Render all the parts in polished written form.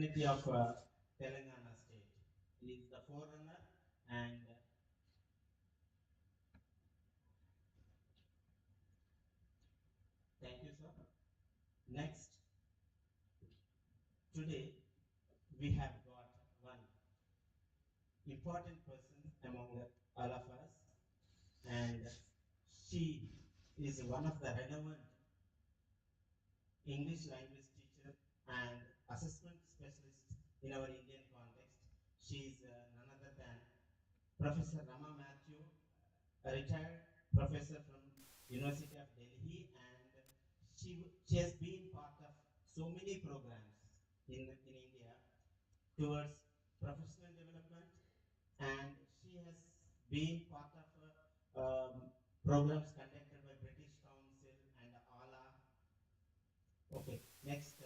fraternity of Telangana state. He is the forerunner, and thank you, sir. Next, today we have got one important person among all of us, and she is one of the renowned English language teacher and assessment specialist in our Indian context. She is none other than Professor Rama Matthew, a retired professor from University of Delhi, and she has been part of so many programs in India towards professional development, and she has been part of programs conducted by British Council and ALA. Okay, next,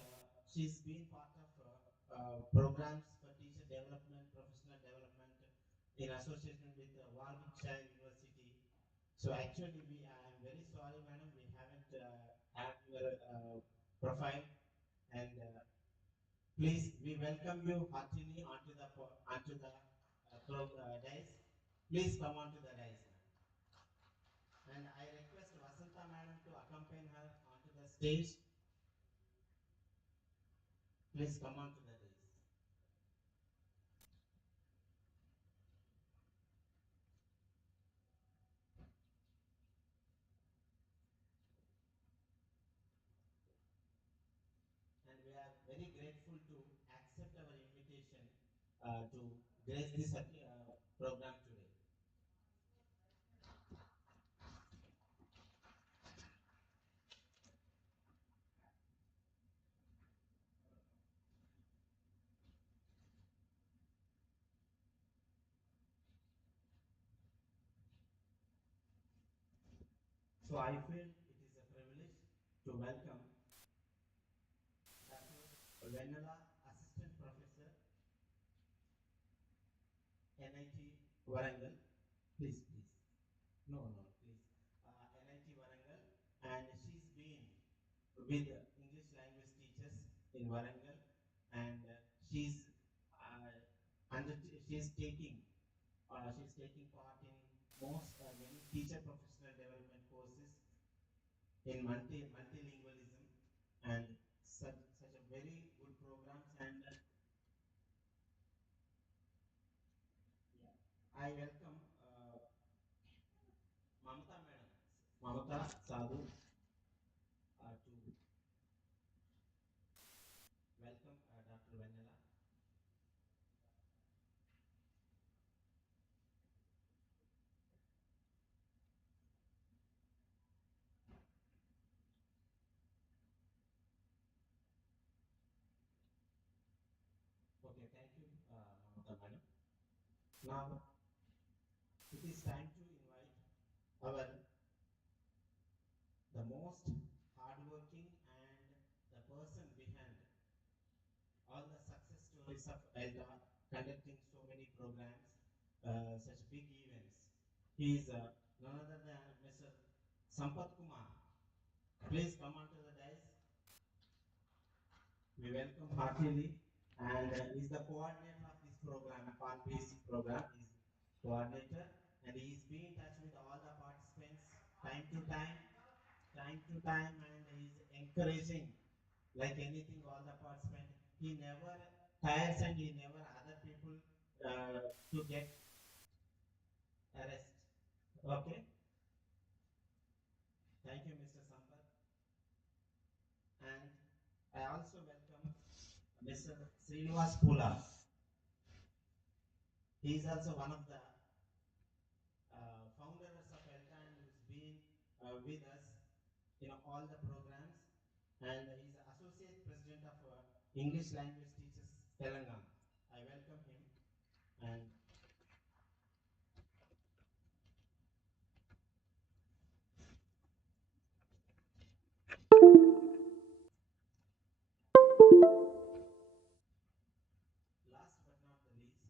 she's been part of programs for teacher development, professional development in association with Warwickshire University. So actually, I'm very sorry, madam, we haven't had your profile, and please, we welcome you heartily onto the dais. Please come onto the dais, and I request Vasanta madam to accompany her onto the stage. Please come onto the dais. And we are very grateful to accept our invitation to grace this program today. So I feel it is a privilege to welcome Dr. Vennela, Assistant Professor, NIT Warangal. Please. No, please. NIT Warangal, and she's been with English language teachers in Warangal, and she's taking part in many teacher professional development courses in multilingualism, and such a very good programs. And I welcome Mamata madam, Mamata Sadhu, to welcome Dr. Vennela. Okay, thank you, Mamata madam. Now, it is time to invite the most hardworking and the person behind all the success stories of Elta, conducting so many programs, such big events. He is none other than Mr. Sampath Kumar. Please come onto the dais. We welcome heartily, and is the coordinator of this program, upon this program, is coordinator, and he is being in touch with all the participants time to time, and he is encouraging like anything all the participants. He never tires, and he never other people to get arrest. Okay. Thank you, Mr. Sampath. And I also welcome Mr. Srinivas Pula. He is also one of the founders of Elta, and who's been with us in all the programs, and he is associate president of English Language Teachers Telangana. I welcome him. And last but not the least,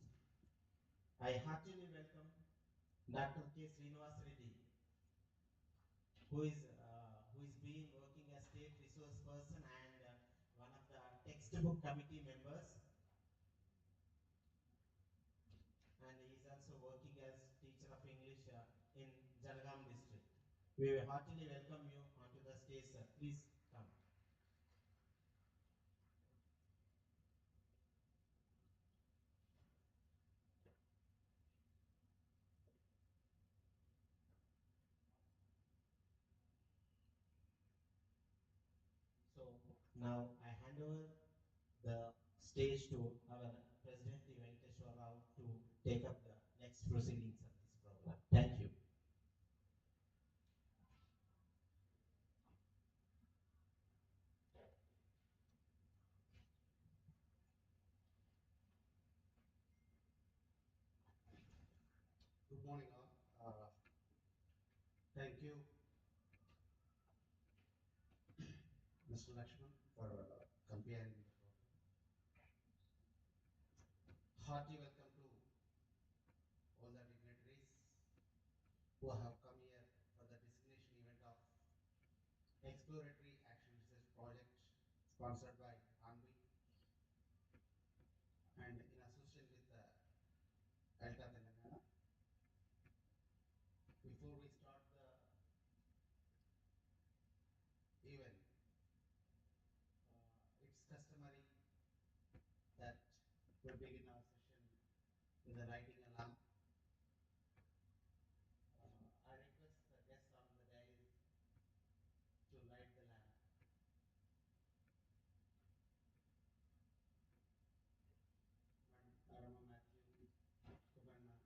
I heartily welcome Dr. K. Srinivas Reddy, who is been working as state resource person and one of the textbook committee members We will heartily welcome you onto the stage, sir. Please come. So now I hand over the stage to our President Venkateshwar Rao to take up the next proceedings of this program. Thank you. Good morning, all. Thank you, Mr. Lakshman, for comparing the program. Hearty welcome to all the dignitaries who have come here for the designation event of Exploratory Action Research Project sponsored by ANVI and in association with Elta Telangana. Before we start the event, it's customary that we begin our session with a lighting alarm. I request the guests on the dais to light the lamp. Rama Matthew, Kubanna,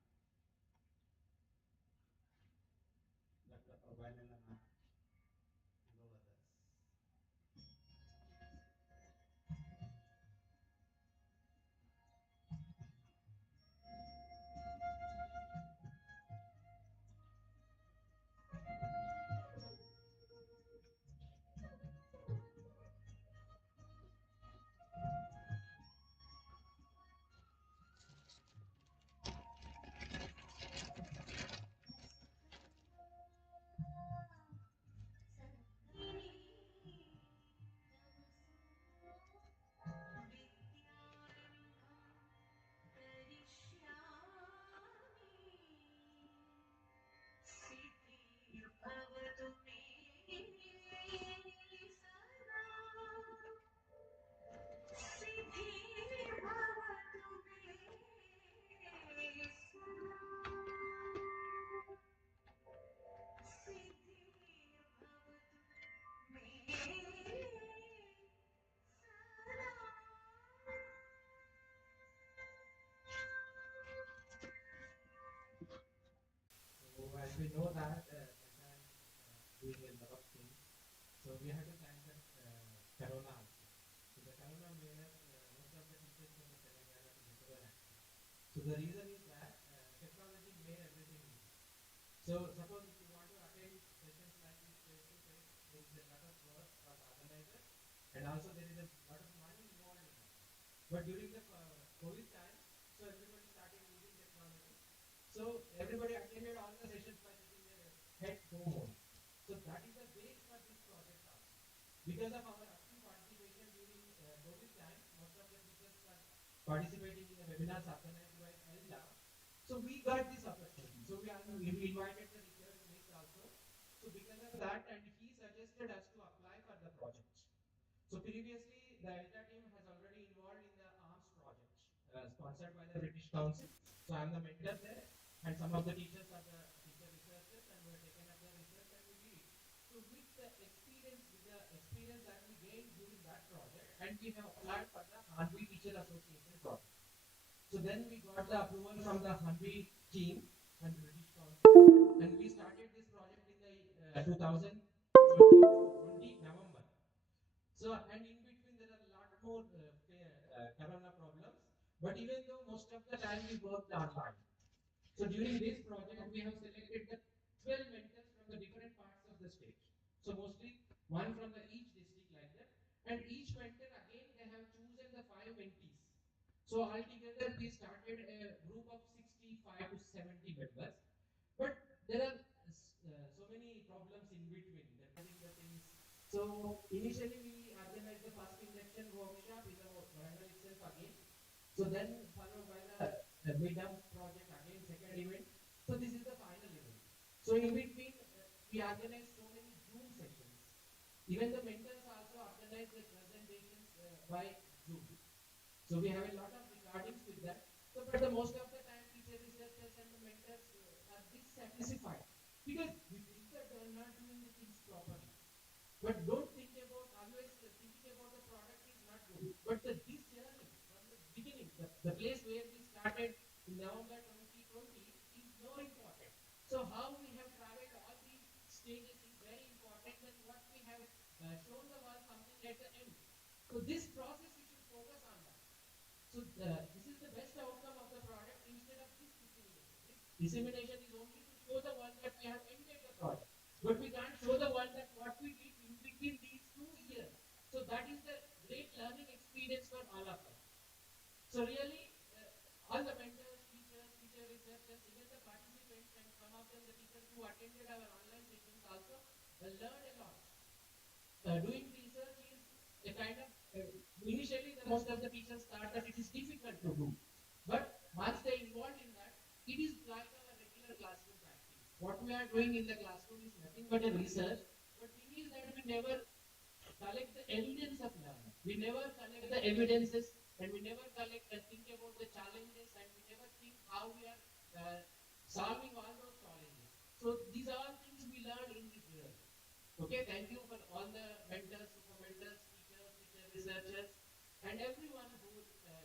Dr. Vainalana, and all others. So as we know that sometimes doing a lot of things, so we have to thank the Corona also. So the Corona made us most of the teachers from the Telangana to recover actually. So the reason is that technology made everything easy. So suppose if you want to attend sessions like this face to face, there is a lot of work for the organizers, and also there is a lot of money involved in that. But during the COVID time, so everybody started using technology. So everybody attended all the sessions by sitting their head home only. So that is the base for this project also. Because of our active participation during COVID time, most of the teachers were participating in the webinars organized by Elta. So we got this opportunity. So we invited the research mates also. So because of that, and he suggested us to apply for the project. So previously, the Elta team has already involved in the ARMS project, sponsored by the British Council. So I'm the mentor there, and some of the teachers are the teacher researchers, and we have taken up the research and we did it. So with the experience that we gained during that project, and we have applied for the Hanvi Teacher Association project. So then we got the approval from the Hanvi team and the British Council, and we started this project in the 2020 November. So, and in between there are a lot more corona problems, but even though most of the time we worked online. So during this project, we have selected the 12 mentors from the different parts of the state. So mostly one from the each district like that, and each mentor again they have chosen the 5 mentees. So altogether we started a group of 65 to 70 members, but there are so many problems in between. They're the things. So initially we organized the first induction workshop in the Varangal itself again. So then followed by the midterm project again, second event. So this is the final event. So in between, we organize so many Zoom sessions. Even the mentors also organize their presentations by Zoom. So we have a lot of recordings with that. So, but the most of the time, teacher researchers and the mentors are dissatisfied because we think that they are not doing the things properly. But don't think about always thinking about the product is not good. But this journey from the beginning, the place where we started in November 2020 is more important. So how we have traveled all these stages is very important than what we have shown the world something at the end. So this process we should focus on that. So this is the best outcome of the product instead of this dissemination. This dissemination is only to show the one that we have ended the project. But we can't show the one that what we did in between these 2 years. So that is the great learning experience for all of us. So really, all the mentors, teachers, teacher researchers, even the participants and some of them the teachers who attended our online sessions also learned a lot. Doing research is a kind of initially the most of the teachers thought that it is difficult to do, but once they involved in that, it is like our regular classroom practice. What we are doing in the classroom is nothing but a research, but thing is that we never collect the evidence of learning. We never collect the evidences, and we never collect and think about the challenges, and we never think how we are solving all those challenges. So these are all things we learn in this journey. Okay, thank you for all the mentors, super mentors, teachers, teacher researchers, and everyone who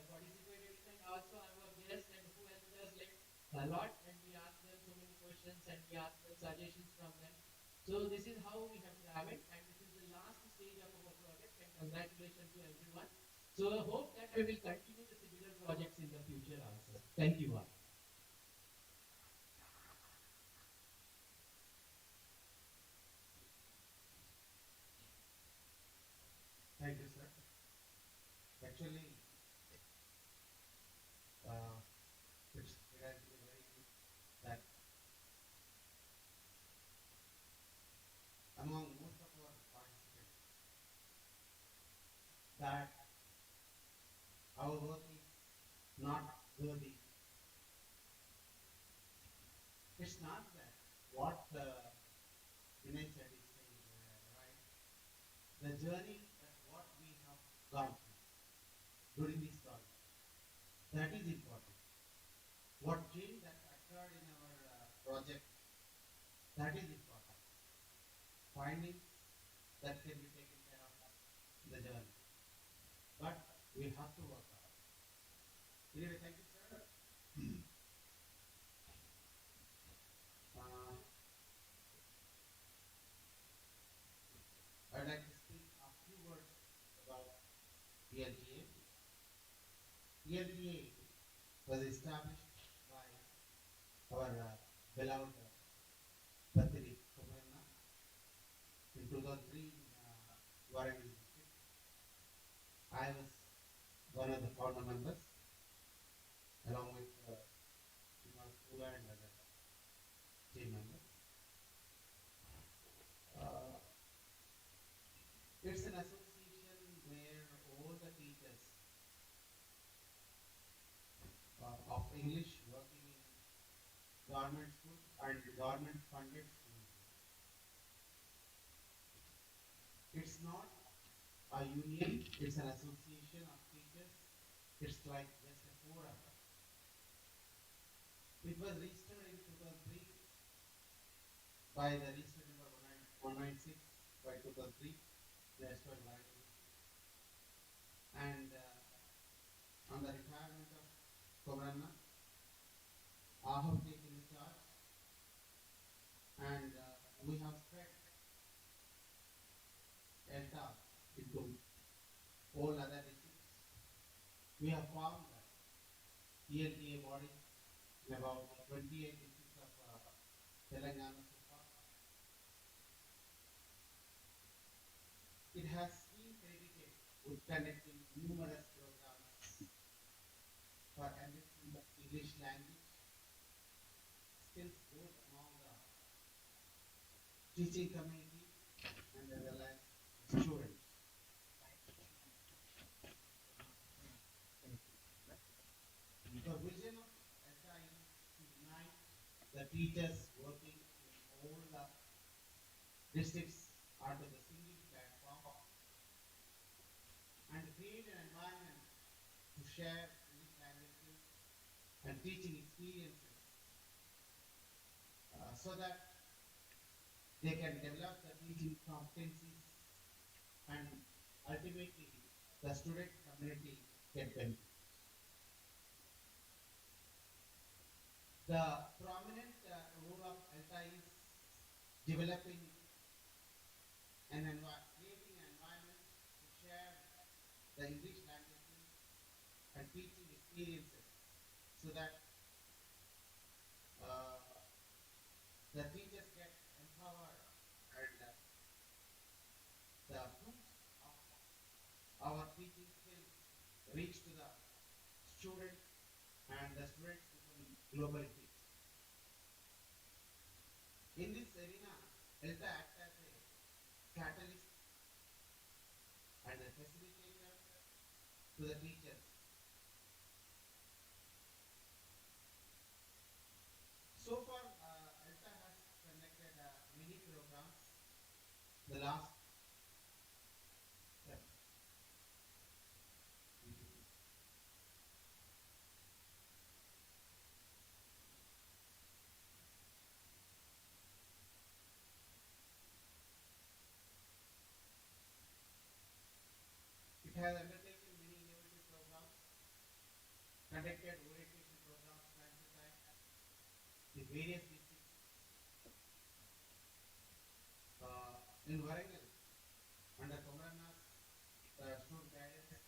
participated in, and also our guests and who helped us like a lot. And we asked them so many questions, and we asked them suggestions from them. So this is how we have traveled, and this is the last stage of our project. And congratulations to everyone. So I hope that we will continue the similar projects in the future also. Thank you all. Thank you, sir. Actually, it has been very good that among most of our participants that our work is not worthy. It's not that what Vinay said is saying right. The journey that what we have gone through during this project, that is important. What change that occurred in our project, that is important. Findings that can be taken care of in the journey. But we have to work on it. Anyway, thank you, sir. I'd like to speak a few words about ELTA. ELTA was established by our beloved Patrick in 2003 in Warangal district. I was one of the founder members along with Srinivas Pula and other team members. It's an association where all the teachers of English working in government schools and government funded schools. It's not a union, it's an association of teachers. It's like just a forum. It was registered in 2003 by the register number 196 by 2003, registered Warangal. And on the retirement of Komaranna, I have taken the charge, and we have spread Elta into all other districts. We have formed ELTA bodies in about 28 districts of Telangana so far. It has been credited with conducting numerous programs for enrichment of English language skills both among the teaching community and as well as students. The vision of SI is to unite the teachers working in all the districts onto the single platform and create an environment to share English languages and teaching experiences so that they can develop the teaching competencies and ultimately the student community can benefit. The prominent role of Elta is developing creating an environment to share the English languages and teaching experiences so that the teachers get empowered and the fruits of our teaching skills reach to the students and the students become globally fit. In this arena, Elta acts as a catalyst and a facilitator to the teachers. So far, Elta has conducted many programs. The last it has undertaken many innovative programs, conducted orientation programs time to time in various districts. In Warangal, under Komranna's student guidance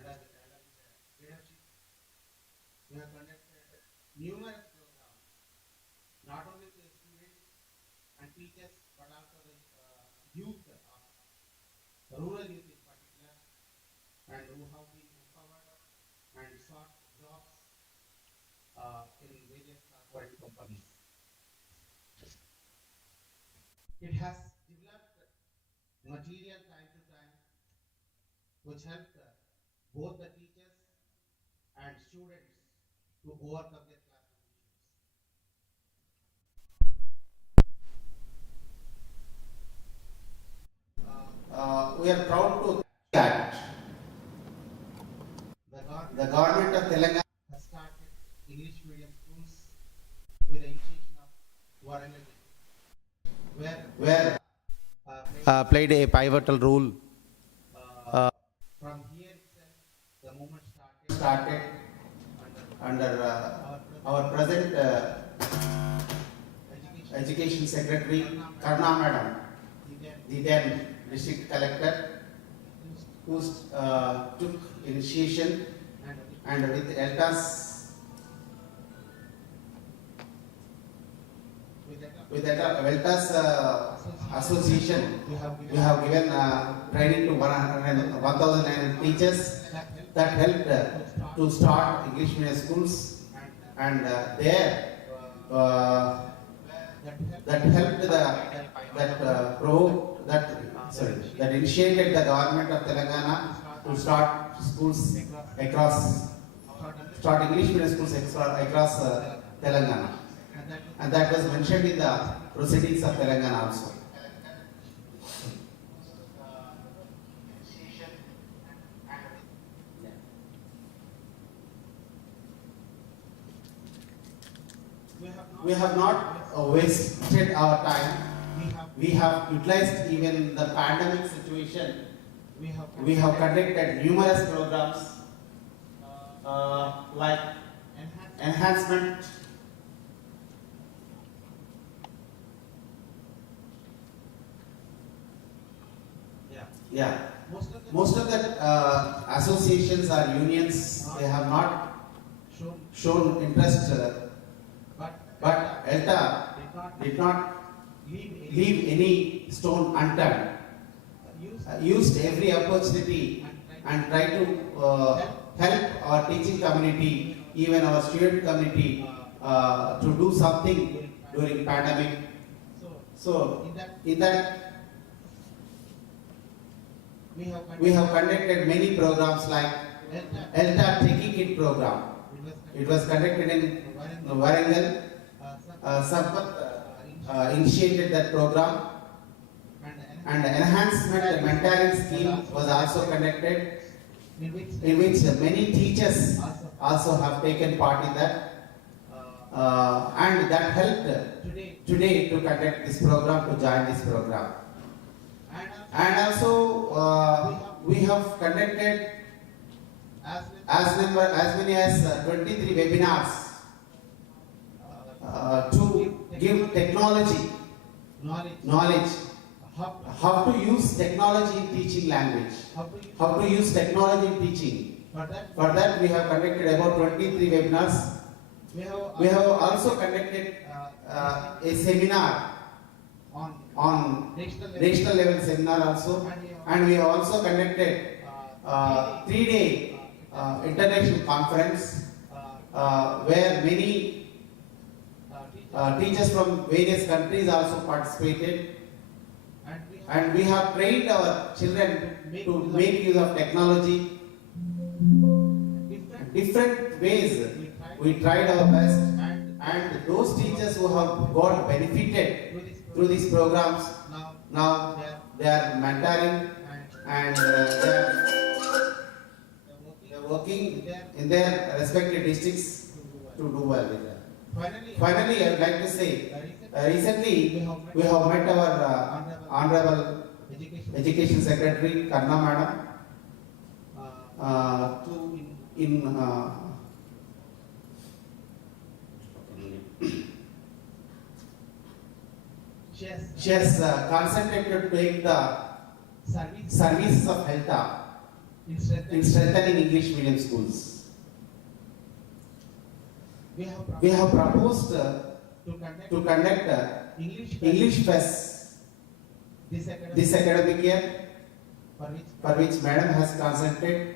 and as a leadership, we have conducted numerous programs, not only to the students and teachers, but also the youth, rural youth in particular, and who have been empowered and sought jobs in various corporate companies. It has developed material time to time, which helped both the teachers and students to overcome their classroom issues. We are proud to that the government of Telangana has started English medium schools with the initiation of Warangal, where played a pivotal role. From here itself, the movement started under our present Education Secretary Karna Madam, the then District Collector, who took initiation and with Elta's association, we have given training to 1,900 teachers that helped to start English medium schools, and there that helped that initiated the government of Telangana to start schools start English medium schools across Telangana, and that was mentioned in the proceedings of Telangana also. We have not wasted our time. We have utilized even the pandemic situation. We have conducted numerous programs like enhancement, most of the associations or unions, they have not shown interest, but Elta did not leave any stone unturned. Used every opportunity and tried to help our teaching community, even our student community, to do something during pandemic. So in that we have conducted many programs like Elta Taking It program. It was conducted in Warangal. Sampath initiated that program, and enhancement mentoring scheme was also conducted, in which many teachers also have taken part in that, and that helped today to conduct this program, to join this program. And also we have conducted as many as 23 webinars to give technology knowledge, how to use technology in teaching language, how to use technology in teaching. For that we have conducted about 23 webinars. We have also conducted a seminar on national level seminar also, and we have also conducted 3-day international conference where many teachers from various countries also participated, and we have trained our children to make use of technology different ways. We tried our best, and those teachers who have got benefited through these programs, now they are mentoring, and they are working in their respective districts to do well with that. Finally, I would like to say, recently we have met our Honorable Education Secretary Karna Madam she has concentrated to take the services of Elta in strengthening English medium schools. We have proposed to conduct English Fest this academic year, for which Madam has consented,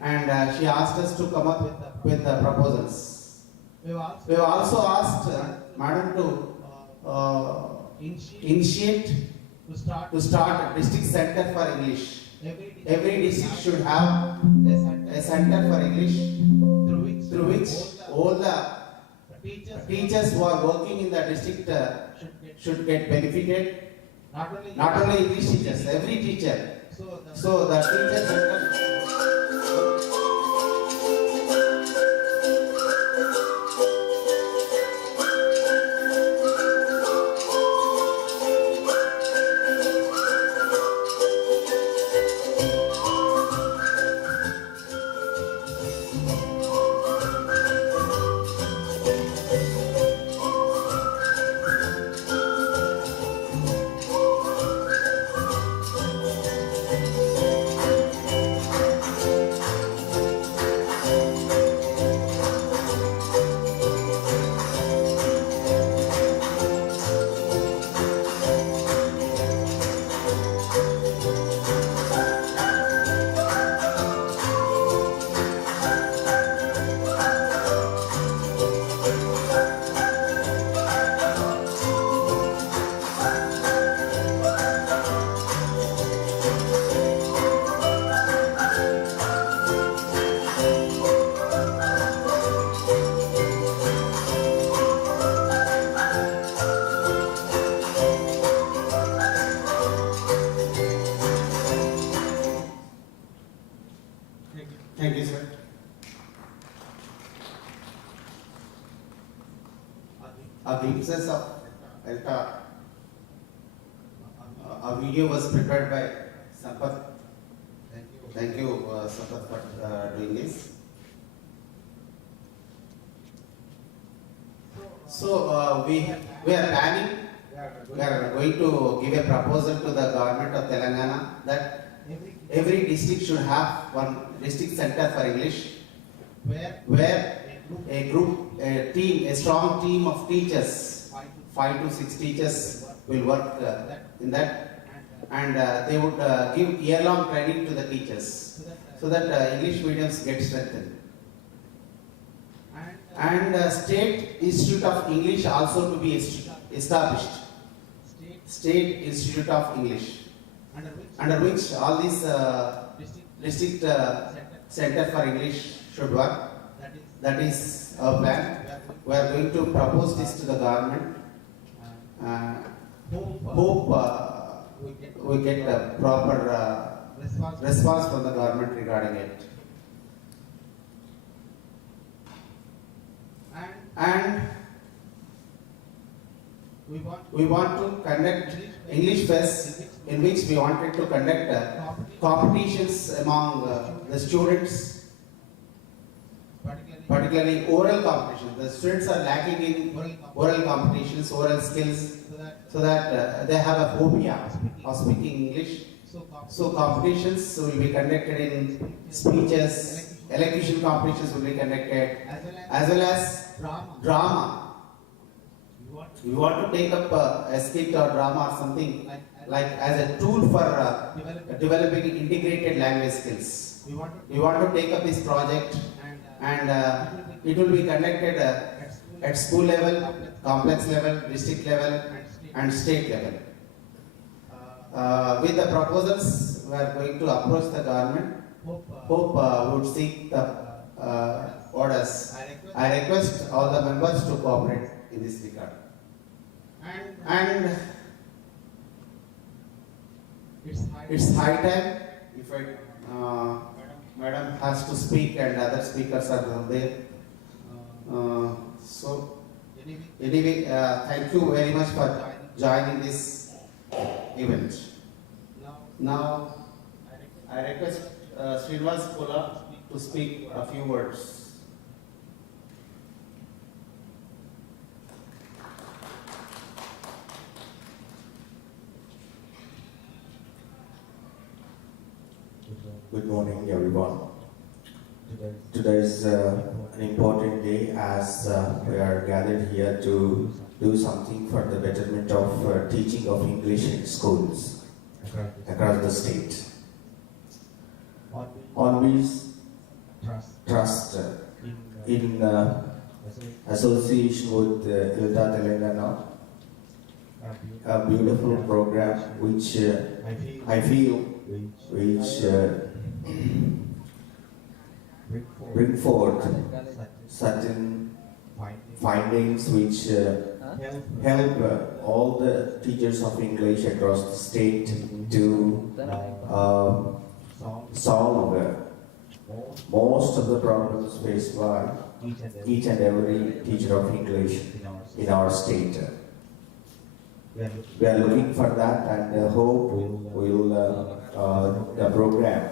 and she asked us to come up with the proposals. We have also asked Madam to initiate to start a district center for English. Every district should have a center for English through which all the teachers who are working in the district should get benefited. Not only English teachers, every teacher. So the teacher center. Thank you, sir. A glimpses of Elta. A video was prepared by Sampath. Thank you, Sampath, for doing this. So we are planning. We are going to give a proposal to the government of Telangana that every district should have one district center for English, where a strong team of teachers, 5 to 6 teachers will work in that, and they would give year-long training to the teachers so that English mediums get strengthened. And State Institute of English also to be established. State Institute of English, under which all these district center for English should work. That is our plan. We are going to propose this to the government. Hope we get a proper response from the government regarding it. And we want to conduct English Fest, in which we wanted to conduct competitions among the students, particularly oral competitions. The students are lacking in oral competitions, oral skills, so that they have a phobia of speaking English. So competitions will be conducted in speeches, elocution competitions will be conducted, as well as drama. We want to take up a skit or drama or something like as a tool for developing integrated language skills. We want to take up this project, and it will be conducted at school level, complex level, district level, and state level. With the proposals, we are going to approach the government. Hope would seek the orders. I request all the members to cooperate in this regard. And it's high time, if Madam has to speak and other speakers are not there. So anyway, thank you very much for joining this event. Now I request Srinivas Kola to speak a few words. Good morning, everyone. Today is an important day as we are gathered here to do something for the betterment of teaching of English in schools across the state. Always trust in association with Elta Telangana, a beautiful program which I feel bring forth certain findings which help all the teachers of English across the state to solve most of the problems faced by each and every teacher of English in our state. We are looking for that, and hope the program,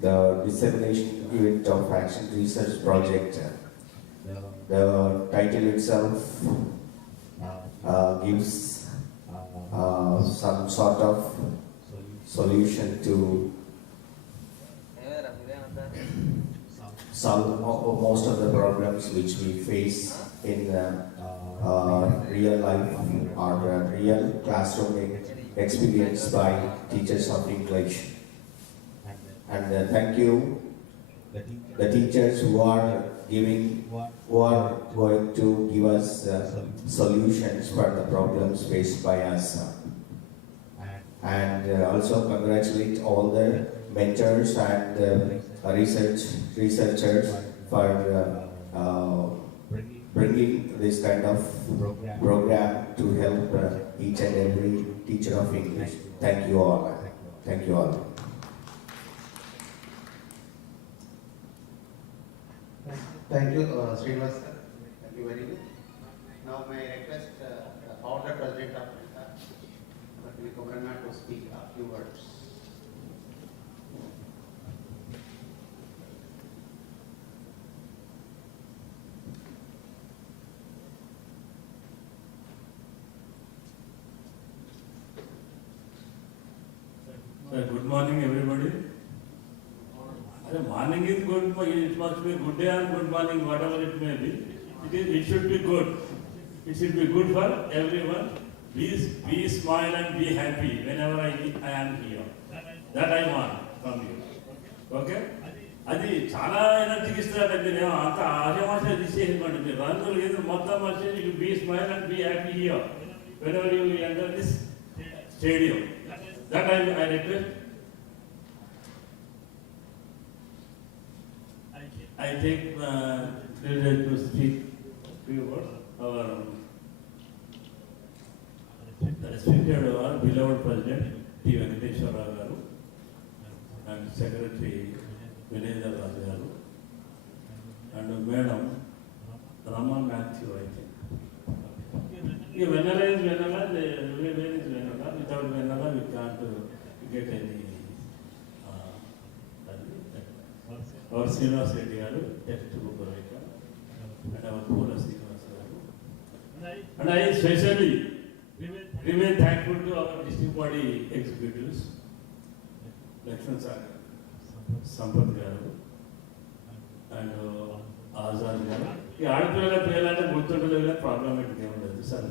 the dissemination unit of action research project, the title itself gives some sort of solution to solve most of the problems which we face in real life or real classroom experience by teachers of English. And thank you, the teachers who are going to give us solutions for the problems faced by us. And also congratulate all the mentors and researchers for bringing this kind of program to help each and every teacher of English. Thank you all. Thank you all. Thank you, Srinivas. Thank you very much. Now may I request the founder president of Elta to speak a few words. Good morning, everybody. Morning is good. It must be good day and good morning, whatever it may be. It should be good. It should be good for everyone. Be smile and be happy whenever I am here. That I want from you. Okay? అది చాలా ఎనర్జీకి ఇస్తాడండి. నేను అంత ఆశమాష తీసేయకండి. మీరు రంగులు ఏదో మొత్తం వచ్చేసి be smile and be happy here whenever you enter this stadium. That I request. I take privilege to speak few words. Our respected our beloved President T. Venkateswara Garu and Secretary Vinendra Raj Garu and Madam Rama Matthew, I think. Vanilla is vanilla, where is vanilla? Without vanilla, we can't get any. Our Srinivas Reddy Garu, textbook writer, and our Poola Srinivas Garu. And I especially remain thankful to our district body executives, Lakshman Sagar, Sampath Garu, and Azad Garu. ఈ ఆడపిల్లల పేర్లంటే గుర్తుండలేదు, problematic ఏం లేదు. Sir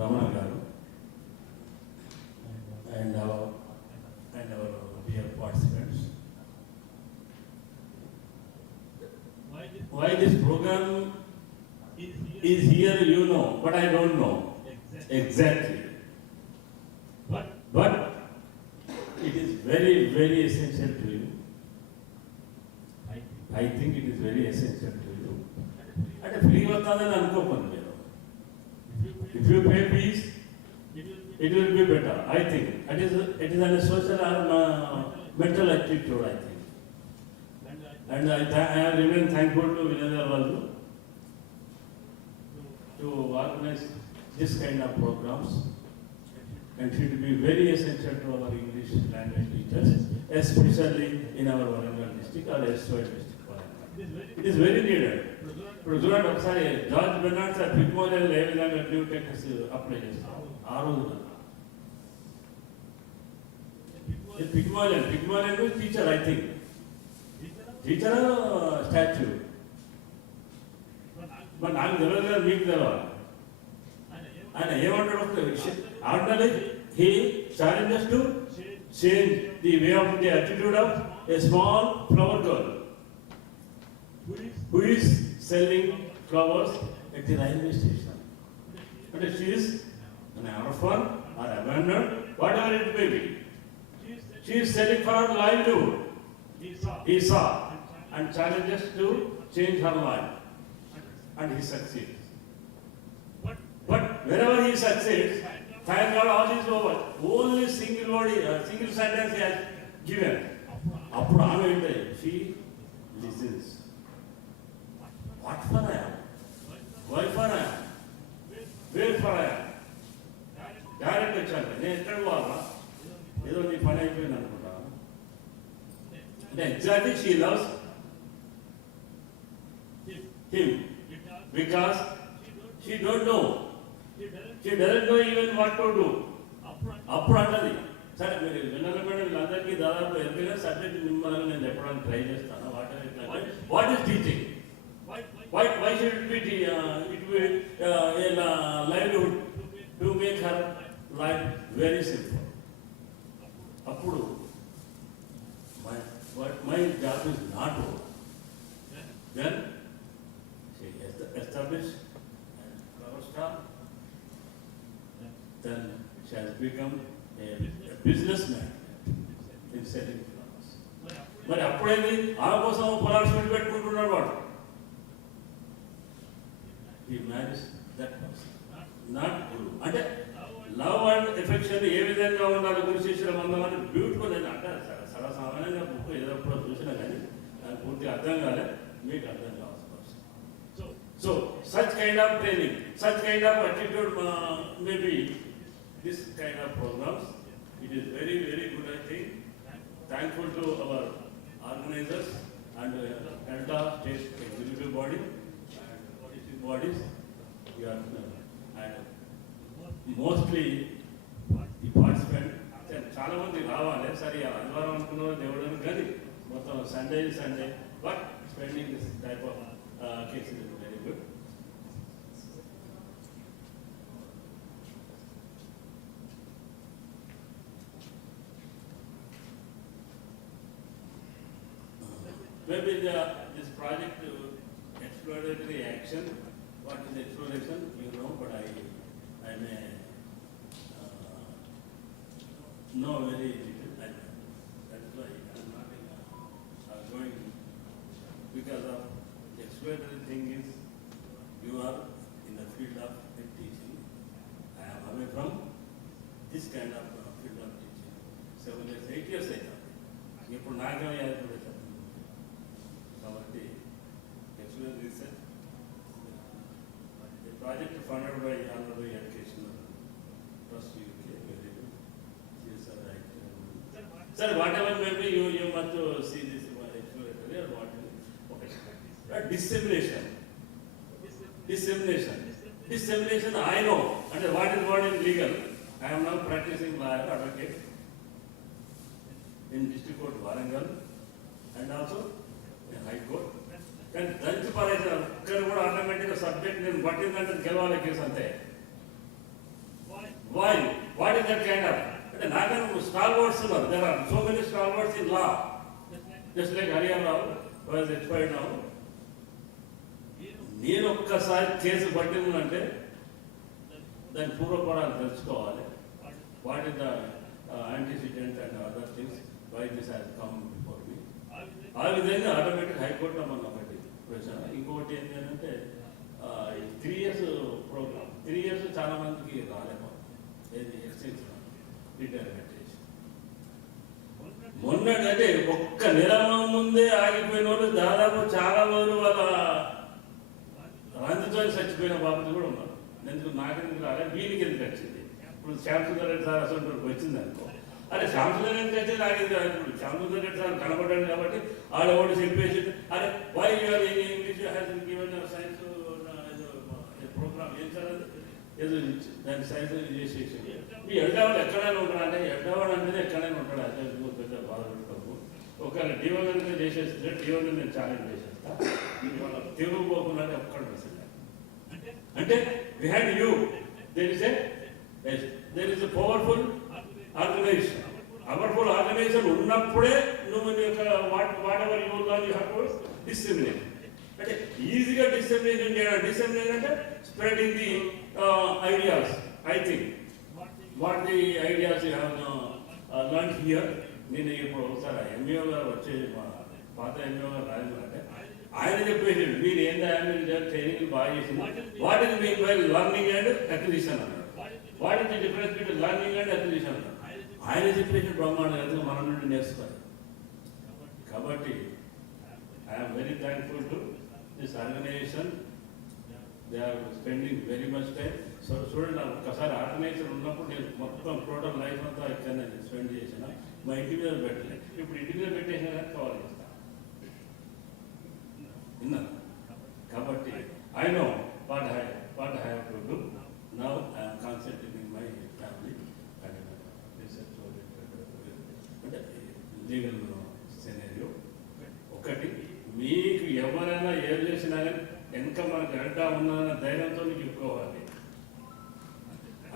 Ramana గారు and our dear participants. Why this program is here, you know, but I don't know exactly. But it is very, very essential to you. I think it is very essential to you. And free vattadani anukopanni meru. If you pay fees, it will be better. I think it is a social or mental attitude, I think. And I remain thankful to Vinendra Raju to organize this kind of programs, and it will be very essential to our English language teachers, especially in our Warangal district or SY district. It is very needed. ఇప్పుడు చూడండి ఒకసారి George Bernard sir Pygmalion ఏ విధంగా new techniques apply చేస్తారు ఆ రోజున. Pygmalion teacher, I think teacher statue, మరి నాకు తెలియదు కదా, మీకు తెలియాలి. ఆయన ఏమంటాడు ordinary he challenges to change the way of the attitude of a small flower girl who is selling flowers at the railway station. And she is an orphan or abandoned, whatever it may be. She is selling for her livelihood. He saw and challenges to change her life, and he succeeds. But wherever he succeeds, thank God, all is over. Only single sentence he has given. Appudu aame ante she listens. What for I am? Why for I am? Where for I am? Direct వచ్చాను నేను ఎక్కడ పోవాలా, ఏదో నీ పని అయిపోయింది అనుకుంటా. అంటే exactly she loves him because she don't know. She doesn't know even what to do. అప్పుడు అంటది, సరే మీరు వినాలి మేడం, వీళ్ళందరికీ దాదాపు ఎవరికైనా సబ్జెక్ట్ మిమ్మల్ని నేను చెప్పడానికి ట్రై చేస్తాను. What is teaching? Why should it be a livelihood to make her life very simple? Appudu my job is not over. Then she established a star. Then she has become a businessman in selling flowers. మరి అప్పుడేది ఆమె కోసం పొలాలు sweet పెట్టుకుంటున్నాడు వాడు. He marries that person, not Guru. అంటే love and affection ఏ విధంగా ఉండాలి గురు శిష్యుల బంధం అని బ్యూటిఫుల్ అని అంటే సర్వసామాన్యంగా బుక్ ఏదో ఎప్పుడో చూసినా కానీ నాకు పూర్తిగా అర్థం కాలే, మీకు అర్థం కావాల్సిన అవసరం. So such kind of training, such kind of attitude maybe this kind of programmes. It is very very good, I think. Thankful to our organisers and Elta State Executive Body, bodies, you are, and mostly the participant, చాలా మంది రావాలి. సరే ఆదివారం అనుకున్న దేవుడు కానీ మొత్తం Sunday but spending this type of cases is very good. Maybe this project exploratory action. What is exploration? You know, but I may know very little. That's why I'm not going, because of the exploratory thing is you are in the field of teaching, away from this kind of field of teaching. 7 years, 8 years అయినా ఇప్పుడు నాకేమో యాదపడే కాబట్టి explore research project funded by Honorable Educational Trust UK, very good. CSR right. Sir, whatever maybe you must see this exploratory or what? Okay. Dissemination. Dissemination, I know. And what is what in legal? I am now practicing lawyer, advocate in District Court Warangal and also in High Court. కానీ దంచి పారేసిన ఒక్కరు కూడా ఆటోమేటిక్గా subject నేను పట్టిందంటే గెలవాలి కేసు అంతే. Why what is that kind of అంటే నాకన్నా స్టాల్ వర్డ్స్ ఉన్నారు. There are so many stalwarts in law, just like Haryana was expired now. నేను ఒక్కసారి కేసు పట్టిందంటే దాని పూర్వపరాలు తెలుసుకోవాలి. What is the antecedent and other things, why this has come before me. ఆ విధంగా ఆటోమేటిక్ హైకోర్టులో మనం ఒకటి ప్రశ్న. ఇంకొకటి ఏంటంటే 3 years ప్రోగ్రామ్, 3 years చాలా మందికి రాలేమో ఏది ఎక్స్చేంజ్ రిటైర్మెంట్ ఏజ్. మొన్నటంటే ఒక్క నెల ముందే ఆగిపోయిన వాళ్ళు దాదాపు చాలా మంది వాళ్ళ రంజుతో చచ్చిపోయిన బాబులు కూడా ఉన్నారు. ఎందుకు నాకెందుకు రాలే, వీళ్ళకి ఎందుకు వచ్చింది. ఇప్పుడు శ్యామసుందర్ రెడ్డి సార్ అసలు వచ్చింది అనుకో, అరే శ్యామసుందర్ రెడ్డి అయితే నాకేది రాదు. ఇప్పుడు శ్యామసుందర్ రెడ్డి సార్ కనపడ్డాడు కాబట్టి ఆడవాడు చెప్పేసి అరే why your English has given science programme ఏం సార్ అది ఏదో దాన్ని సైన్స్ చేసేసి మీ ఎడ్డవాడు ఎక్కడైనా ఉంటాడు అంటే ఎడ్డవాడు అంటేనే ఎక్కడైనా ఉంటాడు. అదే పెద్ద బాధపడతాము. ఒకవేళ డివోగన్గా చేసేస్తే డివోగన్ నేను ఛాలెంజ్ చేసేస్తా. తెలుగు పోకుండా ఒక్కడు మెసేజ్ అంటే behind you there is a powerful organization. Powerful organization ఉన్నప్పుడే నువ్వు నీ యొక్క whatever you learn you have to disseminate. అంటే ఈజీగా డిస్సెమినేషన్ చేయడం. డిస్సెమినేషన్ అంటే spreading the ideas. I think what the ideas you have learn here. నేను ఇప్పుడు ఒకసారి ఎంఈఓ గారు వచ్చేది, మా పాత ఎంఈఓ గారు రాజు అంటే ఆయన చెప్పేసి మీరు ఏందా ట్రైనింగ్ బాగా చేసింది. What is mean by learning and acquisition అన్నాడు. What is the difference between learning and acquisition అన్నాడు. ఆయన చెప్పేసి బ్రహ్మాండంగా మన నుండి నేర్చుకోవాలి. కాబట్టి I'm very thankful to this organization. They are spending very much time. So చూడండి, ఒక్కసారి ఆర్గనైజేషన్ ఉన్నప్పుడు నేను మొత్తం టోటల్ లైఫ్ అంతా ఇక్కడ నేను స్పెండ్ చేసిన. మా ఇంటి మీద పెట్టలేదు, ఇప్పుడు ఇంటి మీద పెట్టేసిన కానీ కవర్ చేస్తాను. కాబట్టి I know what I have to do. Now I'm concentrating my family and research అంటే లీగల్ సినారియో. ఒకటి, మీకు ఎవరైనా ఏం చేసినా కానీ వెనక మనకు అడ్డా ఉన్నదన్న ధైర్యంతో చెప్పుకోవాలి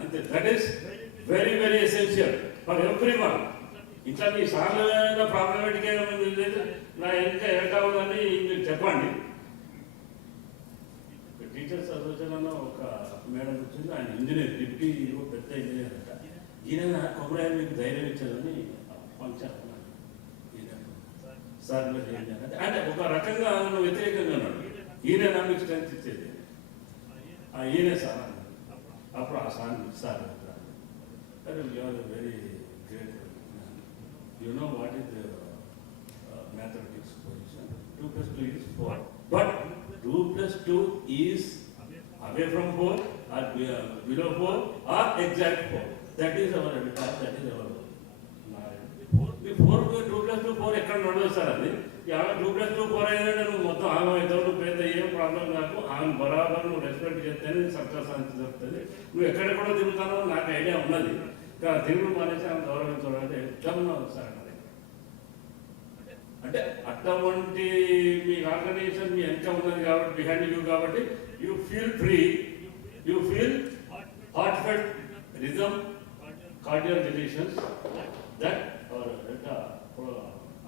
అంతే. That is very very essential for every one. ఇట్లా మీ సార్లు ప్రాబ్లమేటిక్ లేదు, నా ఇంకా ఎట్లా ఉందని మీరు చెప్పండి. టీచర్స్ అసోసియేషన్ ఒక మేడం వచ్చింది, ఆయన ఇంజనీర్, డిప్యూటీ పెద్ద ఇంజనీర్ అంట. ఈయన కొమరాయలు మీకు ధైర్యం ఇచ్చారని ఫంక్షన్ సార్ మీరు ఏం చేయాలి అంటే ఒక రకంగా ఆయన వ్యతిరేకంగా ఉన్నాడు. ఈయన మీకు స్ట్రెంత్ ఇచ్చేది ఈయనే సార్ అన్నారు. అప్పుడు ఆ sir sir you're very great. You know what is the mathematics position? 2 plus 2 is 4. But 2 plus 2 is away from 4 or below 4 or exact 4. That is our habitat, that is our knowledge. 4 2 plus 2 4 ఎక్కడ నడవదు sir. అది 2 plus 2 4 అయ్యాడంటే నువ్వు మొత్తం ఆమె అవుతావు. నువ్వు పెద్ద ఏం ప్రాబ్లం కాకు. ఆమె బరాబర్ నువ్వు రెస్పెక్ట్ చేస్తేనే సక్సెస్ అని చెప్తుంది. నువ్వు ఎక్కడ కూడా తిరుగుతానో నాకు ఐడియా ఉన్నది. తెలుగు మానేసి ఆమె గౌరవించడం అంటే ఎగ్జామ్ సార్ అంటే అటువంటి మీ ఆర్గనైజేషన్ మీ వెనక ఉన్నది కాబట్టి, బిహైండ్ యూ కాబట్టి you feel free, you feel heartfelt rhythm, cordial relations that our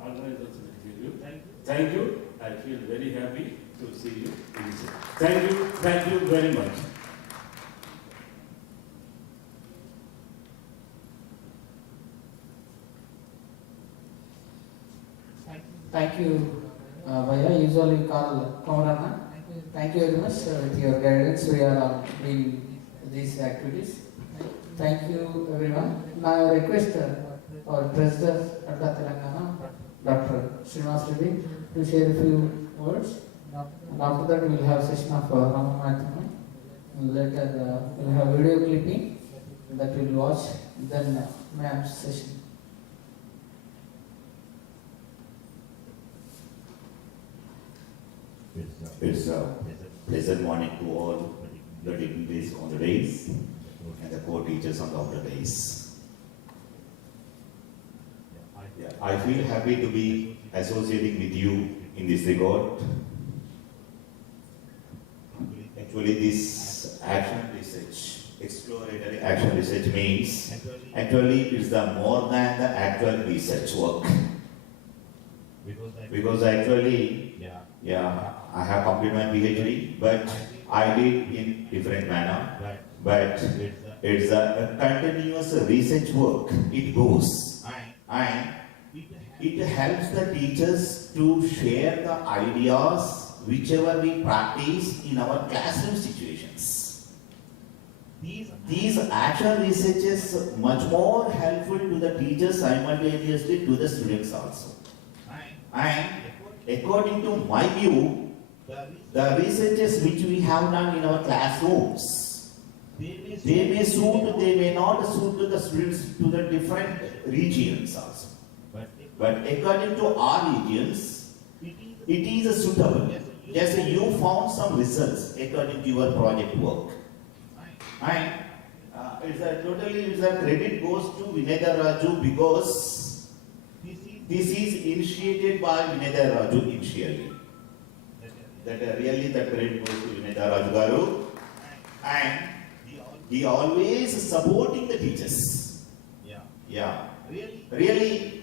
organisation give you. Thank you. I feel very happy to see you. Thank you very much. Thank you, Bhaiya. Usually we call Kamarana. Thank you very much with your guidance. We are in these activities. Thank you, everyone. Now I request our President, Elta Telangana, Dr. Srinivas Reddy, to share a few words. And after that, we will have a session of Rama Mathema. Later, we will have video clipping that we will watch. Then, ma'am's session. It's a pleasant morning to all the dignitaries on the days and the co-teachers on the outer days. I feel happy to be associating with you in this regard. Actually, this action research, exploratory action research means actually it's the more than the actual research work. Because actually, I have completed my PhD, but I did in different manner. But it's a continuous research work. It goes and it helps the teachers to share the ideas whichever we practice in our classroom situations. These action research is much more helpful to the teachers simultaneously to the students also. And according to my view, the researches which we have done in our classrooms, they may suit, they may not suit to the students to the different regions also. But according to our regions, it is suitable. Just you found some results according to your project work. And it's a credit goes to Vinedar Raju because this is initiated by Vinedar Raju initially. That really the credit goes to Vinedar Raju Garu. And he always supporting the teachers. Yeah. Really,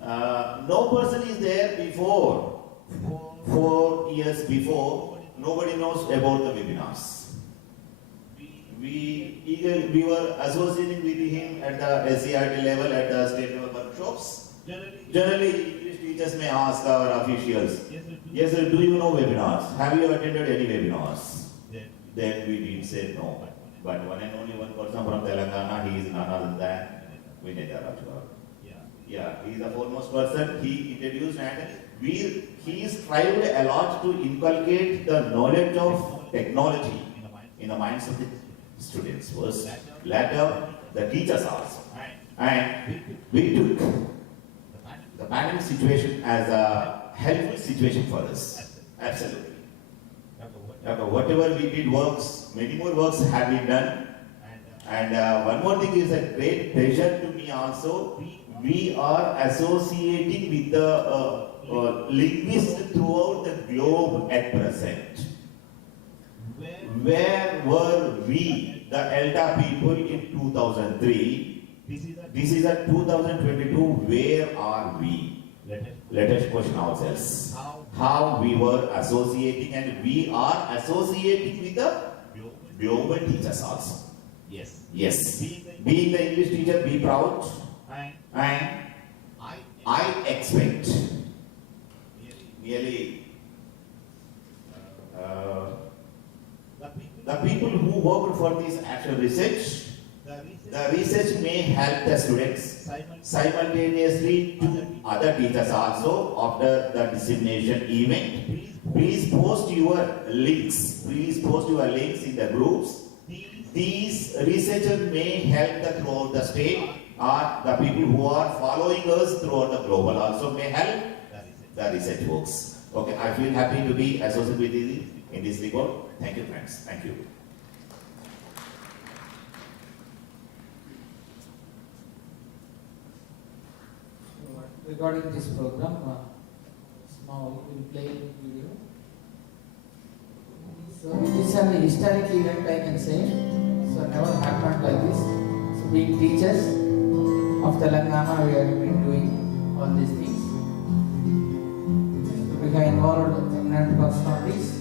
no person is there before 4 years before. Nobody knows about the webinars. We were associating with him at the SCRT level, at the state level workshops. Generally, English teachers may ask our officials, yes sir, do you know webinars? Have you attended any webinars? Then we did say no. But one and only one person from Telangana, he is none other than Vinedar Raju. Yeah, he is the foremost person. He introduced and he strived a lot to inculcate the knowledge of technology in the minds of the students first, later the teachers also. And we took the pandemic situation as a helpful situation for us. Absolutely. Whatever we did works, many more works have been done. And one more thing is a great pleasure to me also. We are associating with the linguists throughout the globe at present. Where were we, the Elta people, in 2003? This is a 2022. Where are we? Let us question ourselves. How we were associating, and we are associating with the global teachers also. Yes. Being the English teacher, be proud. And I expect really the people who work for this actual research, the research may help the students simultaneously to other teachers also after the dissemination event. Please post your links. Please post your links in the groups. These researchers may help throughout the state, or the people who are following us throughout the global also may help the research works. Okay, I feel happy to be associated with you in this regard. Thank you, friends. Thank you. Regarding this program, now we will play a video. So it is an historic event, I can say. So never happened like this. So being teachers of Telangana, we have been doing all these things. We have involved eminent personalities.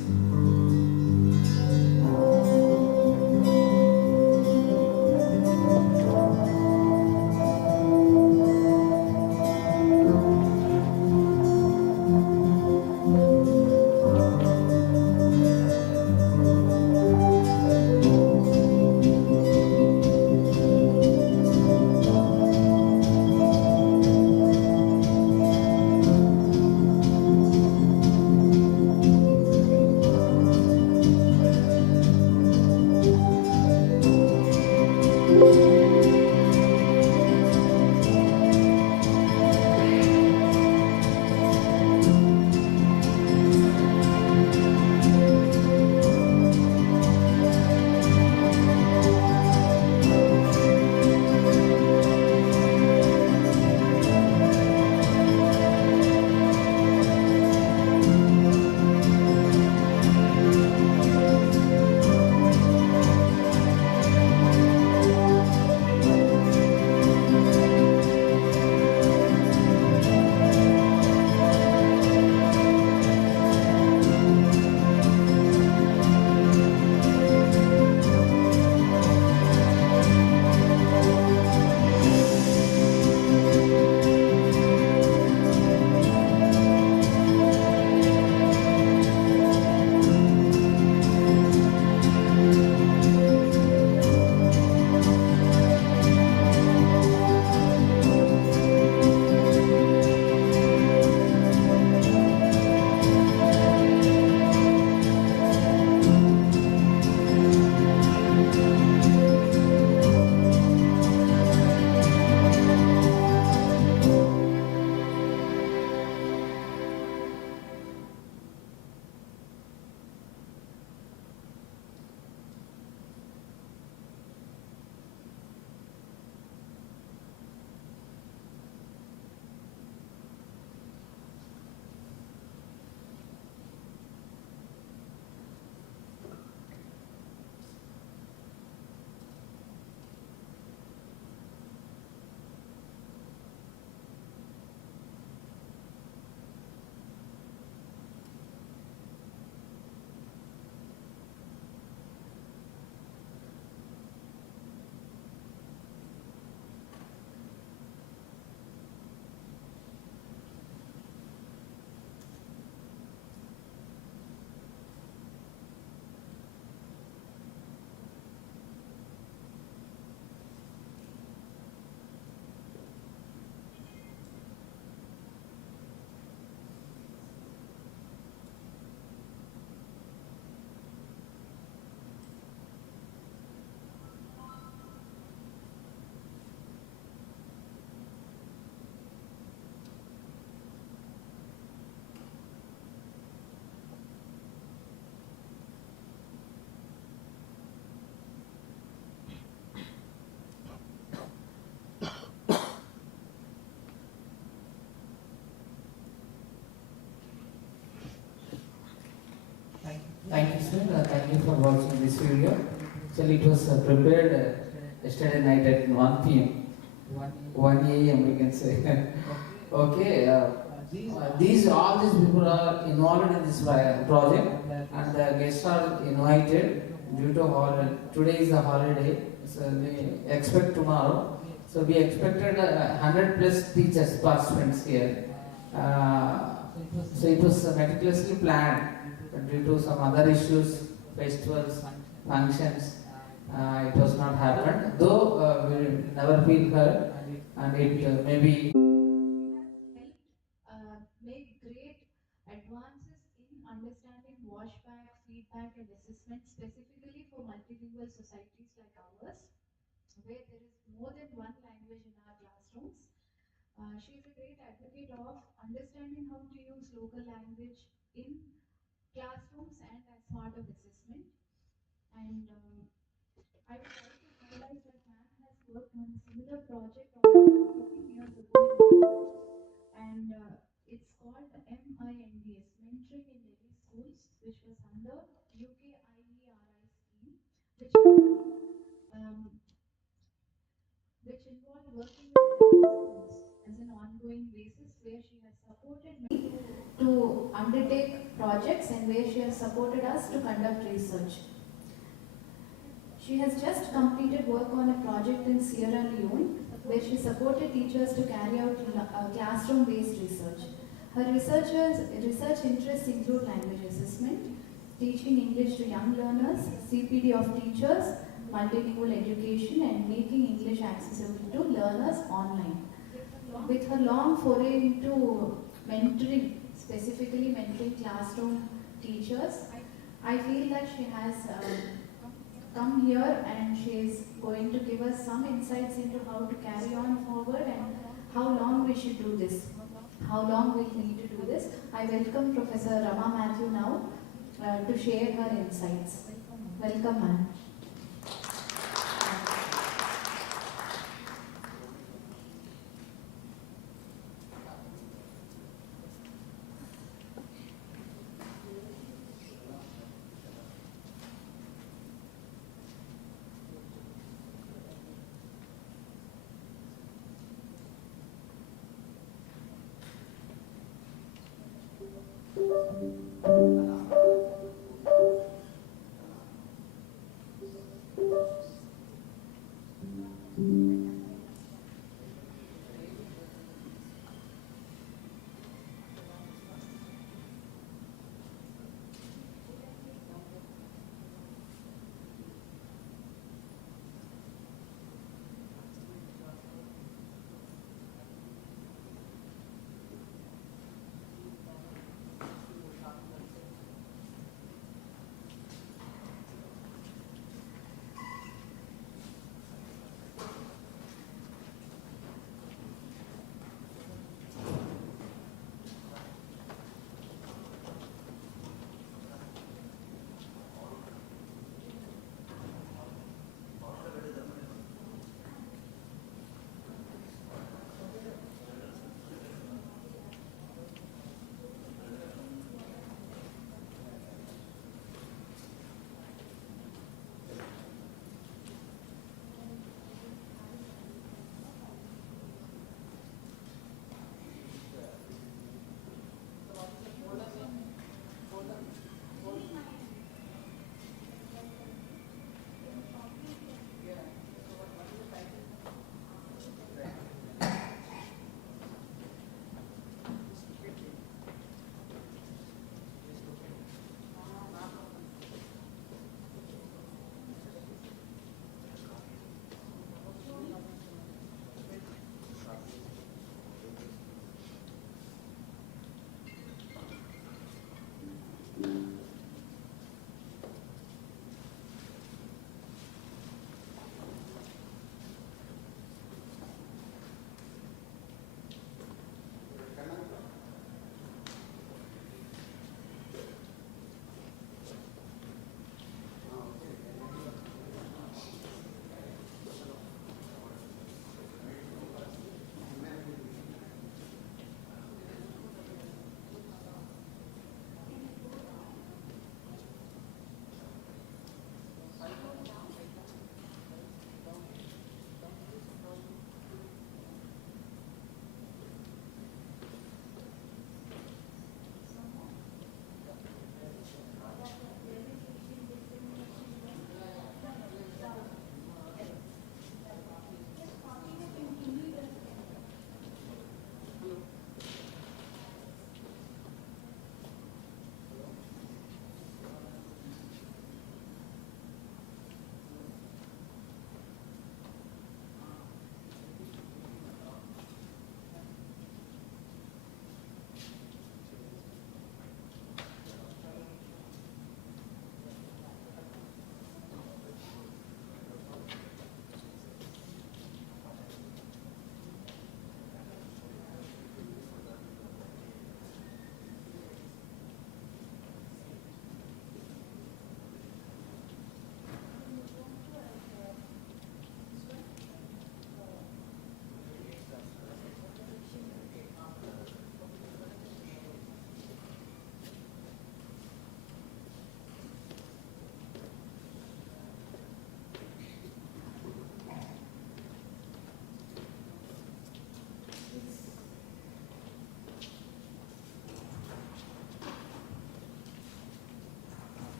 thank you for watching this video. Actually, it was prepared yesterday night at 1 p.m. 1 a.m. we can say. Okay. All these people are involved in this project, and the guests are invited due to holiday. Today is the holiday, so we expect tomorrow. So we expected 100 plus teachers participants here. So it was meticulously planned, but due to some other issues, festivals, functions, it was not happened. Though we will never feel hurt, and it maybe. Make great advances in understanding washback, feedback, and assessment specifically for multilingual societies like ours, where there is more than one language in our classrooms. She is a great advocate of understanding how to use local language in classrooms and as part of assessment. And I would like to highlight that ma'am has worked on a similar project almost 14 years ago in India, and it's called MINDS, Mentoring in Delhi Schools, which was under UKIERI scheme, which involved working with Delhi schools as an ongoing basis, where she has supported me to undertake projects and where she has supported us to conduct research. She has just completed work on a project in Sierra Leone, where she supported teachers to carry out classroom-based research. Her research interests include language assessment, teaching English to young learners, CPD of teachers, multilingual education, and making English accessible to learners online. With her long foray into mentoring, specifically mentoring classroom teachers, I feel that she has come here and she is going to give us some insights into how to carry on forward and how long we should do this, how long we'll need to do this. I welcome Professor Rama Matthew now to share her insights. Welcome, ma'am.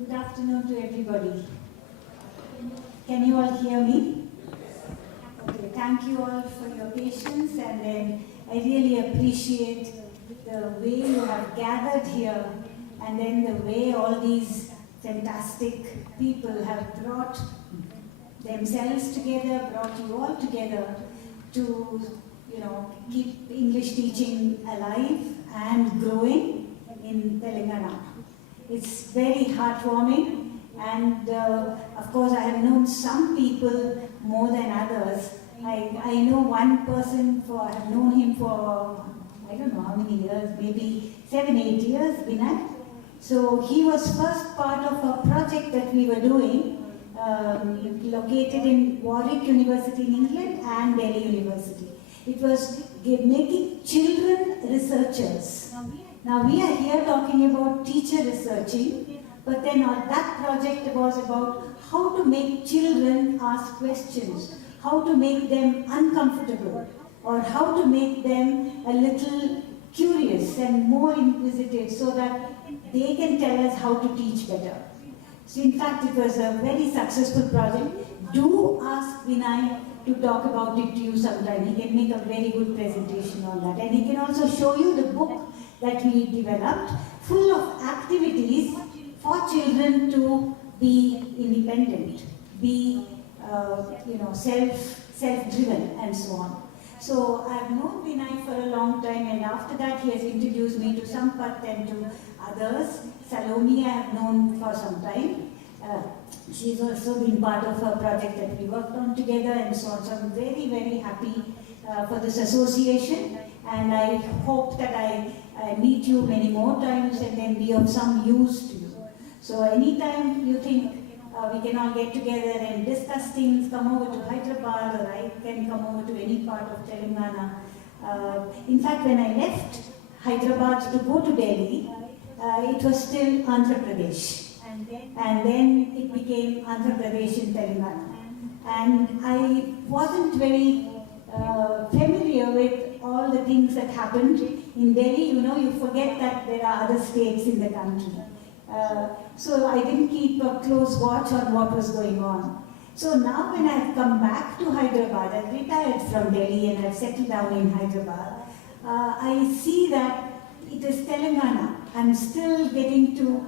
Good afternoon to everybody. Can you all hear me? Okay, thank you all for your patience, and then I really appreciate the way you have gathered here, and then the way all these fantastic people have brought themselves together, brought you all together to, keep English teaching alive and growing in Telangana. It's very heartwarming, and of course I have known some people more than others. I know one person, I have known him for, I don't know how many years, maybe 7-8 years, Vinay. So he was first part of a project that we were doing, located in Warwick University in England and Delhi University. It was making children researchers. Now we are here talking about teacher researching, but then that project was about how to make children ask questions, how to make them uncomfortable, or how to make them a little curious and more inquisitive so that they can tell us how to teach better. So in fact, it was a very successful project. Do ask Vinay to talk about it to you sometime. He can make a very good presentation on that. And he can also show you the book that we developed, full of activities for children to be independent, be self-driven, and so on. So I've known Vinay for a long time, and after that he has introduced me to Sampath and to others. Salome I have known for some time. She's also been part of a project that we worked on together, and so on. So I'm very, very happy for this association, and I hope that I meet you many more times and then be of some use to you. So anytime you think we can all get together and discuss things, come over to Hyderabad, or I can come over to any part of Telangana. In fact, when I left Hyderabad to go to Delhi, it was still Andhra Pradesh. And then it became Andhra Pradesh in Telangana. And I wasn't very familiar with all the things that happened. In Delhi, you forget that there are other states in the country. So I didn't keep a close watch on what was going on. So now when I've come back to Hyderabad, I've retired from Delhi and I've settled down in Hyderabad, I see that it is Telangana. I'm still getting to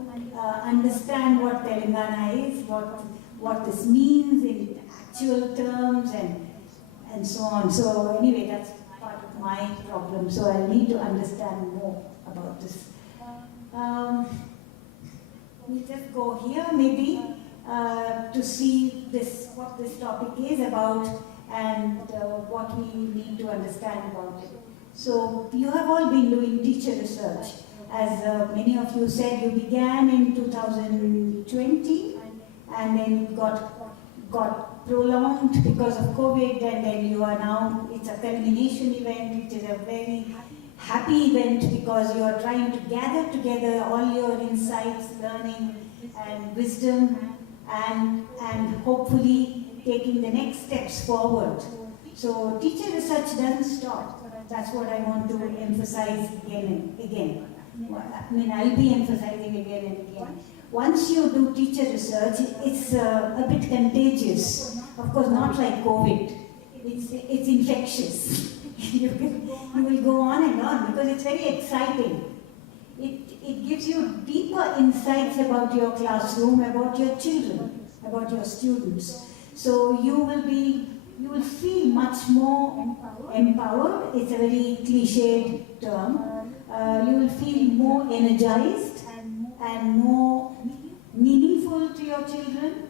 understand what Telangana is, what this means in actual terms, and so on. So anyway, that's part of my problem. So I need to understand more about this. We'll just go here maybe to see what this topic is about and what we need to understand about it. So you have all been doing teacher research. As many of you said, you began in 2020 and then it got prolonged because of COVID, and then you are now, it's a culmination event. It is a very happy event because you are trying to gather together all your insights, learning and wisdom, and hopefully taking the next steps forward. So teacher research doesn't stop. That's what I want to emphasize again and again. I'll be emphasizing again and again. Once you do teacher research, it's a bit contagious. Of course, not like COVID. It's infectious. You will go on and on because it's very exciting. It gives you deeper insights about your classroom, about your children, about your students. So you will feel much more empowered. It's a very cliched term. You will feel more energized and more meaningful to your children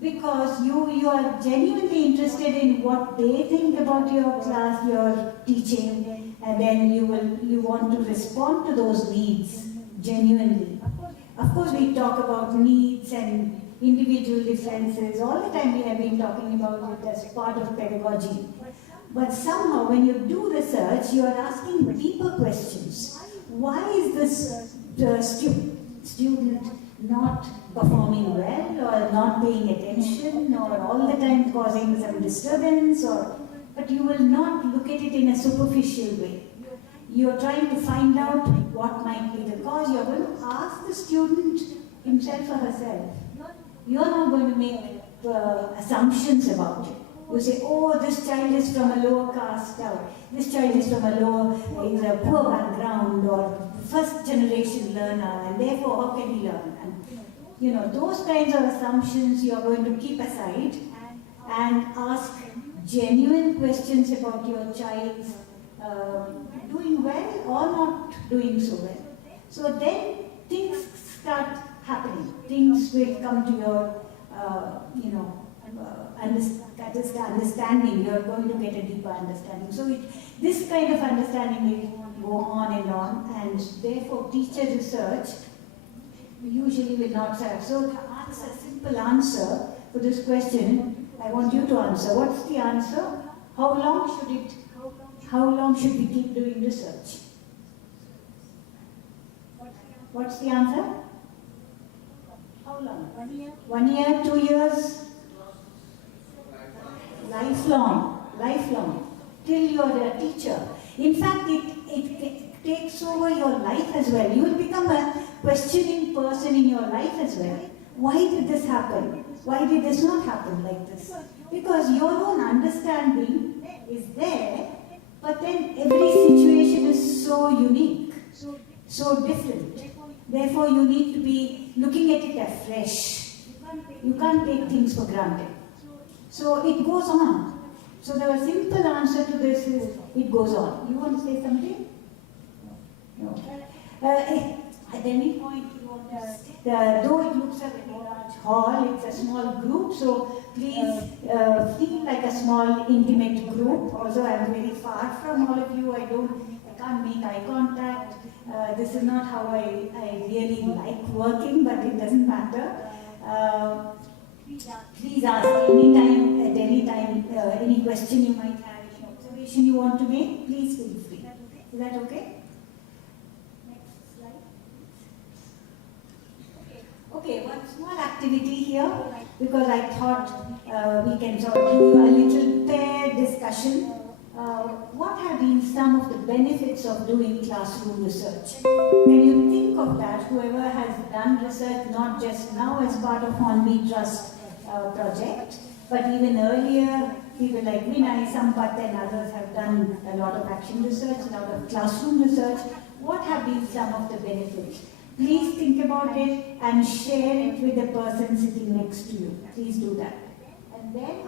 because you are genuinely interested in what they think about your class, your teaching, and then you want to respond to those needs genuinely. Of course, we talk about needs and individual differences. All the time we have been talking about it as part of pedagogy. But somehow when you do research, you are asking deeper questions. Why is this student not performing well, or not paying attention, or all the time causing some disturbance? But you will not look at it in a superficial way. You are trying to find out what might be the cause. You are going to ask the student himself or herself, you're not going to make assumptions about it. You say, oh, this child is from a lower caste, or this child is from is a poor background, or first generation learner, and therefore how can he learn? And those kinds of assumptions you're going to keep aside and ask genuine questions about your child's doing well or not doing so well. So then things start happening. Things will come to your, understanding. You're going to get a deeper understanding. So this kind of understanding will go on, and therefore teacher research usually will not serve. So the simple answer for this question, I want you to answer. What's the answer? How long should we keep doing research? What's the answer? How long? 1 year, 2 years? Lifelong. Till you're a teacher. In fact, it takes over your life as well. You will become a questioning person in your life as well. Why did this happen? Why did this not happen like this? Because your own understanding is there, but then every situation is so unique, so different. Therefore, you need to be looking at it afresh. You can't take things for granted. So it goes on. So the simple answer to this is, it goes on. You want to say something? No. At any point, though it looks a very large hall, it's a small group, so please feel like a small, intimate group. Also, I'm very far from all of you. I can't make eye contact. This is not how I really like working, but it doesn't matter. Please ask at any time, any question you might have, any observation you want to make, please feel free. Is that okay? Next slide. Okay, one small activity here, because I thought we can sort of do a little pair discussion. What have been some of the benefits of doing classroom research? Can you think of that, whoever has done research, not just now as part of On-Me Trust project, but even earlier, people like Vinay, Sampath and others have done a lot of action research, a lot of classroom research. What have been some of the benefits? Please think about it and share it with the person sitting next to you. Please do that. And then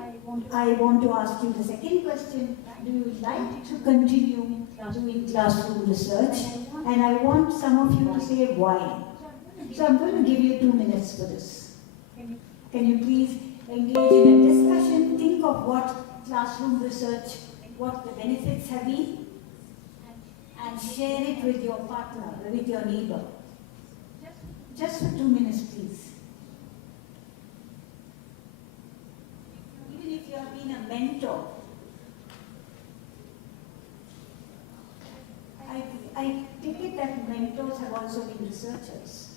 I want to ask you the second question. Do you like to continue doing classroom research? And I want some of you to say why. So I'm going to give you 2 minutes for this. Can you please engage in a discussion, think of what classroom research, what the benefits have been, and share it with your partner, with your neighbor. Just for 2 minutes, please. Even if you have been a mentor, I take it that mentors have also been researchers.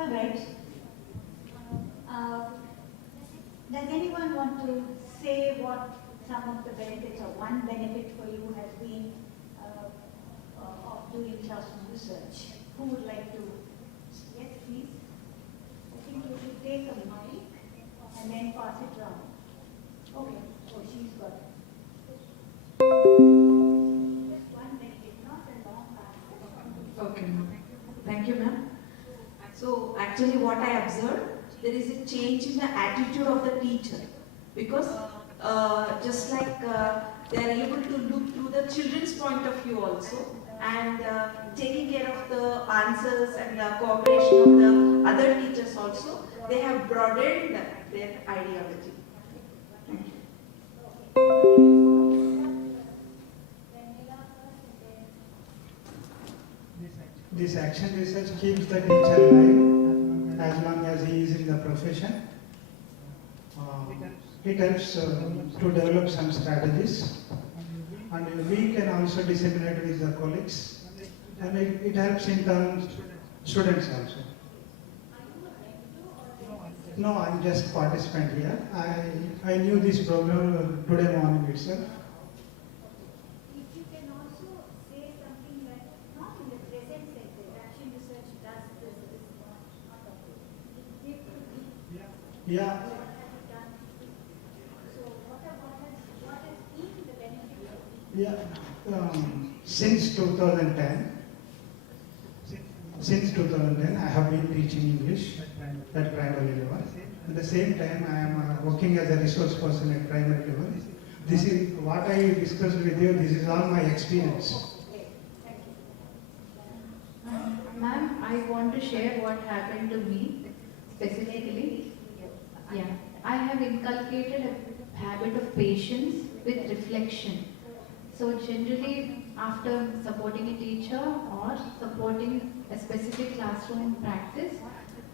All right. Does anyone want to say what some of the benefits or one benefit for you has been of doing classroom research? Who would like to? Yes, please. I think you should take a mic and then pass it round. Okay. Oh, she's got it. Just one benefit, not a long answer. Okay, ma'am. Thank you, ma'am. So actually what I observed, there is a change in the attitude of the teacher, because just like they are able to look to the children's point of view also, and taking care of the answers and the cooperation of the other teachers also, they have broadened their ideology. Thank you. This action research keeps the teacher alive as long as he is in the profession. It helps to develop some strategies, and we can also disseminate with the colleagues, and it helps in terms students also. No, I'm just participant here. I knew this program today morning itself. If you can also say something that not in the present sentence, action research does this, not of it. Yeah. So what has been the benefit? Yeah, since 2010, I have been teaching English at primary level. At the same time, I am working as a resource person at primary level. This is what I discussed with you. This is all my experience. Ma'am, I want to share what happened to me specifically. Yeah, I have inculcated a habit of patience with reflection. So generally, after supporting a teacher or supporting a specific classroom practice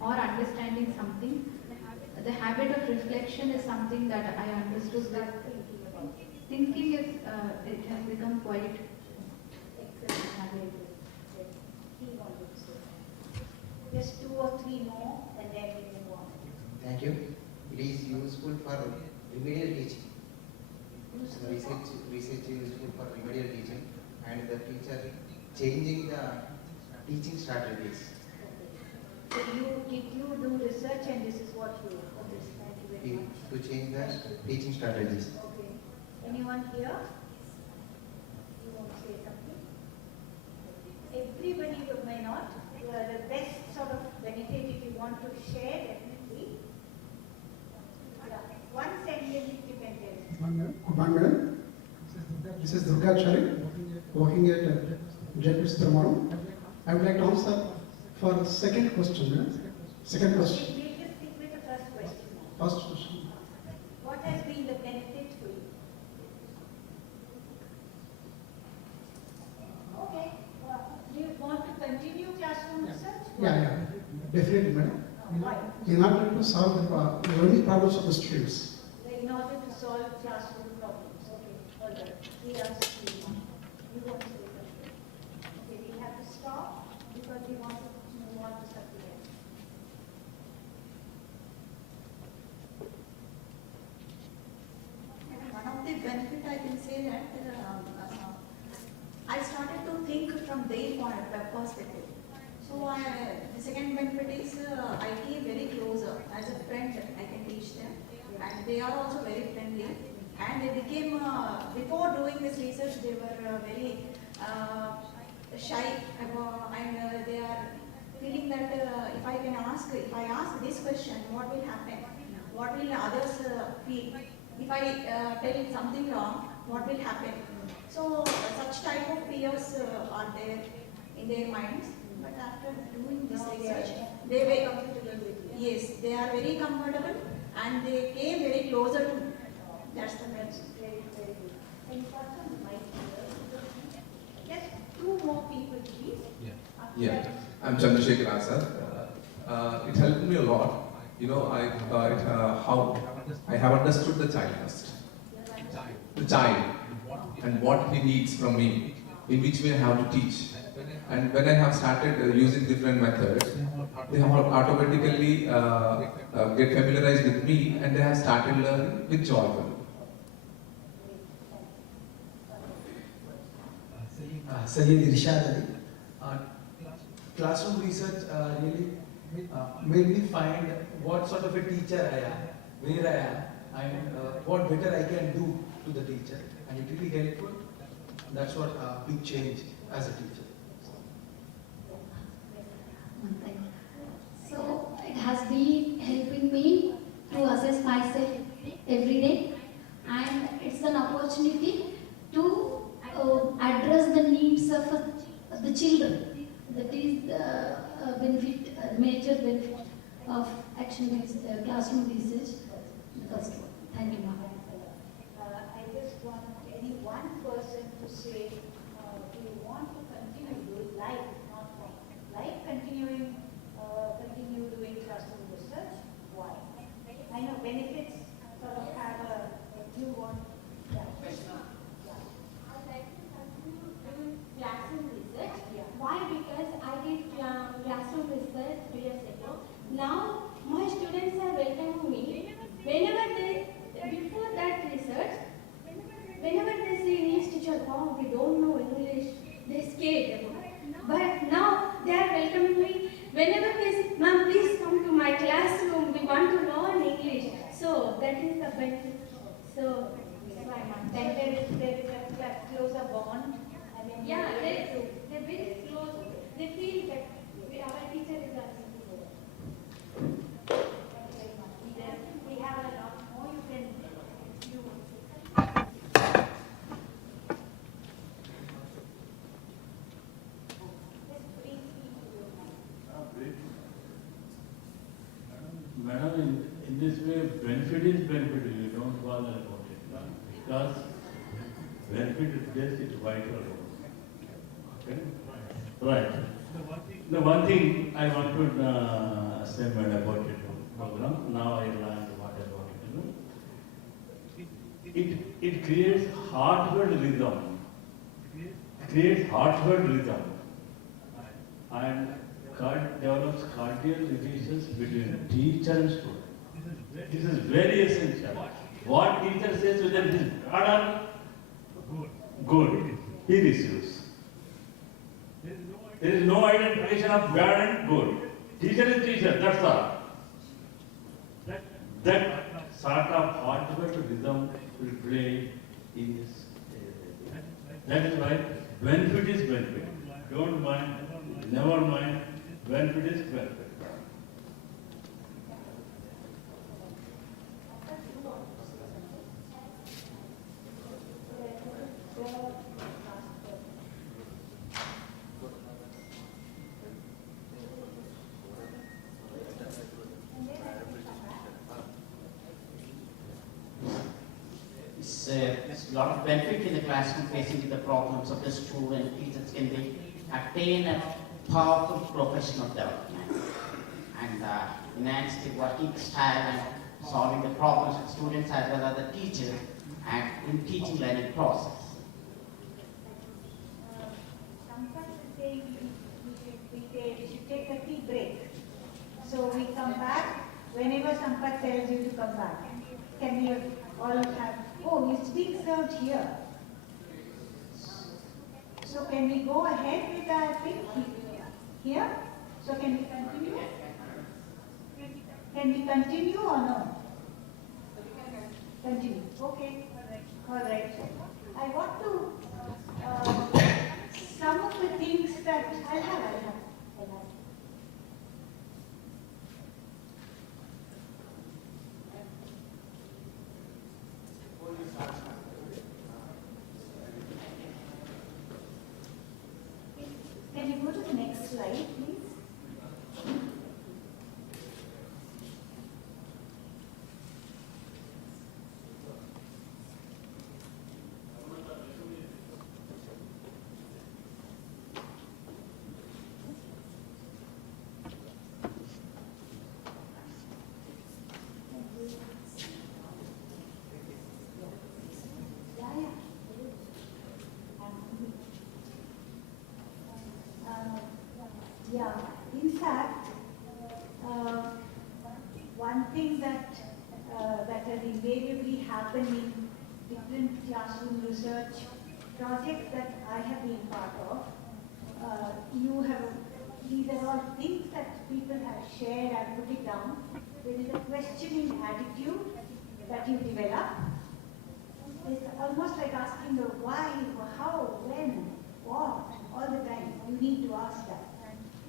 or understanding something, the habit of reflection is something that I understood that thinking is, it has become quite habit. Just 2 or 3 more and then we move on. Thank you. It is useful for remedial teaching. So research is useful for remedial teaching, and the teacher changing the teaching strategies. So did you do research and this is what you thank you very much. To change the teaching strategies. Okay. Anyone here? You want to say something? Everybody may not. The best sort of benefit if you want to share, definitely. One sentence if you can tell. Good morning, madam. This is Durgachari, working at JPS Thermal. I would like to answer for the second question, madam. Second question. We'll just stick with the first question. First question. What has been the benefit for you? Okay. Do you want to continue classroom research? Yeah, definitely, madam. Why? In order to solve the learning problems of the students. In order to solve classroom problems. Okay, all right. He asked you. You want to say something? Okay, we have to stop because we want to move on to something else. One of the benefit I can say that I started to think from their perspective. So the second benefit is I came very closer as a friend. I can teach them, and they are also very friendly. And they became before doing this research, they were very shy about, and they are feeling that if I ask this question, what will happen? What will others feel? If I tell something wrong, what will happen? So such type of fears are there in their minds. But after doing this research, they were comfortable with it. Yes, they are very comfortable and they came very closer to me. That's the message. Very, very good. And first on the mic here. Just 2 more people, please. Yeah. I'm Chandrasekhar Azad. It helped me a lot. You know, how I have understood the child first. The child and what he needs from me, in which way I have to teach. And when I have started using different methods, they have automatically get familiarized with me, and they have started learning with joy. Sayyid Irshad Ali. Classroom research really made me find what sort of a teacher I am, where I am, and what better I can do to the teacher. And it really helpful. That's what big change as a teacher. So it has been helping me to assess myself every day, and it's an opportunity to address the needs of the children. That is the major benefit of classroom research. The first one. Thank you, ma'am. I just want any one person to say, do you want to continue doing life, not life, continue doing classroom research? Why? I know benefits sort of have you want. Classroom research. Why? Because I did classroom research 3 years ago. Now my students are welcoming me. Whenever they, before that research, whenever they say English teacher, wow, we don't know English, they're scared about it. But now they are welcoming me. Whenever they say, ma'am, please come to my classroom, we want to learn English. So that is the benefit. So that's why, ma'am. Then there is a closer bond. Yeah, they're very close. They feel that our teacher is our teacher. We have a lot more. You can Madam, in this way, benefit is benefit. You don't bother about it. Because benefit is just it's vital. Okay? Right. The one thing I want to say about it program, now I learned what I want to do. It creates heartfelt rhythm. It creates heartfelt rhythm. And develops cordial relations between teacher and student. This is very essential. What teacher says whether it is bad or good, he receives. There is no identification of bad and good. Teacher is teacher, that's all. That sort of heartfelt rhythm will play in this area. That is why benefit is benefit. Don't mind, never mind, benefit is benefit. There's a lot of benefit in the classroom facing the problems of the student. Teachers can attain a powerful professional development and enhance the working style and solving the problems of students as well as the teachers and in teaching learning process. Sometimes we say we should take a tea break. So we come back whenever Sampath tells you to come back. Can you all have, oh, it's being served here. So can we go ahead with that thing here? So can we continue? Can we continue or no? Continue. Okay. All right. I want to, some of the things that I'll have. Can you go to the next slide, please? thing that that has invariably happened in different classroom research projects that I have been part of. These are all things that people have shared and put it down. There is a questioning attitude that you develop. It's almost like asking the why, how, when, what, all the time. You need to ask that.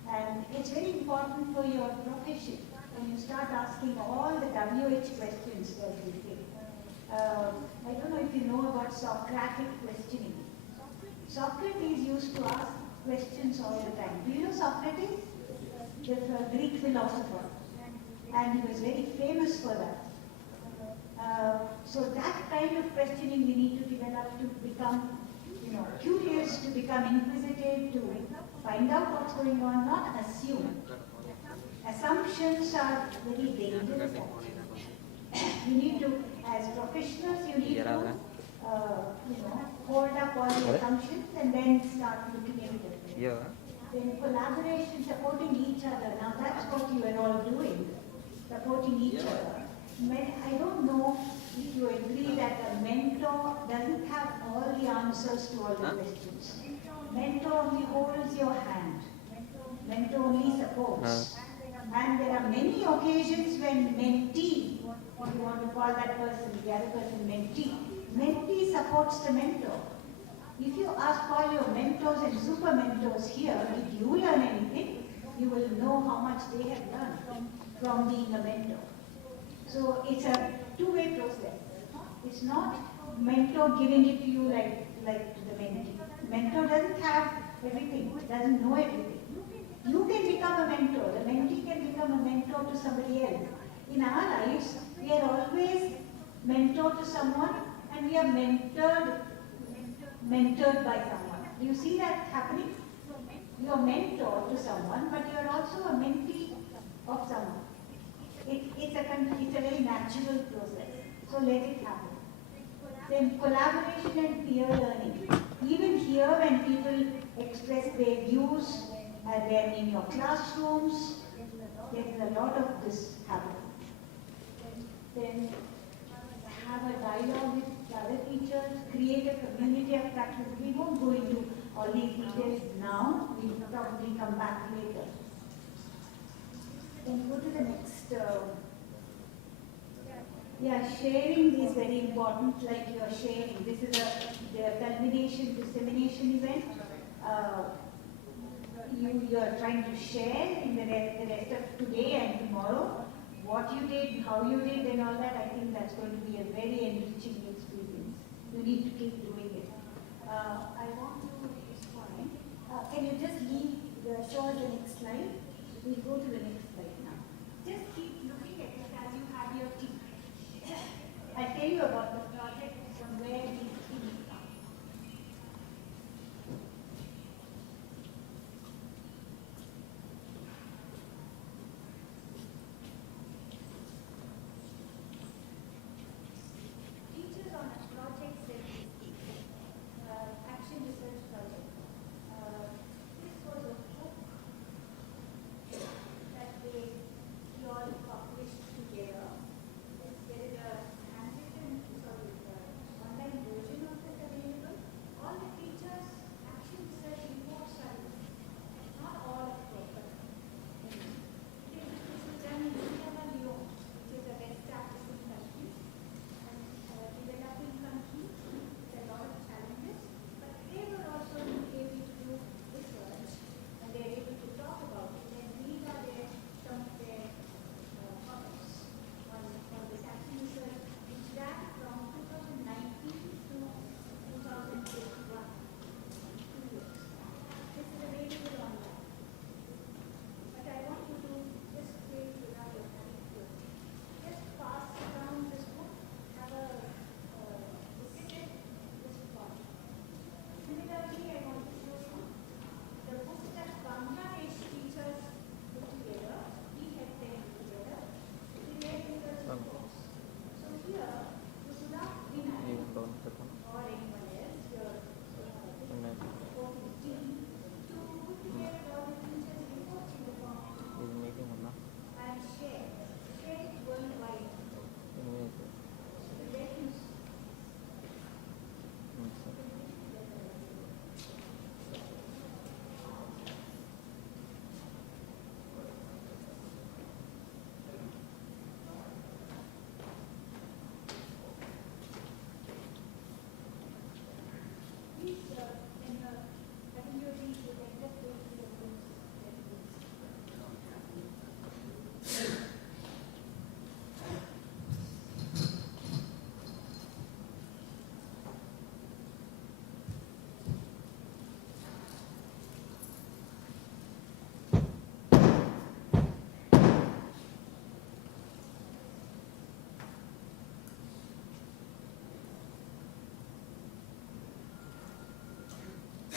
And it's very important for your profession when you start asking all the WH questions that you think. I don't know if you know about Socratic questioning. Socrates used to ask questions all the time. Do you know Socrates? The Greek philosopher. And he was very famous for that. So that kind of questioning we need to develop to become, curious, to become inquisitive, to find out what's going on, not assume. Assumptions are very dangerous. You need to, as professionals, you need to, hold up all the assumptions and then start looking at it. Then collaboration, supporting each other. Now that's what you are all doing, supporting each other. I don't know if you agree that a mentor doesn't have all the answers to all the questions. Mentor only holds your hand. Mentor only supports. And there are many occasions when mentee, if you want to call that person, the other person mentee supports the mentor. If you ask all your mentors and super mentors here, if you learn anything, you will know how much they have learned from being a mentor. So it's a two-way process. It's not mentor giving it to you like to the mentee. Mentor doesn't have everything, doesn't know everything. You can become a mentor. The mentee can become a mentor to somebody else. In our lives, we are always mentor to someone and we are mentored by someone. Do you see that happening? You are mentor to someone, but you are also a mentee of someone. It's a very natural process. So let it happen. Then collaboration and peer learning. Even here when people express their views, then in your classrooms, there is a lot of this happening. Then have a dialogue with other teachers, create a community of practice. We won't go into all these details now. We'll probably come back later. Then go to the next. Sharing is very important, like you are sharing. This is the culmination, dissemination event. You are trying to share in the rest of today and tomorrow what you did, how you did, and all that. I think that's going to be a very enriching experience. You need to keep doing it. I want to respond. Can you just show us the next slide? We'll go to the next slide now. Just keep looking at it as you have your team. I'll tell you about the project from where these things come. Teachers on a project set this.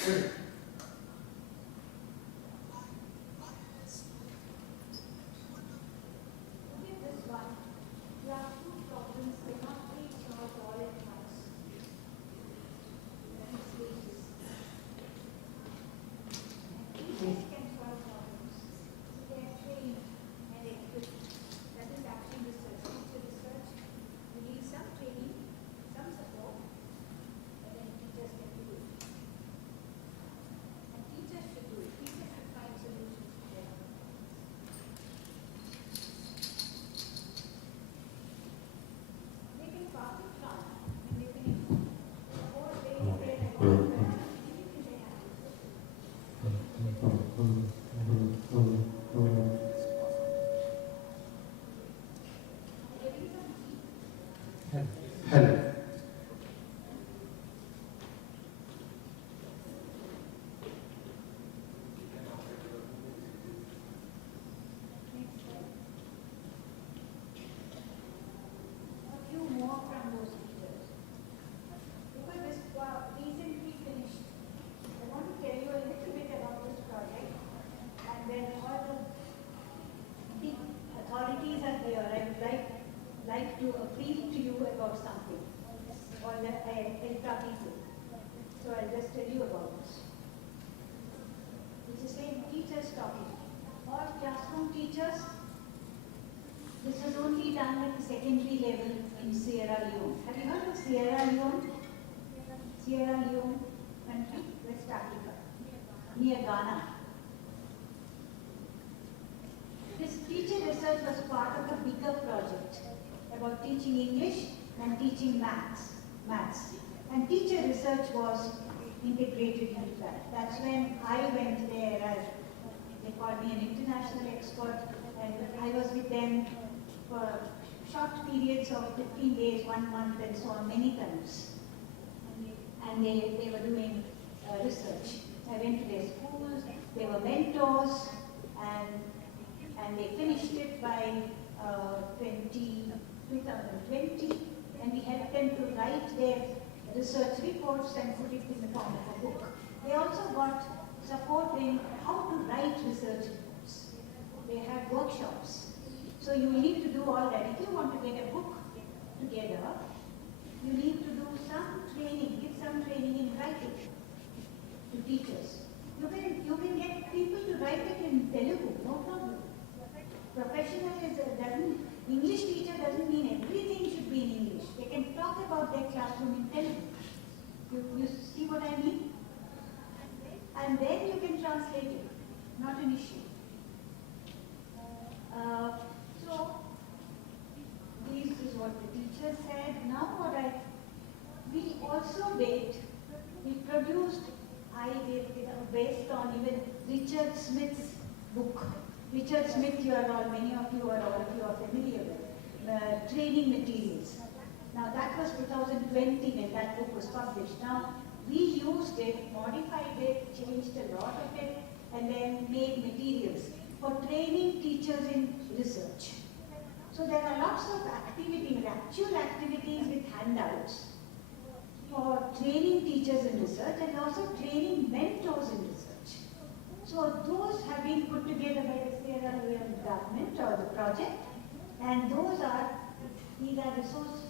this one. Classroom problems cannot be solved all at once. Teachers can solve problems. They are trained and equipped. That is action research. Teacher research, you need some training, some support, and then teachers can do it. And teachers should do it. Teachers should find solutions together. They can pass it on and they can afford days where they want to Hello. a few more from those teachers. Because this recently finished, I want to tell you a little bit about this project, and then all the big authorities are here. I would like to appeal to you about something, or the Elta people. So I'll just tell you about this. It's the same teachers talking. All classroom teachers. This was only done at the secondary level in Sierra Leone. Have you heard of Sierra Leone? Sierra Leone country, West Africa, near Ghana. This teacher research was part of a bigger project about teaching English and teaching maths. And teacher research was integrated into that. That's when I went there as, they called me an international expert, and I was with them for short periods of 15 days, 1 month, and so on, many times. And they were doing research. I went to their schools, they were mentors, and they finished it by 2020, and we helped them to write their research reports and put it in the form of a book. They also got support in how to write research reports. They had workshops. So you need to do all that. If you want to get a book together, you need to do some training, give some training in writing to teachers. You can get people to write it in Telugu, no problem. Professionalism English teacher doesn't mean everything should be in English. They can talk about their classroom in Telugu. You see what I mean? And then you can translate it, not an issue. So, this is what the teacher said. Now we also did, we produced, based on even Richard Smith's book. Richard Smith, many of you are familiar with, training materials. Now that was 2020 when that book was published. Now we used it, modified it, changed a lot of it, and then made materials for training teachers in research. So there are lots of activities, actual activities with handouts for training teachers in research and also training mentors in research. So those have been put together by the Sierra Leone government or the project, and these are resource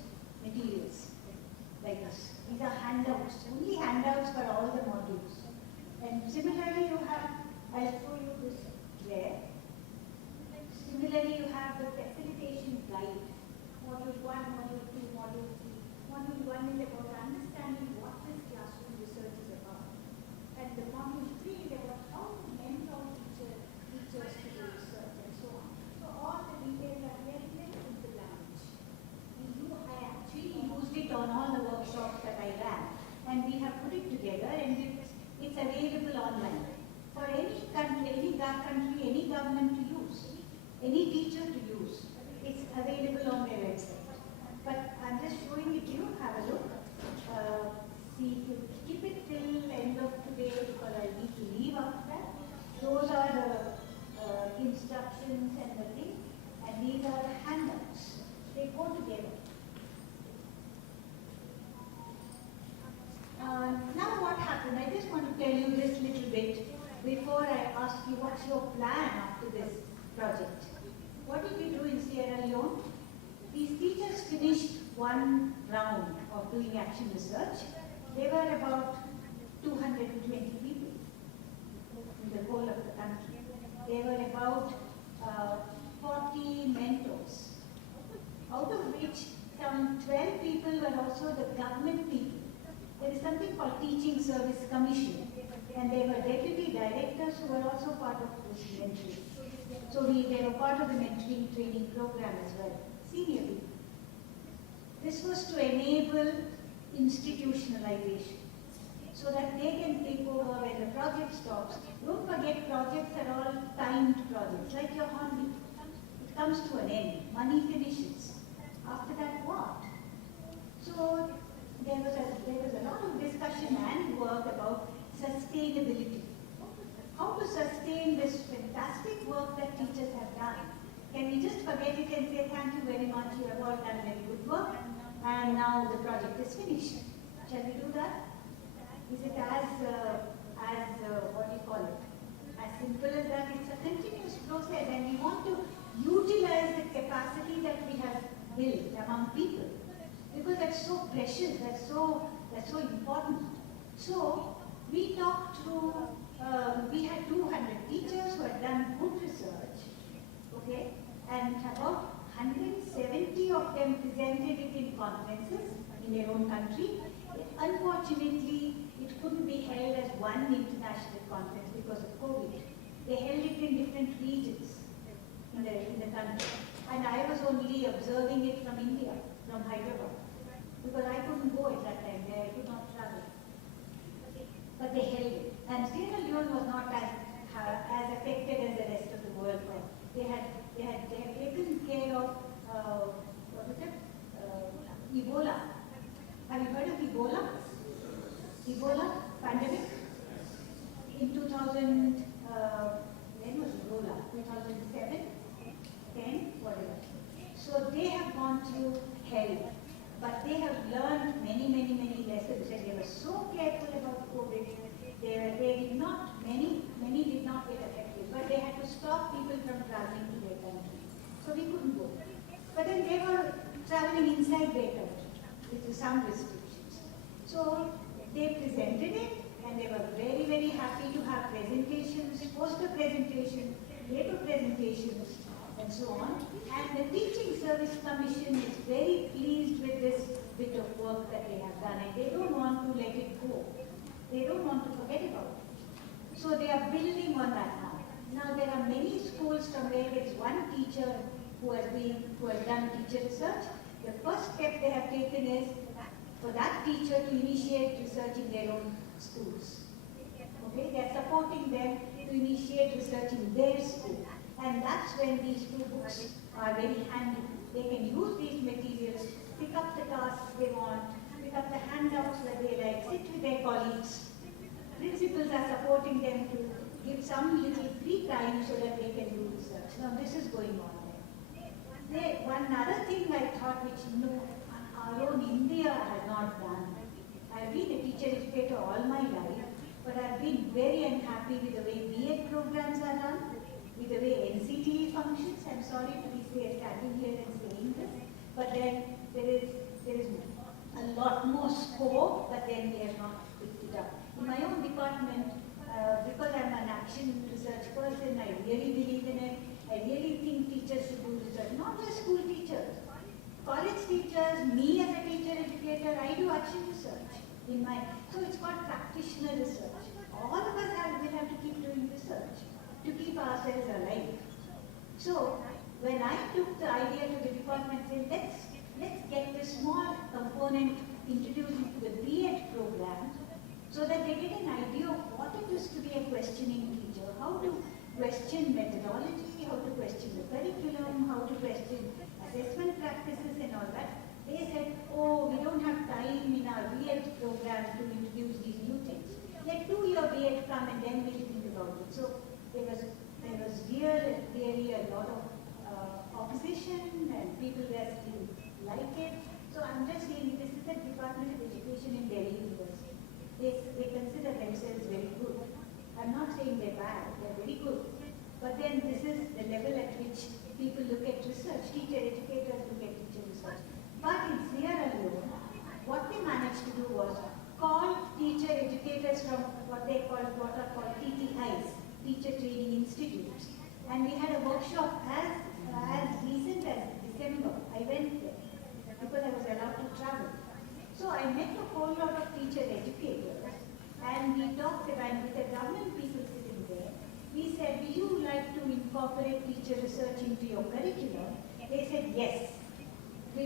materials like this. These are handouts, only handouts for all the modules. And similarly you have, I'll show you this there. Similarly you have the facilitation guide, module 1, module 2, module 3. Module 1 is about understanding what this classroom research is about. And the module 3 is about how to mentor teachers to do research and so on. So all the details are very, very simple language. I actually used it on all the workshops that I ran. And we have put it together, and it's available online for any country, any government to use, any teacher to you what's your plan after this project. What did we do in Sierra Leone? These teachers finished one round of doing action research. They were about 220 people in the whole of the country. There were about 40 mentors, out of which some 12 people were also the government people. There is something called Teaching Service Commission, and they were deputy directors who were also part of this mentoring. So they were part of the mentoring training program as well, senior people. This was to enable institutionalization, so that they can take over when the project stops. Don't forget, projects are all timed projects, like your hobby. It comes to an end, money finishes. After that, what? So there was a lot of discussion and work about sustainability. How to sustain this fantastic work that teachers have done. Can we just forget it and say thank you very much, you have all done very good work, and now the project is finished? Shall we do that? Is it as what do you call it? As simple as that? It's a continuous process, and we want to utilize the capacity that we have built among people, because that's so precious, that's so important. So we talked to, we had 200 teachers who had done good research, okay, and about 170 of them presented it in conferences in their own country. Unfortunately, it couldn't be held as one international conference because of COVID. They held it in different regions in the country. And I was only observing it from India, from Hyderabad, because I couldn't go at that time there, I could not travel. But they held it. And Sierra Leone was not as affected as the rest of the world was. They had taken care of, Ebola. Have you heard of Ebola? Ebola pandemic? In 2000, when was Ebola? 2007? 10? Whatever. So they have gone through hell. But they have learned many lessons, and they were so careful about COVID. Many did not get affected, but they had to stop people from traveling to their country. So we couldn't go. But then they were traveling inside their country with some restrictions. So they presented it, and they were very happy to have presentations, poster presentations, paper presentations, and so on. And the Teaching Service Commission is very pleased with this bit of work that they have done, and they don't want to let it go. They don't want to forget about it. So they are building on that now. Now there are many schools from where there is one teacher who has done teacher research. The first step they have taken is for that teacher to initiate research in their own schools. Okay, they are supporting them to initiate research in their school. And that's when these two books are very handy. They can use these materials, pick up the tasks they want, pick up the handouts that they like, sit with their colleagues. Principals are supporting them to give some little free time so that they can do research. Now this is going on there. One other thing I thought which our own India has not done. I've been a teacher educator all my life, but I've been very unhappy with the way B.Ed programs are done, with the way NCTE functions. I'm sorry to be standing here and saying this, but then there is a lot more scope, but then we have not picked it up. In my own department, because I'm an action research person, I really believe in it. I really think teachers should do research, not just school teachers. College teachers, me as a teacher educator, I do action research. So it's called practitioner research. All of us will have to keep doing research to keep ourselves alive. So when I took the idea to the department, saying let's get this small component introduced into the B.Ed program, so that they get an idea of what it is to be a questioning teacher, how to question methodology, how to question the curriculum, how to question assessment practices and all that. They said, oh, we don't have time in our B.Ed program to introduce these new things. Let 2-year B.Ed come and then we'll think about it. So there was really a lot of opposition, and people were still like it. So I'm just saying, this is the Department of Education in Delhi University. They consider themselves very good. I'm not saying they're bad, they're very good.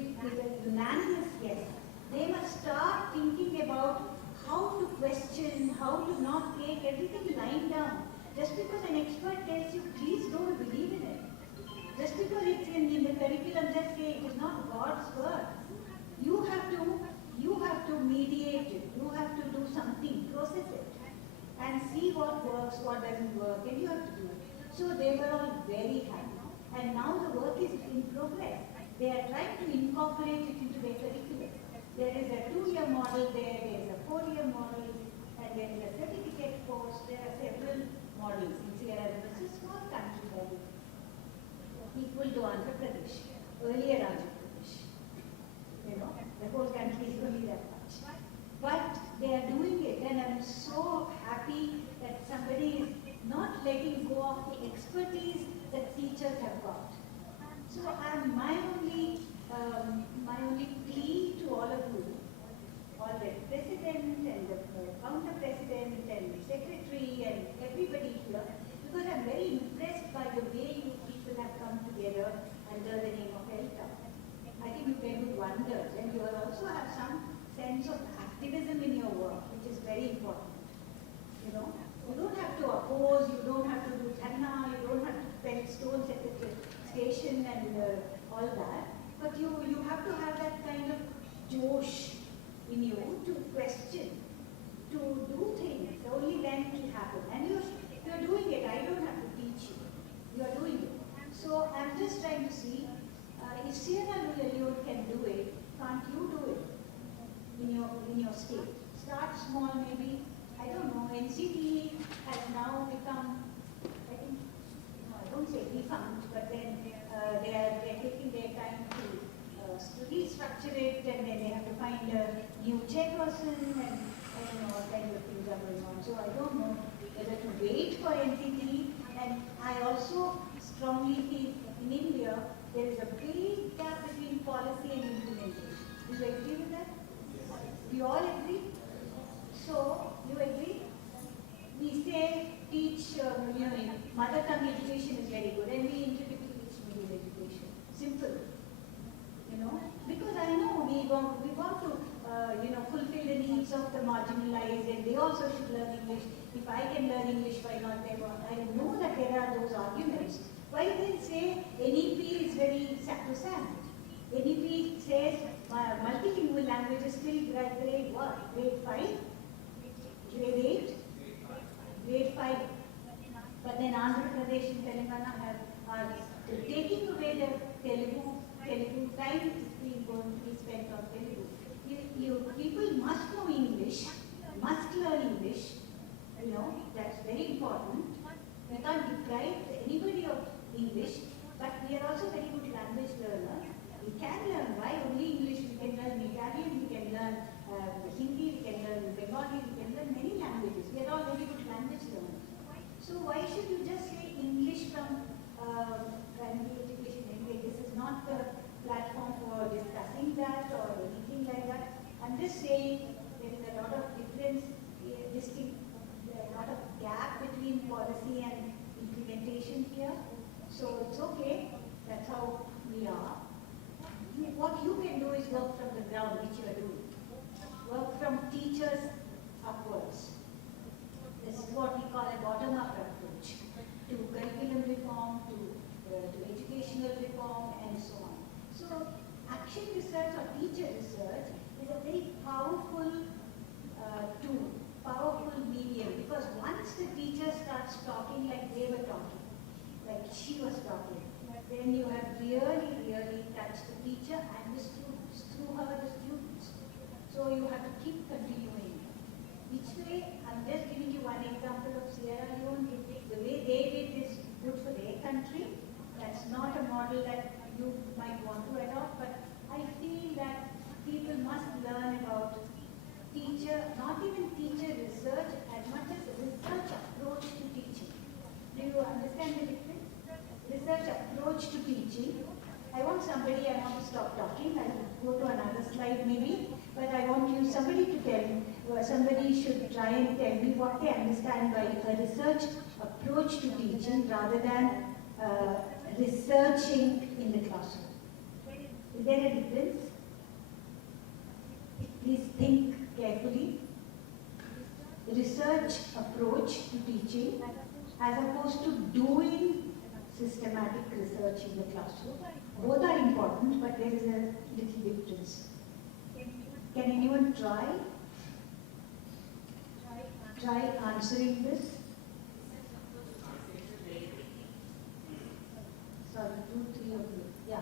is a unanimous yes. They must start thinking about how to question, how to not take everything lying down. Just because an expert tells you, please don't believe in it. Just because it's in the curriculum, just say it is not God's word. You have to mediate it. You have to do something, process it, and see what works, what doesn't work, and you have to do it. So they were all very happy. And now the work is in progress. They are trying to incorporate it into their curriculum. There is a 2-year model there is a 4-year model, and there is a certificate course. There are several models in Sierra Leone. It's a small country, by the way, equal to Andhra Pradesh, earlier Andhra Pradesh. You know, the whole country is only that much. But they are doing it, and I'm so happy that somebody is not letting go of the expertise that teachers have got. So my only plea to all of you, all the president and the counter president and the secretary and everybody here, because I'm very impressed by the way you people have come together under the name of Elta. I think you can do wonders, and you also have some sense of activism in your work, which is very important. You know, you don't have to oppose, you don't have to do dharna, you don't have to pelt stones at the station and all that, but you have to have that kind of josh in you to question, to do things. Only then it will happen. And you're doing it. I don't have to teach you. You're doing it. So I'm just trying to see if Sierra Leone can do it, can't you do it in your state? Start small, maybe. I don't know. NCT has now become, I think, no, I don't say defunct, but then they're taking their time to restructure it, and then they have to find a new chairperson, and I don't know what kind of things are going on. So I don't know whether to wait for NCT. And I also strongly feel in India there is a big gap between policy and implementation. Do you agree with that? Do you all agree? So, you agree? We say teach, mother tongue education is very good, and we introduce English medium education. Simple. You know, because I know we want to, fulfill the needs of the marginalized, and they also should learn English. If I can learn English, why not they want? I know that there are those arguments. Why they say NEP is very sacrosanct? NEP says multilingual language is still grade what? Grade 5? Grade 8? Grade 5. But then Andhra Pradesh and Telangana are taking away the Telugu time is being going to be spent on Telugu. People must know English, must learn English. You know, that's very important. We can't deprive anybody of English, but we are also very good language learners. We can learn. Why only English? We can learn Italian, we can learn Hindi, we can learn Bengali, we can learn many languages. We are all very good language learners. So why should you just say English from primary education? Anyway, this is not the platform for discussing that or anything like that. I'm just saying there is a lot of difference, a lot of gap between policy and implementation here. So it's okay. That's how we are. What you can do is work from the ground, which you are doing. Work from teachers upwards. This is what we call a bottom-up approach to curriculum reform, to educational reform, and so on. So action research or teacher research is a very powerful tool, powerful medium, because once the teacher starts talking like they were talking, like she was talking, then you have really touched the teacher and the students, through her the students. So you have to keep continuing. Which way? I'm just giving you one example of Sierra Leone. The way they did is good for their country. That's not a model that you might want to adopt, but I feel that people must learn about teacher, not even teacher research, as much as research approach to teaching. Do you understand the difference? Research approach to teaching. I want to stop talking, I'll go to another slide maybe, but I want somebody to tell me, somebody should try and tell me what they understand by a research approach to teaching rather than researching in the classroom. Is there a difference? approach to teaching as opposed to doing systematic research in the classroom. Both are important, but there is a little difference. Can anyone try? Try answering this? Sorry, 2, 3 of you. Yeah.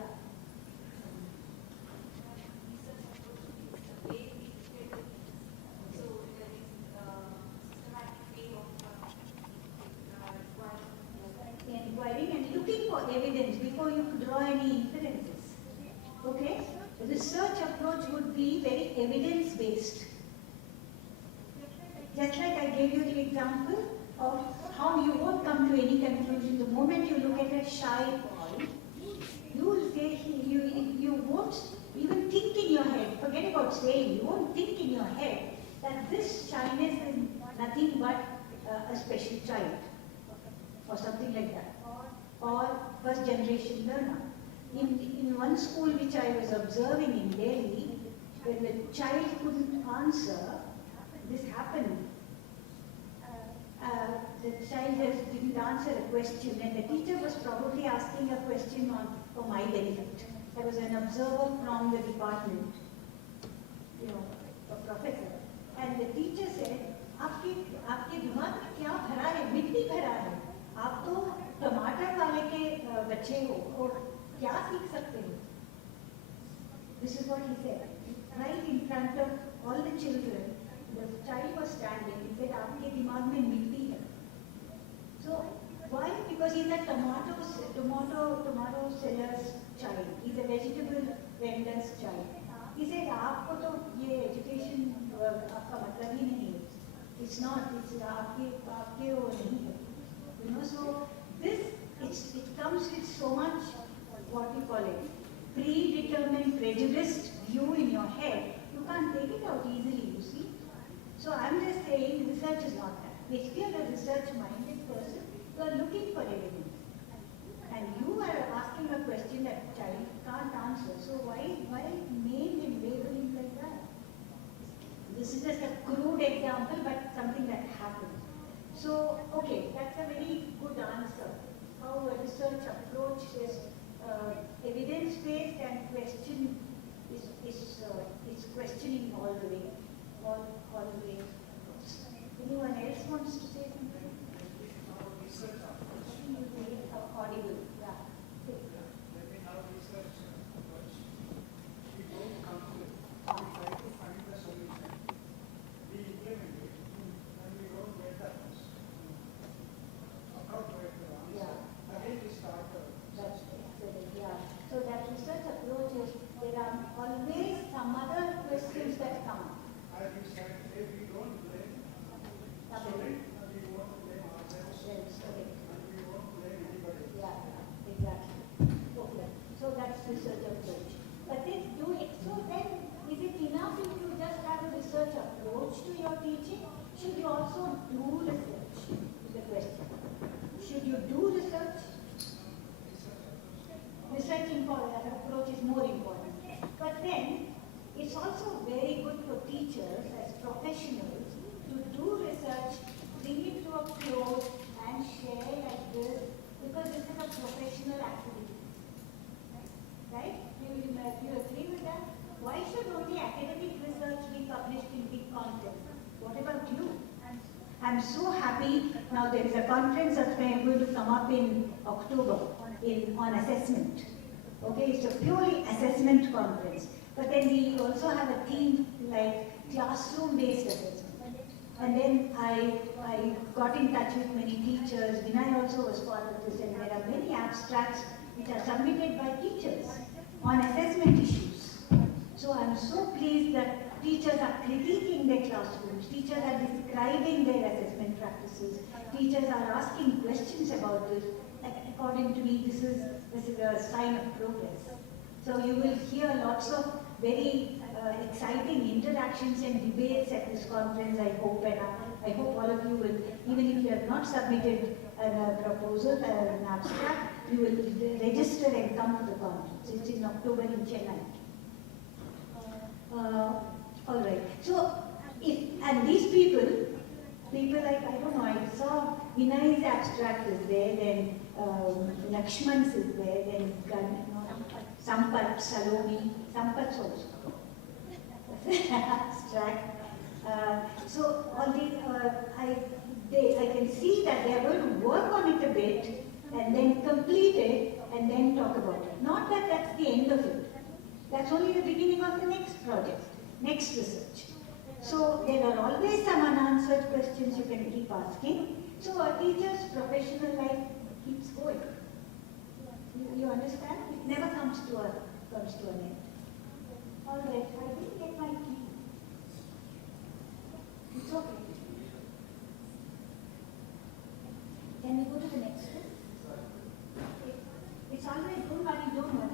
Inquiring and looking for evidence before you draw any inferences. Okay? The research approach would be very evidence-based. Just like I gave you the example of how you won't come to any conclusion. The moment you look at a shy boy, you will say, you won't even think in your head, forget about saying, you won't think in your head that this shyness is nothing but a special child or something like that, or first generation learner. In one school which I was observing in Delhi, when the child couldn't answer, this happened. The child just didn't answer a question, and the teacher was probably asking a question for my benefit. There was an observer from the department, a professor, and the teacher said, आपके दिमाग में क्या भरा है? मिट्टी भरा है. आप तो टमाटर वाले के बच्चे हो, और क्या सीख सकते हो? This is what he said, right in front of all the children. The child was standing. He said, आपके दिमाग में मिट्टी है. So why? Because he's a tomato seller's child. He's a vegetable vendor's child. He said, आपको तो ये education आपका मतलब ही नहीं है. It's not. It's आपके वो नहीं है. So this it comes with so much, what we call it, predetermined, prejudiced view in your head. You can't take it out easily, you see. So I'm just saying research is not that. If you're a research-minded person, you are looking for evidence. And you are asking a question that a child can't answer. So why name and labeling like that? This is just a crude example, but something that happened. So, okay, that's a very good answer. How a research approach is evidence-based and question is questioning all the way. All the way. Anyone else wants to say something? Audible. Yeah. So that research approach is, there are always some other questions that come up. So that's research approach. But then is it enough if you just have a research approach to your teaching? Should you also do research? Is the question. Should you do research? Researching for that approach is more important. But then it's also very good for teachers as professionals to do research, bring it to a close and share like this, because this is a professional activity. Right? Do you agree with that? Why should only academic research be published in big content? What about you? I'm so happy. Now there is a conference that's going to come up in October on assessment. Okay, it's a purely assessment conference. But then we also have a theme like classroom-based assessment. And then I got in touch with many teachers. Vinay also was part of this, and there are many abstracts which are submitted by teachers on assessment issues. So I'm so pleased that teachers are critiquing their classrooms, teachers are describing their assessment practices, teachers are asking questions about this. Like, according to me, this is a sign of progress. So you will hear lots of very exciting interactions and debates at this conference, I hope, and I hope all of you will, even if you have not submitted a proposal, an abstract, you will register and come to the conference. It's in October in Chennai. All right. So, and these people people like, I don't know, I saw Vinay's abstract is there, then Lakshman's is there, then Sampat, Saloni, Sampat's also. Abstract. So all these, I can see that they are going to work on it a bit and then complete it and then talk about it. Not that that's the end of it. That's only the beginning of the next project, next research. So there are always some unanswered questions you can keep asking. So a teacher's professional life keeps going. You understand? It never comes to an end. All right, I didn't get my key. It's okay. Can we go to the next one? It's all right, don't worry.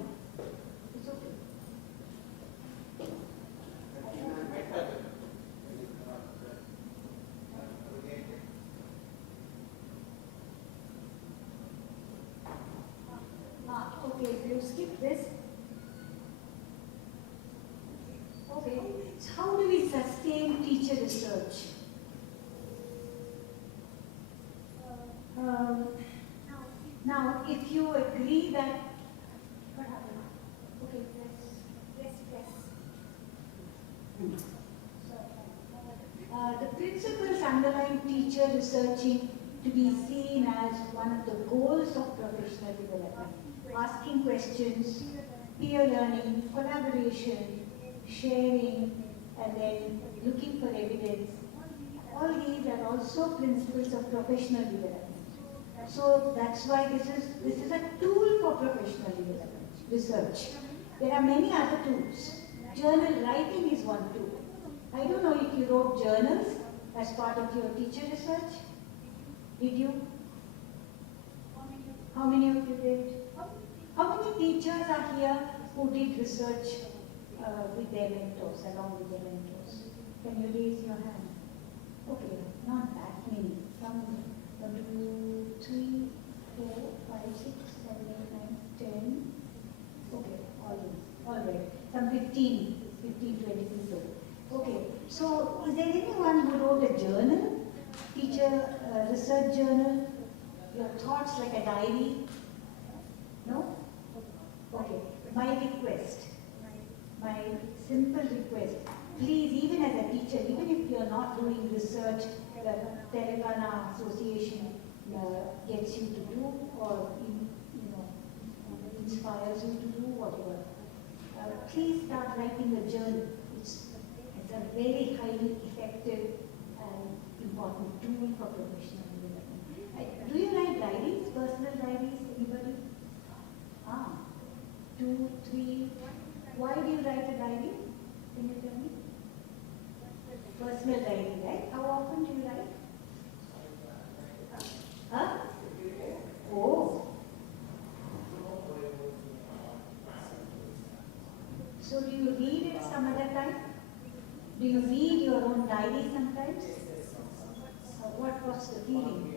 It's okay. Okay, you skip this. Okay, so how do we sustain teacher research? Now, if you agree that, what happened? Okay, press. The principles underlying teacher researching to be seen as one of the goals of professional development. Asking questions, peer learning, collaboration, sharing, and then looking for evidence. All these are also principles of professional development. So that's why this is a tool for professional development, research. There are many other tools. Journal writing is one tool. I don't know if you wrote journals as part of your teacher research. Did you? How many of you did? How many teachers are here who did research with their mentors, along with their mentors? Can you raise your hand? Okay, not that many. Some 1, 2, 3, 4, 5, 6, 7, 8, 9, 10. Okay, all right. Some 15, 20 people. Okay, so is there anyone who wrote a journal? Teacher research journal? Your thoughts like a diary? No? Okay, my request, my simple request, please, even as a teacher, even if you're not doing research, the Telangana Association gets you to do, or inspires you to do, whatever. Please start writing a journal. It's a very highly effective and important tool for professional development. Do you write diaries, personal diaries, anybody? 2, 3. Why do you write a diary? Can you tell me? Personal diary, right? How often do you write? Huh? Oh. So do you read it some other time? Do you read your own diary sometimes? What's the feeling?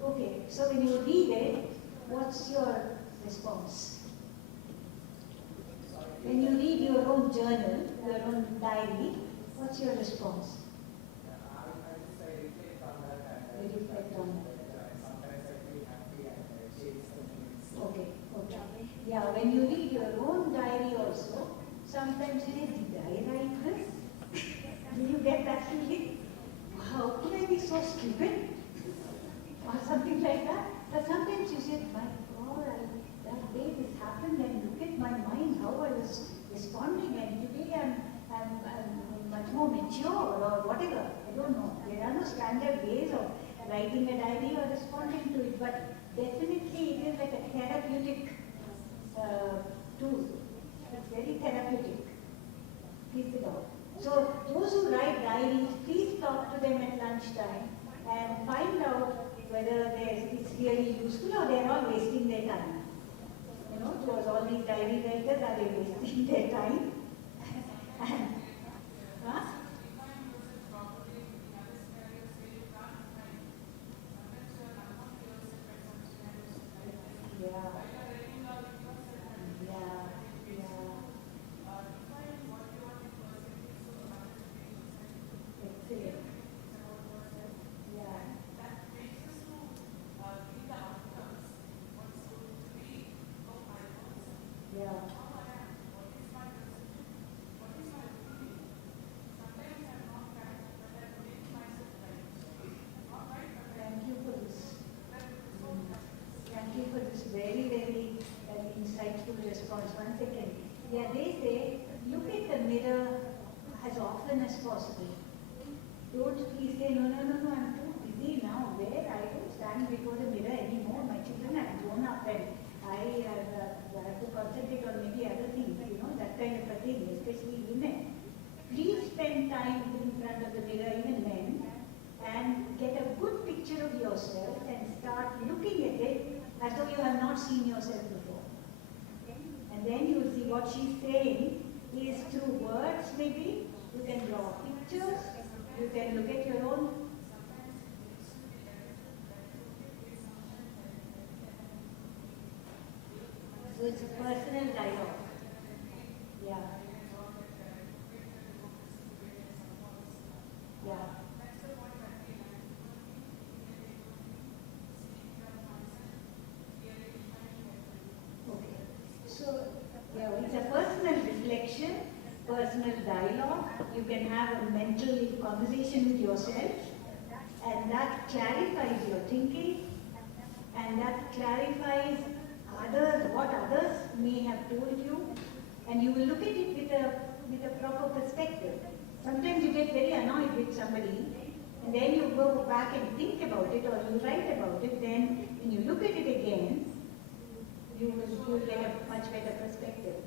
Okay, so when you read it, what's your response? When you read your own journal, your own diary, what's your response? You reflect on it. Okay. Yeah, when you read your own diary also, sometimes you say, did I write this? Do you get that feeling? How could I be so stupid? Or something like that. But sometimes you say, my God, that day this happened, and look at my mind, how I was responding, and today I'm much more mature, or whatever. I don't know. There are no standard ways of writing a diary or responding to it, but definitely it is like a therapeutic tool. It's very therapeutic. Please sit down. So those who write diaries, please talk to them at lunchtime and find out whether it's really useful or they're all wasting their time. Towards all these diary writers, are they wasting their time? Huh? they say, look at the mirror as often as possible. Don't please say, no, I'm too busy now. Where I don't stand before the mirror anymore. My children have grown up and I have to concentrate on maybe other things, that kind of a thing, especially women. Please spend time in front of the mirror, even men, and get a good picture of yourself and start looking at it as though you have not seen yourself before. And then you will see what she's saying is through words maybe. You can draw pictures, you can look at your own. So it's a personal dialogue. Yeah. Yeah. Okay. So, yeah, it's a personal reflection, personal dialogue. You can have a mental conversation with yourself, and that clarifies your thinking, and that clarifies what others may have told you, and you will look at it with a proper perspective. Sometimes you get very annoyed with somebody, and then you go back and think about it, or you write about it. Then, when you look at it again, you will get a much better perspective.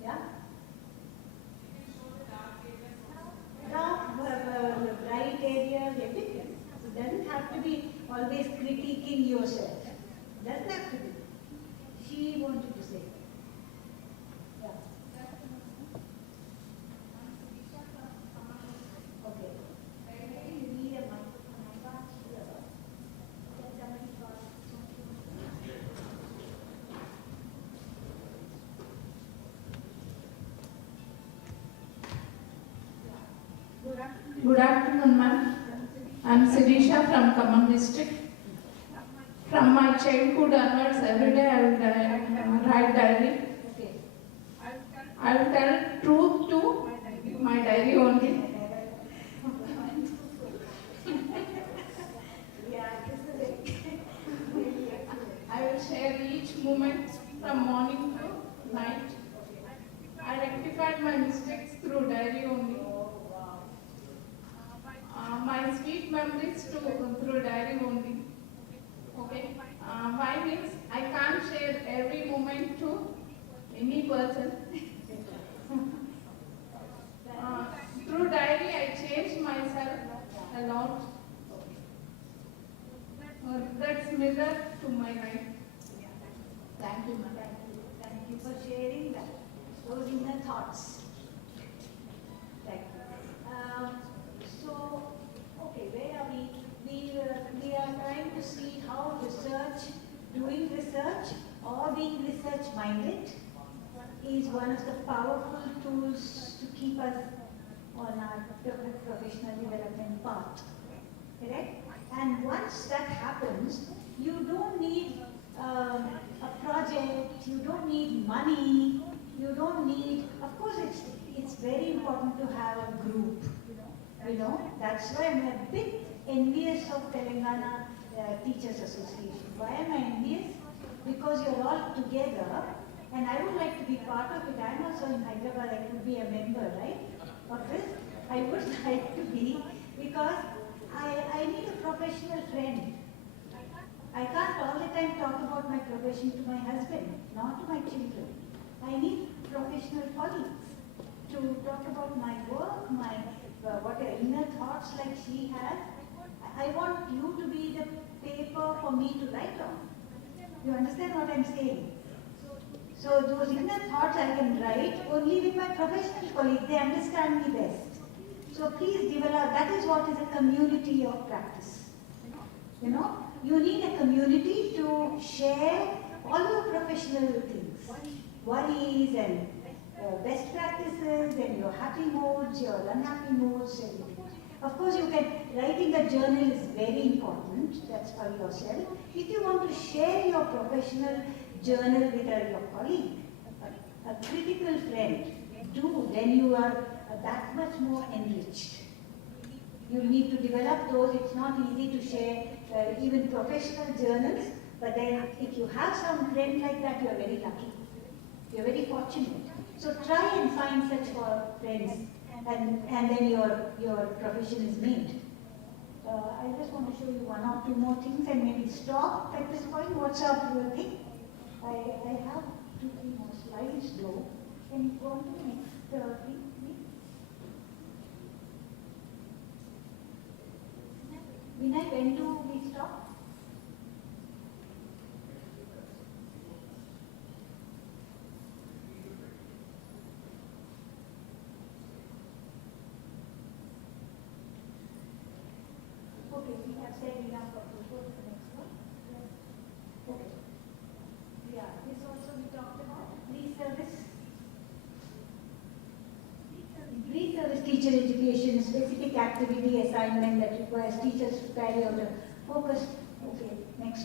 Yeah? Dark, bright areas, everything. It doesn't have to be always critiquing yourself. It doesn't have to be. She wanted to say. Yeah. Okay. You need a microphone. I can't hear. Can somebody call? Good afternoon, ma'am. I'm Sirisha from Khammam district. From my childhood onwards, every day I will write diary. I will tell truth to my diary only. I will share each moment from morning to night. I rectified my mistakes through diary only. My sweet memories through diary only. Okay. Why means I can't share every moment to any person. Through diary, I changed myself a lot. That's mirror to my life. Thank you, ma'am. Thank you for sharing that. Those inner thoughts. Thank you. So, okay, where are we? We are trying to see how doing research or being research-minded is one of the powerful tools to keep us on our professional development path. Correct? And once that happens, you don't need a project, you don't need money, you don't need, of course it's very important to have a group. That's why I'm a bit envious of Telangana Teachers Association. Why am I envious? Because you're all together, and I would like to be part of it. I'm also in Hyderabad, I could be a member, right? Of this, I would like to be, because I need a professional friend. I can't all the time talk about my profession to my husband, not to my children. I need professional colleagues to talk about my work, my what inner thoughts like she has. I want you to be the paper for me to write on. You understand what I'm saying? So those inner thoughts I can write only with my professional colleagues. They understand me best. So please develop. That is what is a community of practice. You need a community to share all your professional things, worries and best practices and your happy moods, your unhappy moods. Of course, writing a journal is very important. That's for yourself. If you want to share your professional journal with your colleague, a critical friend, then you are that much more enriched. You need to develop those. It's not easy to share even professional journals, but then if you have some friend like that, you're very lucky. You're very fortunate. So try and find such for friends, and then your profession is made. I just want to show you one or two more things and maybe stop at this point. What's up, you think? I have 2-3 more slides though. Can you go on to the next thing, please? Vinay, when do we stop? Okay, we have said enough of this. Go to the next one. Okay. Yeah, this also we talked about. Pre-service. Pre-service teacher education, specific activity assignment that requires teachers to carry out a focus. Okay, next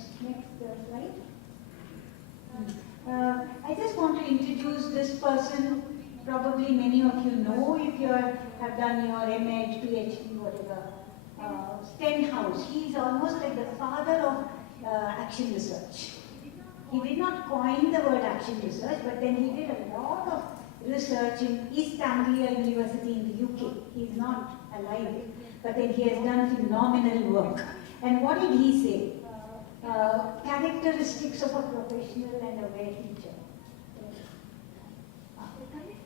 slide. I just want to introduce this person. Probably many of you know if you have done your MA, PhD, whatever. Stenhouse. He is almost like the father of action research. He did not coin the word action research, but then he did a lot of research in East Anglia University in the UK. He is not alive, but then he has done phenomenal work. And what did he say? Characteristics of a professional and aware teacher.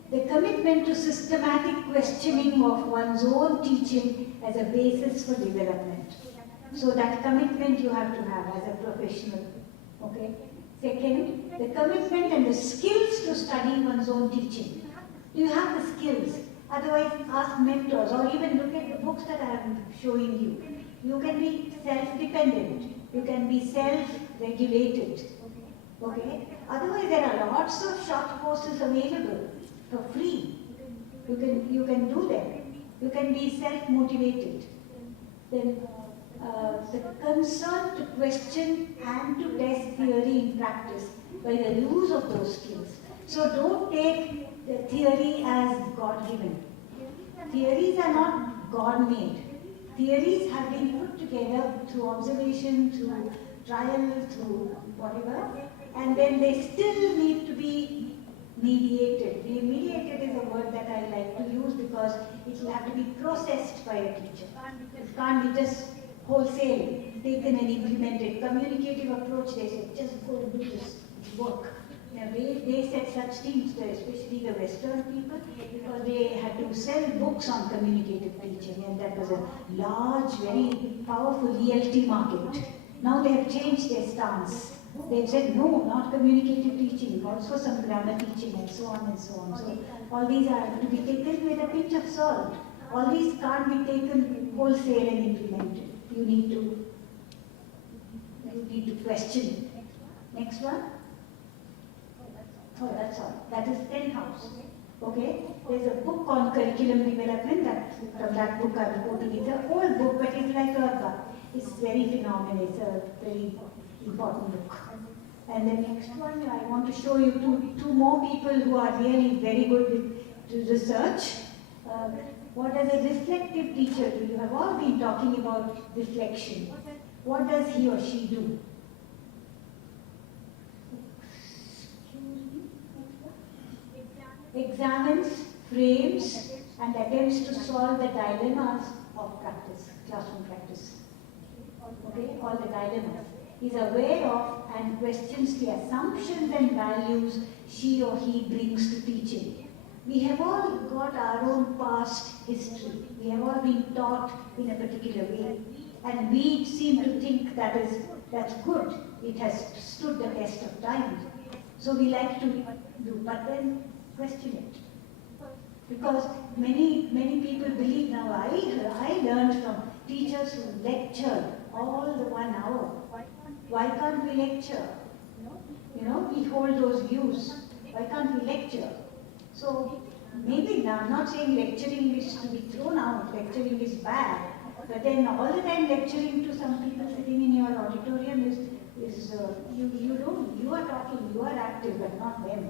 The commitment to systematic questioning of one's own teaching as a basis for development. So that commitment you have to have as a professional. Okay. Second, the commitment and the skills to study one's own teaching. Do you have the skills? Otherwise, ask mentors or even look at the books that I am showing you. You can be self-dependent. You can be self-regulated. Okay. Otherwise, there are lots of short courses available for free. You can do them. You can be self-motivated. Then the concern to question and to test theory in practice by the use of those skills. So don't take the theory as God-given. Theories are not God-made. Theories have been put together through observation, through trial, through whatever, and then they still need to be mediated. Mediated is a word that I like to use because it will have to be processed by a teacher. It can't be just wholesale, taken and implemented. Communicative approach, they say, just go and do this work. Now, they said such things, especially the Western people, because they had to sell books on communicative teaching, and that was a large, very powerful ELT market. Now they have changed their stance. They've said, no, not communicative teaching, also some grammar teaching, and so on and so on. So all these are to be taken with a pinch of salt. All these can't be taken wholesale and implemented. You need to question. Next one. Oh, that's all. That is Stenhouse. Okay? There's a book on curriculum development. From that book I'm quoting. It's an old book, but it's like it's very phenomenal. It's a very important book. And the next one, I want to show you two more people who are really very good with research. What does a reflective teacher do? You have all been talking about reflection. What does he or she do? Examines, frames, and attempts to solve the dilemmas of practice, classroom practice. Okay, all the dilemmas. Is aware of and questions the assumptions and values she or he brings to teaching. We have all got our own past history. We have all been taught in a particular way. And we seem to think that's good. It has stood the test of time. So we like to do, but then question it. Because many people believe now, I learned from teachers who lectured all the 1 hour. Why can't we lecture? We hold those views. Why can't we lecture? So maybe now, I'm not saying lecturing is to be thrown out, lecturing is bad, but then all the time lecturing to some people sitting in your auditorium you are talking, you are active, but not them.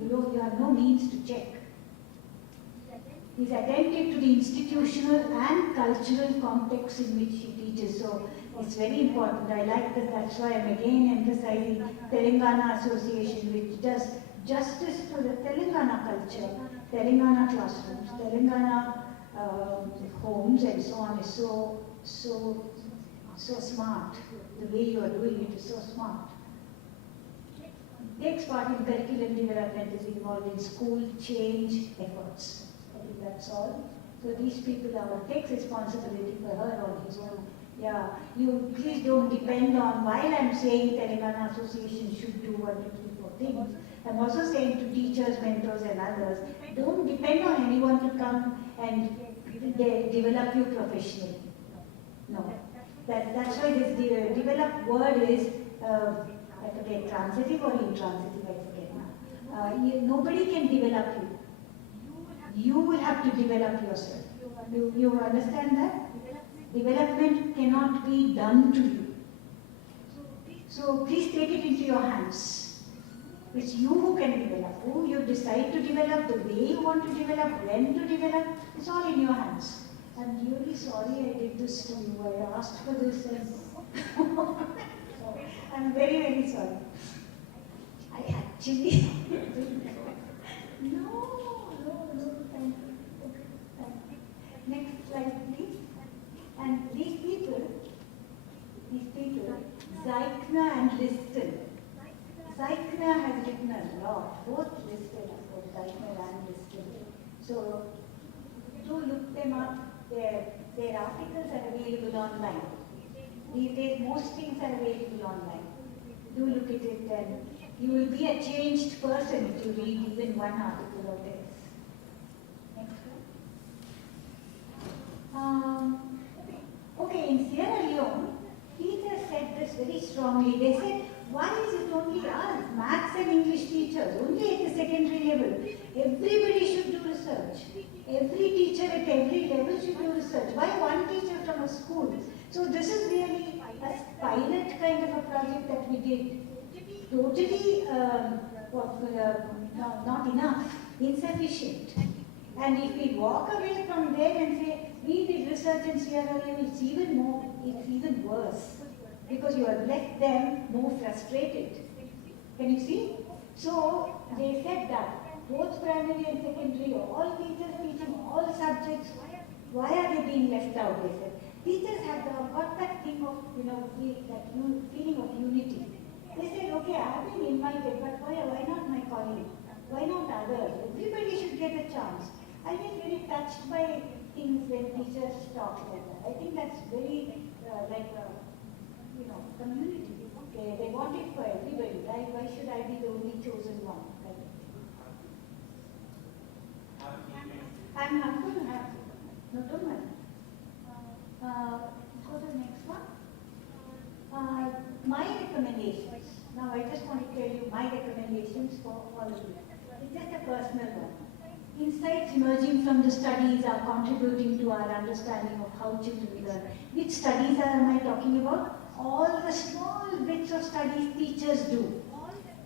You have no means to check. He's attentive to the institutional and cultural context in which he teaches. So it's very important. I like that. That's why I'm again emphasizing Telangana Association, which does justice to the Telangana culture, Telangana classrooms, Telangana homes and so on is so smart. The way you are doing it is so smart. Takes part in curriculum development, is involved in school change efforts. I think that's all. So these people takes responsibility for her on his own. Yeah, you please don't depend on, while I'm saying Telangana Association should do 1, 2, 3, 4 things, I'm also saying to teachers, mentors and others, don't depend on anyone to come and develop you professionally. No. That's why this develop word is, I forget, transitive or intransitive, I forget now. Nobody can develop you. You will have to develop yourself. You understand that? Development cannot be done to you. So please take it into your hands. It's you who can develop. Who you decide to develop, the way you want to develop, when to develop, it's all in your hands. I'm really sorry I did this to you. I asked for this and I'm very, very sorry. I actually No, thank you. Next slide, please. And these people, Zeichner and Liston. Zeichner has written a lot, both Liston, of course, Zeichner and Liston. So do look them up. Their articles are available online. These days, most things are available online. Do look at it, and you will be a changed person if you read even one article of theirs. Next one. Okay, in Sierra Leone, teachers said this very strongly. They said, why is it only us, maths and English teachers, only at the secondary level? Everybody should do research. Every teacher at every level should do research. Why one teacher from a school? So this is really a pilot kind of a project that we did. Totally not enough, insufficient. And if we walk away from there and say, we did research in Sierra Leone, it's even worse. Because you have left them more frustrated. Can you see? So they said that both primary and secondary, all teachers teaching all subjects, why are they being left out? They said teachers have got that thing of that feeling of unity. They said, okay, I have been invited, but why not my colleague? Why not others? Everybody should get a chance. I get very touched by things when teachers talk like that. I think that's very community. They want it for everybody. Why should I be the only chosen one? I'm going to have to. No, don't worry. Go to the next one. My recommendations. Now I just want to tell you my recommendations for all of you. It's just a personal one. Insights emerging from the studies are contributing to our understanding of how children learn. Which studies am I talking about? All the small bits of studies teachers do.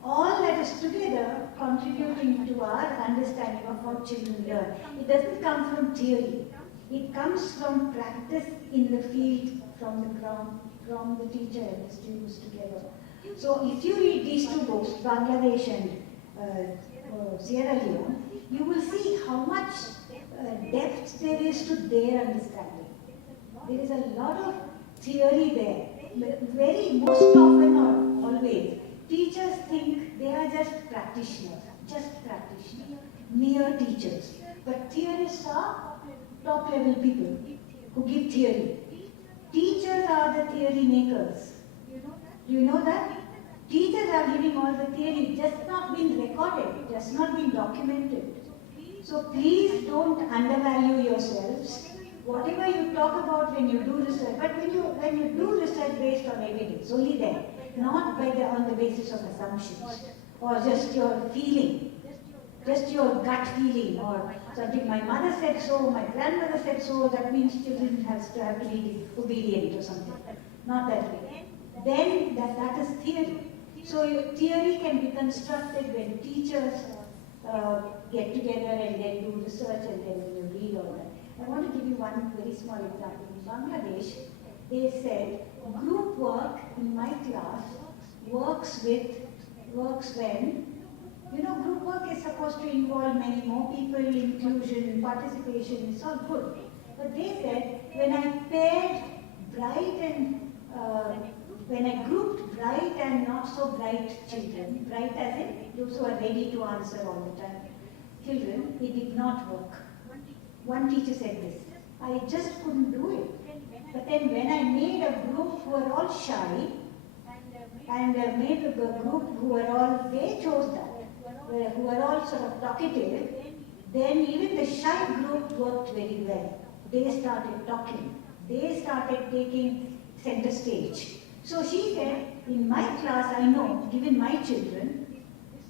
All that is together contributing to our understanding of how children learn. It doesn't come from theory. It comes from practice in the field, from the ground, from the teacher and the students together. So if you read these two books, Bangladesh and Sierra Leone, you will see how much depth there is to their understanding. There is a lot of theory there. Most often or always, teachers think they are just practitioners, mere teachers. But theorists are top level people who give theory. Teachers are the theory makers. Do you know that? Teachers are giving all the theory, just not been recorded, just not been documented. So please don't undervalue yourselves. Whatever you talk about when you do research, but when you do research based on evidence, only then, not on the basis of assumptions or just your feeling, just your gut feeling or something. My mother said so, my grandmother said so. That means children have to be obedient or something. Not that way. Then that is theory. So your theory can be constructed when teachers get together and then do research and then you read all that. I want to give you one very small example. In Bangladesh, they said group work in my class works when You know, group work is supposed to involve many more people, inclusion, participation, it's all good. But they said, when I paired bright and, when I grouped bright and not so bright children, bright as in those who are ready to answer all the time, children, it did not work. One teacher said this, I just couldn't do it. But then when I made a group who were all shy, and made a group who were all, they chose that, who were all sort of talkative, then even the shy group worked very well. They started talking. They started taking center stage. So she said, in my class, I know, given my children,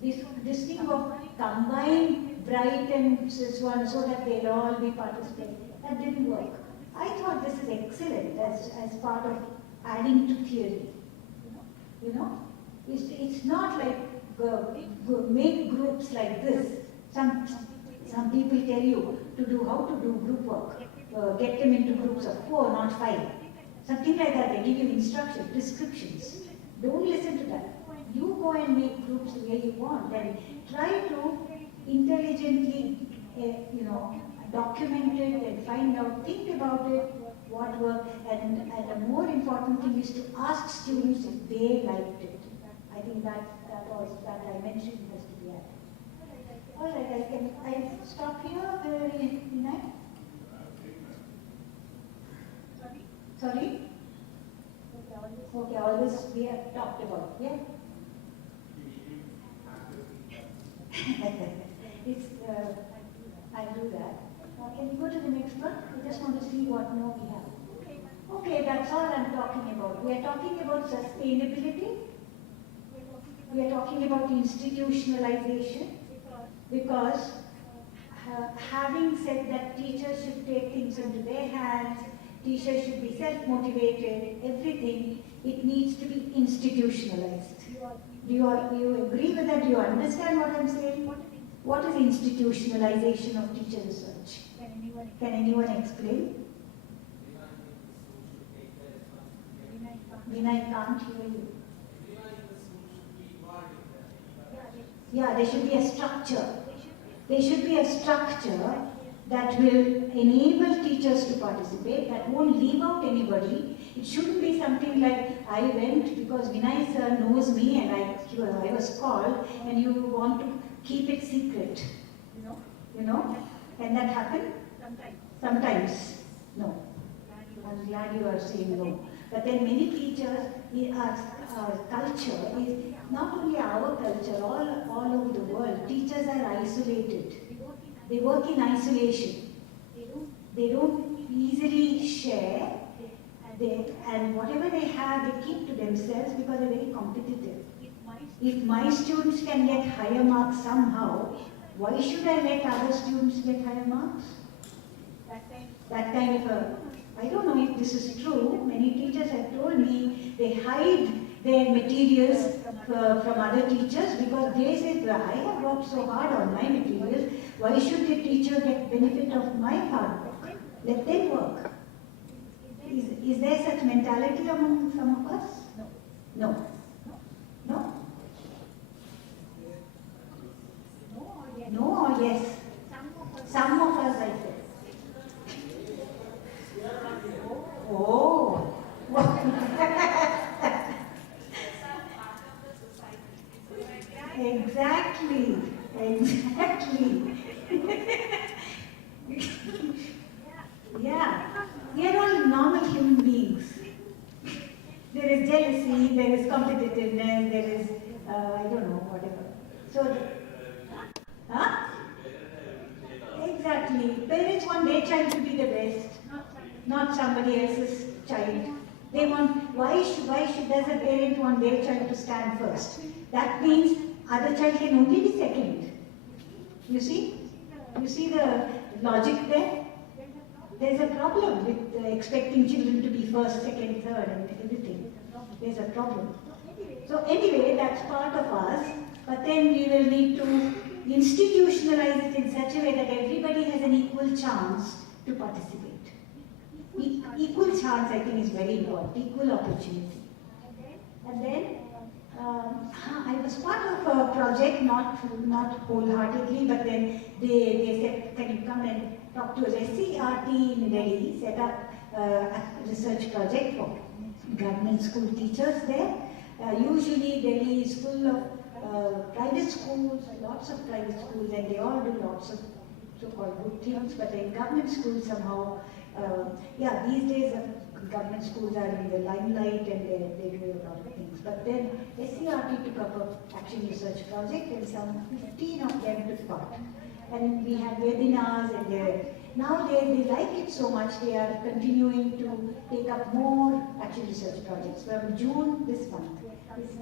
this thing of combine bright and so on so that they'll all be participating, that didn't work. I thought this is excellent as part of adding to theory. You know, it's not like make groups like this. Some people tell you to do how to do group work. Get them into groups of 4, not 5. Something like that. They give you instructions, prescriptions. Don't listen to that. You go and make groups the way you want and try to intelligently, document it and find out, think about it, what worked, and a more important thing is to ask students if they liked it. I think that I mentioned has to be added. All right, I stop here. Vinay? Sorry? Okay, all this we have talked about. Yeah. It's I do that. Can you go to the next one? I just want to see what more we have. Okay, that's all I'm talking about. We are talking about sustainability. We are talking about institutionalization because having said that teachers should take things into their hands, teachers should be self-motivated, everything, it needs to be institutionalized. Do you agree with that? Do you understand what I'm saying? What is institutionalization of teacher research? Can anyone explain? Vinay can't hear you. Yeah, there should be a structure. There should be a structure that will enable teachers to participate, that won't leave out anybody. It shouldn't be something like, I went because Vinay sir knows me and I was called and you want to keep it secret. You know? Can that happen? Sometimes. No. I'm glad you are saying no. But then many teachers, our culture is not only our culture, all over the world, teachers are isolated. They work in isolation. They don't easily share, and whatever they have, they keep to themselves because they're very competitive. If my students can get higher marks somehow, why should I let other students get higher marks? That kind of a, I don't know if this is true. Many teachers have told me they hide their materials from other teachers because they say, I have worked so hard on my materials, why should the teacher get benefit of my hard work? Let them work. Is there such mentality among some of us? No. No? No or yes? Some of us, I said. Oh. Exactly. Yeah. We are all normal human beings. There is jealousy, there is competitiveness, there is, I don't know, whatever. So, exactly. Parents want their child to be the best, not somebody else's child. They want, why does a parent want their child to stand first? That means other child can only be second. You see? You see the logic there? There's a problem with expecting children to be first, second, third and everything. There's a problem. So anyway, that's part of us, but then we will need to institutionalize it in such a way that everybody has an equal chance to participate. Equal chance, I think, is very important. Equal opportunity. And then, I was part of a project, not wholeheartedly, but then they said, can you come and talk to us? SCRT in Delhi set up a research project for government school teachers there. Usually Delhi is full of private schools, lots of private schools, and they all do lots of so-called good things, but in government schools somehow, these days government schools are in the limelight and they do a lot of things. But then SCRT took up an action research project and some 15 of them took part. And we had webinars and now they like it so much, they are continuing to take up more action research projects. From June this month,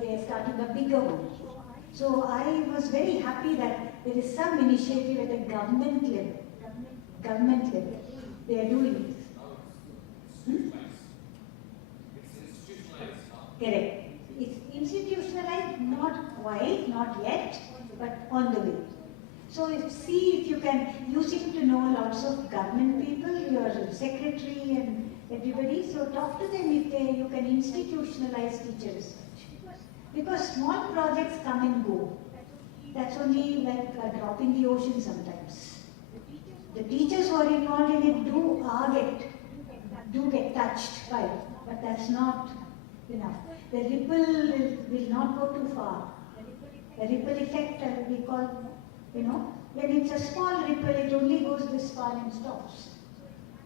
they are starting a bigger one. So I was very happy that there is some initiative at the government level. They are doing this. Correct. It's institutionalized, not quite, not yet, but on the way. So see if you can, you seem to know lots of government people, your secretary and everybody, so talk to them if you can institutionalize teacher research. Because small projects come and go. That's only like a drop in the ocean sometimes. The teachers who are involved in it do get touched by it, but that's not enough. The ripple will not go too far. The ripple effect, we call, when it's a small ripple, it only goes this far and stops.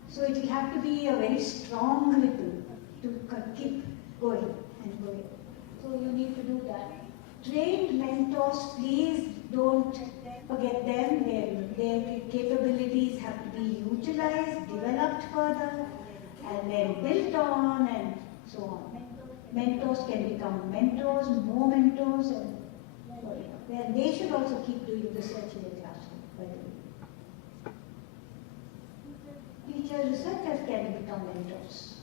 So it will have to be a very strong ripple to keep going and going. So you need to do that. Trained mentors, please don't forget them. Their capabilities have to be utilized, developed further, and then built on and so on. Mentors can become mentors, more mentors, and whatever. They should also keep doing research in the classroom, by the way. Teacher researchers can become mentors.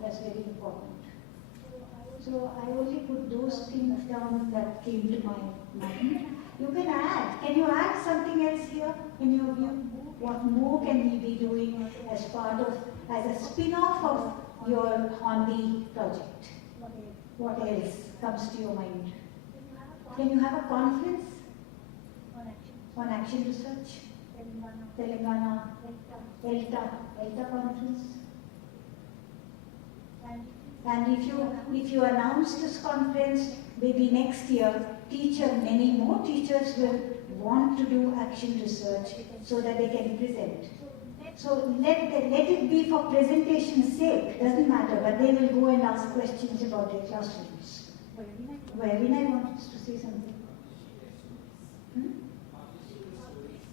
That's very important. So I only put those things down that came to my mind. You can add. Can you add something else here in your view? What more can we be doing as a spin-off of your Hornby project? What else comes to your mind? Can you have a conference on action research? Telangana, Elta conference? And if you announce this conference, maybe next year, many more teachers will want to do action research so that they can present. So let it be for presentation's sake, doesn't matter, but they will go and ask questions about their classrooms. Vinay wants to say something.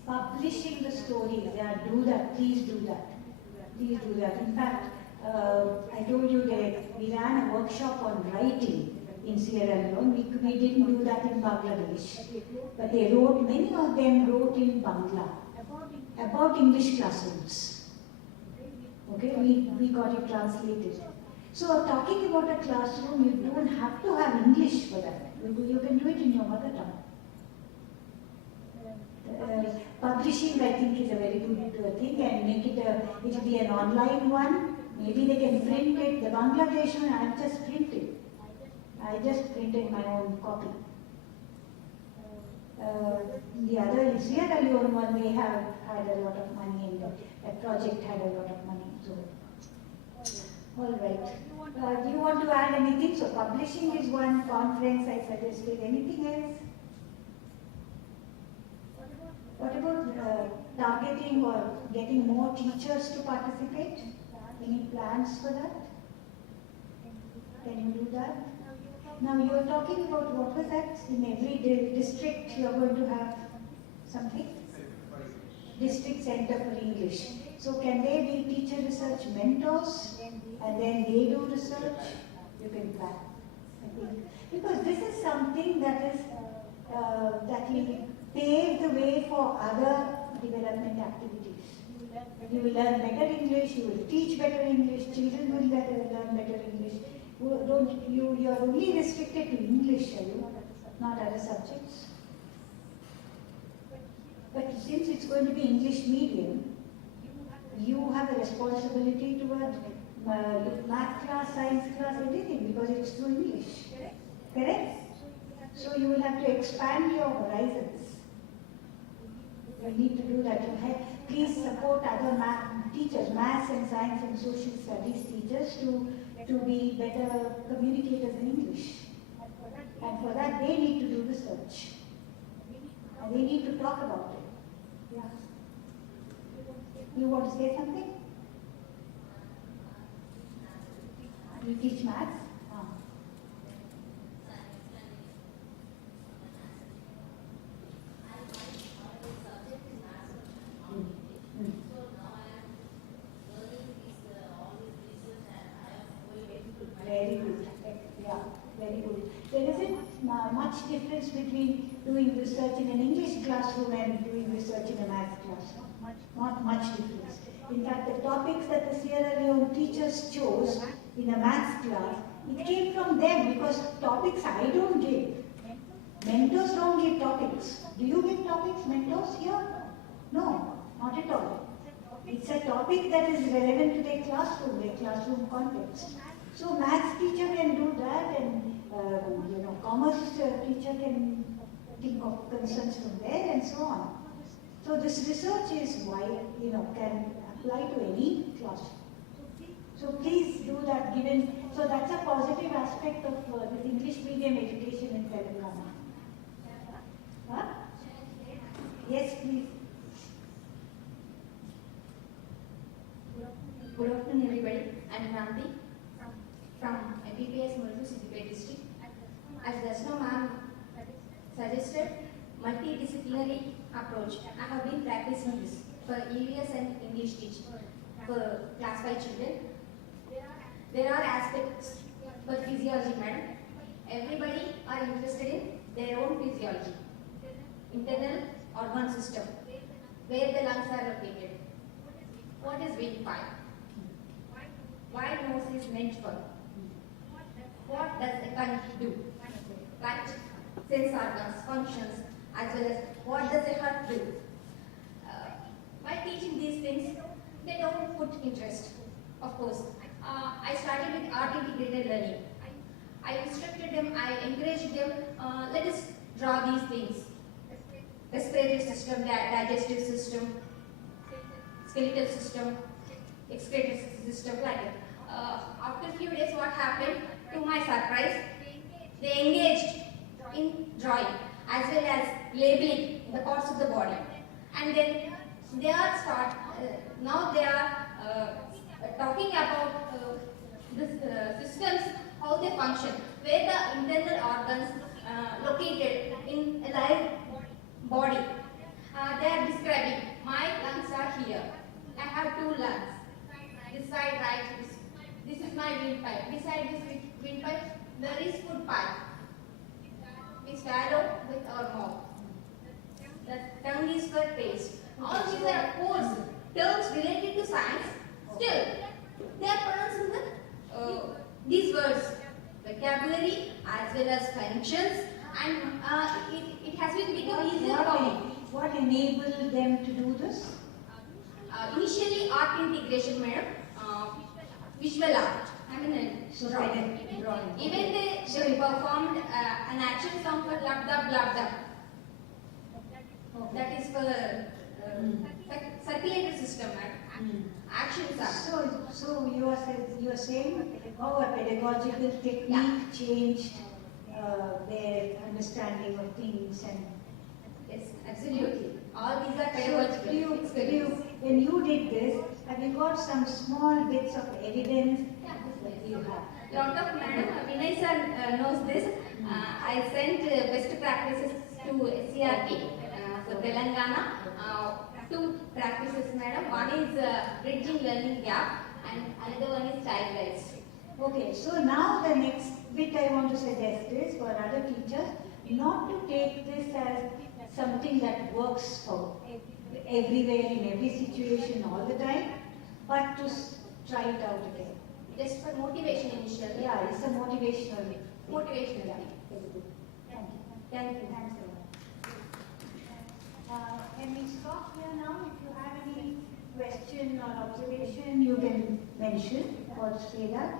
Publishing the stories, do that, please do that. Please do that. In fact, I told you that we ran a workshop on writing in Sierra Leone. We didn't do that in Bangladesh. But many of them wrote in Bangla about English classrooms. Okay, we got it translated. So talking about a classroom, you don't have to have English for that. You can do it in your mother tongue. Publishing, I think, is a very good thing, and make it will be an online one. Maybe they can print it. The Bangladesh one, I just printed. I just printed my own copy. The other Sierra Leone one, they have had a lot of money, and that project had a lot of money. So, all right. Do you want to add anything? So, publishing is one, conference I suggested. Anything else? What about targeting or getting more teachers to participate? Any plans for that? Can you do that? Now you are talking about what was that? In every district you are going to have something? District Center for English. So can they be teacher research mentors and then they do research? You can plan, I think. Because this is something that is that will pave the way for other development activities. You will learn better English, you will teach better English, children will learn better English. You are only restricted to English, are you? Not other subjects. But since it's going to be English medium, you have a responsibility toward math class, science class, everything, because it's through English. Correct? So you will have to expand your horizons. You need to do that. Please support other teachers, maths and science and social studies teachers to be better communicators in English. And for that, they need to do research. And they need to talk about it. Yeah. You want to say something? You teach maths? Very good. Yeah, very good. There isn't much difference between doing research in an English classroom and doing research in a math classroom. Not much difference. In fact, the topics that the Sierra Leone teachers chose in a maths class, it came from them because topics I don't give. Mentors don't give topics. Do you give topics, mentors here? No, not at all. It's a topic that is relevant to their classroom context. So maths teacher can do that, and commerce teacher can think of concerns from there, and so on. So this research is can apply to any classroom. So please do that. So that's a positive aspect of this English medium education in Telangana. Huh? Yes, please. Good afternoon, everybody. I'm Nandi from MPPS Multi-Disciplinary District. As Dasno ma'am suggested, multidisciplinary approach. I have been practicing this for EVS and English teaching for class 5 children. There are aspects for physiology, madam. Everybody are interested in their own physiology. Internal organ system, where the lungs are located. What is windpipe? Why nose is meant for? What does the tongue do? Right? Sense organs, functions, as well as what does the heart do? By teaching these things, they don't put interest, of course. I started with art integrated learning. I instructed them, I encouraged them, let us draw these things. Respiratory system, digestive system, skeletal system, excretory system, like that. After a few days, what happened? To my surprise, they engaged in drawing as well as labeling the parts of the body. And then they are now they are talking about the systems, how they function, where the internal organs located in a live body. They are describing, my lungs are here. I have 2 lungs. This side right, this is my windpipe. Beside this windpipe, there is food pipe. We swallow with our mouth. The tongue is for taste. All these are, of course, terms related to science. Still, they are pronouncing these words, vocabulary as well as functions, and it has been become easier for me. What enabled them to do this? Initially, art integration, madam. Visual art. I mean, drawing. Even they performed an action song for Lab Dab Lab Dab. That is for circulatory system, action song. So you are saying how a pedagogical technique changed their understanding of things, and yes, absolutely. All these are pedagogical experiences. When you did this, have you got some small bits of evidence that you have? Lot of madam, Vinay sir knows this. I sent best practices to CRP for Telangana. 2 practices, madam. One is bridging learning gap, and another one is child rights. Okay, so now the next bit I want to suggest is for other teachers not to take this as something that works for everywhere, in every situation, all the time, but to try it out again. Just for motivation initially. Yeah, it's a motivational. Motivational. Yeah, very good. Thank you. Thank you. Thanks a lot. Can we stop here now? If you have any question or observation, you can mention or say that.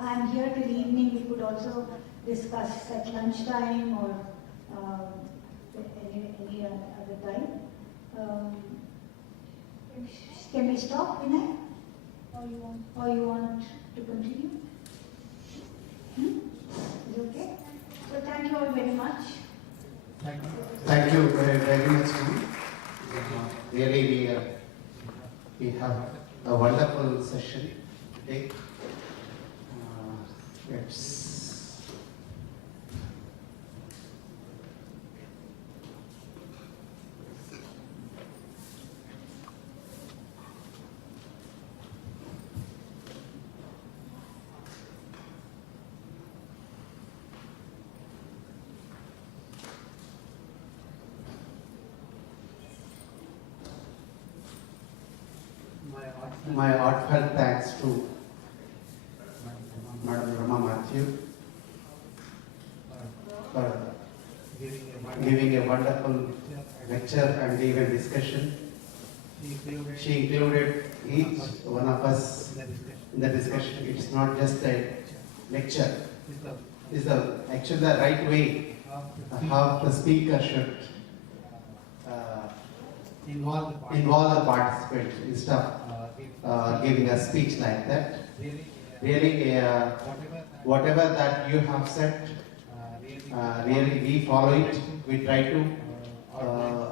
I'm here till evening. We could also discuss at lunchtime or any other time. Can we stop, Vinay? Or you want to continue? Is it okay? So thank you all very much. Thank you very much. Really, we have a wonderful session today. It's my heartfelt thanks to Madam Rama Matthew for giving a wonderful lecture and even discussion. She included each one of us in the discussion. It's not just a lecture. It's actually the right way how the speaker should involve the participants instead of giving a speech like that. Really, whatever that you have said, really we follow it. We try to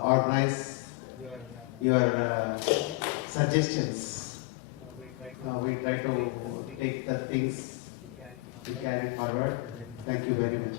organize your suggestions. We try to take the things we carry forward. Thank you very much.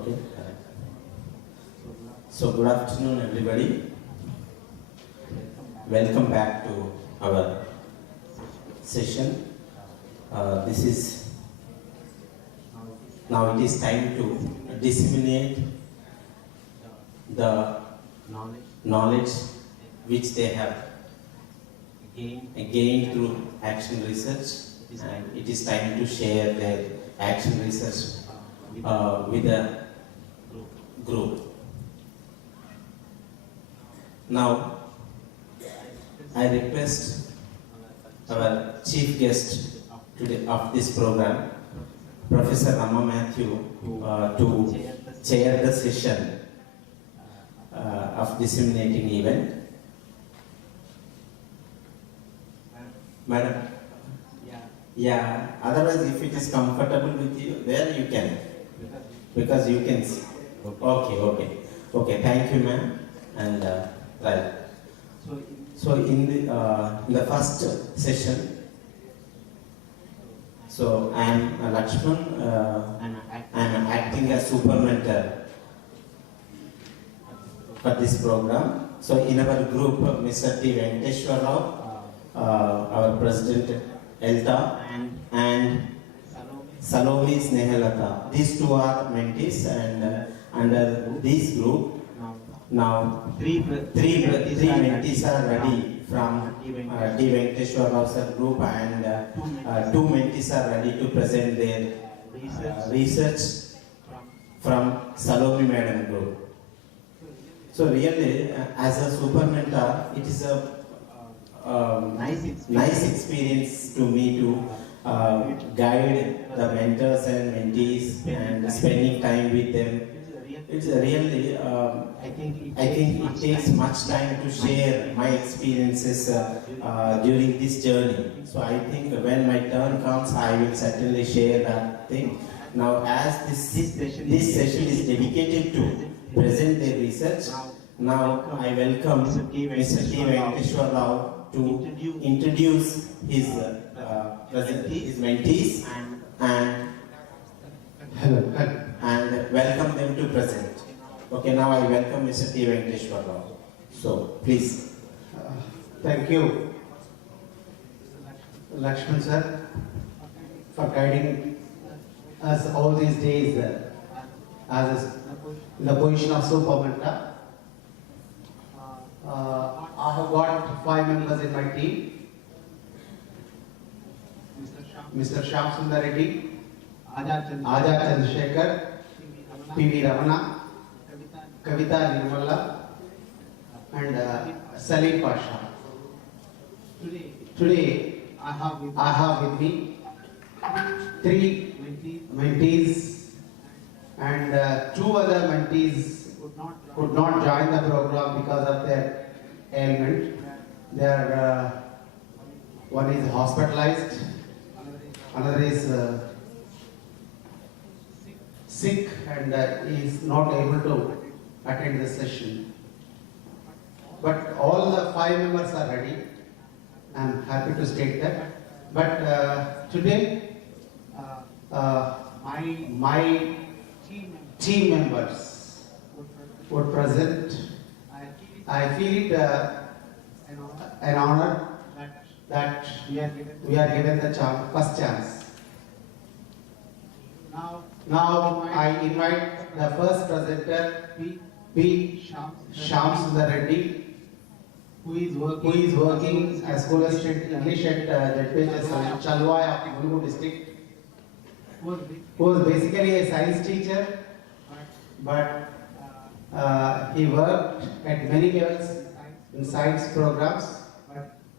Okay. So good afternoon, everybody. Welcome back to our session. This is now it is time to disseminate the knowledge which they have gained through action research, and it is time to share their action research with the group. Now, I request our chief guest today of this program, Professor Rama Matthew, to chair the session of disseminating event. Madam? Yeah, otherwise if it is comfortable with you, there you can. Because you can see. Okay, thank you, ma'am. And right. So in the first session, so I am Lakshman. I am acting as super mentor for this program. So in our group, Mr. T. Venkateshwar Rao, our president Elta, and Salome Snehalata. These two are mentees, and under this group, now three mentees are ready from T. Venkateshwar Rao sir group, and two mentees are ready to present their research from Salome Madam group. So really, as a super mentor, it is a nice experience to me to guide the mentors and mentees and spending time with them. It's really, I think it takes much time to share my experiences during this journey. So I think when my turn comes, I will certainly share that thing. Now, as this session is dedicated to present their research, now I welcome Mr. T. Venkateshwar Rao to introduce his mentees and welcome them to present. Okay, now I welcome Mr. T. Venkateshwar Rao. So, please. Thank you, Lakshman sir, for guiding us all these days as in the position of super mentor. I have got 5 members in my team. Mr. Shyam Sundar Reddy, Ajay Chandrasekhar, P.V. Ramana, Kavita Nirmala, and Salim Pasha. Today, I have with me 3 mentees, and 2 other mentees could not join the program because of their ailment. One is hospitalized, another is sick and is not able to attend the session. But all the 5 members are ready. I am happy to state that. But today, my team members would present. I feel it an honor that we are given the first chance. Now I invite the first presenter, P. Shyam Sundar Reddy, who is working as school assistant English at ZPHS Chalwai of Gulu district, who was basically a science teacher, but he worked at many levels in science programs,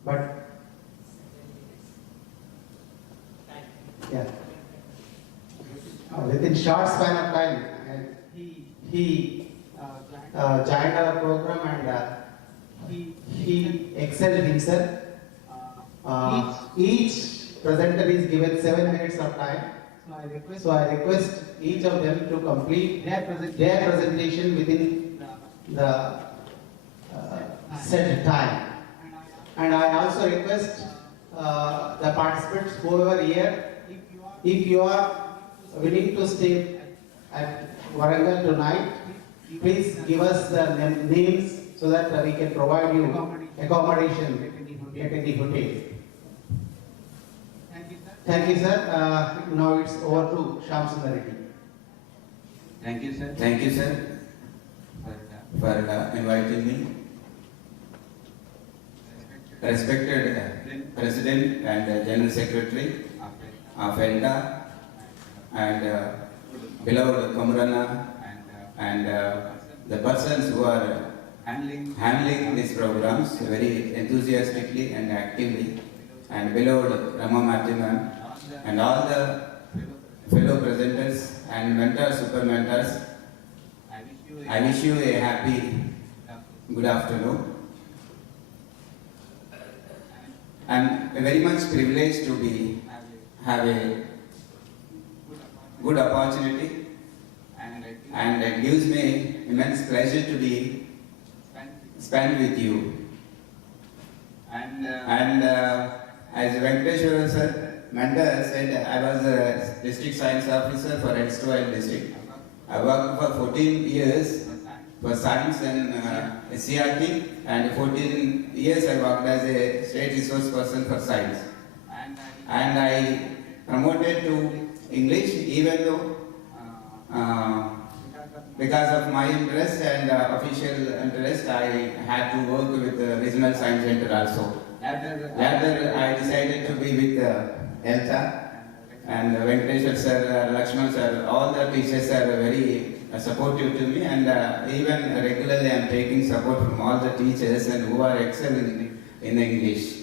but yeah, within short span of time, he joined our program and he excelled himself. Each presenter is given 7 minutes of time. So I request each of them to complete their presentation within the set time. And I also request the participants who are here, if you are willing to stay at Warangal tonight. Please give us the names so that we can provide you accommodation at any hotel. Thank you, sir. Now it's over to Shyam Sundar Reddy. Thank you, sir. Thank you, sir, for inviting me. Respected President and General Secretary of Elta, and beloved Komrana, and the persons who are handling these programs very enthusiastically and actively, and beloved Rama Matthew ma'am, and all the fellow presenters and mentors, super mentors. I wish you a happy good afternoon. I'm very much privileged to have a good opportunity, and it gives me immense pleasure to be spent with you. And as Venkateshwara sir, mentor, said, I was a district science officer for Exploratory district. I worked for 14 years for science and CRT, and 14 years I worked as a state resource person for science. And I promoted to English, even though because of my interest and official interest, I had to work with the Regional Science Center also. Later, I decided to be with Elta, and Venkateshwar sir, Lakshman sir, all the teachers are very supportive to me, and even regularly I am taking support from all the teachers and who are excelling in English.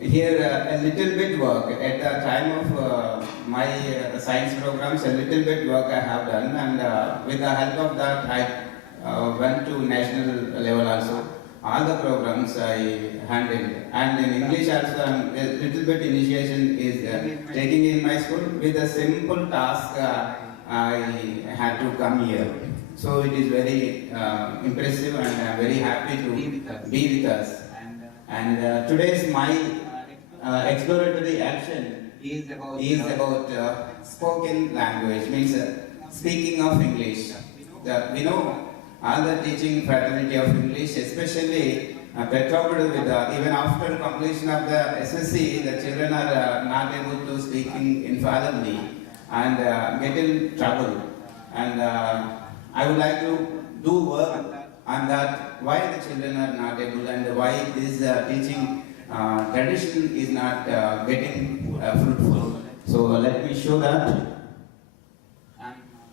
Here a little bit work, at the time of my science programs, a little bit work I have done, and with the help of that I went to national level also. All the programs I handled, and in English also a little bit initiation is taking in my school. With a simple task I had to come here. So it is very impressive, and I am very happy to be with us. And today's my exploratory action is about spoken language, means speaking of English. We know all the teaching fraternity of English, especially perturbed with even after completion of the SSC, the children are not able to speak infallibly and get in trouble. And I would like to do work on that, why the children are not able and why this teaching tradition is not getting fruitful. So let me show that.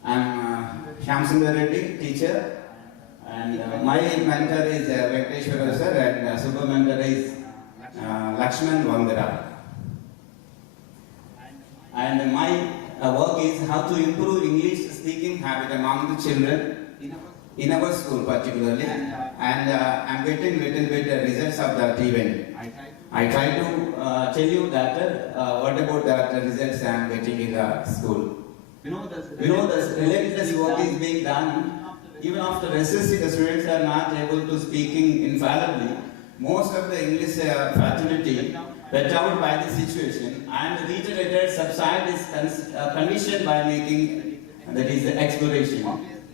I'm Shyam Sundar Reddy, teacher. And my mentor is Venkateshwara sir, and super mentor is Lakshman Vangara. And my work is how to improve English speaking habit among the children in our school particularly. And I'm getting little bit results of that event. I try to tell you that what about that results I'm getting in the school. You know the relentless work is being done. Even after SSC, the students are not able to speaking infallibly. Most of the English fraternity went out by the situation, and the reiterated subside is conditioned by making, that is the exploration.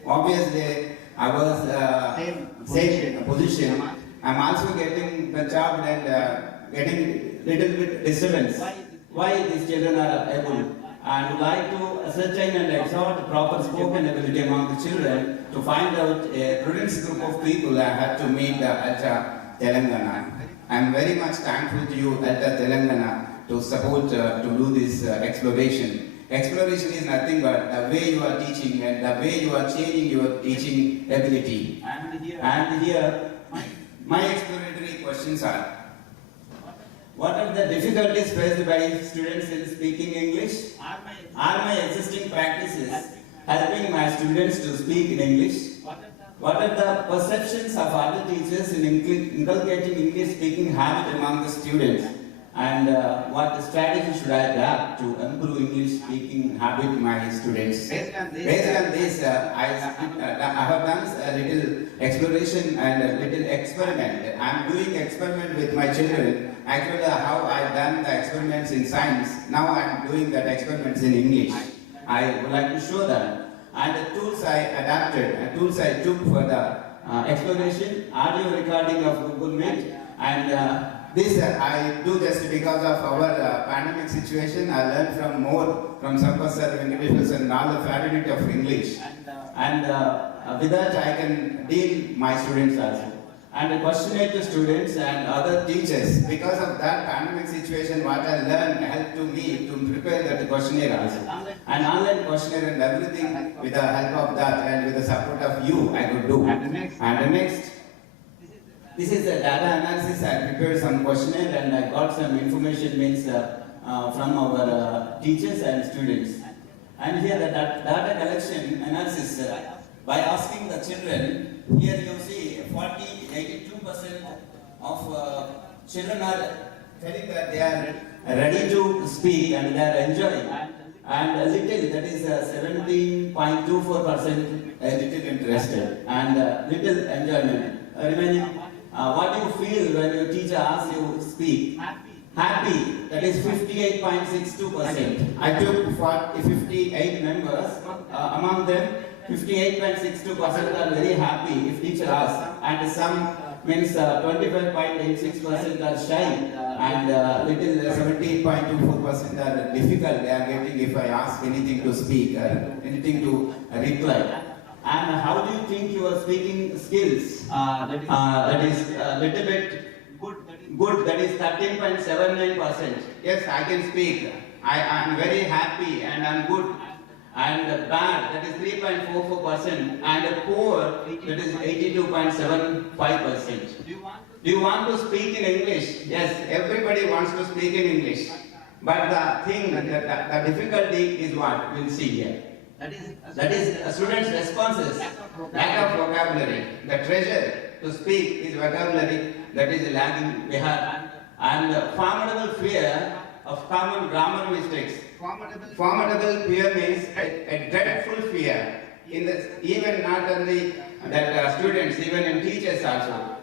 Obviously, I was same position. I'm also getting perturbed and getting little bit disturbance. Why these children are able? And would like to ascertain and exhort proper spoken ability among the children to find out a prudent group of people I had to meet the Elta Telangana. I am very much thankful to you, Elta Telangana, to support to do this exploration. Exploration is nothing but the way you are teaching and the way you are changing your teaching ability. And here, my exploratory questions are: what are the difficulties faced by students in speaking English? Are my existing practices helping my students to speak in English? What are the perceptions of other teachers in inculcating English speaking habit among the students? And what strategy should I adapt to improve English speaking habit in my students? Based on this, I have done a little exploration and a little experiment. I am doing experiment with my children. Actually, how I have done the experiments in science, now I am doing that experiments in English. I would like to show that. and the tools I adapted, tools I took for the exploration, audio recording of Google Meet, and this I do just because of our pandemic situation. I learned from Sampath sir, Venkateshwar sir, and all the faculty of English, and with that I can deal my students also. And questionnaire to students and other teachers. Because of that pandemic situation, what I learned helped to me to prepare that questionnaire also. And online questionnaire and everything with the help of that and with the support of you, I could do. And next, this is the data analysis. I prepared some questionnaire and I got some information from our teachers and students. And here the data collection analysis, by asking the children, here you see 82% of children are telling that they are ready to speak and they are enjoying. And a little, that is 17.24% a little interested and little enjoyment. Remaining, what do you feel when your teacher asks you to speak? Happy, that is 58.62%. I took 58 members, among them 58.62% are very happy if teacher asks, and some means 25.86% are shy, and little 17.24% are difficult. They are getting if I ask anything to speak or anything to reply. And how do you think your speaking skills? That is a little bit good, that is 13.79%. Yes, I can speak. I am very happy and I am good. And bad, that is 3.44%, and poor, that is 82.75%. Do you want to speak in English? Yes, everybody wants to speak in English. But the thing, the difficulty is what we'll see here. That is students' responses, lack of vocabulary. The treasure to speak is vocabulary, that is lagging behind. And formidable fear of common grammar mistakes. Formidable fear means a dreadful fear. Even not only that students, even in teachers also.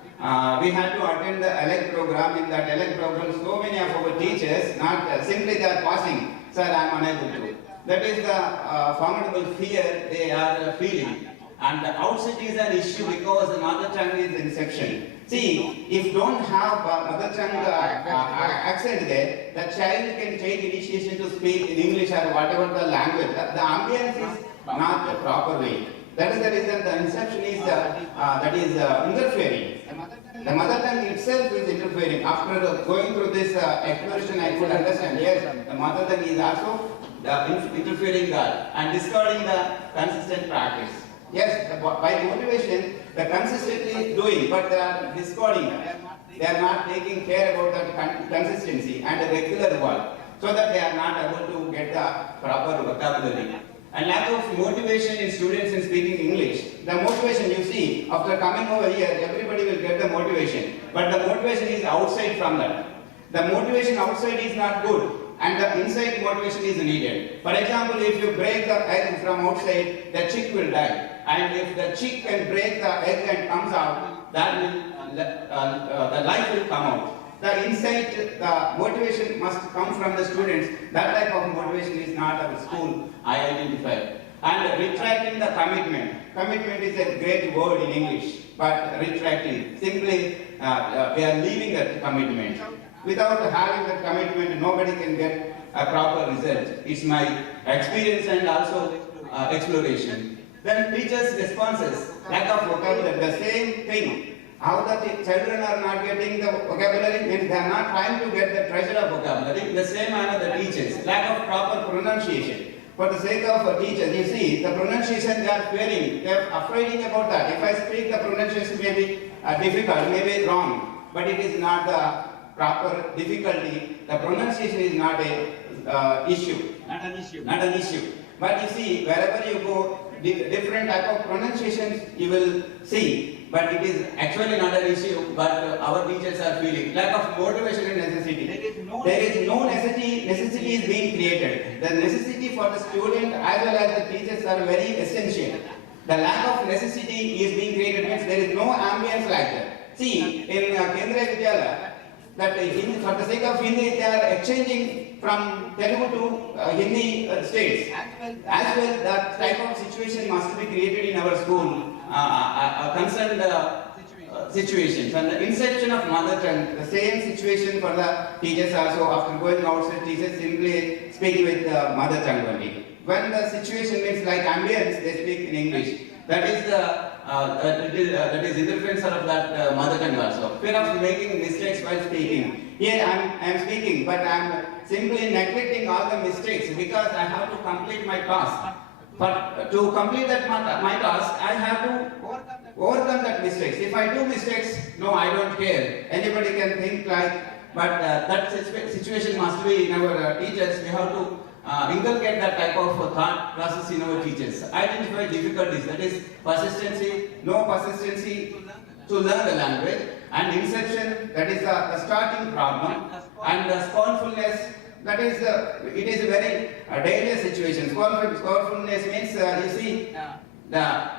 We had to attend the ELEC program. In that ELEC program, so many of our teachers, not simply they are passing, sir, I am unable to. That is the formidable fear they are feeling. And the outset is an issue because the mother tongue is in section. See, if don't have mother tongue accent there, the child can take initiation to speak in English or whatever the language. The ambience is not the proper way. That is the reason the inception is interfering. The mother tongue itself is interfering. After going through this exploration, I could understand, yes, the mother tongue is also interfering and discarding the consistent practice. Yes, by motivation, the consistently doing, but they are discarding. They are not taking care about that consistency and the regular work, so that they are not able to get the proper vocabulary. And lack of motivation in students in speaking English. The motivation you see, after coming over here, everybody will get the motivation. But the motivation is outside from that. The motivation outside is not good, and the inside motivation is needed. For example, if you break the egg from outside, the chick will die. And if the chick can break the egg and comes out, that will, the life will come out. The inside, the motivation must come from the students. That type of motivation is not our school, I identify. And retracting the commitment. Commitment is a great word in English, but retracting, simply we are leaving that commitment. Without having that commitment, nobody can get a proper result. It's my experience and also exploration. Then teachers' responses, lack of vocabulary, the same thing. How the children are not getting the vocabulary means they are not trying to get the treasure of vocabulary. The same manner the teachers, lack of proper pronunciation. For the sake of teachers, you see, the pronunciation they are fearing, they are afraid about that. If I speak, the pronunciation may be difficult, may be wrong, but it is not the proper difficulty. The pronunciation is not a issue. Not an issue. Not an issue. But you see, wherever you go, different type of pronunciations you will see. But it is actually not an issue, but our teachers are feeling lack of motivation and necessity. There is no necessity is being created. The necessity for the student as well as the teachers are very essential. The lack of necessity is being created means there is no ambience like that. See, in Kendriya Vidyalaya, that for the sake of Hindi, they are exchanging from Telugu to Hindi states. As well, that type of situation must be created in our school, concerned situations. And the inception of mother tongue, the same situation for the teachers also. After going outside, teachers simply speak with mother tongue only. When the situation means like ambience, they speak in English. That is the that is interference of that mother tongue also. Fear of making mistakes while speaking. Here I am speaking, but I am simply neglecting all the mistakes because I have to complete my task. But to complete that my task, I have to overcome that mistakes. If I do mistakes, no, I don't care. Anybody can think like, but that situation must be in our teachers. We have to inculcate that type of thought process in our teachers. Identify difficulties, that is persistency, no persistency to learn the language, and inception, that is the starting problem, and scornfulness, that is it is a very dangerous situation. Scornfulness means you see that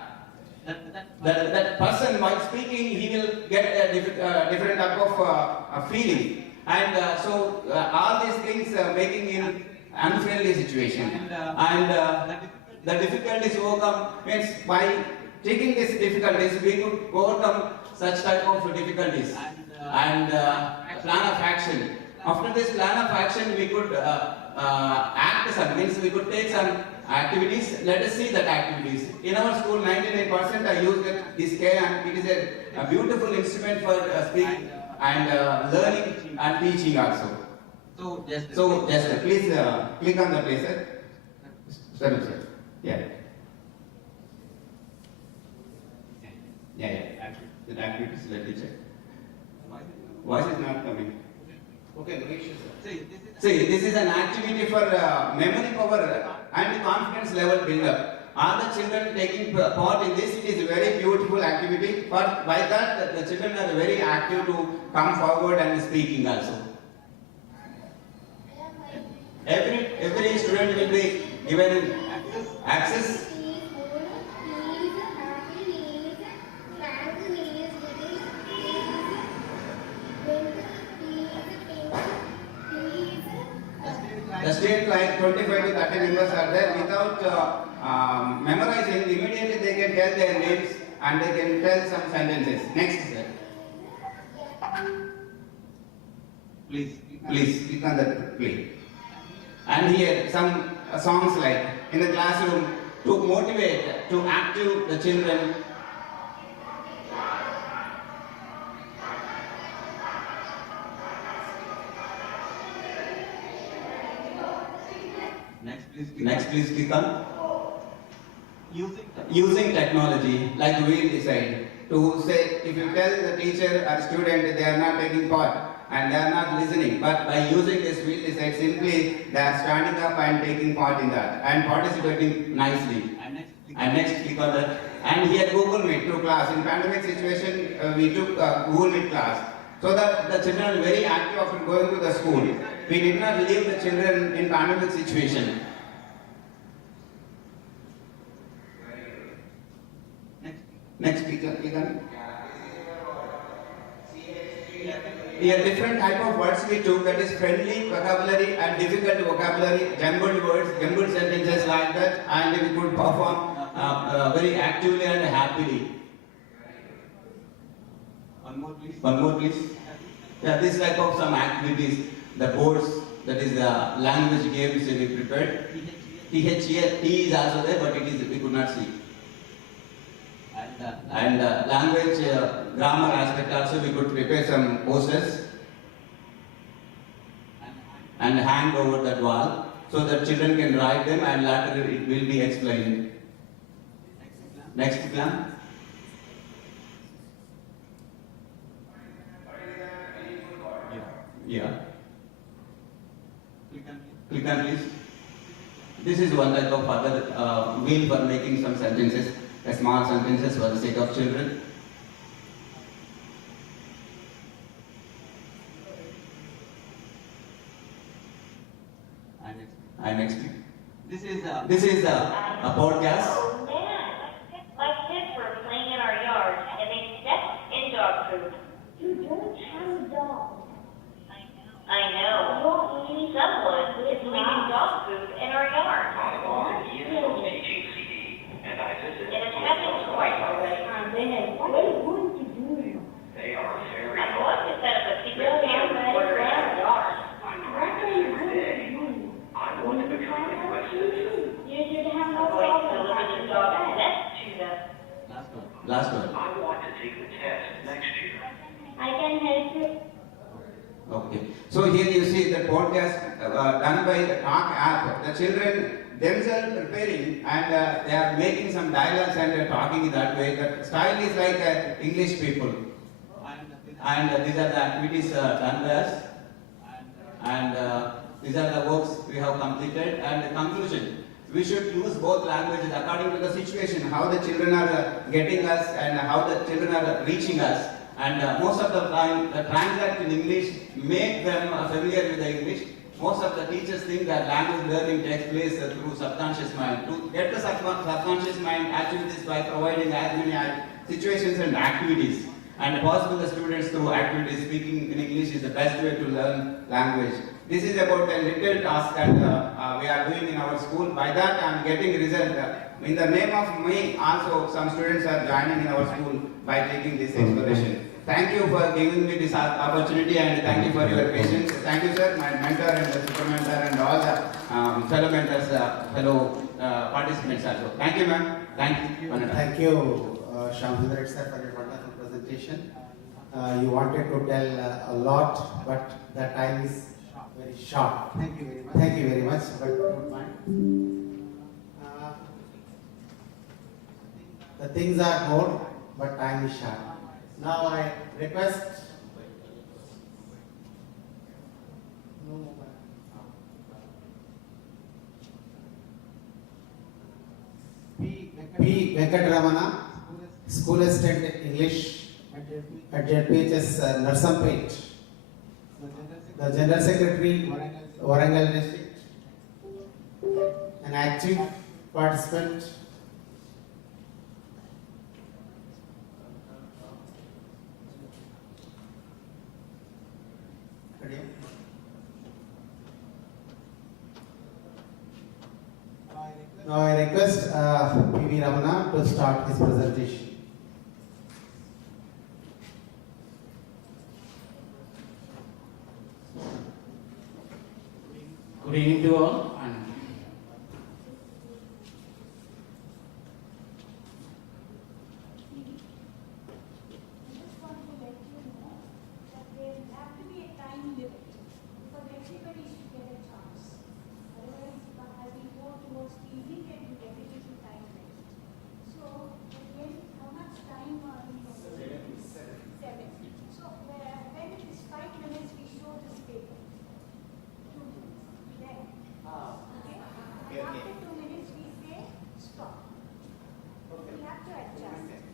person while speaking, he will get a different type of feeling, and so all these things making him unfriendly situation, and the difficulties overcome means by taking these difficulties we could overcome such type of difficulties, and plan of action. After this plan of action, we could act some, means we could take some activities. Let us see that activities. In our school, 99% I use this scale, and it is a beautiful instrument for speaking and learning and teaching also. So just please click on the placer. Sir. Yeah. The activities, let me check. Voice is not coming. Okay, see, this is an activity for memory power and confidence level build-up. All the children taking part in this, it is a very beautiful activity. But by that, the children are very active to come forward and speaking also. Every student will be given access. The state like 25 to 30 members are there. Without memorizing, immediately they can tell their names and they can tell some sentences. Next, sir. Please click on the play. And here some songs like in the classroom to motivate, to active the children. Next, please click on using technology like we decide to say, if you tell the teacher or student they are not taking part and they are not listening, but by using this wheel decide, simply they are standing up and taking part in that and participating nicely. And next click on that. And here Google Meet through class. In pandemic situation, we took Google Meet class. So that the children are very active after going to the school. We did not leave the children in pandemic situation. Next, click on. Here different type of words we took, that is friendly vocabulary and difficult vocabulary, jumbled words, jumbled sentences like that, and we could perform very actively and happily. One more please. Yeah, this type of some activities, the boards, that is the language games we prepared. TH here, T is also there, but we could not see. And language grammar aspect also we could prepare some posters and hang over that wall so that children can write them and later it will be explained. Next plan. Yeah. Click on please. This is one type of other wheel for making some sentences. Small sentences for the sake of children. And next. This is a podcast. Oh man, my kids were playing in our yard and they stepped in dog poop. You don't have a dog. I know. Well, Someone podcast done by the Talk app. The children themselves preparing and they are making some dialogues and talking that way. The style is like English people. And these are the activities done by us. And these are the works we have completed. And the conclusion, we should use both languages according to the situation, how the children are getting us and how the children are reaching us. And most of the time, the translate in English make them familiar with the English. Most of the teachers think that language learning takes place through subconscious mind. To get the subconscious mind, actually this by providing as many situations and activities. And possible the students through activities speaking in English is the best way to learn language. This is about a little task that we are doing in our school. By that I am getting result. In the name of me also some students are joining in our school by taking this exploration. Thank you for giving me this opportunity and thank you for your patience. Thank you sir, my mentor and the super mentor and all the fellow mentors, fellow participants also. Thank you ma'am. Thank you. Thank you Shyamsundar sir for your wonderful presentation. You wanted to tell a lot but the time is very short. Thank you very much. Thank you very much, but don't mind. The things are more, but time is short. Now I request P. Venkatramana, School Assistant English at JPHS Narsampet. The General Secretary, Warangal District, an active participant. Now I request P.V. Ramana to start his presentation. Good evening to all. And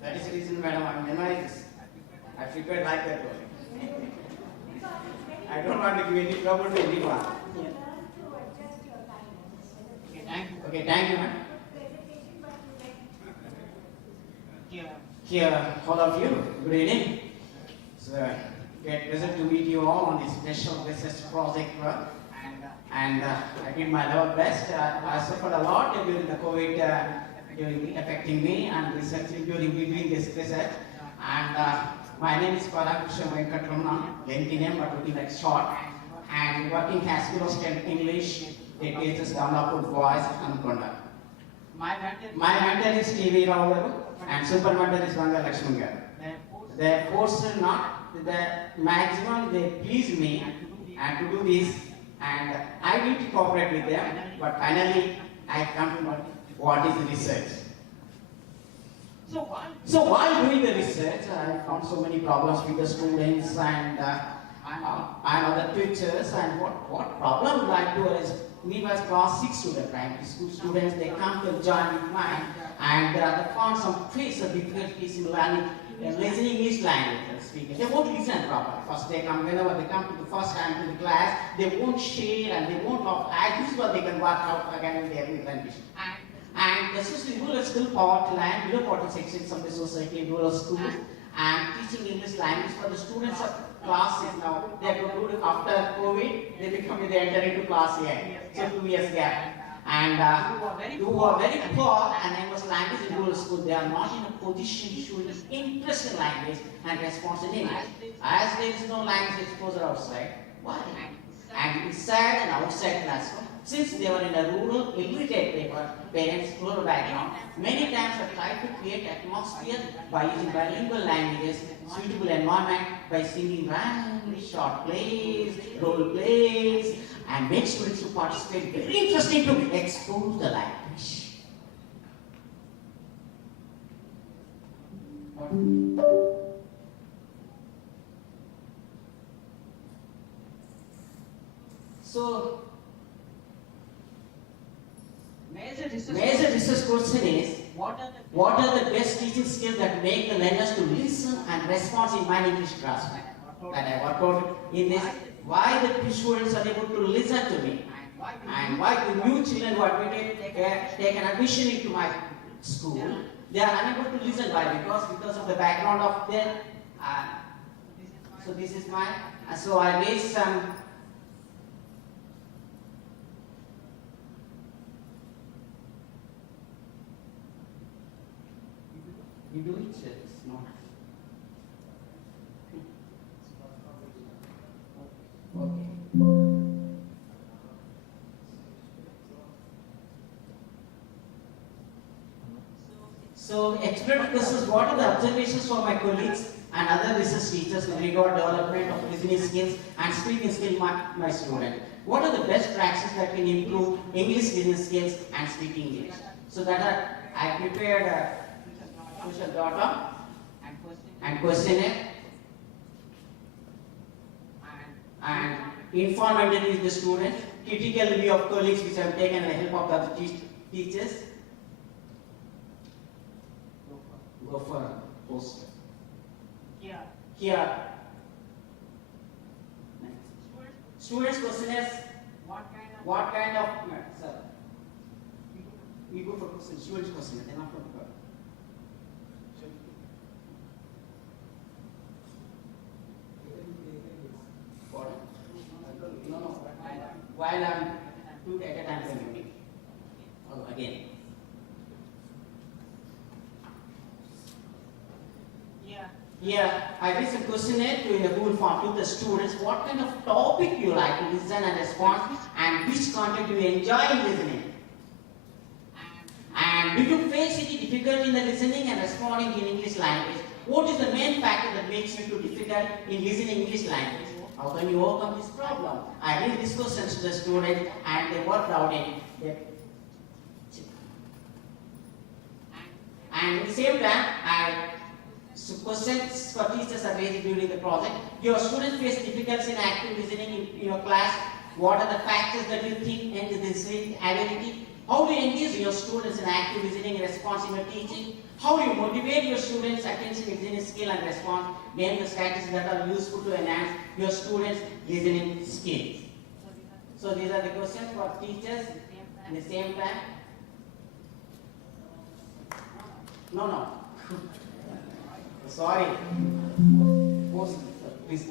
that is the reason, madam, I memorize this. I prepared like that only. I don't want to give any trouble to anyone. Okay, thank you, ma'am. Here, all of you, good evening. So, get pleasure to meet you all on this special research project work. And I did my level best. I suffered a lot during the COVID, during affecting me and researching during doing this research. And my name is Paragusha Venkatramana, lengthy name but looking like short. And working as School Assistant English, it teaches Damlapur boys and Konda. My mentor is T.V. Rao and super mentor is Banga Lakshman Garu. They forced not the maximum they please me and to do this, and I need to cooperate with them, but finally I come to know what is the research. So while doing the research, I found so many problems with the students and other teachers, and what problem like to is we was class 6 student, primary school students, they come to join with mine and they found some face of difficulties in learning listening English language speaking. They won't listen properly. First they come, whenever they come to the first time to the class, they won't share and they won't talk as usual they can work out again in their English. And the system rural still poverty line, below poverty sections of the society, rural schools, and teaching English language for the students of classes now. They are concluded after COVID, they enter into class A. So 2 years gap. And who are very poor and English language in rural school, they are not in a position to show interest in language and response in English. As there is no language exposure outside, why? And inside and outside classroom, since they were in a rural, illiterate parents, rural background, many times I tried to create atmosphere by using bilingual languages, suitable environment by singing rhymes, short plays, role plays, and make students to participate. Very interesting to expose the language. So, major research question is, what are the best teaching skills that make the learners to listen and respond in my English class? That I worked out in this. Why the students are able to listen to me, and why the new children who are take an admission into my school, they are unable to listen. Why? Because of the background of their. So this is my. So I raised some. You do it, it's not. Okay. So, exploratory questions, what are the observations from my colleagues and other research teachers with regard to development of listening skills and speaking skills my student? What are the best practices that can improve English listening skills and speaking English? So that I prepared social data and questionnaire and informative with the student, critical review of colleagues which have taken the help of the teachers. Go for poster. Here. Students questionnaires. What kind of sir? We go for question. Students questionnaire. Then after No. While I'm two at a time meeting. Again. Here, I did some questionnaire in the Google form to the students. What kind of topic you like to listen and respond, and which content you enjoy listening. And do you face any difficulty in the listening and responding in English language? What is the main factor that makes you too difficult in listening English language? How can you overcome this problem? I did this question to the student and they worked out it. And at the same time, questions for teachers are raised during the project. Your students face difficulties in active listening in your class. What are the factors that you think end the listening ability? How do you engage your students in active listening and response in your teaching? How do you motivate your students' attention, listening skill and response? Name the strategies that are useful to enhance your students' listening skills. So these are the questions for teachers at the same time. No. Sorry. Post, please.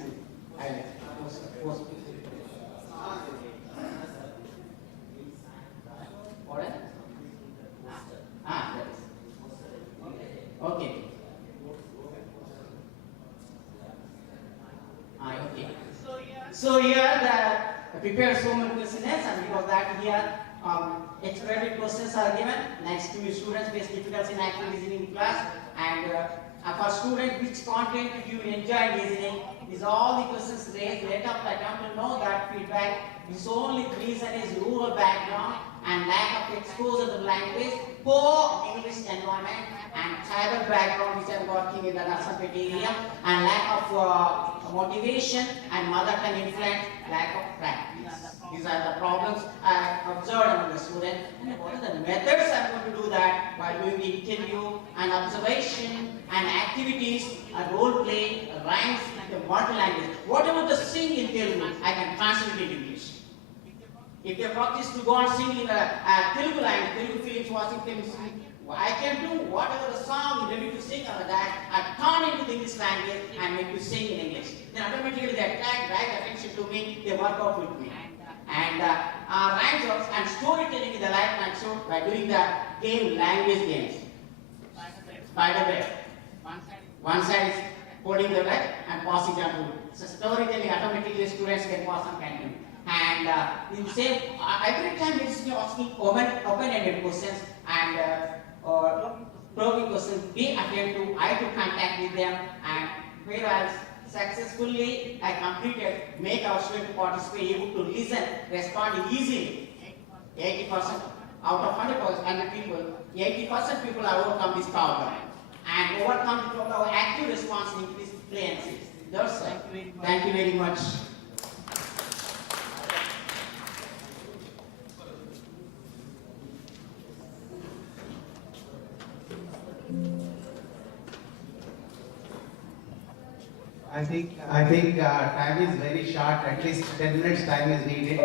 Post. What? That is. Okay. Okay. So here I prepared so many questionnaires, and because that here exploratory questions are given. Next to your students face difficulties in active listening in class, and for students, which content do you enjoy listening? These all the questions raised. Later, I come to know that feedback is only reason is rural background and lack of exposure to language, poor English environment, and tribal background, which are working in the Narsapet area, and lack of motivation and mother tongue influence, lack of practice. These are the problems I observed among the students. And what are the methods I'm going to do that? By doing the interview and observation and activities, a role play, rhymes, the multi-language. Whatever the sing in Telugu, I can translate it in English. If they practice to go on singing Telugu language, Telugu films, watching films, I can do whatever the song is ready to sing over that, I turn into the English language and make you sing in English. Then automatically they attract right attention to me, they work out with me. And rhymes and storytelling in the life and show by doing the game, language games. Spider web. One side is holding the web and passing down to. So storytelling automatically students can pass on continue. And in the same, every time it's asking open-ended questions and probing questions, they attend to, I to contact with them, and whereas successfully I completed, make our student participate able to listen, respond easily. 80% out of 100 people, 80% people have overcome this problem and overcome the problem of active response in increased fluency. That's it. Thank you very much. I think time is very short. At least 10 minutes time is needed.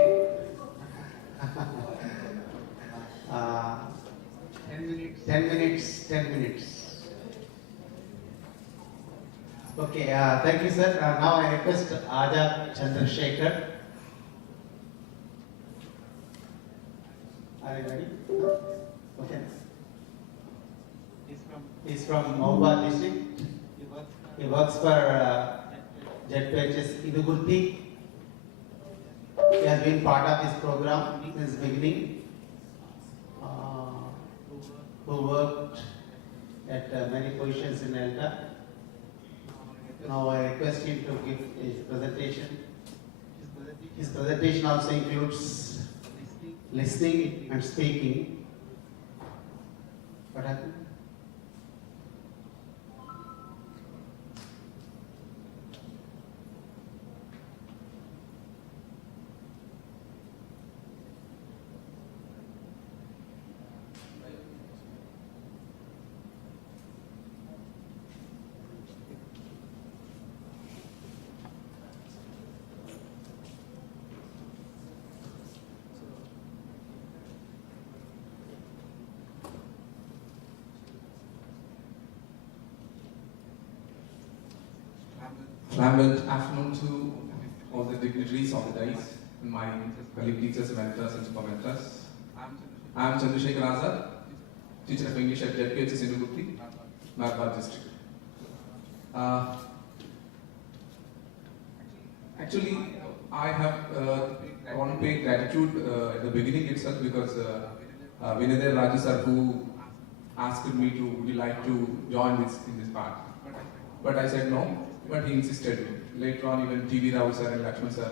10 minutes. Okay, thank you, sir. Now I request Aja Chandrasekhar. Are you ready? Okay. He's from Mahabad district. He works for ZPHS Idugurti. He has been part of this program since the beginning. Who worked at many positions in Elta. Now I request him to give his presentation. His presentation also includes listening and speaking. What happened? Flamboyant afternoon to all the dignitaries of the dais and my colleague teachers, mentors, and super mentors. I am Chandrasekhar Azad, teacher of English at ZPHS Indugurti, Malpur district. Actually, I want to pay gratitude at the beginning itself because Vinay Raju sir, who asked me to, would you like to join in this part? But I said no. But he insisted. Later on, even TV Rao sir and Lakshman sir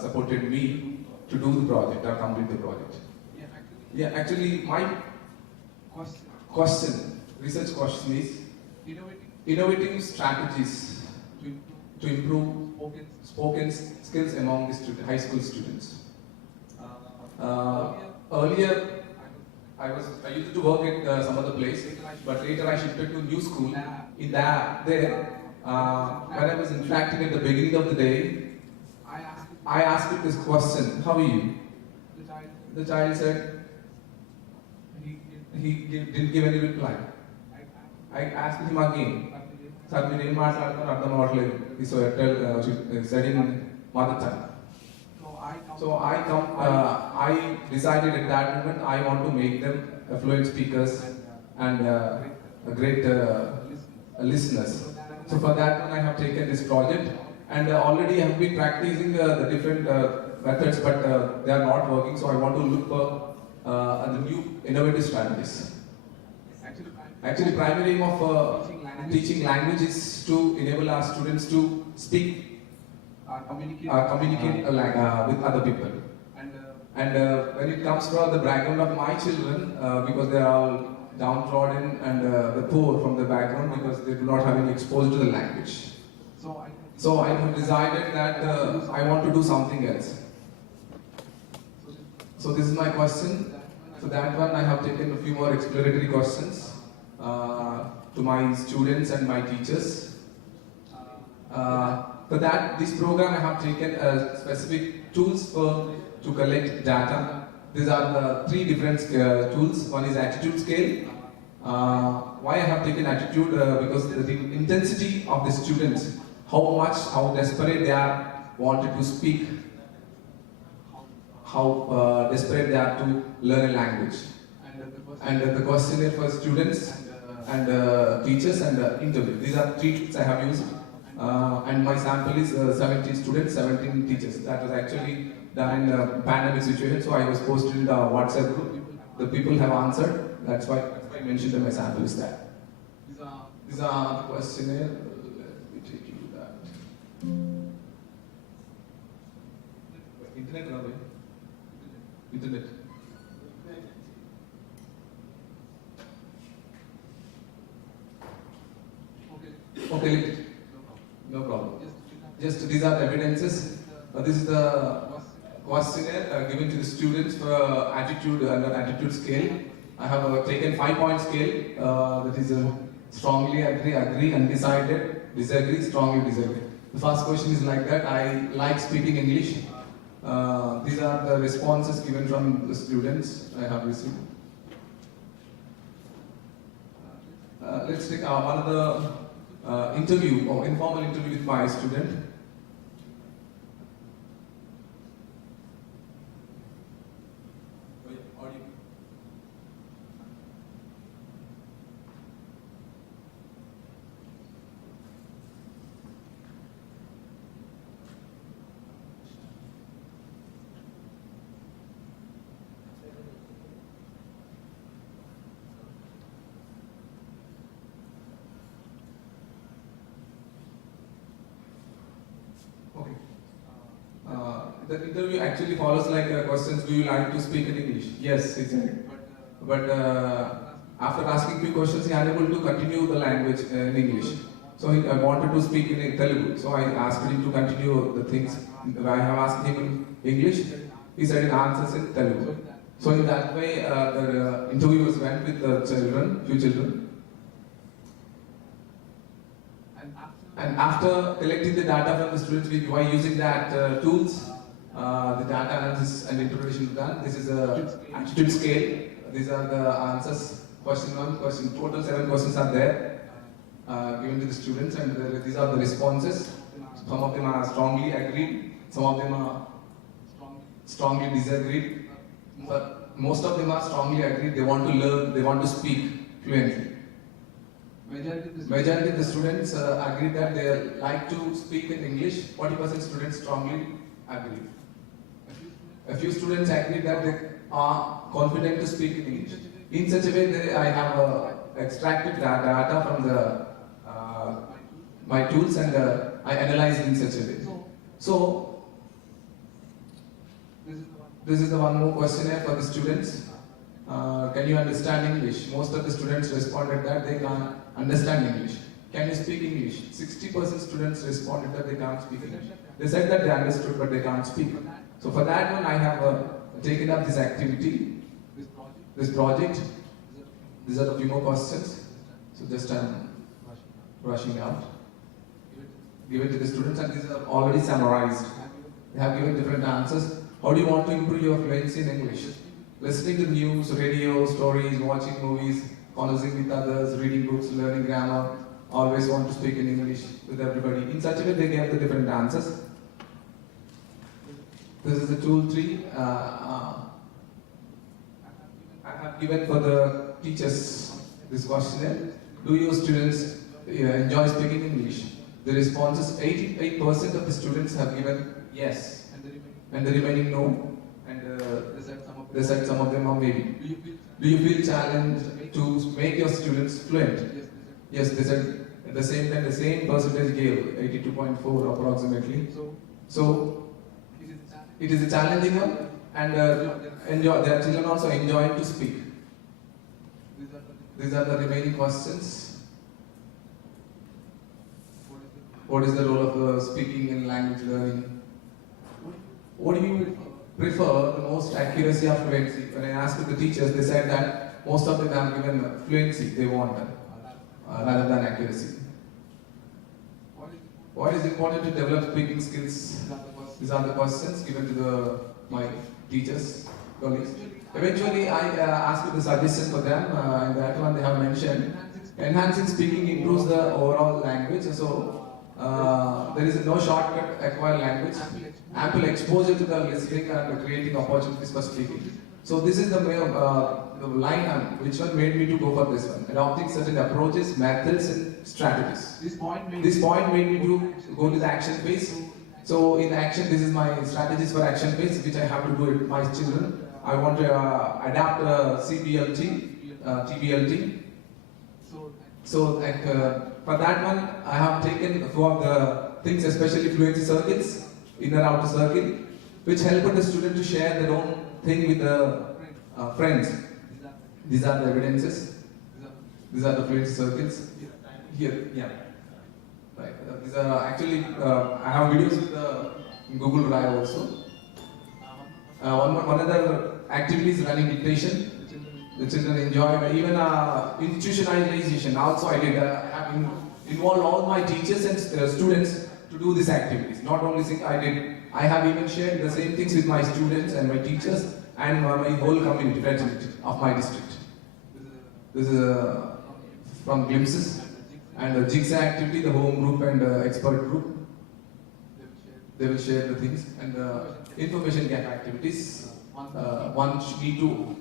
supported me to do the project or complete the project. Yeah, actually, my research question is innovating strategies to improve spoken skills among the high school students. Earlier, I used to work at some other place, but later I shifted to a new school. In there. When I was interacting at the beginning of the day, I asked it this question, how are you? The child said, he didn't give any reply. I asked him again, sir, he said in mother tongue. So I decided at that moment I want to make them fluent speakers and great listeners. So for that one I have taken this project and already I have been practicing the different methods, but they are not working, so I want to look for the new innovative strategies. Actually, primary aim of teaching language is to enable our students to speak, communicate with other people. And when it comes from the background of my children, because they are all downtrodden and the poor from the background because they do not have any exposure to the language. So I have decided that I want to do something else. So this is my question. For that one I have taken a few more exploratory questions to my students and my teachers. For that, this program I have taken specific tools to collect data. These are the three different tools. One is attitude scale. Why I have taken attitude? Because the intensity of the students, how desperate they are wanted to speak, how desperate they are to learn a language. And the questionnaire for students and teachers and interview. These are three tools I have used. And my sample is 17 students, 17 teachers. That was actually done in a pandemic situation, so I was posted in the WhatsApp group. The people have answered. That's why I mentioned that my sample is that. These are the questionnaire. Let me take you to that. Internet, Ravi. Internet. Okay, no problem. Just these are the evidences. This is the questionnaire given to the students for attitude under attitude scale. I have taken 5-point scale. That is strongly agree, undecided, disagree, strongly disagree. The first question is like that. I like speaking English. These are the responses given from the students I have received. Let's take one of the interview or informal interview with my student. The interview actually follows like questions, do you like to speak in English? Yes, he said. But after asking few questions, he unable to continue the language in English. So I wanted to speak in Telugu. So I asked him to continue the things. I have asked him in English. He said in answers in Telugu. So in that way, the interviewers went with the children, few children. And after collecting the data from the students, by using that tools, the data analysis and interpretation done. This is a attitude scale. These are the answers. Question 1, question, total 7 questions are there given to the students, and these are the responses. Some of them are strongly agreed, some of them are strongly disagreed, but most of them are strongly agreed. They want to learn, they want to speak fluently. Majority of the students agree that they like to speak in English. 40% students strongly agree. A few students agree that they are confident to speak in English. In such a way, I have extracted data from the my tools and I analyze in such a way. So, this is the one more questionnaire for the students. Can you understand English? Most of the students responded that they can't understand English. Can you speak English? 60% students responded that they can't speak English. They said that they understood but they can't speak. So for that one I have taken up this activity, this project. These are the few more questions. So just I'm rushing out. Give it to the students, and these are already summarized. They have given different answers. How do you want to improve your fluency in English? Listening to news, radio, stories, watching movies, conversing with others, reading books, learning grammar, always want to speak in English with everybody. In such a way, they gave the different answers. This is the tool 3. I have given for the teachers this questionnaire. Do your students enjoy speaking English? The responses, 88% of the students have given yes, and the remaining no, and they said some of them are maybe. Do you feel challenged to make your students fluent? Yes, they said at the same time the same percentage gave, 82.4 approximately. So it is a challenging one, and their children also enjoy to speak. These are the remaining questions. What is the role of speaking in language learning? What do you prefer the most accuracy or fluency? When I asked the teachers, they said that most of them have given fluency they want rather than accuracy. What is important to develop speaking skills? These are the questions given to my teachers, colleagues. Eventually, I asked the suggestions for them, and that one they have mentioned. Enhancing speaking improves the overall language, so there is no shortcut acquire language. Ample exposure to the listening and creating opportunities for speaking. So this is the line which one made me to go for this one. Adopting certain approaches, methods and strategies. This point made me to go to the action phase. So in action, this is my strategies for action phase, which I have to do with my children. I want to adapt CBLT, TBLT. So like for that one, I have taken a few of the things, especially fluency circles, inner outer circle, which help the student to share their own thing with the friends. These are the evidences. These are the fluent circles. Here, yeah. Right. These are actually, I have videos with Google Drive also. One other activity is running dictation. The children enjoy. Even institutionalization also I did. I have involved all my teachers and students to do these activities. Not only sing, I have even shared the same things with my students and my teachers and my whole community, fraternity of my district. This is from glimpses. And the jigsaw activity, the home group and expert group, they will share the things. And information gap activities, one should need to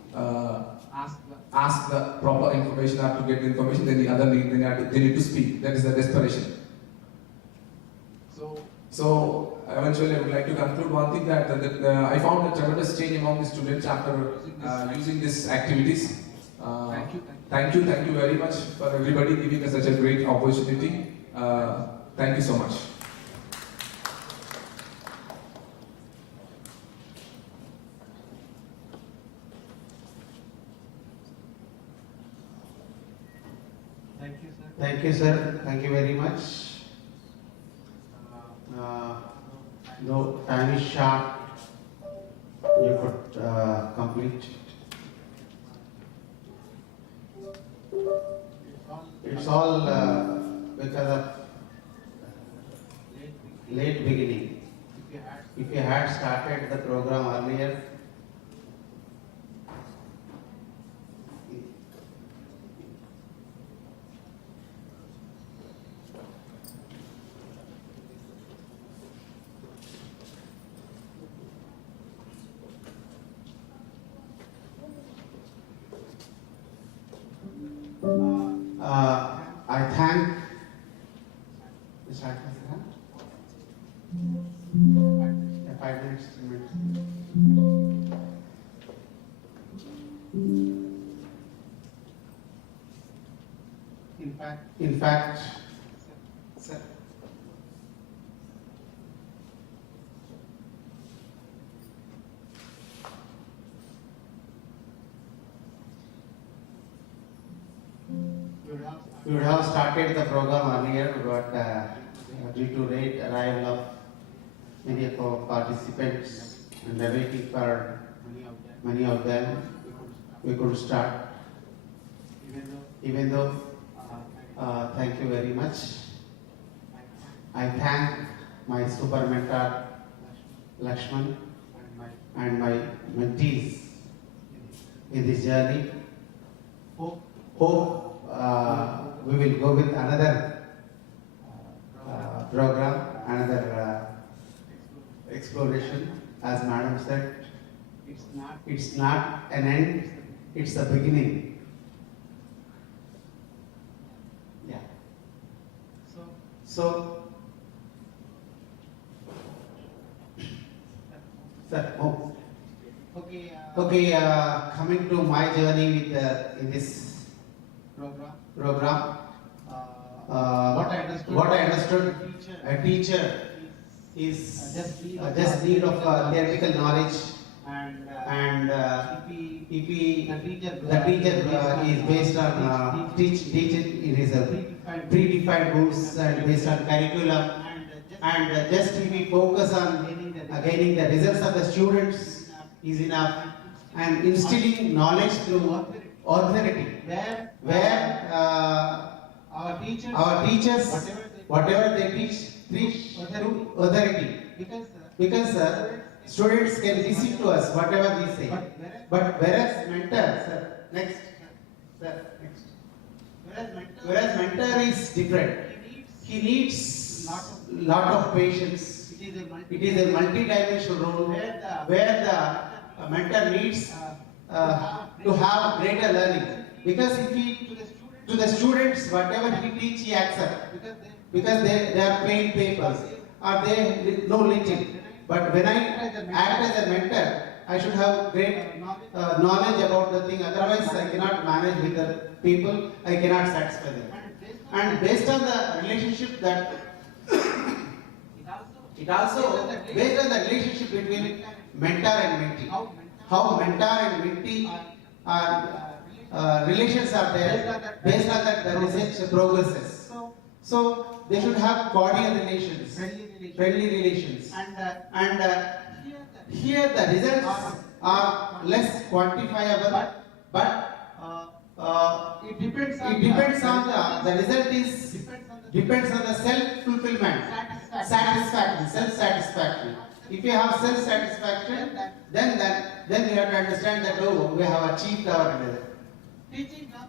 ask the proper information to get the information, then the other they need to speak. That is the desperation. So eventually I would like to conclude one thing that I found a tremendous change among the students after using these activities. Thank you very much for everybody giving us such a great opportunity. Thank you so much. Thank you, sir. Thank you very much. Though time is short, you could complete. It's all because of late beginning. If you had started the program earlier, I thank the start the 5 minutes. In fact, sir. We would have started the program earlier, but due to late arrival of many of our participants and waiting for many of them, we could start. Even though, thank you very much. I thank my super mentor, Lakshman, and my mentees in this journey. Hope we will go with another program, another exploration. As Madam said, it's not an end, it's the beginning. Yeah. So, sir, oh. Okay, coming to my journey with in this program, what I understood, a teacher is just need of theoretical knowledge, and the teacher is based on teaching in his predefined rules and based on curriculum, and just if we focus on gaining the results of the students is enough, and instilling knowledge through authority, where our teachers, whatever they teach through authority, because students can listen to us, whatever we say. But whereas mentor, whereas mentor is different. He needs lot of patience. It is a multi-dimensional role where the mentor needs to have greater learning, because if he to the students whatever he teach he accept, because they are plain papers or they know little. But when I act as a mentor, I should have great knowledge about the thing, otherwise I cannot manage with the people, I cannot satisfy them. And based on the relationship that It also based on the relationship between mentor and mentee. How mentor and mentee relations are there. Based on that, the research progresses. So they should have cordial relations, friendly relations, and here the results are less quantifiable, but it depends on the result is depends on the self-fulfillment, self-satisfaction. If you have self-satisfaction, then we have to understand that we have achieved our result.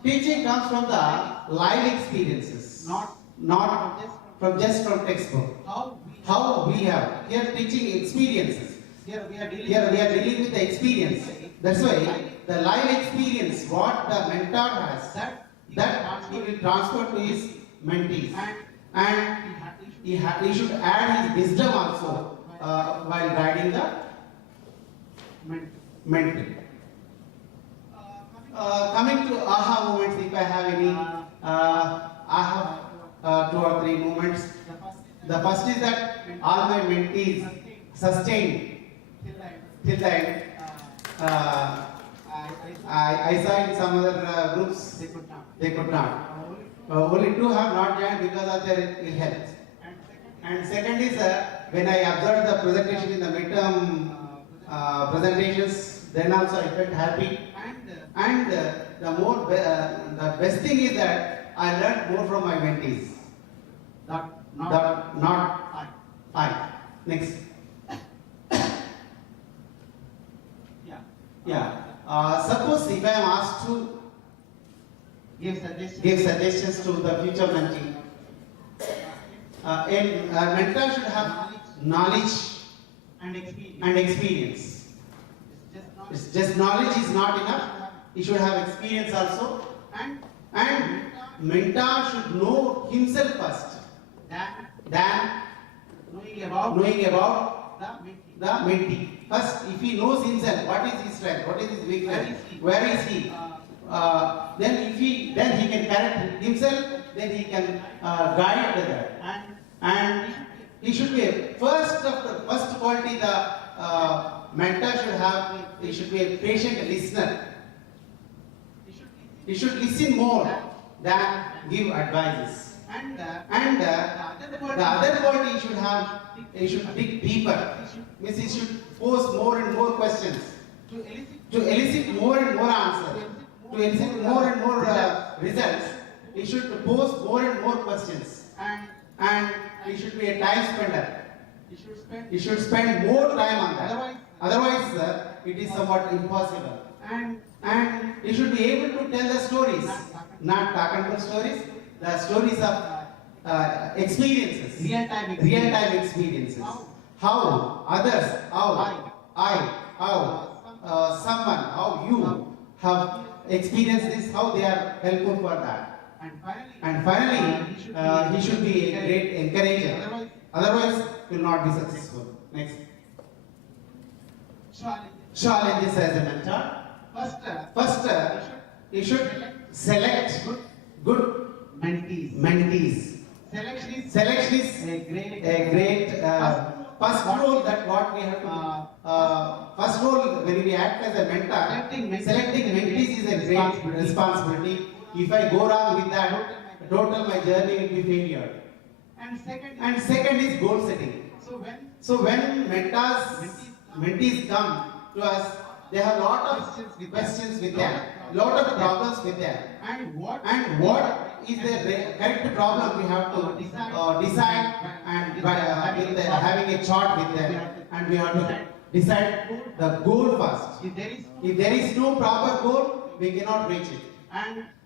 Teaching comes from the live experiences, not from textbook. How we have here teaching experiences. Here we are dealing with the experience. That's why the live experience, what the mentor has, that he will transfer to his mentees, and he should add his wisdom also while guiding the mentee. Coming to aha moments, if I have any, I have 2 or 3 moments. The first is that all my mentees sustained till the end. I saw in some other groups they could not. Only 2 have not joined because of their ill health. And second is when I observed the presentation in the midterm presentations, then also I felt happy. And the best thing is that I learned more from my mentees. Not I. Next. Suppose if I am asked to give suggestions to the future mentee, a mentor should have knowledge and experience. Just knowledge is not enough. He should have experience also, and mentor should know himself first than knowing about the mentee. First, if he knows himself, what is his strength, what is his weakness, where is he, then he can correct himself, then he can guide that. And he should be first quality the mentor should have. He should be a patient listener. He should listen more than give advices. And the other quality he should have, he should dig deeper. Means he should pose more and more questions to elicit more and more answers, to elicit more and more results. He should pose more and more questions, and he should be a time spender. He should spend more time on that. Otherwise, it is somewhat impossible. And he should be able to tell the stories, not talk and tell stories. The stories of experiences, real-time experiences. How others, how I, how someone, how you have experienced this, how they are helpful for that. And finally, he should be a great encourager. Otherwise, he will not be successful. Next. Challenges as a mentor. First, you should select good mentees. Selection is a great first role that what we have to first role when we act as a mentor. Selecting mentees is a great responsibility. If I go wrong with that, total my journey will be failure. And second is goal setting. So when mentees come to us, they have a lot of questions with them, lot of problems with them. And what is the correct problem we have to decide, and by having a chart with them, and we have to decide the goal first. If there is no proper goal, we cannot reach it.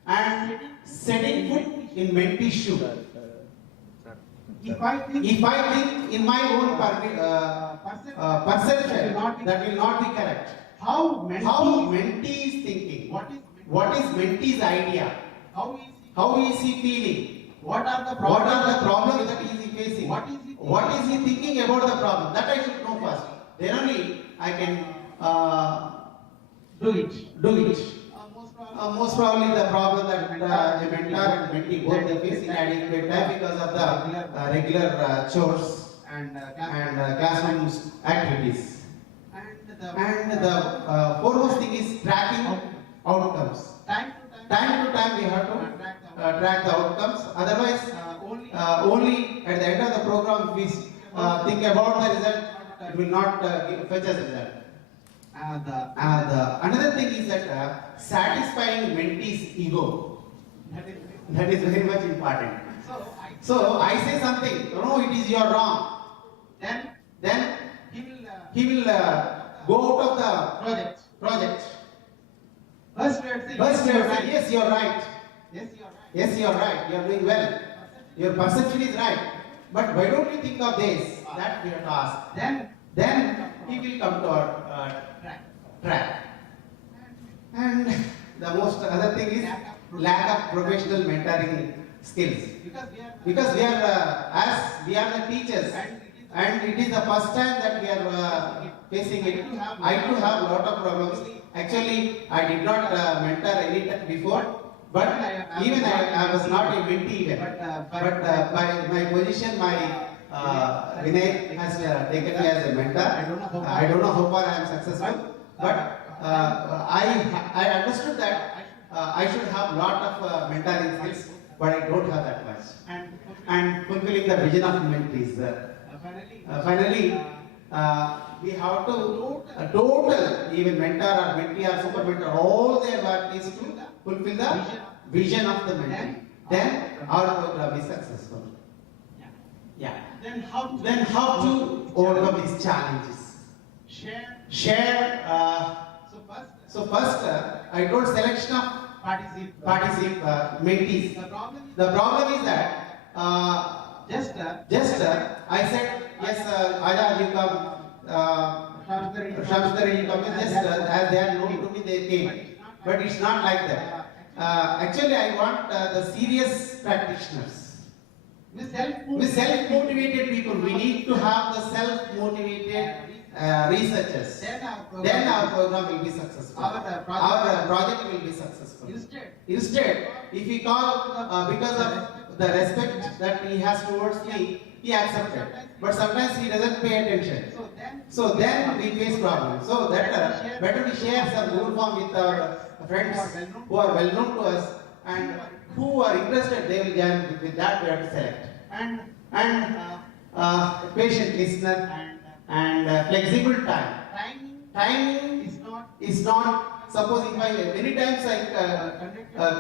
And setting foot in mentee's shoe. If I think in my own perception, that will not be correct. How mentee is thinking? What is mentee's idea? How is he feeling? What are the problems that he is facing? What is he thinking about the problem? That I should know first. Then only I can do it. Most probably the problem that a mentor and mentee both are facing inadequate time because of the regular chores classroom activities. And the foremost thing is tracking outcomes. Time to time we have to track the outcomes. Otherwise, only at the end of the program, if we think about the result, it will not fetch us result. Another thing is that satisfying mentee's ego. That is very much important. So I say something, no, it is your wrong. Then he will go out of the project. First, yes, you are right. Yes, you are right. You are doing well. Your perception is right. But why don't you think of this? That we have to ask. Then he will come to our track. And the most other thing is lack of professional mentoring skills. Because we are the teachers, and it is the first time that we are facing it. I too have a lot of problems. Actually, I did not mentor any time before. But even I was not a mentee even. But by my position, my Vinay has taken me as a mentor. I don't know how far I am successful. But I understood that I should have a lot of mentoring skills, but I don't have that much. And fulfilling the vision of mentees. Finally, we have to total, even mentor or mentee or super mentor, all their work is to fulfill the vision of the mentee. Then our program is successful. Yeah. Then how to overcome these challenges? Share. So first, I told selection of mentees. The problem is that I said, yes, Aja, you come, Shamsdar, you come, just as they are known to me, they came. But it's not like that. Actually, I want the serious practitioners. With self-motivated people. We need to have the self-motivated researchers. Then our program will be successful. Our project will be successful. Instead, if we call because of the respect that he has towards me, he accepted. But sometimes he doesn't pay attention. So then we face problems. So better we share some Google form with our friends who are well known to us and who are interested. They will join. With that we have to select. And patient listener and flexible time. Timing is not. Suppose if many times I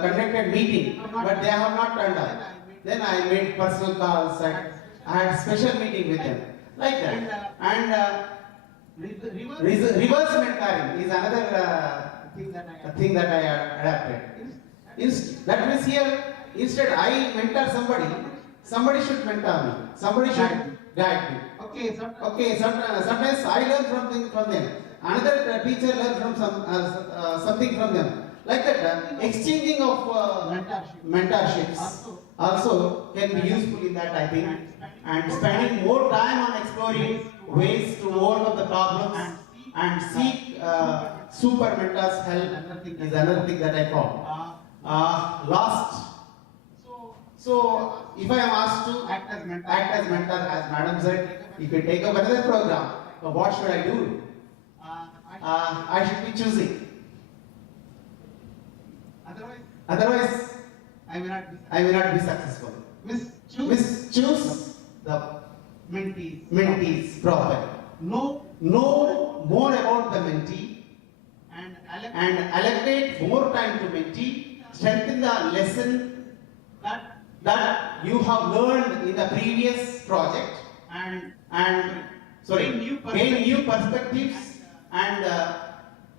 conducted meeting, but they have not turned up. Then I made personal calls. I had special meeting with them, like that. And reverse mentoring is another thing that I adapted. That means here, instead I mentor somebody should mentor me. Somebody should guide me. Okay. Sometimes I learn something from them. Another teacher learns from something from them. Like that, exchanging of mentorships also can be useful in that, I think. And spending more time on exploring ways to overcome the problems and seek super mentors' help is another thing that I found. Last. So, if I am asked to act as mentor, as Madam said, if you take up another program, what should I do? I should be choosing. Otherwise, I will not be successful. Choose the mentees properly. Know more about the mentee and allocate more time to mentee. Strengthen the lesson that you have learned in the previous project and gain new perspectives and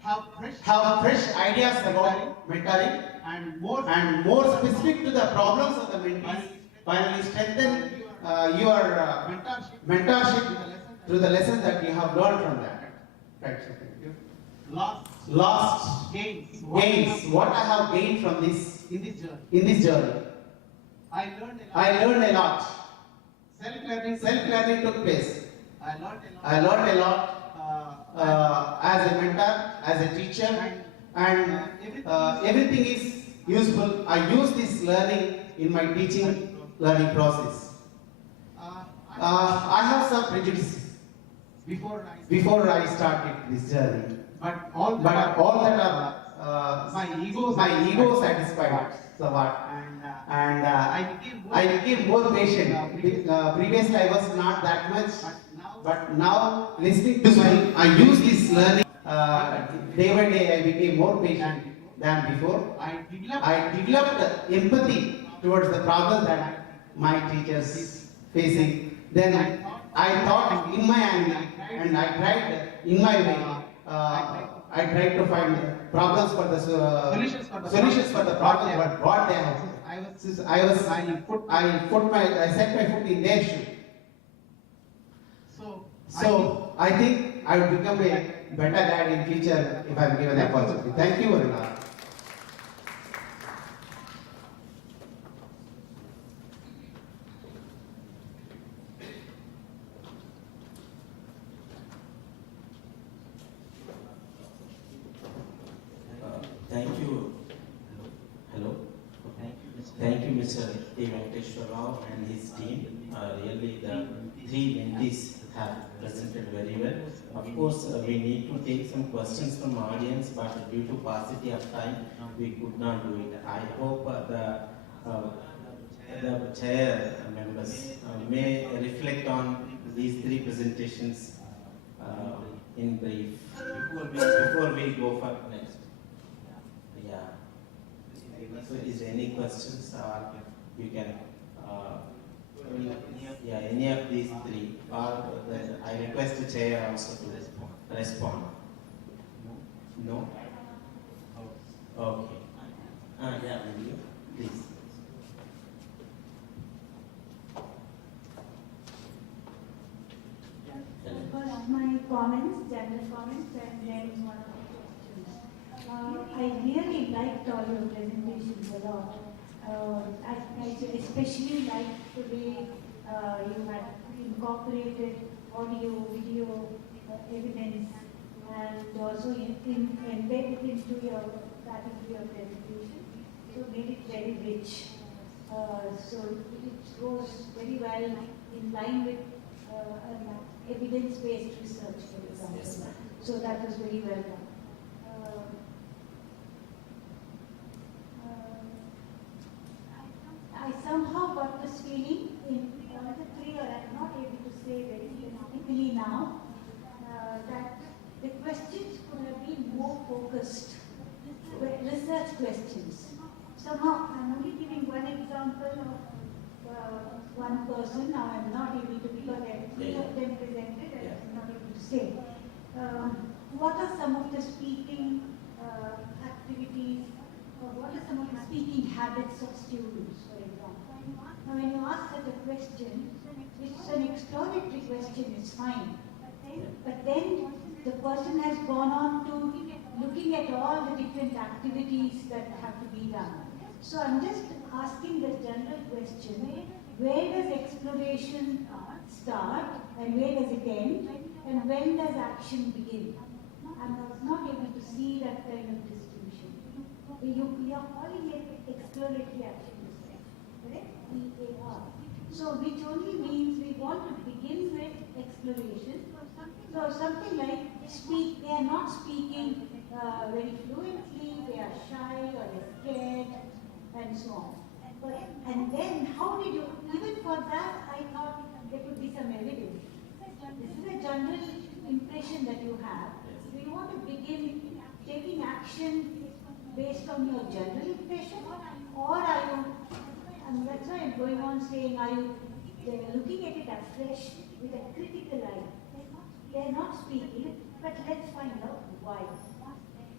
have fresh ideas about mentoring and more specific to the problems of the mentees. Finally, strengthen your mentorship through the lessons that you have learned from that. Right. Last gains. What I have gained from this in this journey. I learned a lot. Self-learning took place. I learned a lot as a mentor, as a teacher, and everything is useful. I use this learning in my teaching learning process. I have some prejudices before I started this journey. But all that are my ego satisfied somewhat, and I became more patient. Previously I was not that much, but now listening to I use this learning day by day. I became more patient than before. I developed empathy towards the problems that my teachers facing. Then I thought in my angle, and I tried in my way. I tried to find problems for the solutions for the problem what they have. I set my foot in their shoe. So I think I would become a better guide in future if I'm given the opportunity. Thank you, Varuna. Thank you. Hello. Thank you, Mr. T. Venkateshwar Rao and his team. Really, the three mentees have presented very well. Of course, we need to take some questions from audience, but due to paucity of time, we could not do it. I hope the chair members may reflect on these three presentations in brief before we go for next. Yeah. So is there any questions or you can any of these three, or I request the chair also to respond. No? Okay. Yeah, will you? Please. First, my comments, general comments, and then one of the questions. I really liked all your presentations a lot. I especially liked the way you had incorporated audio, video, evidence, and also embedded into your presentation. So made it very rich. So it goes very well in line with evidence-based research, for example. Yes, so that was very well done. I somehow got this feeling in all the three, or I'm not able to say very specifically now, that the questions could have been more focused, research questions. Somehow, I'm only giving one example of one person. Now I'm not able to, because three of them presented, and I'm not able to say. What are some of the speaking activities, or what are some of the speaking habits of students, for example? Now when you ask such a question, it's an exploratory question, it's fine. But then the person has gone on to looking at all the different activities that have to be done. So I'm just asking the general question, where does exploration start and where does it end, and when does action begin? I was not able to see that kind of distinction. You are calling it exploratory action, correct? EAR. So which only means we want to begin with exploration. So something like they are not speaking very fluently, they are shy or they're scared, and so on. And then how did you, even for that I thought there could be some evidence. This is a general impression that you have. Do you want to begin taking action based on your general impression, or are you, and that's why I'm going on saying, are you looking at it afresh with a critical eye? They're not speaking, but let's find out why.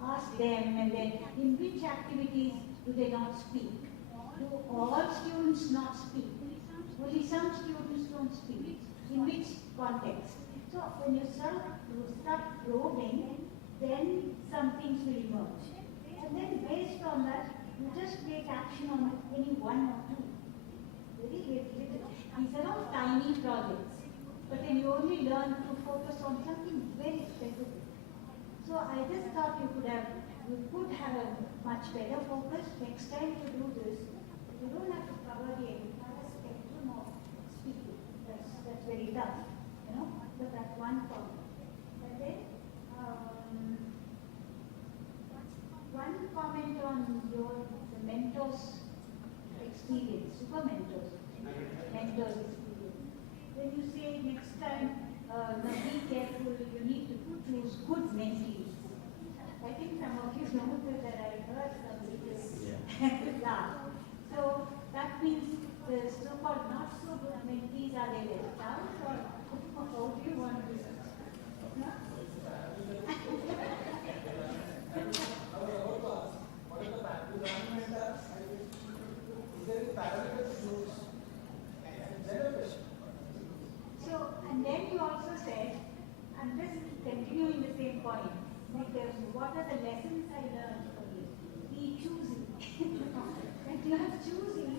Ask them, and then in which activities do they not speak? Do all students not speak? Only some students don't speak. In which context? So when you start probing, then some things will emerge. And then based on that, you just take action on any one or two. Very little. These are all tiny projects. But then you only learn to focus on something very specific. So I just thought you could have a much better focus. Next time you do this, you don't have to cover the entire spectrum of speaking. The that's very tough, you know. But that's one comment. And then one comment on the mentors' experience, super mentors' experience. When you say next time, now be careful, you need to choose good mentees. I think some of you know that I heard somebody just laugh. So that means the so-called not so good mentees, are they left out, or how do you want to do that? No? So, and then you also said, I'm just continuing the same point, because what are the lessons I learned from you? Be choosy. When you are choosy,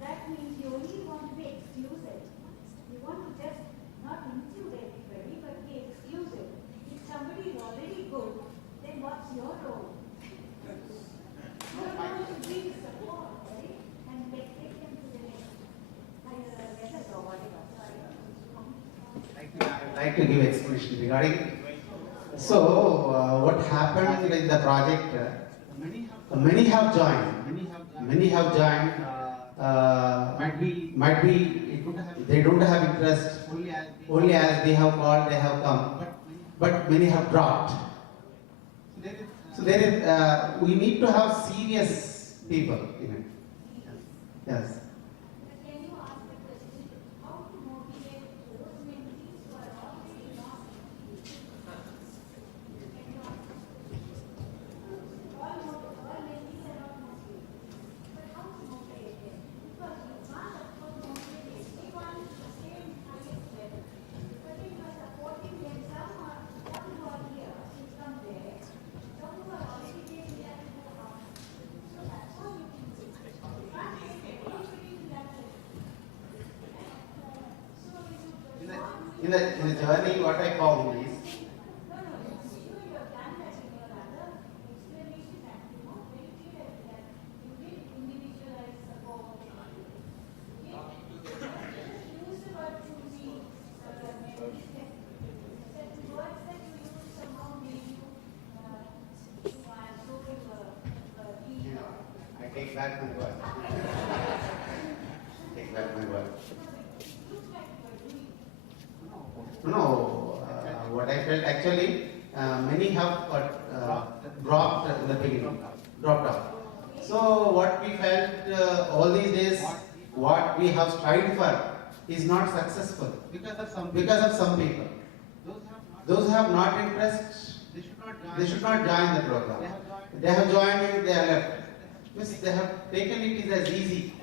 that means you only want to be exclusive. You want to just not include everybody, but be exclusive. If somebody is already good, then what's your role? Your role should be to support, right? And take them to the next level or whatever. I'd like to give explanation regarding. So, what happened in the project? Many have joined. Many have joined. Might be they don't have interest. Only as they have called, they have come. But many have dropped. So there is. We need to have serious people in it. Yes. In the journey, what I found is I take back my word. Take back my word. No, what I felt actually, many have dropped in the beginning, dropped off. So what we felt all these days, what we have strived for is not successful because of some people. Those who have not interest, they should not join the program. They have joined it, they have left. Means they have taken it as easy,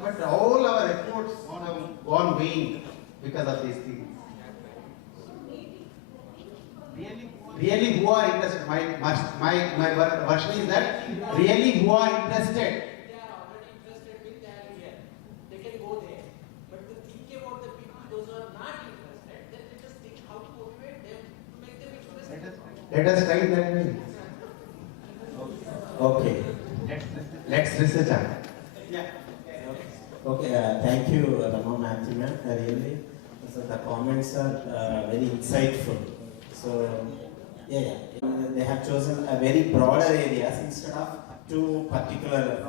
but all our efforts have gone vain because of these things. Really who are interested, my version is that really who are interested. They are already interested with their here. They can go there. But to think about the people, those who are not interested, then let us think how to motivate them to make them interested. Let us try that way. Okay. Let's research on it. Yeah. Okay. Thank you, Rama Matthew ma'am. Really, so the comments are very insightful. So, yeah, they have chosen a very broader areas instead of two particular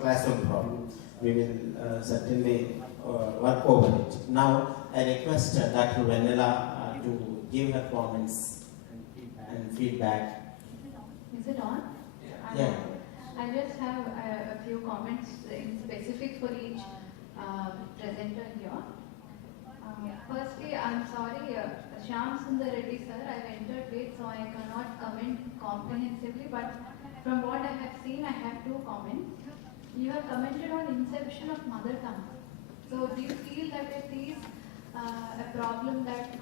classroom problem. We will certainly work over it. Now, I request Dr. Vanilla to give her comments and feedback. Is it on? Yeah. I just have a few comments in specific for each presenter here. Firstly, I'm sorry, Shyam Sundar Reddy sir, I've entered late, so I cannot comment comprehensively, but from what I have seen, I have two comments. You have commented on inception of mother tongue. So do you feel that it is a problem that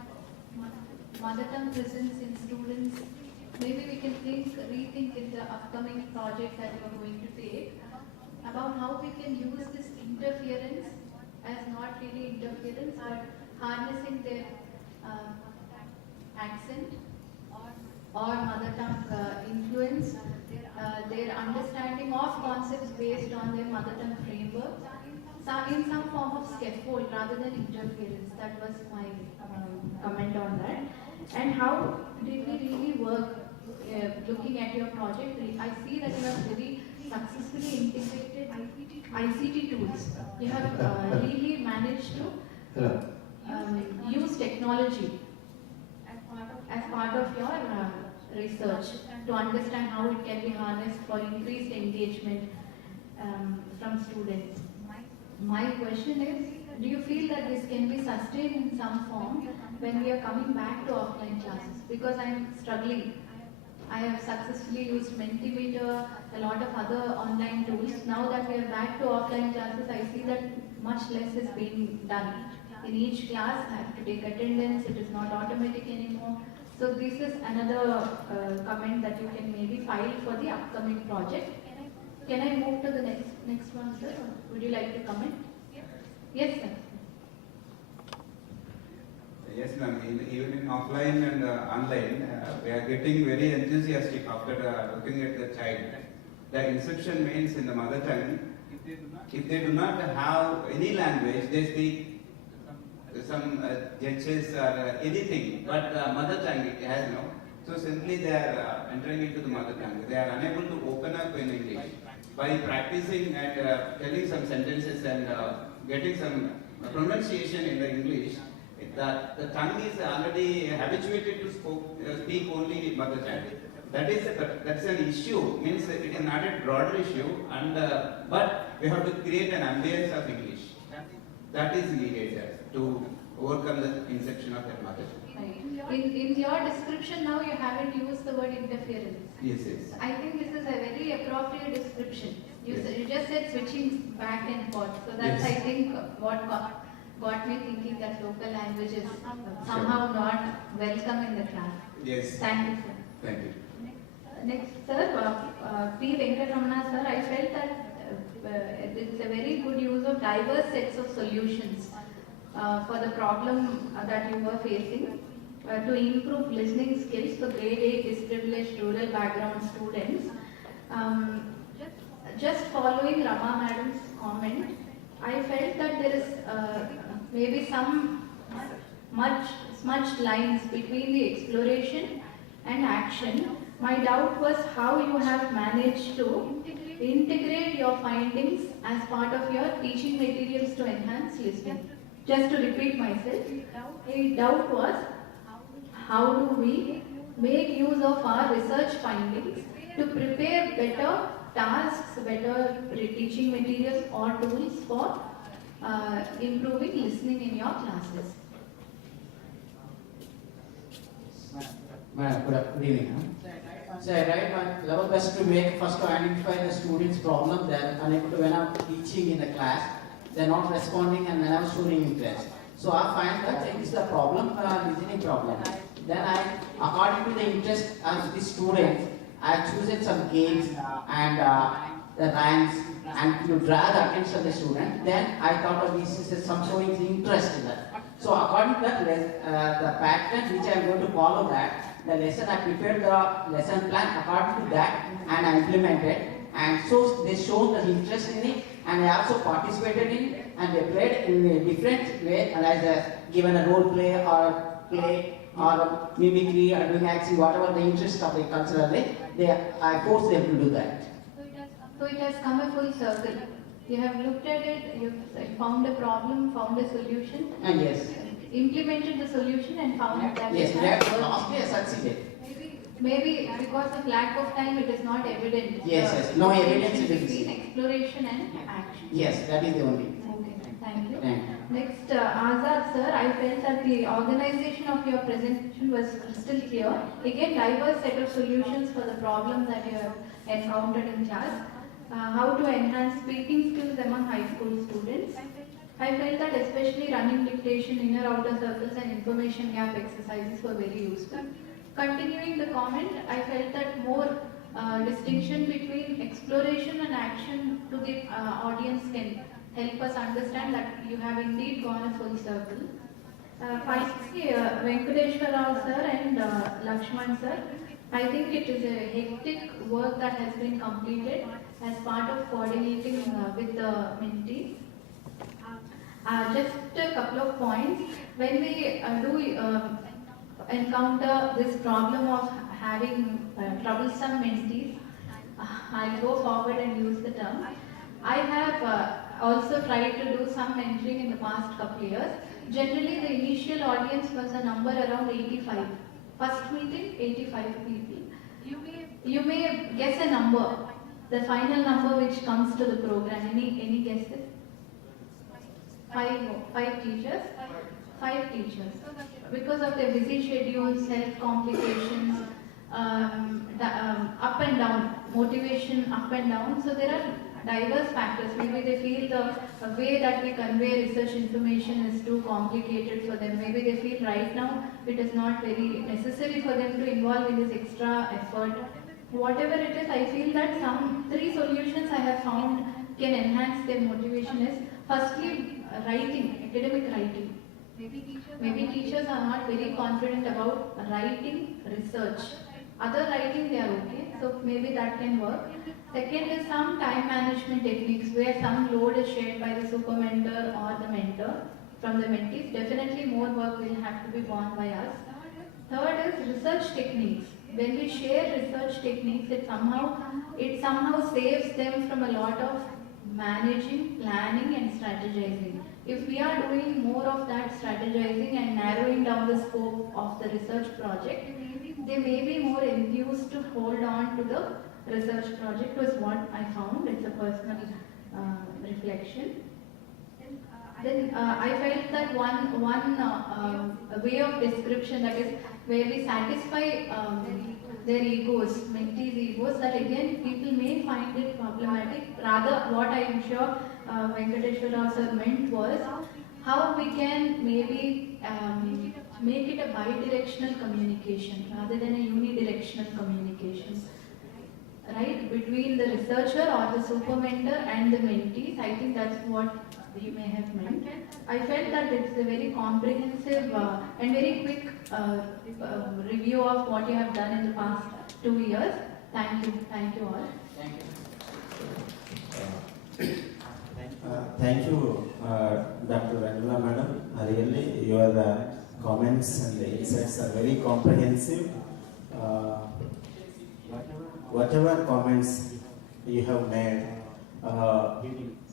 mother tongue presence in students? Maybe we can rethink in the upcoming project that you are going to take about how we can use this interference as not really interference, but harnessing their accent or mother tongue influence, their understanding of concepts based on their mother tongue framework. in some form of scaffold rather than interference. That was my comment on that. And how did we really work looking at your project? I see that you have very successfully integrated ICT tools. You have really managed to use technology as part of your research to understand how it can be harnessed for increased engagement from students. My question is, do you feel that this can be sustained in some form when we are coming back to offline classes? Because I'm struggling. I have successfully used Mentimeter, a lot of other online tools. Now that we are back to offline classes, I see that much less is being done. In each class, I have to take attendance, it is not automatic anymore. So this is another comment that you can maybe file for the upcoming project. Can I move to the next one, sir? Or would you like to comment? Yes, sir. Yes, ma'am. Even in offline and online, we are getting very enthusiastic after looking at the child. The inception means in the mother tongue. If they do not have any language, they speak some gestures or anything, but mother tongue it has no. So simply they are entering into the mother tongue. They are unable to open up in English. By practicing and telling some sentences and getting some pronunciation in the English, the tongue is already habituated to speak only mother tongue. That's an issue. Means it is not a broader issue, and but we have to create an ambience of English. That is needed to overcome the inception of that mother tongue. Right. In your description now, you haven't used the word interference. Yes, yes. I think this is a very appropriate description. You just said switching back and forth. So that's, I think, what got me thinking that local language is somehow not welcome in the class. Yes. Thank you, sir. Thank you. Next, sir, P. Venkatamana, sir, I felt that it's a very good use of diverse sets of solutions for the problem that you were facing to improve listening skills for grade 8 disprivileged rural background students. Just following Rama Madam's comment, I felt that there is maybe some smudged lines between the exploration and action. My doubt was how you have managed to integrate your findings as part of your teaching materials to enhance listening. Just to repeat myself, a doubt was how do we make use of our research findings to prepare better tasks, better teaching materials or tools for improving listening in your classes. Madam, good evening. So I tried my level best to make first to identify the students' problem. They are unable to, when I'm teaching in the class, they are not responding and when I'm showing interest. So I find that it is the problem, listening problem. Then according to the interest of the students, I choose some games and the rhymes and to draw the attention of the student. Then I thought of this is some showing interest in that. So according to that, the pattern which I am going to follow that, the lesson I prepared the lesson plan according to that and I implemented. And so they showed the interest in it and I also participated in it and they played in a different way, like given a role play or mimicry or doing acting, whatever the interest of the cultural day, I forced them to do that. So it has come a full circle. You have looked at it, you found a problem, found a solution. And yes. Implemented the solution and found that. Yes, last year succeeded. Maybe because of lack of time, it is not evident. Yes, no evidence between exploration and action. Yes, that is the only. Okay, thank you. Thank you. Next, Azad sir, I felt that the organization of your presentation was crystal clear. Again, diverse set of solutions for the problems that you have encountered in class. How to enhance speaking skills among high school students. I felt that especially running dictation, inner outer circles and information gap exercises were very useful. Continuing the comment, I felt that more distinction between exploration and action to the audience can help us understand that you have indeed gone a full circle. Finally, Venkateshwar Rao sir and Lakshman sir, I think it is a hectic work that has been completed as part of coordinating with the mentee. Just a couple of points. When we encounter this problem of having troublesome mentees, I'll go forward and use the term. I have also tried to do some mentoring in the past couple of years. Generally, the initial audience was a number around 85. First meeting, 85 people. You may guess a number, the final number which comes to the program. Any guesses? Five teachers. Because of their busy schedules, health complications, up and down, motivation up and down. So there are diverse factors. Maybe they feel the way that we convey research information is too complicated for them. Maybe they feel right now it is not very necessary for them to involve in this extra effort. Whatever it is, I feel that some 3 solutions I have found can enhance their motivation is, firstly, writing, academic writing. Maybe teachers are not very confident about writing research. Other writing they are okay, so maybe that can work. Second is some time management techniques where some load is shared by the super mentor or the mentor from the mentees. Definitely more work will have to be borne by us. Third is research techniques. When we share research techniques, it somehow saves them from a lot of managing, planning and strategizing. If we are doing more of that strategizing and narrowing down the scope of the research project, they may be more enthused to hold on to the research project, was what I found. It's a personal reflection. Then I felt that one way of description, that is where we satisfy their egos, mentees' egos, that again people may find it problematic. Rather, what I am sure Venkateshwar Rao sir meant was how we can maybe make it a bi-directional communication rather than a unidirectional communication. Right? Between the researcher or the super mentor and the mentees. I think that's what you may have meant. I felt that it's a very comprehensive and very quick review of what you have done in the past 2 years. Thank you all. Thank you, Dr. Rangula Madam. Really, your comments and the insights are very comprehensive. Whatever comments you have made,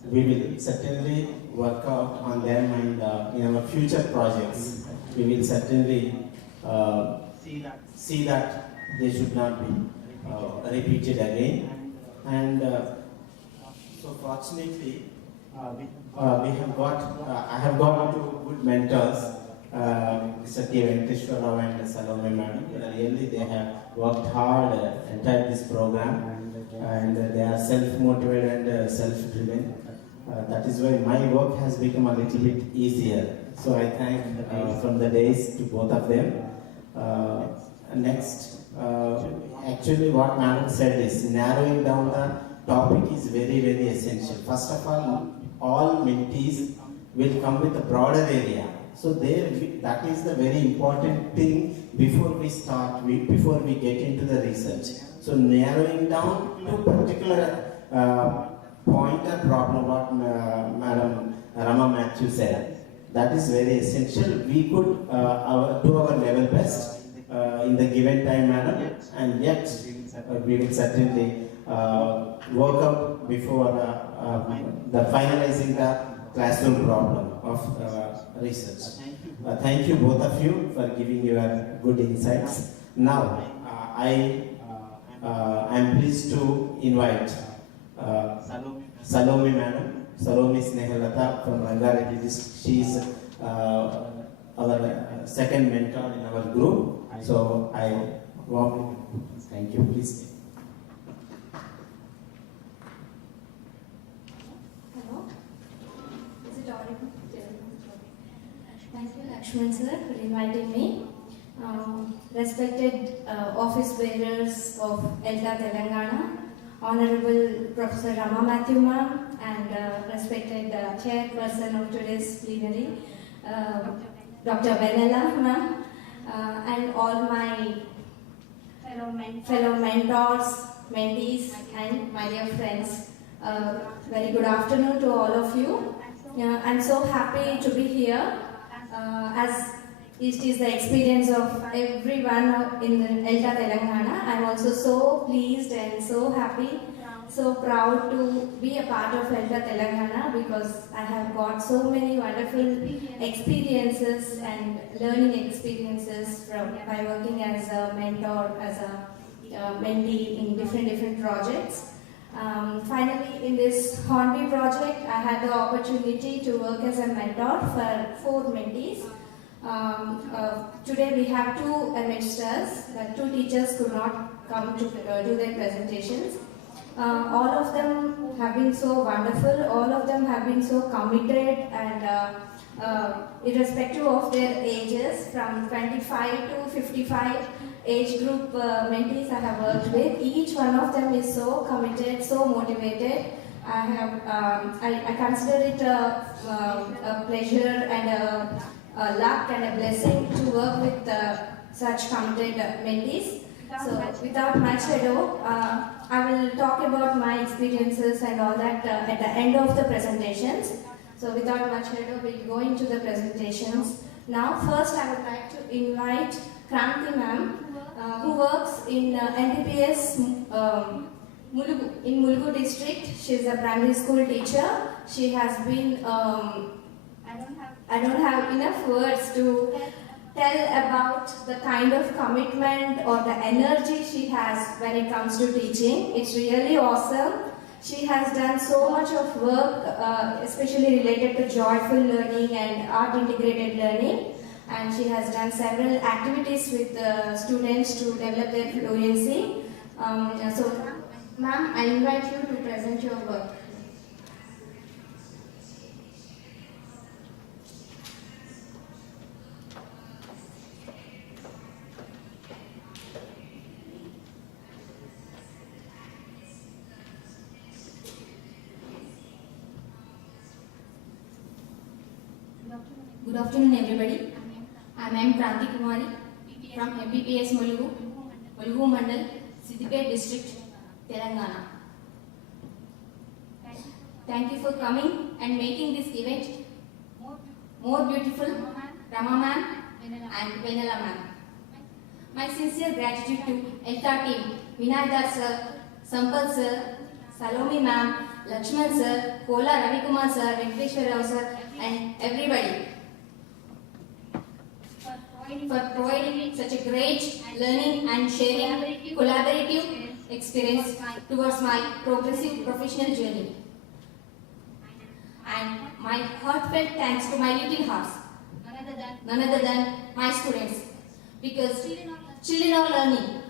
we will certainly work out on them, and in our future projects, we will certainly see that they should not be repeated again. And so fortunately, I have got 2 good mentors, Mr. T. Venkateshwar Rao and Salome Madam. Really, they have worked hard entire this program, and they are self-motivated and self-driven. That is why my work has become a little bit easier. So I thank from the days to both of them. Next, actually what Madam said is narrowing down the topic is very, very essential. First of all mentees will come with a broader area. So that is the very important thing before we start, before we get into the research. So narrowing down to particular point or problem, what Madam Rama Matthew said, that is very essential. We could do our level best in the given time, Madam, and yet we will certainly work out before the finalizing the classroom problem of research. Thank you both of you for giving your good insights. Now, I am pleased to invite Salome Madam, Salome Snehalata from Rangareddy district. She is our second mentor in our group. So I warmly thank you. Please. Hello. Is it audible? Thank you, Lakshman sir, for inviting me. Respected office bearers of Elta Telangana, Honorable Professor Rama Matthew ma'am, and respected chairperson of today's plenary, Dr. Venela ma'am, and all my fellow mentors, mentees, and my dear friends. Very good afternoon to all of you. I'm so happy to be here as it is the experience of everyone in the Elta Telangana. I'm also so pleased and so happy, so proud to be a part of Elta Telangana because I have got so many wonderful experiences and learning experiences by working as a mentor, as a mentee in different projects. Finally, in this Hornby project, I had the opportunity to work as a mentor for 4 mentees. Today we have 2 administrators, but 2 teachers could not come to do their presentations. All of them have been so wonderful, all of them have been so committed, and irrespective of their ages, from 25 to 55 age group mentees I have worked with, each one of them is so committed, so motivated. I consider it a pleasure and a luck and a blessing to work with such committed mentees. So without much ado, I will talk about my experiences and all that at the end of the presentations. So without much ado, we'll go into the presentations. Now first I would like to invite Kranti ma'am, who works in NPPS in Mulgu district. She is a primary school teacher. She has been, I don't have enough words to tell about the kind of commitment or the energy she has when it comes to teaching. It's really awesome. She has done so much of work, especially related to joyful learning and art integrated learning. And she has done several activities with students to develop their fluency. So, ma'am, I invite you to present your work. Good afternoon, everybody. I am Kranti Kumari from MPPS Mulgu Mandal, Siddipet District, Telangana. Thank you for coming and making this event more beautiful, Rama ma'am and Venala ma'am. My sincere gratitude to Elta team, Vinay sir, Sampal sir, Salomi ma'am, Lakshman sir, Kola Ravikumar sir, Venkateshwar Rao sir, and everybody for providing such a great learning and sharing collaborative experience towards my progressive professional journey. And my heartfelt thanks to my little hearts, none other than my students, because children are learning.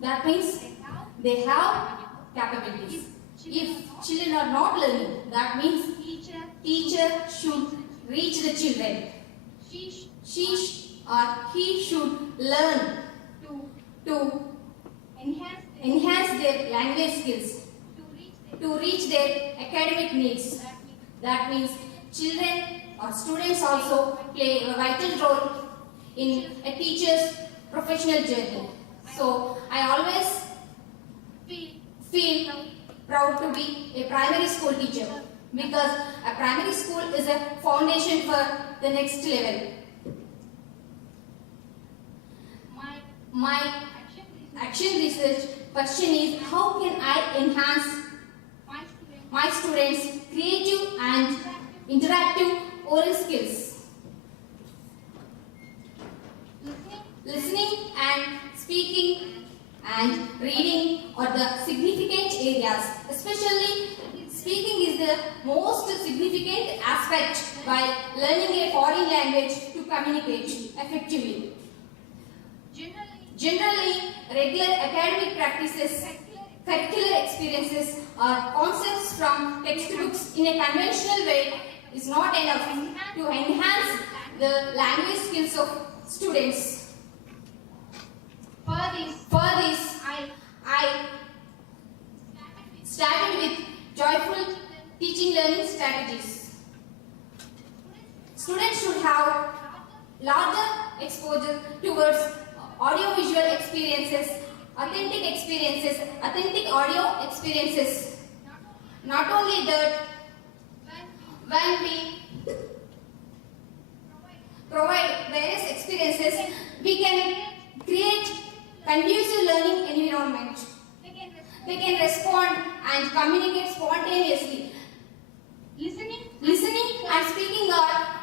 That means they have capabilities. If children are not learning, that means teacher should reach the children. She or he should learn to enhance their language skills, to reach their academic needs. That means children or students also play a vital role in a teacher's professional journey. So I always feel proud to be a primary school teacher, because a primary school is a foundation for the next level. My action research question is, how can I enhance my students' creative and interactive oral skills? Listening and speaking and reading are the significant areas. Especially speaking is the most significant aspect while learning a foreign language to communicate effectively. Generally, regular academic practices, curricular experiences, or concepts from textbooks in a conventional way is not enough to enhance the language skills of students. For this, I started with joyful teaching learning strategies. Students should have larger exposure towards audio-visual experiences, authentic audio experiences. Not only that, when we provide various experiences, we can create conducive learning environment. They can respond and communicate spontaneously. Listening and speaking are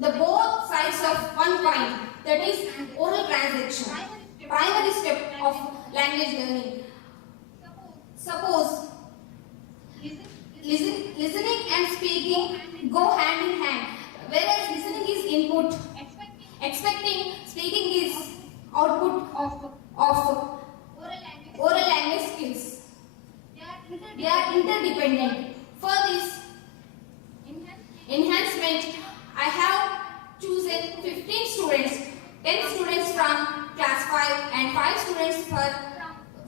the both sides of one coin, that is oral transaction, primary step of language learning. Suppose listening and speaking go hand in hand, whereas listening is input, expecting speaking is output of oral language skills. They are interdependent. For this enhancement, I have chosen 15 students, 10 students from class 5 and 5 students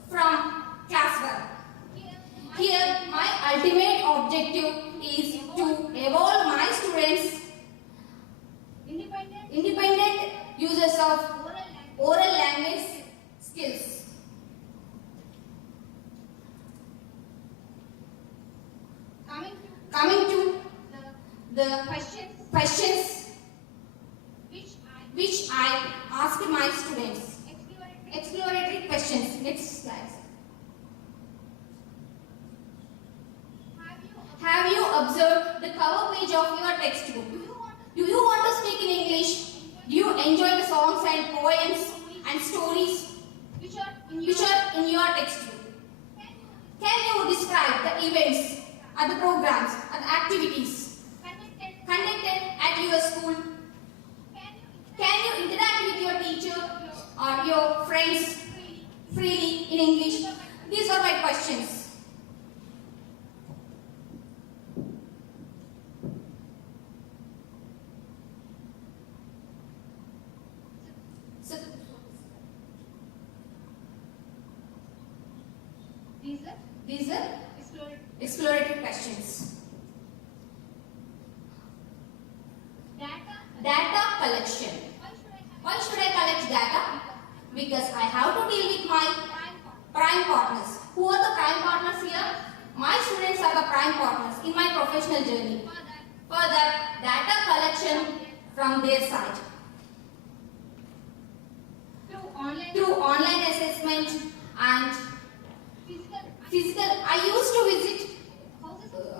from class 1. Here, my ultimate objective is to evolve my students independent users of oral language skills. Coming to the questions which I asked my students. Exploratory questions. Next slide. Have you observed the cover page of your textbook? Do you want to speak in English? Do you enjoy the songs and poems and stories which are in your textbook? Can you describe the events, the programs, the activities conducted at your school? Can you interact with your teacher or your friends freely in English? These are my questions. These are exploratory questions. Data collection. Why should I collect data? Because I have to deal with my prime partners. Who are the prime partners here? My students are the prime partners in my professional journey. For that, data collection from their side. Through online assessment and physical. I used to visit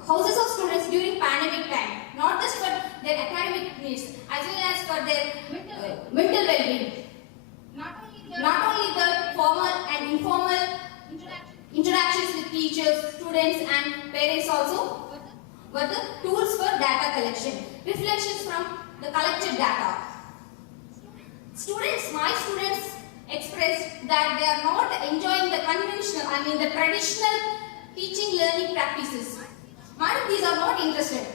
houses of students during pandemic time, not just for their academic needs, as well as for their mental well-being. Not only the formal and informal interactions with teachers, students and parents also, but the tools for data collection, reflections from the collected data. My students expressed that they are not enjoying the conventional, the traditional teaching learning practices. These are not interested.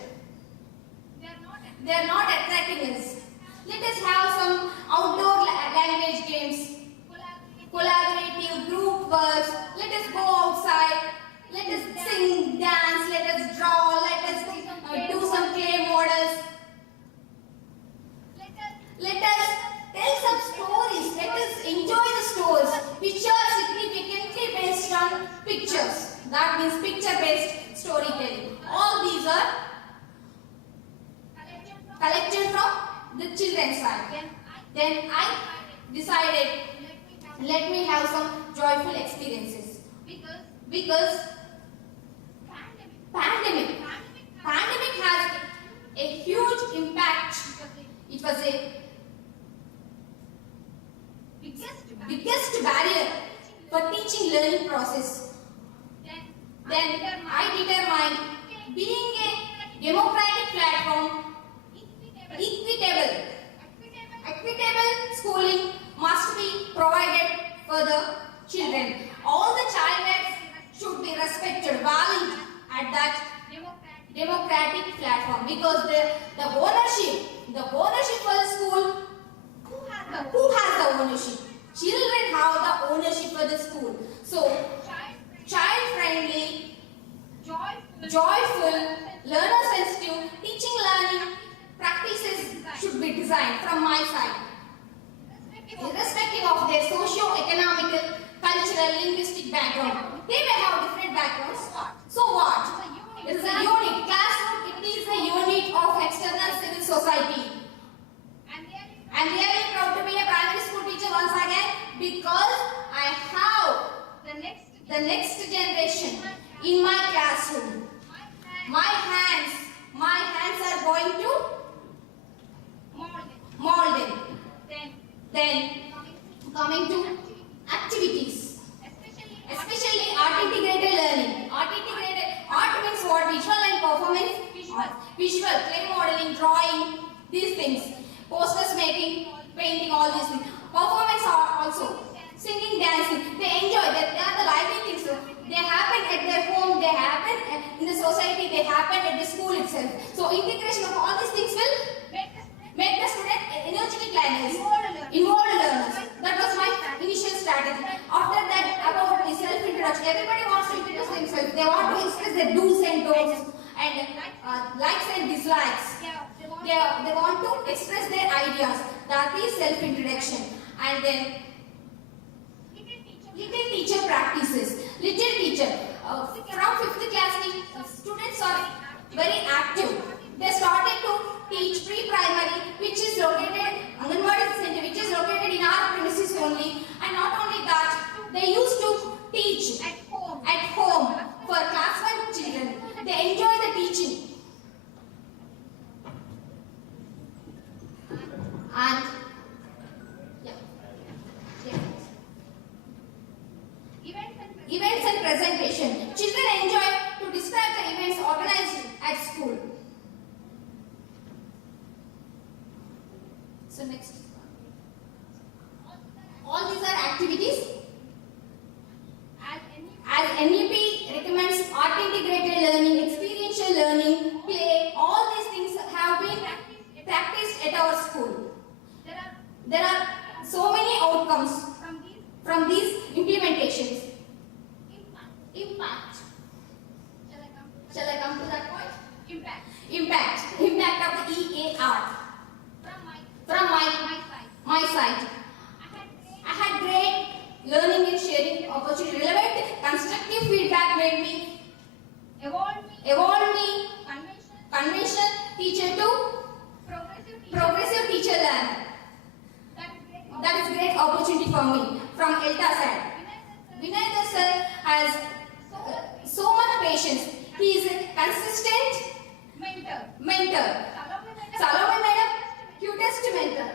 They are not attracting us. Let us have some outdoor language games, collaborative group works. Let us go outside. Let us sing, dance. Let us draw. Let us do some clay models. Let us tell some stories. Let us enjoy the stories which are significantly based on pictures. That means picture-based storytelling. All these are collected from the children's side. Then I decided, let me have some joyful experiences. Because pandemic has a huge impact. It was a biggest barrier for teaching learning process. Then I determined, being a democratic platform, equitable schooling must be provided for the children. All the child rights should be respected, valued at that democratic platform, because the ownership for the school, who has the ownership? Children have the ownership for the school. So, child-friendly, joyful, learner-sensitive teaching learning practices should be designed from my side, irrespective of their socio-economical, cultural, linguistic background. They may have different backgrounds. So what? It is a unit. Classroom, it classroom. My hands are going to mold them. Then coming to activities, especially art integrated learning. Art means what? Visual and performance. Visual, clay modeling, drawing, these things. Posters making, painting, all these things. Performance are also singing, dancing. They enjoy that. They are the lively things. They happen at their home. They happen in the society. They happen at the school itself. So integration of all these things will make the student energetic learners, involved learners. That was my initial strategy. After that, about the self-introduction, everybody wants to introduce themselves. They want to express their do's and don'ts and likes and dislikes. They want to express their ideas. That is self-introduction. And then little teacher practices. Little teacher. From 5th class, students are very active. They started to teach pre-primary, which is located, Anganwadi Center, which is located in our premises only. And not only that, they used to teach at home for class 1 children. They enjoy the teaching. And events and presentation. Children enjoy to describe the events organized at school. So next. All these are activities. As NEP recommends art integrated learning, experiential learning, play, all these things have been practiced at our school. There are so many outcomes from these implementations. Impact. Shall I come to that point? Impact of the EAR. From my side. I had great learning and sharing opportunity. Relevant constructive feedback made me evolve me convention teacher to progressive teacher learner. That is great opportunity for me from Elta side. Vinay sir has so much patience. He is a consistent mentor. Salome madam, cutest mentor.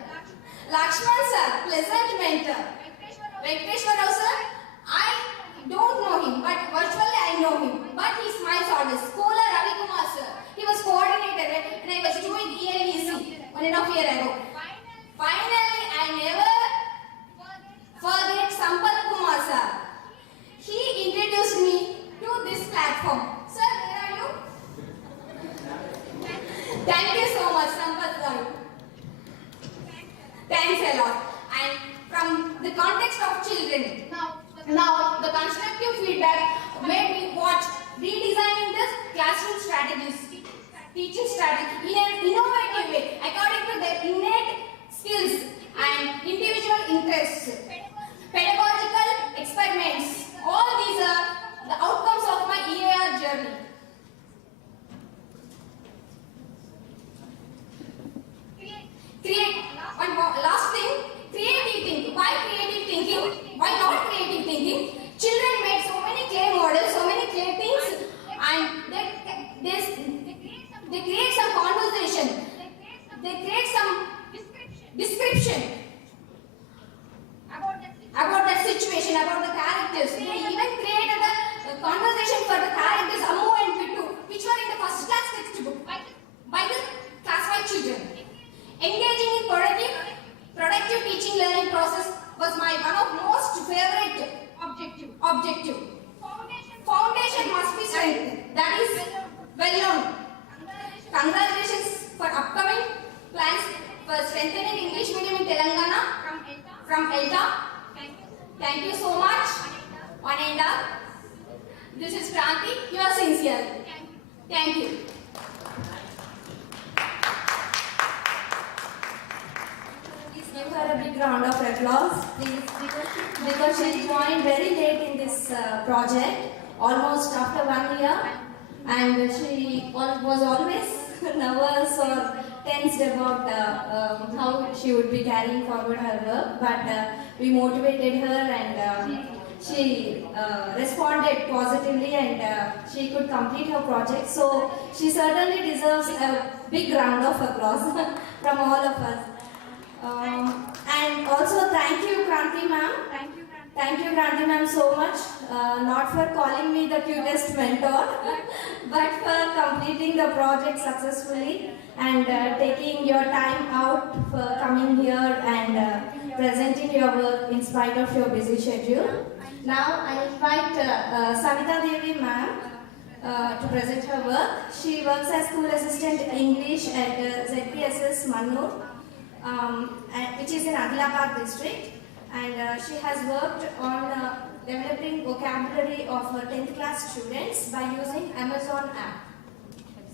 Lakshman sir, pleasant mentor. Venkateshwara sir, I don't know him, but virtually I know him. But he smiles always. Scholar Ravi Kumar sir, he was coordinator when I was doing ELEC 1.5 years ago. Finally, I never forget Sampath Kumar sir. He introduced me to this platform. Sir, where are you? Thank you so much, Sampath sir. Thanks a lot. And from the context of children, now the constructive feedback made me what? Redesigning the classroom strategies, teaching strategy in an innovative way, according to their innate skills and individual interests. Pedagogical experiments. All these are the outcomes of my EAR journey. Create. One last thing. Creative thinking. Why creative thinking? Why not creative thinking? Children made so many clay models, so many clay things, and they create some conversation. They create some description about that situation, about the characters. They even created a conversation for the characters Ammu and Pittu, which were in the first class textbook by the class 5 children. Engaging in productive teaching learning process was my one of most favorite objective. Foundation must be strengthened. That is well known. Congratulations for upcoming plans for strengthening English medium in Telangana from Elta. Thank you so much. One and all. This is Kranti. You are sincere. Thank you. Please give her a big round of applause, please, because she joined very late in this project, almost after 1 year, and she was always nervous or tensed about how she would be carrying forward her work, but we motivated her and she responded positively and she could complete her project. So she certainly deserves a big round of applause from all of us. And also thank you, Kranti ma'am. Thank you, Kranti ma'am, so much. Not for calling me the cutest mentor, but for completing the project successfully and taking your time out for coming here and presenting your work in spite of your busy schedule. Now I invite Savita Devi ma'am to present her work. She works as school assistant English at ZPSS Mannur, which is in Adilabad district, and she has worked on developing vocabulary of her 10th class students by using Amazon app.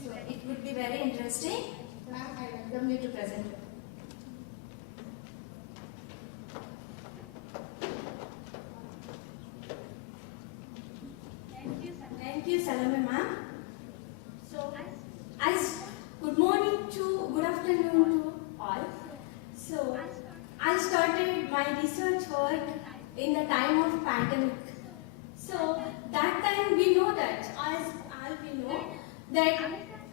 So it would be very interesting. Ma'am, I welcome you to present. Thank you, Salome ma'am. So, good morning to, good afternoon to all. So, I started my research work in the time of pandemic. So, that time we know that, as we know, that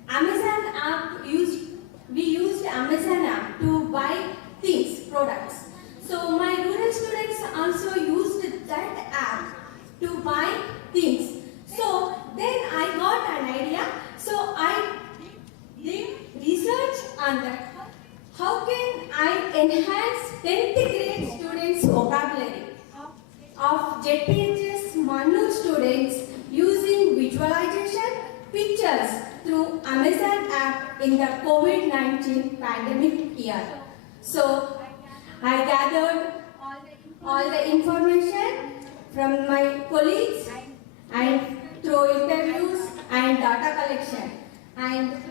Amazon app we used Amazon app to buy things, products. So, my rural students also used that app to buy things. So then I got an idea. So I did research on that. How can I enhance 10th grade students' vocabulary of ZPHS Mannur students using visualization pictures through Amazon app in the COVID-19 pandemic year? So I gathered all the information from my colleagues and through interviews and data collection. And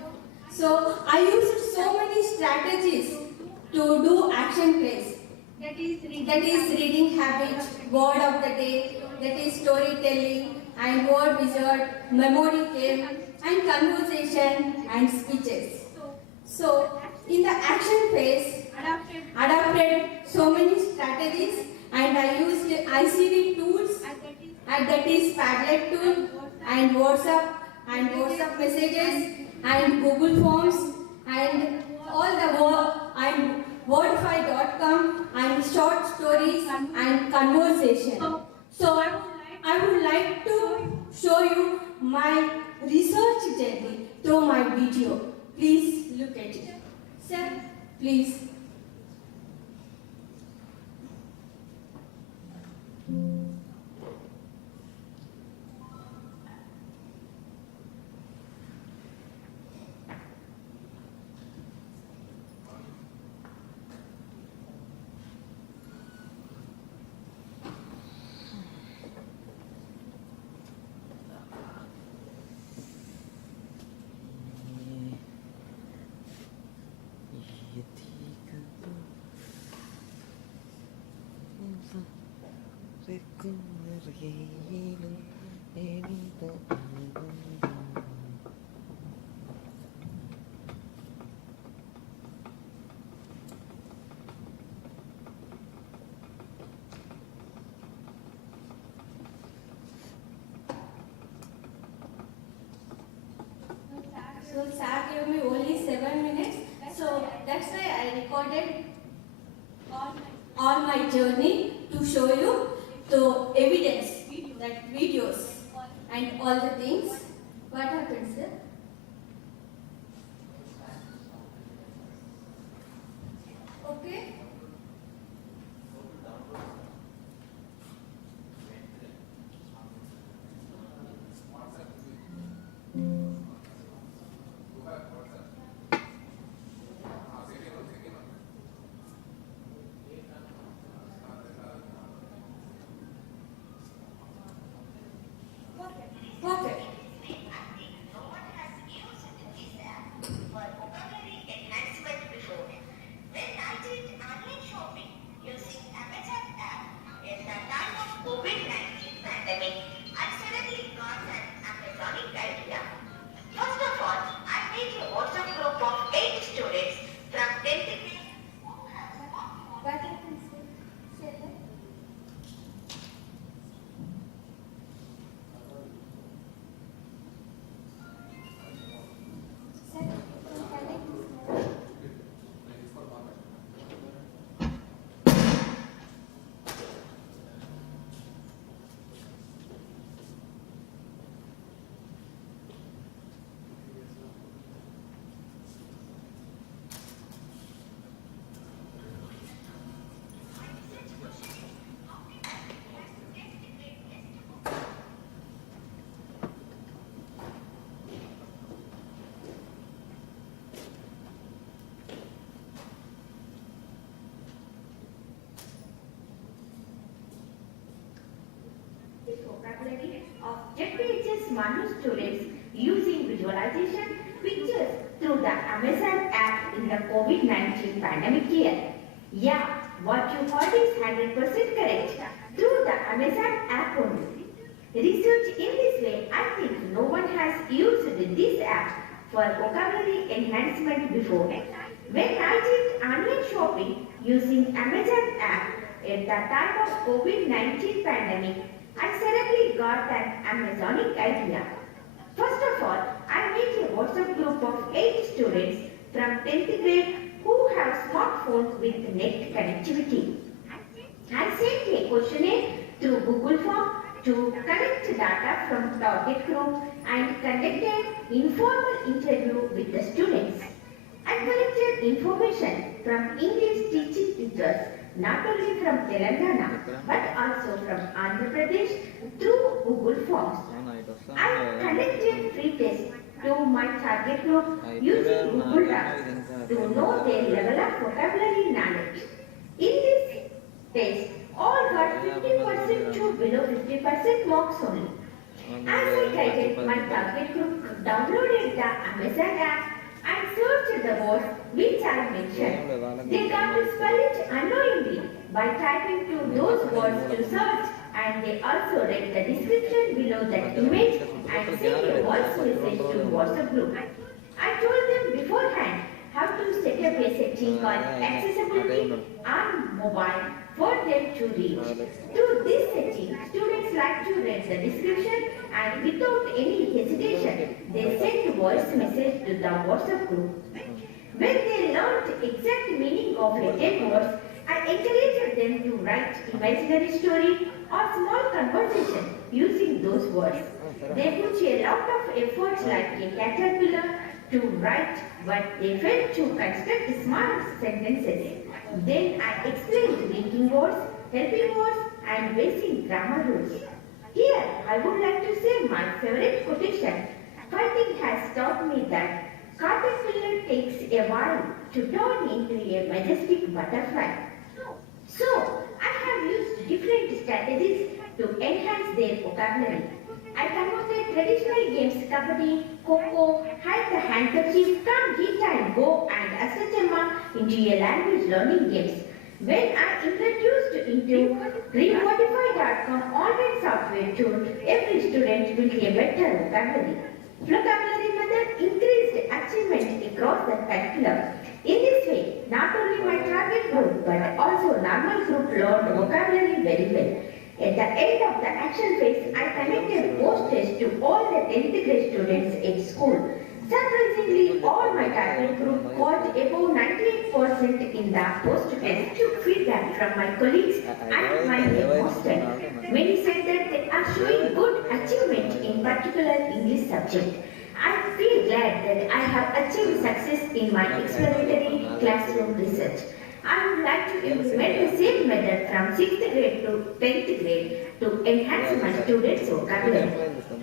so I used so many strategies to do action plays. That is reading habit, word of the day, that is storytelling and word wizard, memory game and conversation and speeches. So in the action phase, adopted so many strategies and I used ICV tools, and that is Padlet tool and WhatsApp messages and Google Forms and all the work and Wordify.com and short stories and conversation. So I would like to show you my research journey through my video. Please look at it. Sir, please. So sir gave me only 7 minutes. So that's why I recorded all my journey to show you the evidence, that videos and all the things. What happened, sir? Okay. Okay. Manu students using visualization pictures through the Amazon app in the COVID-19 pandemic year. Yeah, what you heard is 100% correct. Through the Amazon app only. Research in this way, I think no one has used this app for vocabulary enhancement before. When I did online shopping using Amazon app at the time of COVID-19 pandemic, I suddenly got an Amazonic idea. First of all, I made a WhatsApp group of 8 students from 10th grade who have smartphones with net connectivity. I sent a questionnaire through Google Form to collect data from target group and conducted informal interview with the students. I collected information from English teaching teachers not only from Telangana but also from Andhra Pradesh through Google Forms. I conducted free tests to my target group using Google Docs to know their level of vocabulary knowledge. In this test, all got 50% to below 50% marks only. As I guided my target group downloaded the Amazon app and searched the words which I mentioned. They got to spell it unknowingly by typing to those words to search, and they also read the description below that image and sent a voice message to WhatsApp group. I told them beforehand how to set up a setting called accessibility on mobile for them to reach. Through this setting, students like to read the description and without any hesitation, they send voice message to the WhatsApp group. When they learned exact meaning of written words, I encouraged them to write imaginary story or small conversation using those words. They put a lot of effort like a caterpillar to write what they felt to construct smart sentences. Then I explained linking words, helping words, and basic grammar rules. Here, I would like to say my favorite quotation. Fighting has taught me that caterpillar takes a while to turn into a majestic butterfly. So, I have used different strategies to enhance their vocabulary. I converted traditional games Kabaddi, Kho-Kho, Hide the Handkerchief, Come Hit and Go and Asachama into a language learning games. When I introduced into Remodify.com online software tool, every student will get better vocabulary. Vocabulary method increased achievement across the curriculum. In this way, not only my target group but also normal group learned vocabulary very well. At the end of the action phase, I conducted post-test to all the 10th grade students at school. Surprisingly, all my target group got above 98% in the post-test. Took feedback from my colleagues and my headmaster. Many said that they are showing good achievement in particular English subject. I feel glad that I have achieved success in my exploratory classroom research. I would like to implement the same method from 6th grade to 10th grade to enhance my students' vocabulary.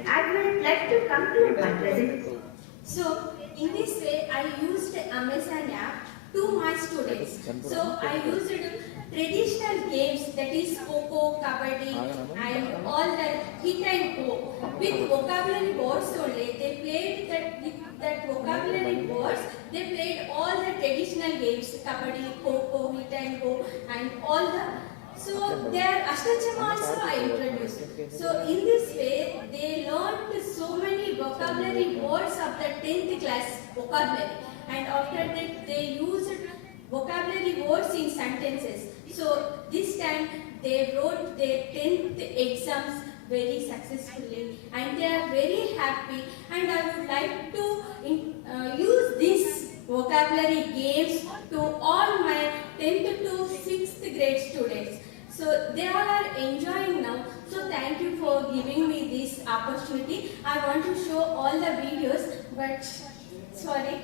I would like to conclude my presentation. So, in this way, I used Amazon app to my students. So, I used traditional games, that is Kho-Kho, Kabaddi and all the hit and go. With vocabulary words only, they played that with that vocabulary words, they played all the traditional games, Kabaddi, Kho-Kho, hit and go and all the. So their Ashtachama also I introduced. So in this way, they learned so many vocabulary words of the 10th class vocabulary. And after that, they used vocabulary words in sentences. So this time, they wrote their 10th exams very successfully. And they are very happy. And I would like to use these vocabulary games to all my 10th to 6th grade students. So they all are enjoying now. So thank you for giving me this opportunity. I want to show all the videos, but sorry.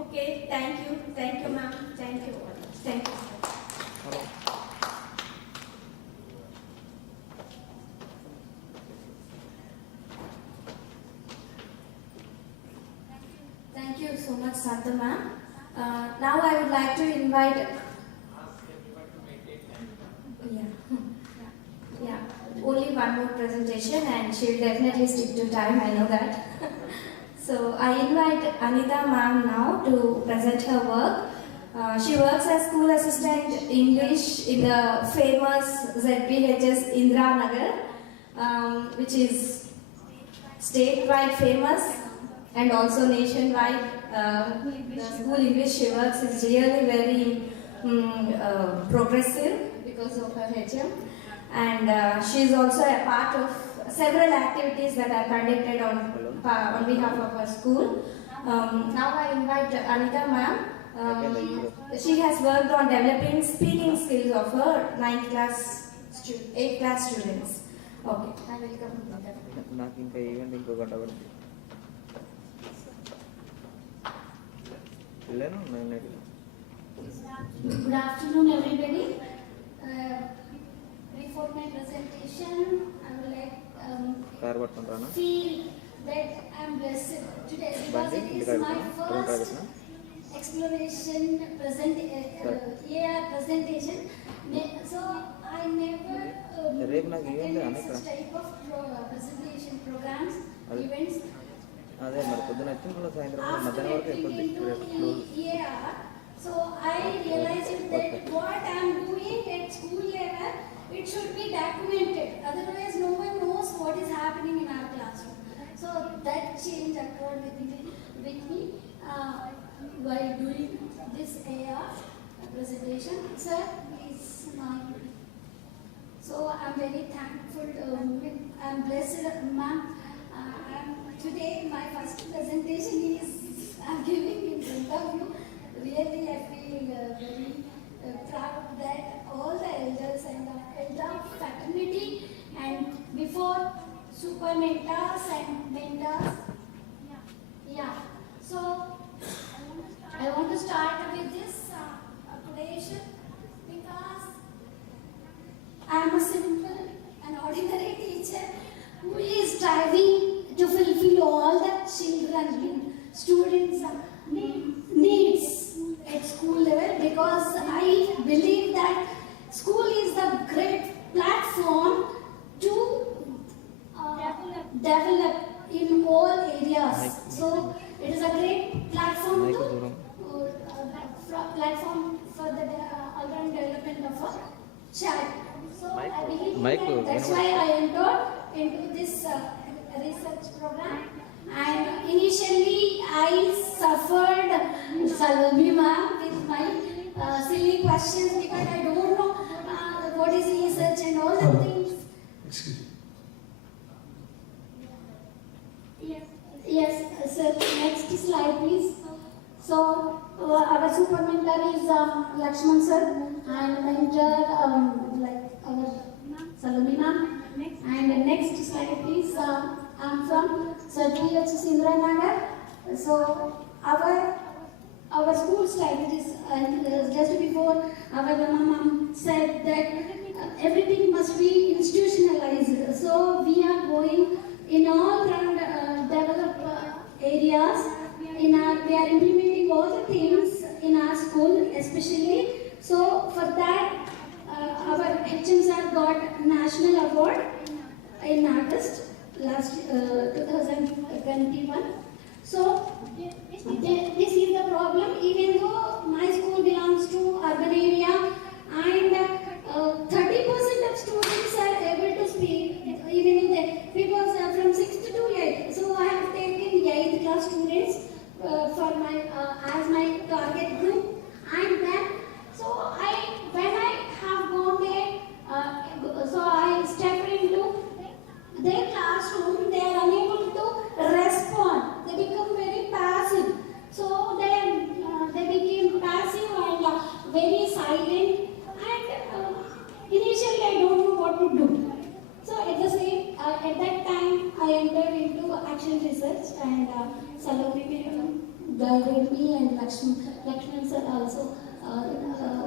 Okay, thank you ma'am, thank you. Thank you so much, Santa ma'am. Now I would like to invite. Yeah. Only one more presentation and she'll definitely stick to time, I know that. So I invite Anita ma'am now to present her work. She works as school assistant English in the famous ZPHS Indra Nagar, which is statewide famous and also nationwide. The school English she works is really very progressive because of her HM, and she is also a part of several activities that are conducted on behalf of her school. Now I invite Anita ma'am. She has worked on developing speaking skills of her 8th class students. Okay, I will come. Good afternoon, everybody. Before my presentation, I would like feel that I'm blessed today because it is my first exploration year presentation. So I never attended such type of presentation programs, events. After entering into EAR, so I realized that what I am doing at school level, it should be documented. Otherwise, no one knows what is happening in our classroom. So that change occurred with me while doing this AR presentation. Sir, please. So I'm very thankful. I'm blessed, ma'am. Today my first presentation is I'm giving in front of you. Really, I feel very proud that all the elders and the elder fraternity and before super mentors and mentors. Yeah. So I want to start with this appreciation because I am a simple and ordinary teacher who is striving to fulfill all the children, students' needs at school level, because I believe that school is the great platform to develop in all areas. So it is a great platform platform for the all-round development of a child. So I believe that that's why I entered into this research program. And initially I suffered Salome ma'am with my silly questions because I don't know what is research and all the things. Excuse me. Yes, sir. Next slide, please. So our super mentor is Lakshman sir, and mentor like our Salome ma'am. And the next slide, please. I'm from ZPHS Indra Nagar. So our school started is just before our ma'am said that everything must be institutionalized. So we are going in all round developed areas. We are implementing all the things in our school, especially. So for that, our HMs have got national award in August last 2021. So this is the problem. Even though my school belongs to urban area, and 30% of students are able to speak, even in the because from 6th to 8th. So I have taken 8th class students for my as my target group, and then when I have gone there, so I stepped into their classroom. They are unable to respond. They become very passive. So they became passive and very silent. And initially I don't know what to do. So at that time I entered into action research, and Salome guided me, and Lakshman sir also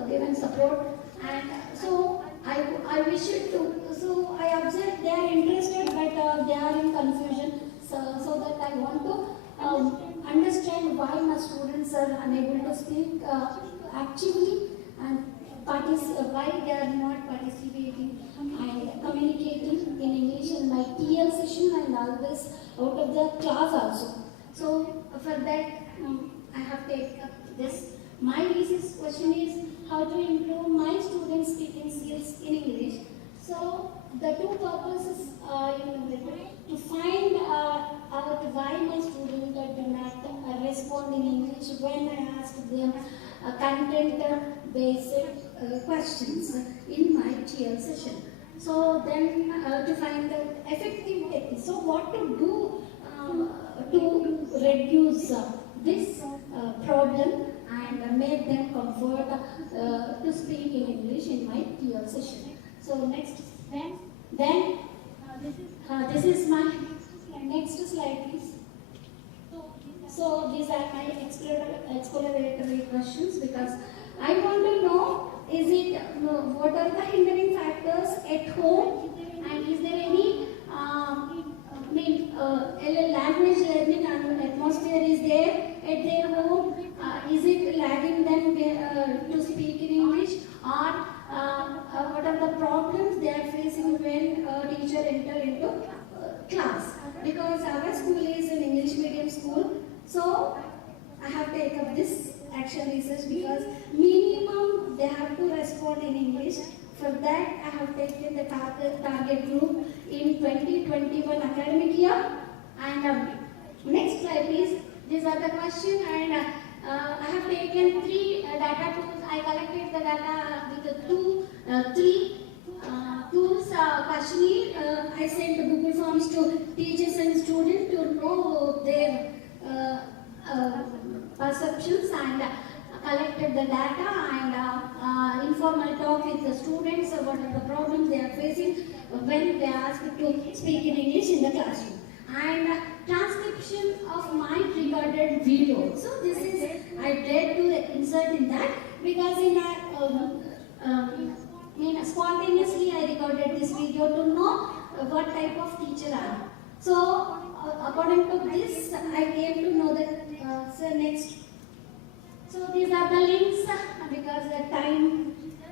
given support. And so I wish to. So I observed they are interested, but they are in confusion. So that I want to understand why my students are unable to speak actively, and why they are not participating and communicating in TL session and always out of the class also. So for that, I have taken up this. My research question is how to improve my students' speaking skills in English. So the two purposes are to find out why my students do not respond in English when I ask them content-based questions in my TL session. So then to find the effective techniques. So what to do to reduce this problem and make them comfort to speak in English in my TL session. So next, then this is my next slide, please. So these are my exploratory questions because I want to know what are the hindering factors at home, and is there any language learning atmosphere is there at their home? Is it lagging them to speak in English, or what are the problems they are facing when a teacher enter into class? Because our school is an English medium school, so I have taken up this action research because minimum they have to respond in English. For that, I have taken the target group in 2021 academic year. And next slide, please. These are the questions, and I have taken 3 data tools. I collected the data with the 3 tools. Questionnaire. I sent the Google Forms to teachers and students to know their perceptions, and collected the data and informal talk with the students about what are the problems they are facing when they are asked to speak in English in the classroom. And transcription of my recorded video. So this is, I tried to insert in that because in our spontaneously I recorded this video to know what type of teacher I am. So according to this, I came to know that, so next. So these are the links because the time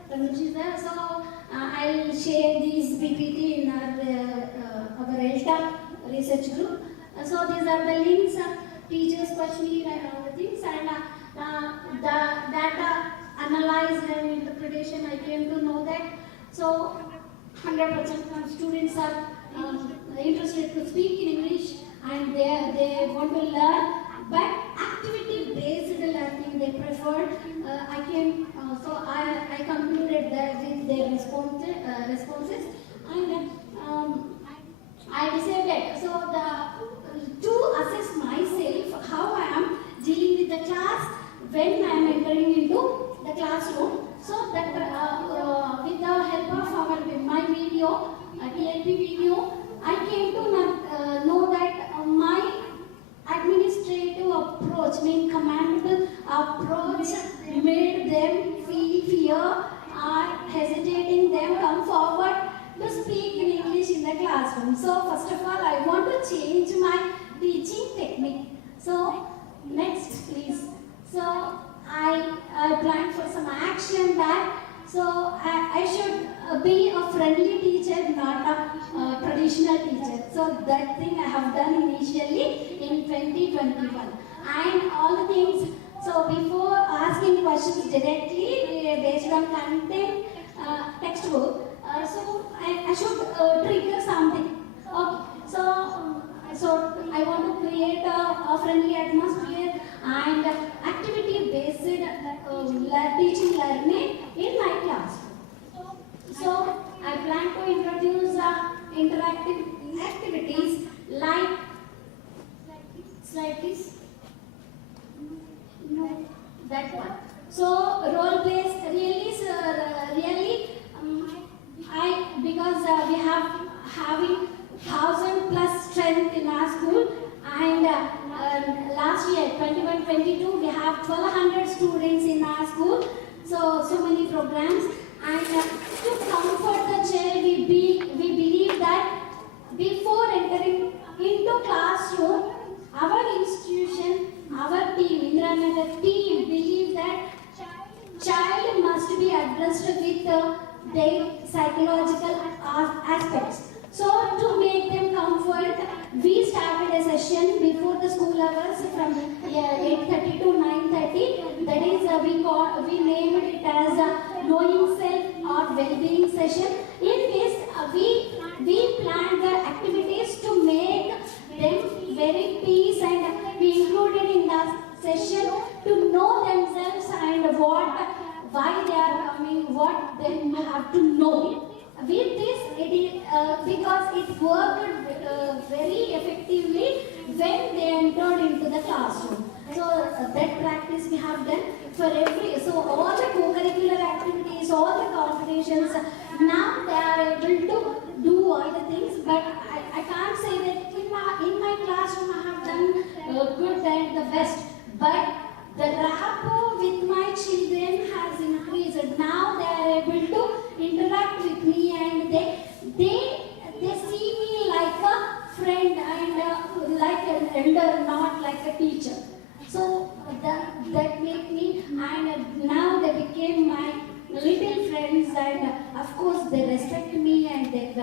which is there. So I'll share these PPT in our Elta research group. So these are the links, teachers' questionnaire and all the things, and the data analyzed and interpretation. I came to know that. So 100% students are interested to speak in English and they want to learn, but activity-based learning they prefer. I concluded that with their responses, and I decided to assess myself how I am dealing with the class when I am entering into the classroom. So that with the help of my video, TLP video, I came to know that my administrative approach, commandable approach, made them feel fear or hesitating them come forward to speak in English in the classroom. So first of all, I want to change my teaching technique. So next, please. So I planned for some action that I should be a friendly teacher, not a traditional teacher. So that thing I have done initially in 2021. And all the things, so before asking questions directly based on content textbook, so I should trigger something. Okay. So I want to create a friendly atmosphere and activity-based teaching learning in my classroom. So I plan to introduce interactive activities like, slide please. No, that one. So role plays really because we have having 1,000+ strength in our school, and last year 21-22 we have 1,200 students in our school. So many programs, and to comfort the child, we believe that before entering into classroom, our institution, our team, Indiranagar team, believe that child must be addressed with their psychological aspects. So to make them from 8:30 to 9:30. That is, we named it as knowing self or well-being session. In this, we planned the activities to make them very peace, and we included in the session to know themselves and why they are coming, what they have to know. With this, it is because it worked very effectively when they entered into the classroom. So that practice we have done for every. So all the co-curricular activities, all the competitions. Now they are able to do all the things, but I can't say that in my classroom I have done good and the best. But the rapport with my children has increased. Now they are able to interact with me, and they see me like a friend and like an elder, not like a teacher. So that made me, and now they became my little friends, and of course they respect me and they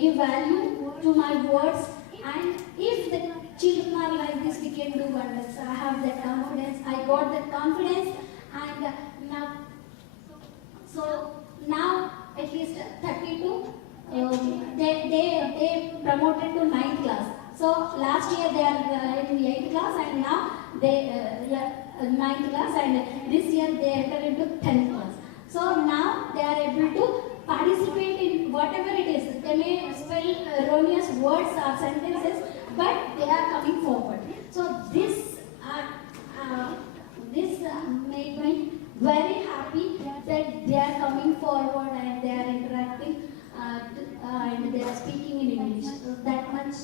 give value to my words. And if the children are like this, we can do wonders. I have that confidence. I got that confidence, and now at least 32. They promoted to 9th class. So last year they are in 8th class, and now they 9th class, and this year they enter into 10th class. So now they are able to participate in whatever it is. They may spell erroneous words or sentences, but they are coming forward. So this made me very happy that they are coming forward and they are interacting and they are speaking in English. So that much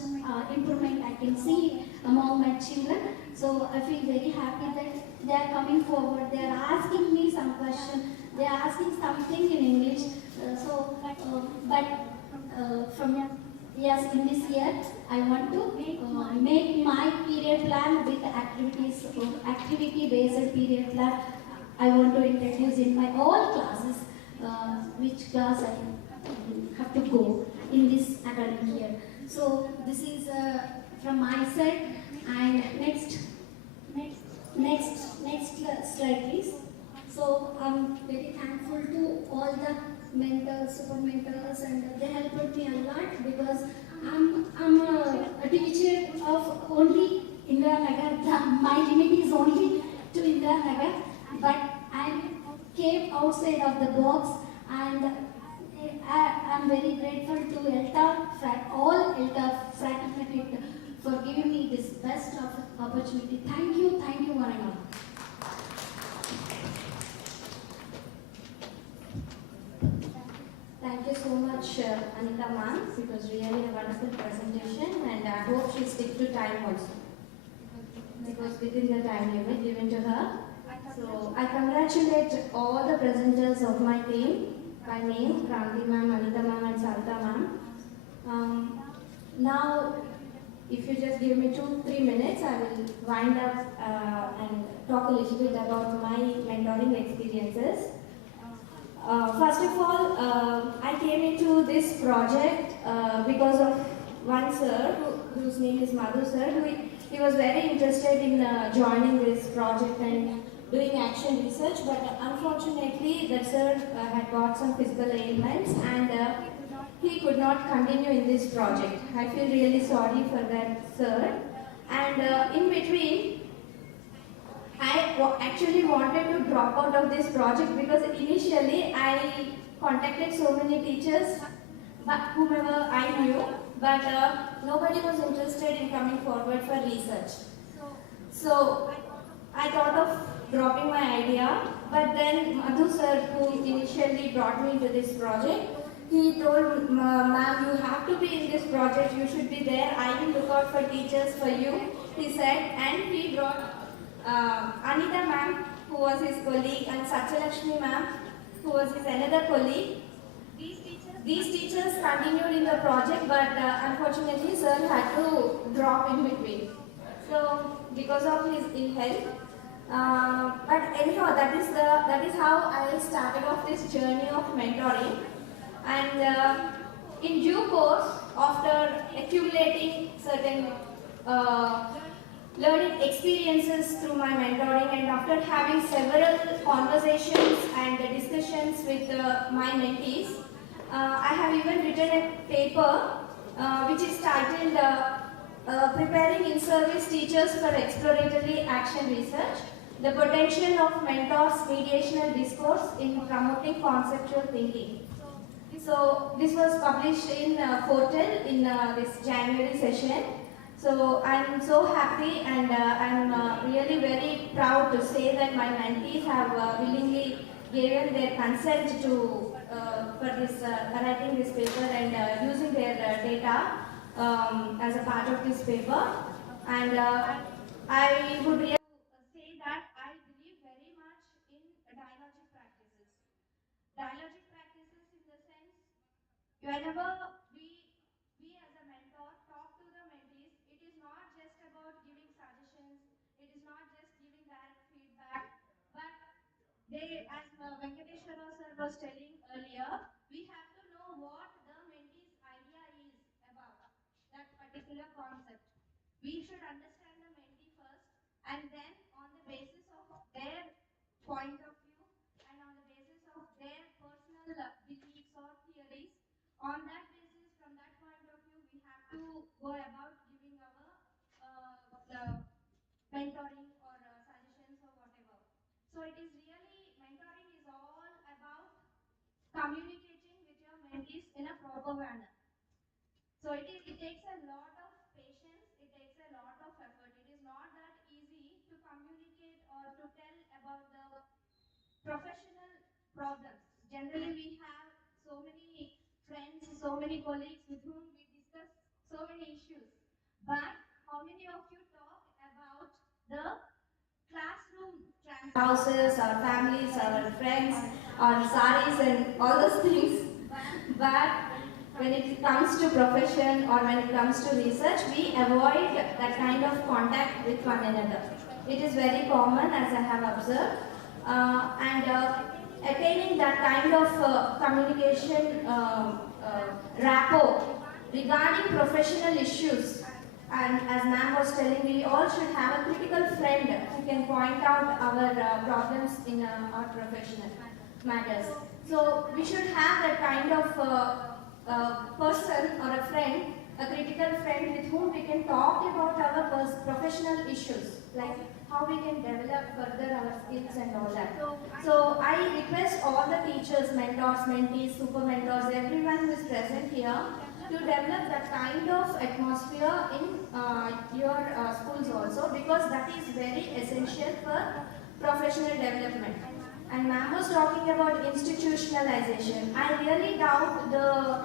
improvement I can see among my children. So I feel very happy that they are coming forward. They are asking me some question. They are asking something in English. Yes, in this year I want to make my period plan with activities, activity-based period plan. I want to introduce in my all classes, which class I have to go in this academic year. So this is from my side. And next slide, please. So I'm very thankful to all the mentors, super mentors, and they helped me a lot because I'm a teacher of only Indira Nagar. My limit is only to Indira Nagar, but I came outside of the box, and I'm very grateful to all Elta fraternity for giving me this best opportunity. Thank you one and all. Thank you so much, Anita ma'am. It was really a wonderful presentation, and I hope she stick to time also. Because within the time limit given to her. So I congratulate all the presenters of my team by name, Kranti ma'am, Anita ma'am, and Sarita ma'am. Now, if you just give me 2-3 minutes, I will wind up and talk a little bit about my mentoring experiences. First of all, I came into this project because of one sir, whose name is Madhu sir. He was very interested in joining this project and doing action research, but unfortunately that sir had got some physical ailments and he could not continue in this project. I feel really sorry for that sir. And in between, I actually wanted to drop out of this project because initially I contacted so many teachers, but whomever I knew, but nobody was interested in coming forward for research. So I thought of dropping my idea, but then Madhu sir, who initially brought me into this project, he told, ma'am, you have to be in this project, you should be there, I will look out for teachers for you, he said, and he brought Anita ma'am, who was his colleague, and Satyalakshmi ma'am, who was his another colleague. These teachers continued in the project, but unfortunately sir had to drop in between. So because of his ill health. But anyhow, that is how I started off this journey of mentoring. And in due course, after accumulating certain learning experiences through my mentoring, and after having several conversations and discussions with my mentees, I have even written a paper which is titled Preparing in-Service Teachers for Exploratory Action Research, the Potential of Mentors' Mediational Discourse in Promoting Conceptual Thinking. So this was published in Portal in this January session. So I'm so happy, and I'm really very proud to say that my mentees have willingly given their consent to for this writing this paper and using their data as a part of this paper. And I would really say that I believe very much in dialogic practices. Dialogic practices in the sense, whenever we as a mentor talk to the mentees, it is not just about giving suggestions, it is not just giving direct feedback, but they, as Venkateshwara sir was telling earlier, we have to know what the mentee's idea is about that particular concept. We should understand the mentee first, and then on the basis of their point of view and on the basis of their personal beliefs or theories, on that basis, from that point of view, we have to go about giving our mentoring or suggestions or whatever. So it is really, mentoring is all about communicating with your mentees in a proper manner. So it takes a lot of patience, it takes a lot of effort. It is not that easy to communicate or to tell about the professional problems. Generally, we have so many friends, so many colleagues with whom we discuss so many issues. But how many of you talk about the classroom houses, our families, our friends, our saris and all those things? But when it comes to profession or when it comes to research, we avoid that kind of contact with one another. It is very common, as I have observed. Attaining that kind of communication rapport regarding professional issues, and as ma'am was telling, we all should have a critical friend who can point out our problems in our professional matters. So we should have that kind of person or a friend, a critical friend with whom we can talk about our professional issues, like how we can develop further our skills and all that. So I request all the teachers, mentors, mentees, super mentors, everyone who is present here to develop that kind of atmosphere in your schools also, because that is very essential for professional development. And ma'am was talking about institutionalization. I really doubt the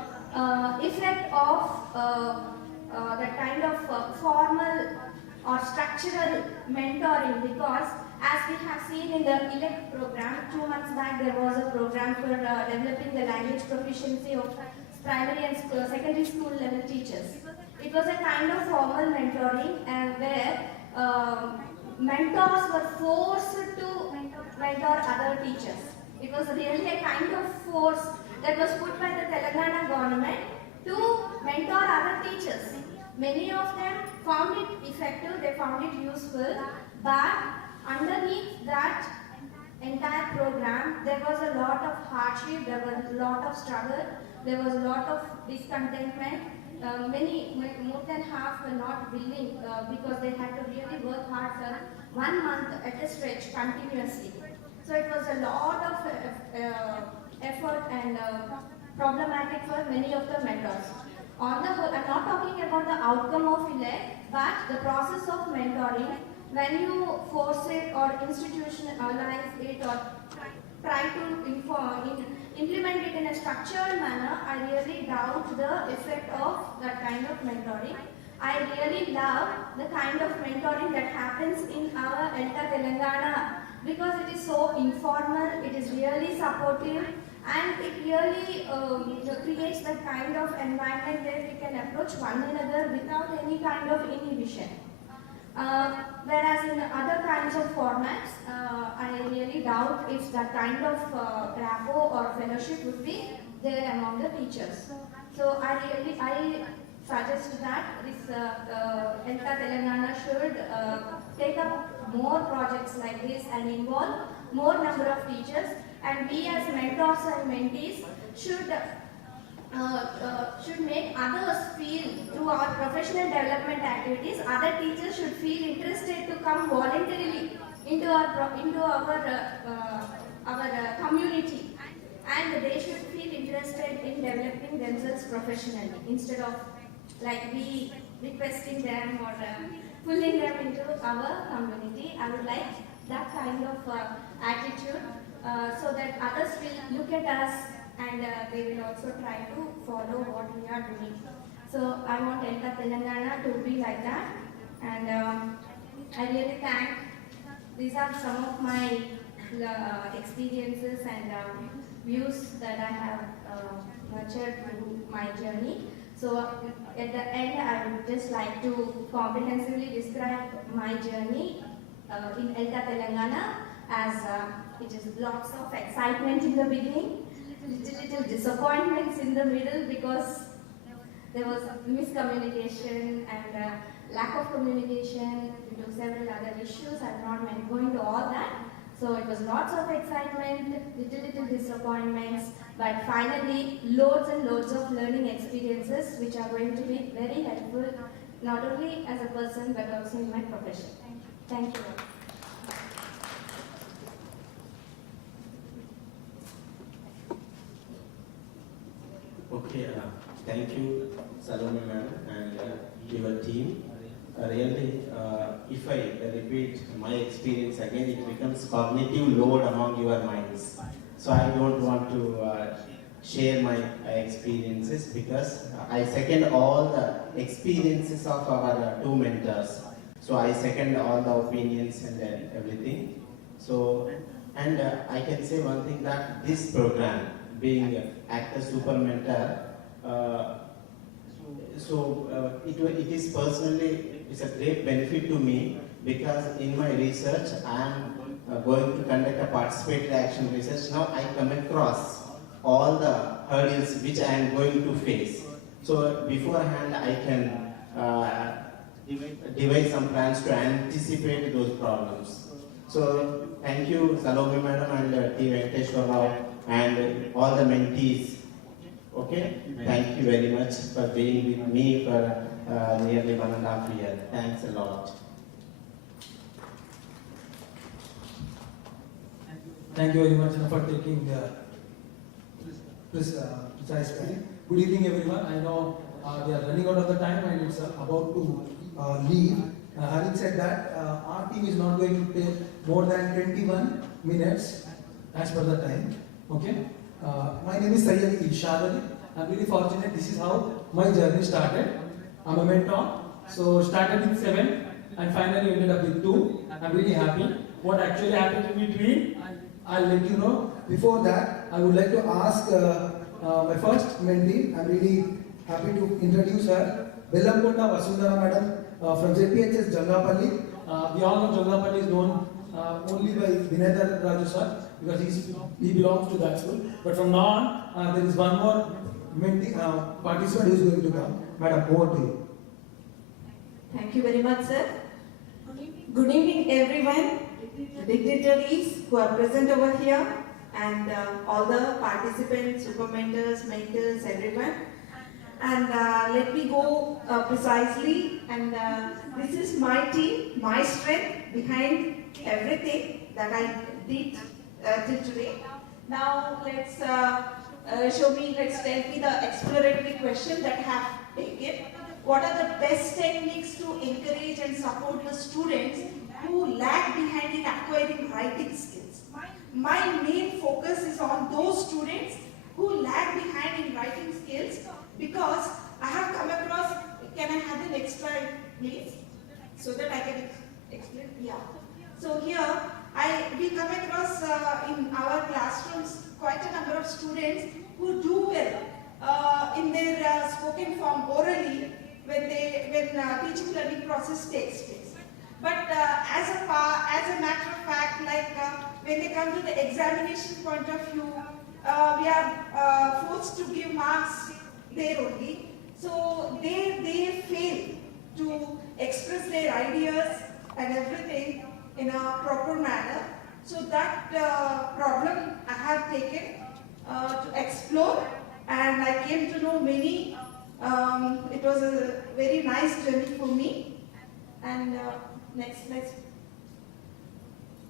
effect of that kind of formal or structural mentoring, because as we have seen in the ELECT program, 2 months back there was a program for developing the language proficiency of primary and secondary school level teachers. It was a kind of formal mentoring where mentors were forced to mentor other teachers. It was really a kind of force that was put by the Telangana government to mentor other teachers. Many of them found it effective, they found it useful, but underneath that entire program, there was a lot of hardship, there was a lot of struggle, there was a lot of discontentment. More than half were not willing because they had to really work hard for 1 month at a stretch continuously. So it was a lot of effort and problematic for many of the mentors. On the whole, I'm not talking about the outcome of ELECT, but the process of mentoring, when you force it or institutionalize it or try to implement it in a structured manner, I really doubt the effect of that kind of mentoring. I really love the kind of mentoring that happens in our Elta Telangana, because it is so informal, it is really supportive, and it really creates that kind of environment where we can approach one another without any kind of inhibition. Whereas in other kinds of formats, I really doubt if that kind of rapport or fellowship would be there among the teachers. So I suggest that this Elta Telangana should take up more projects like this and involve more number of teachers, and we as mentors and mentees should make others feel through our professional development activities. Other teachers should feel interested to come voluntarily into our community, and they should feel interested in developing themselves professionally instead of like we requesting them or pulling them into our community. I would like that kind of attitude so that others will look at us and they will also try to follow what we are doing. So I want Elta Telangana to be like that, and I really thank. These are some of my experiences and views that I have nurtured through my journey. So at the end, I would just like to comprehensively describe my journey in Elta Telangana as it is lots of excitement in the beginning, little disappointments in the middle because there was miscommunication and lack of communication due to several other issues. I'm not going to all that. So it was lots of excitement, little disappointments, but finally loads and loads of learning experiences which are going to be very helpful, not only as a person but also in my profession. Thank you. Okay, thank you, Salome ma'am, and your team. Really, if I repeat my experience again, it becomes cognitive load among your minds. So I don't want to share my experiences because I second all the experiences of our two mentors. So I second all the opinions and everything. So, and I can say one thing, that this program, being Actor Super Mentor, it is personally, it's a great benefit to me because in my research I am going to conduct a participatory action research. Now I come across all the hurdles which I am going to face. So beforehand I can devise some plans to anticipate those problems. So thank you Salome madam and T. Venkateshwar Rao and all the mentees. Okay, thank you very much for being with me for nearly 1.5 years. Thanks a lot. Thank you very much for taking this precise time. Good evening, everyone. I know we are running out of the time and it's about to leave. Having said that, our team is not going to take more than 21 minutes as per the time. Okay. My name is Sayyid Irshad Ali. I'm really fortunate. This is how my journey started. I'm a mentor. So started with 7 and finally ended up with 2. I'm really happy. What actually happened in between, I'll let you know. Before that, I would like to ask my first mentee. I'm really happy to introduce her. Bellamkonda Vasundhara madam from ZPHS Jangapalli. We all know Jangapalli is known only by Vinedar Raju sir because he belongs to that school. But from now on, there is one more participant who is going to come. Madam, over to you. Thank you very much, sir. Good evening, everyone, the dignitaries who are present over here, and all the participants, super mentors, everyone. And let me go precisely. And this is my team, my strength behind everything that I did till today. Now let's tell me the exploratory question that I have taken. What are the best techniques to encourage and support the students who lag behind in acquiring writing skills? My main focus is on those students who lag behind in writing skills because I have come across, can I have the next slide please? So that I can explain, yeah. So here, we come across in our classrooms quite a number of students who do well in their spoken form orally when teaching learning process takes place. But as a matter of fact, like when they come to the examination point of view, we are forced to give marks there only. So they fail to express their ideas and everything in a proper manner. So that problem I have taken to explore, and I came to know many. It was a very nice journey for me. And next.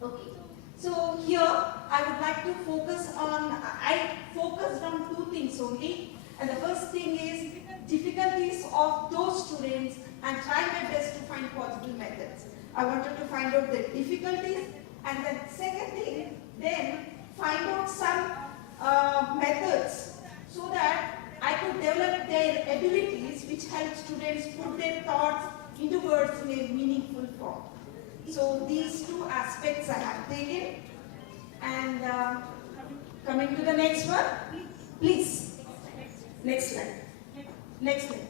Okay. So here I would like to focused on two things only. And the first thing is difficulties of those students and try my best to find possible methods. I wanted to find out the difficulties, and then second thing, then find out some methods so that I could develop their abilities which help students put their thoughts into words in a meaningful form. So these two aspects I have taken. And coming to the next one, please. Next slide. Next slide.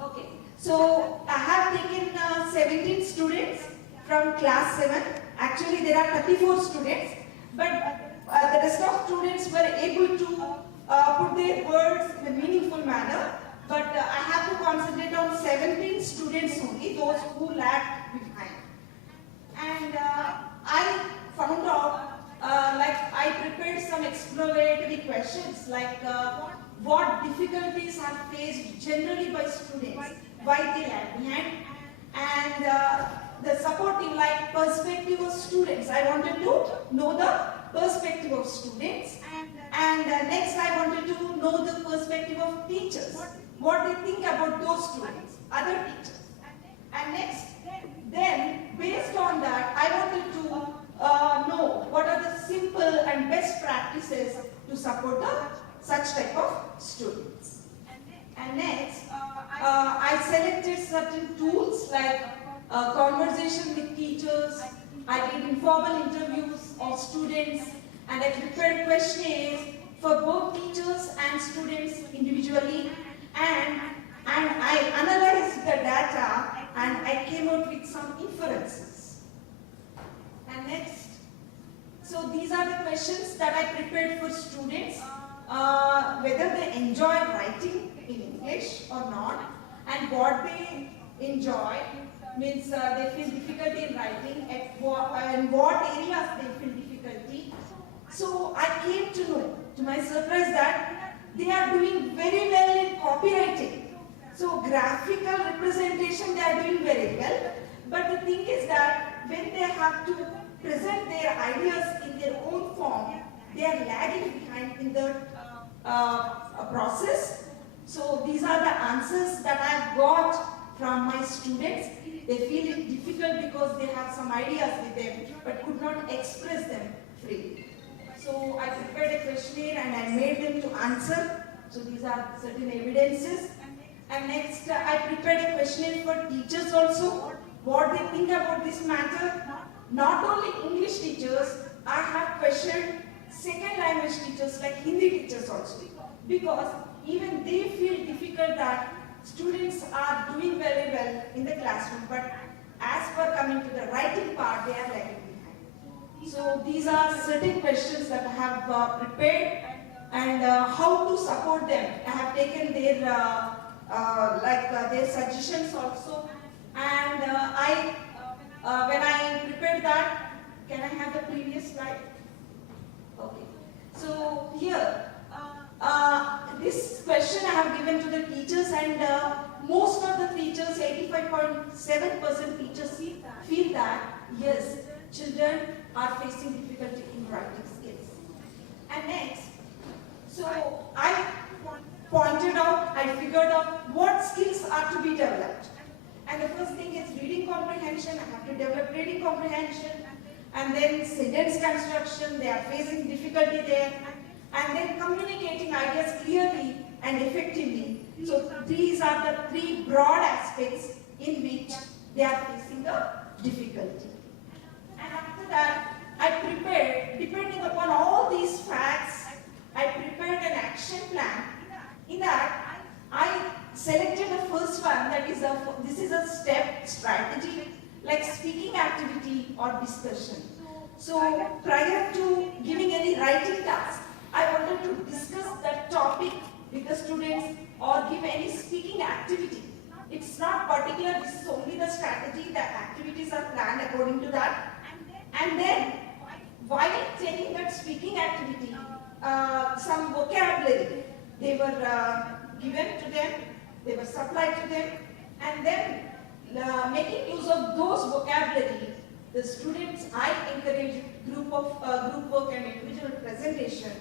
Okay. So I have taken 17 students from class 7. Actually, there are 34 students, but the rest of students were able to put their words in a meaningful manner. But I have to concentrate on 17 students only, those who lagged behind. And I found out, I prepared some exploratory questions, like what difficulties are faced generally by students, why they lag behind, and the supporting, like perspective of students. I wanted to know the perspective of students, and next I wanted to know the perspective of teachers, what they think about those students, other teachers. And next, then based on that, I wanted to know what are the simple and best practices to support such type of students. And next, I selected certain tools like conversation with teachers. I did informal interviews of students, and I prepared questionnaires for both teachers and students individually. And I analyzed the data, and I came out with some inferences. And next, so these are the questions that I prepared for students, whether they enjoy writing in English or not, and what they enjoy, means they feel difficulty in writing, and what areas they feel difficulty. So I came to know, to my surprise, that they are doing very well in copywriting. So graphical representation they are doing very well, but the thing is that when they have to present their ideas in their own form, they are lagging behind in the process. So these are the answers that I have got from my students. They feel it difficult because they have some ideas with them but could not express them freely. So I prepared a questionnaire and I made them to answer. So these are certain evidences. And next, I prepared a questionnaire for teachers also, what they think about this matter. Not only English teachers, I have questioned second language teachers like Hindi teachers also, because even they feel difficult that students are doing very well in the classroom, but as per coming to the writing part, they are lagging behind. So these are certain questions that I have prepared, and how to support them. I have taken their their suggestions also, and when I prepared that, can I have the previous slide? Okay. So here, this question I have given to the teachers, and most of the teachers, 85.7% teachers feel that yes, children are facing difficulty in writing skills. And next, so I pointed out, I figured out what skills are to be developed. And the first thing is reading comprehension. I have to develop reading comprehension. And then sentence construction, they are facing difficulty there. And then communicating ideas clearly and effectively. So these are the three broad aspects in which they are facing the difficulty. And after that, I prepared, depending upon all these facts, I prepared an action plan. In that, I selected the first one, that is this is a step strategy, like speaking activity or discussion. So prior to giving any writing task, I wanted to discuss that topic with the students or give any speaking activity. It's not particular, this is only the strategy, the activities are planned according to that. And then, while taking that speaking activity, some vocabulary, they were given to them, they were supplied to them, and then making use of those vocabulary, the students, I encourage group work and individual presentation.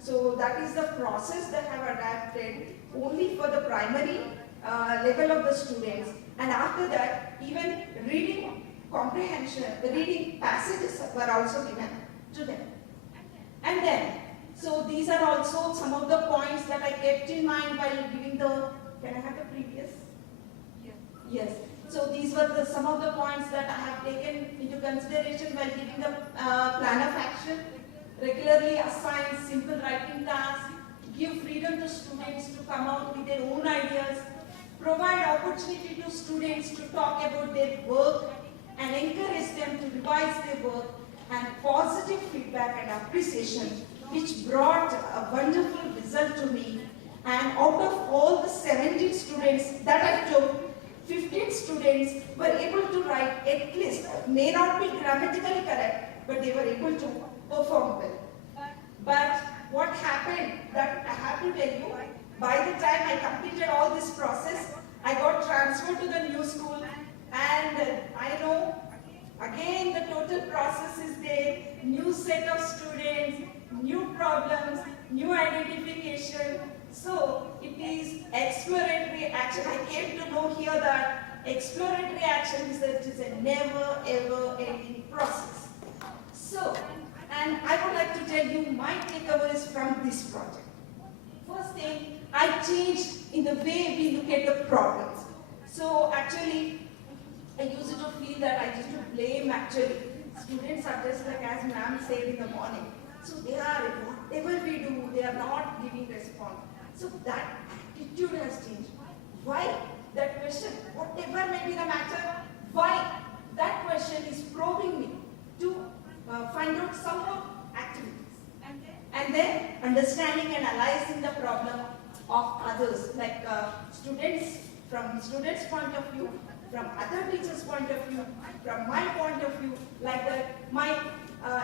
So that is the process that I have adapted only for the primary level of the students, and after that even reading comprehension, the reading passages were also given to them. And then, so these are also some of the points that I kept in mind while giving the, can I have the previous? Yes. So these were some of the points that I have taken into consideration while giving the plan of action. Regularly assign simple writing tasks, give freedom to students to come out with their own ideas, provide opportunity to students to talk about their work and encourage them to revise their work, and positive feedback and appreciation, which brought a wonderful result to me. And out of all the 17 students that I took, 15 students were able to write at least, may not be grammatically correct, but they were able to perform well. But what happened, that I have to tell you, by the time I completed all this process, I got transferred to the new school, and I know, again the total process is there, new set of students, new problems, new identification. So it is exploratory action. I came to know here that exploratory action research is a never ever ending process. So, and I would like to tell you my takeaways from this project. First thing, I changed in the way we look at the problems. So actually, I used to feel that I used to blame actually. Students are just like as ma'am said in the morning. So they are, whatever we do, they are not giving response. So that attitude has changed. Why? That question, whatever may be the matter, why? That question is probing me to find out some more activities. And then understanding and analyzing the problem of others, like students, from students' point of view, from other teachers' point of view, from my point of view, like that my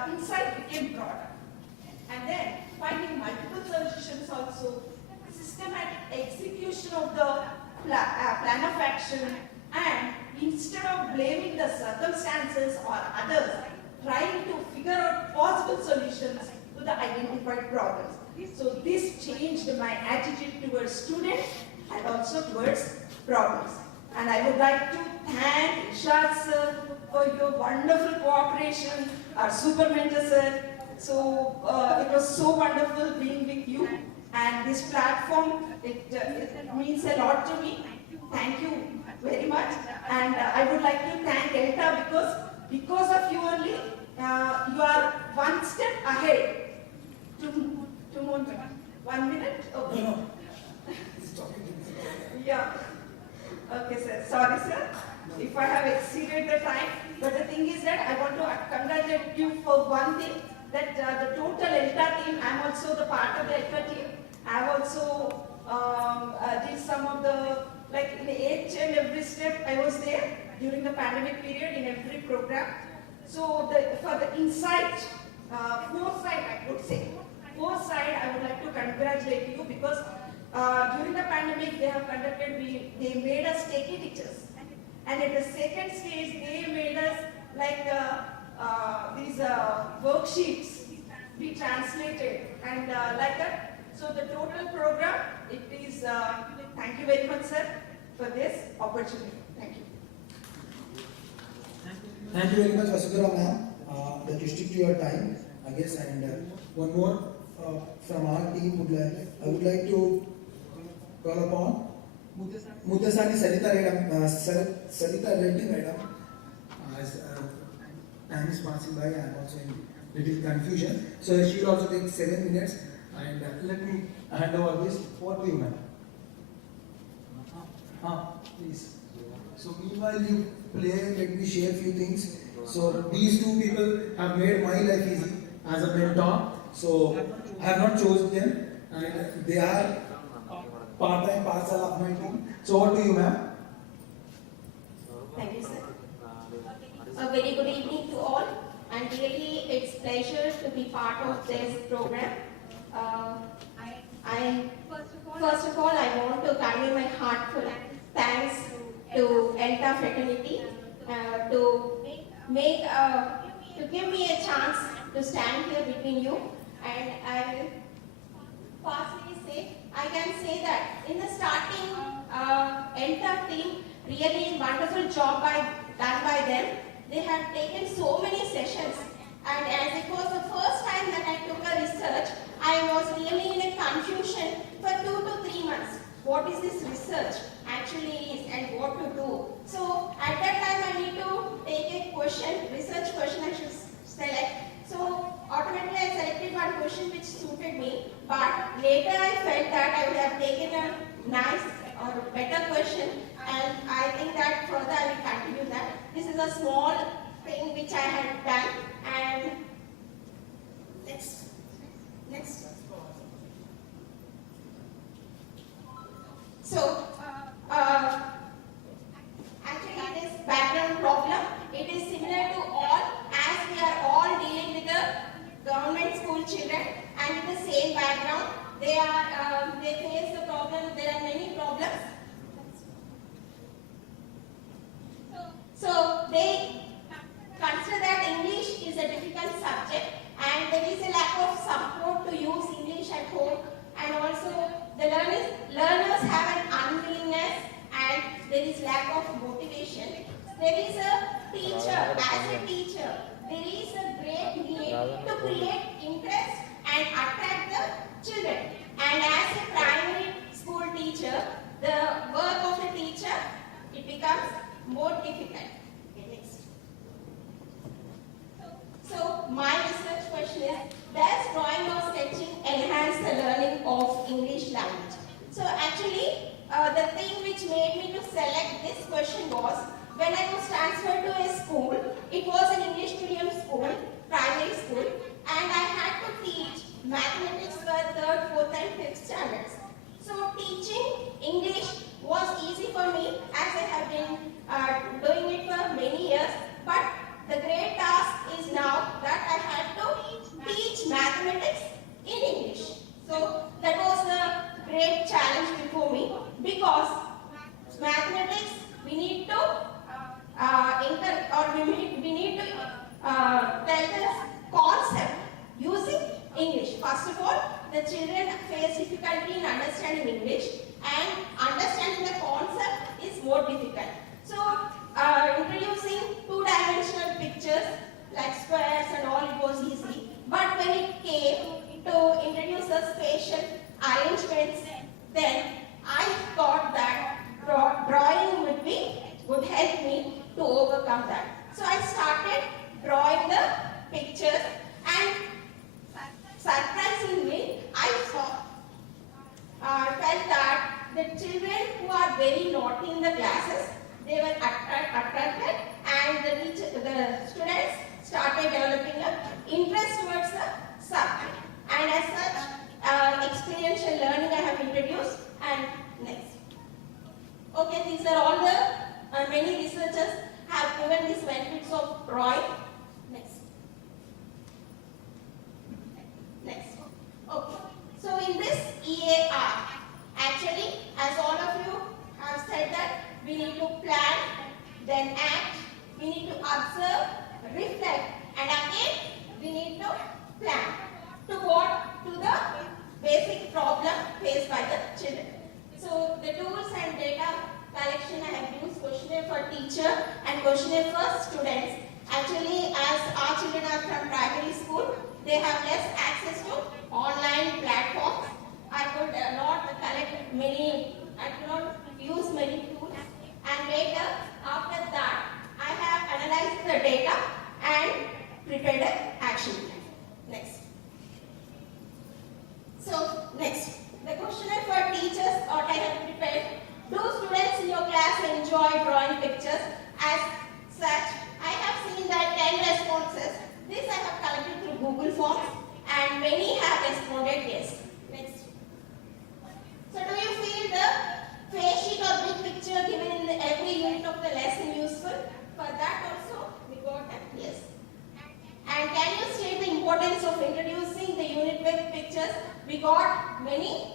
insight became broader. And then finding multiple solutions also, systematic execution of the plan of action, and instead of blaming the circumstances or others, trying to figure out possible solutions to the identified problems. So this changed my attitude towards students and also towards problems. And I would like to thank Ishad sir for your wonderful cooperation, our super mentor sir. So it was so wonderful being with you, and this platform, it means a lot to me. Thank you very much. And I would like to thank Elta because of you only, you are one step ahead. 2 more minutes. 1 minute? Okay. No. Yeah. Okay, sir. Sorry, sir, if I have exceeded the time. But the thing is that I want to congratulate you for one thing, that the total Elta team, I'm also the part of the Elta team. I have also did some of the, like in each and every step I was there during the pandemic period in every program. So for the insight, foresight I would say, foresight I would like to congratulate you, because during the pandemic they have conducted, they made us take teachers. And at the second stage they made us like these worksheets be translated and like that. So the total program, it is, thank you very much sir for this opportunity. Thank you. Thank you very much, Vasudhara ma'am, that you stick to your time, I guess. And one more from our team, I would like to call upon Muddasani Sarita Reddy madam. As time is passing by, I am also in little confusion. So she will also take 7 minutes. And let me hand over this. What do you ma'am? Please. So meanwhile you play, let me share a few things. So these two people have made my life easy as a mentor. So I have not chosen them, and they are part and parcel of my team. So over to you, ma'am. Thank you, sir. A very good evening to all, and really it's pleasure to be part of this program. First of all, I want to convey my heartfelt thanks to Elta fraternity to give me a chance to stand here between you, and I will firstly say, I can say that in the starting, Elta team, really wonderful job done by them. They have taken so many sessions, and as it was the first time that I took a research, I was really in a confusion for 2 to 3 months. What is this research actually is and what to do. So at that time I need to take a research question I should select. So automatically I selected one question which suited me, but later I felt that I would have taken a nice or better question, and I think that further I will continue that. This is a small thing which I had done, and next. So actually this background problem, it is similar to all, as we are all dealing with the government school children and with the same background. They face the problem, there are many problems. So they consider that English is a difficult subject, and there is a lack of support to use English at home, and also the learners have an unwillingness, and there is lack of motivation. There is a teacher, as a teacher, there is a great need to create interest and attract the children. And as a primary school teacher, the work of a teacher, it becomes more difficult. Next. So my research question is, does drawing or sketching enhance the learning of English language? So actually, the thing which made me to select this question was, when I was transferred to a school, it was an English medium school, primary school, and I had to teach mathematics for 3rd, 4th and 5th standards. So teaching English was easy for me, as I have been doing it for many years, but the great task is now that I had to teach mathematics in English. So that was the great challenge before me, because mathematics we need to tell the concept using English. First of all, the children face difficulty in understanding English, and understanding the concept is more difficult. So introducing 2-dimensional pictures like squares and all, it was easy. But when it came to introduce the spatial arrangements, then I thought that drawing would help me to overcome that. So I started drawing the pictures, and surprisingly, I felt that the children who are very naughty in the classes, they were attracted, and the students started developing an interest towards the subject. And as such, experiential learning I have introduced. And next. Okay, these are all the many researchers have given these benefits of drawing. Next. Okay. So in this EAR, actually, as all of you have said that we need to plan, then act, we need to observe, reflect, and again we need to plan. To what? To the basic problem faced by the children. So the tools and data collection I have used questionnaire for teacher and questionnaire for students. Actually, as our children are from primary school, they have less access to online platforms. I could not collect many, I could not use many tools. And later, after that, I have analyzed the data and prepared an action plan. Next. So, next. The questionnaire for teachers what I have prepared. Do students in your class enjoy drawing pictures? As such, I have seen that 10 responses. This I have collected through Google Forms, and many have responded yes. Next. So do you feel pictures, we got many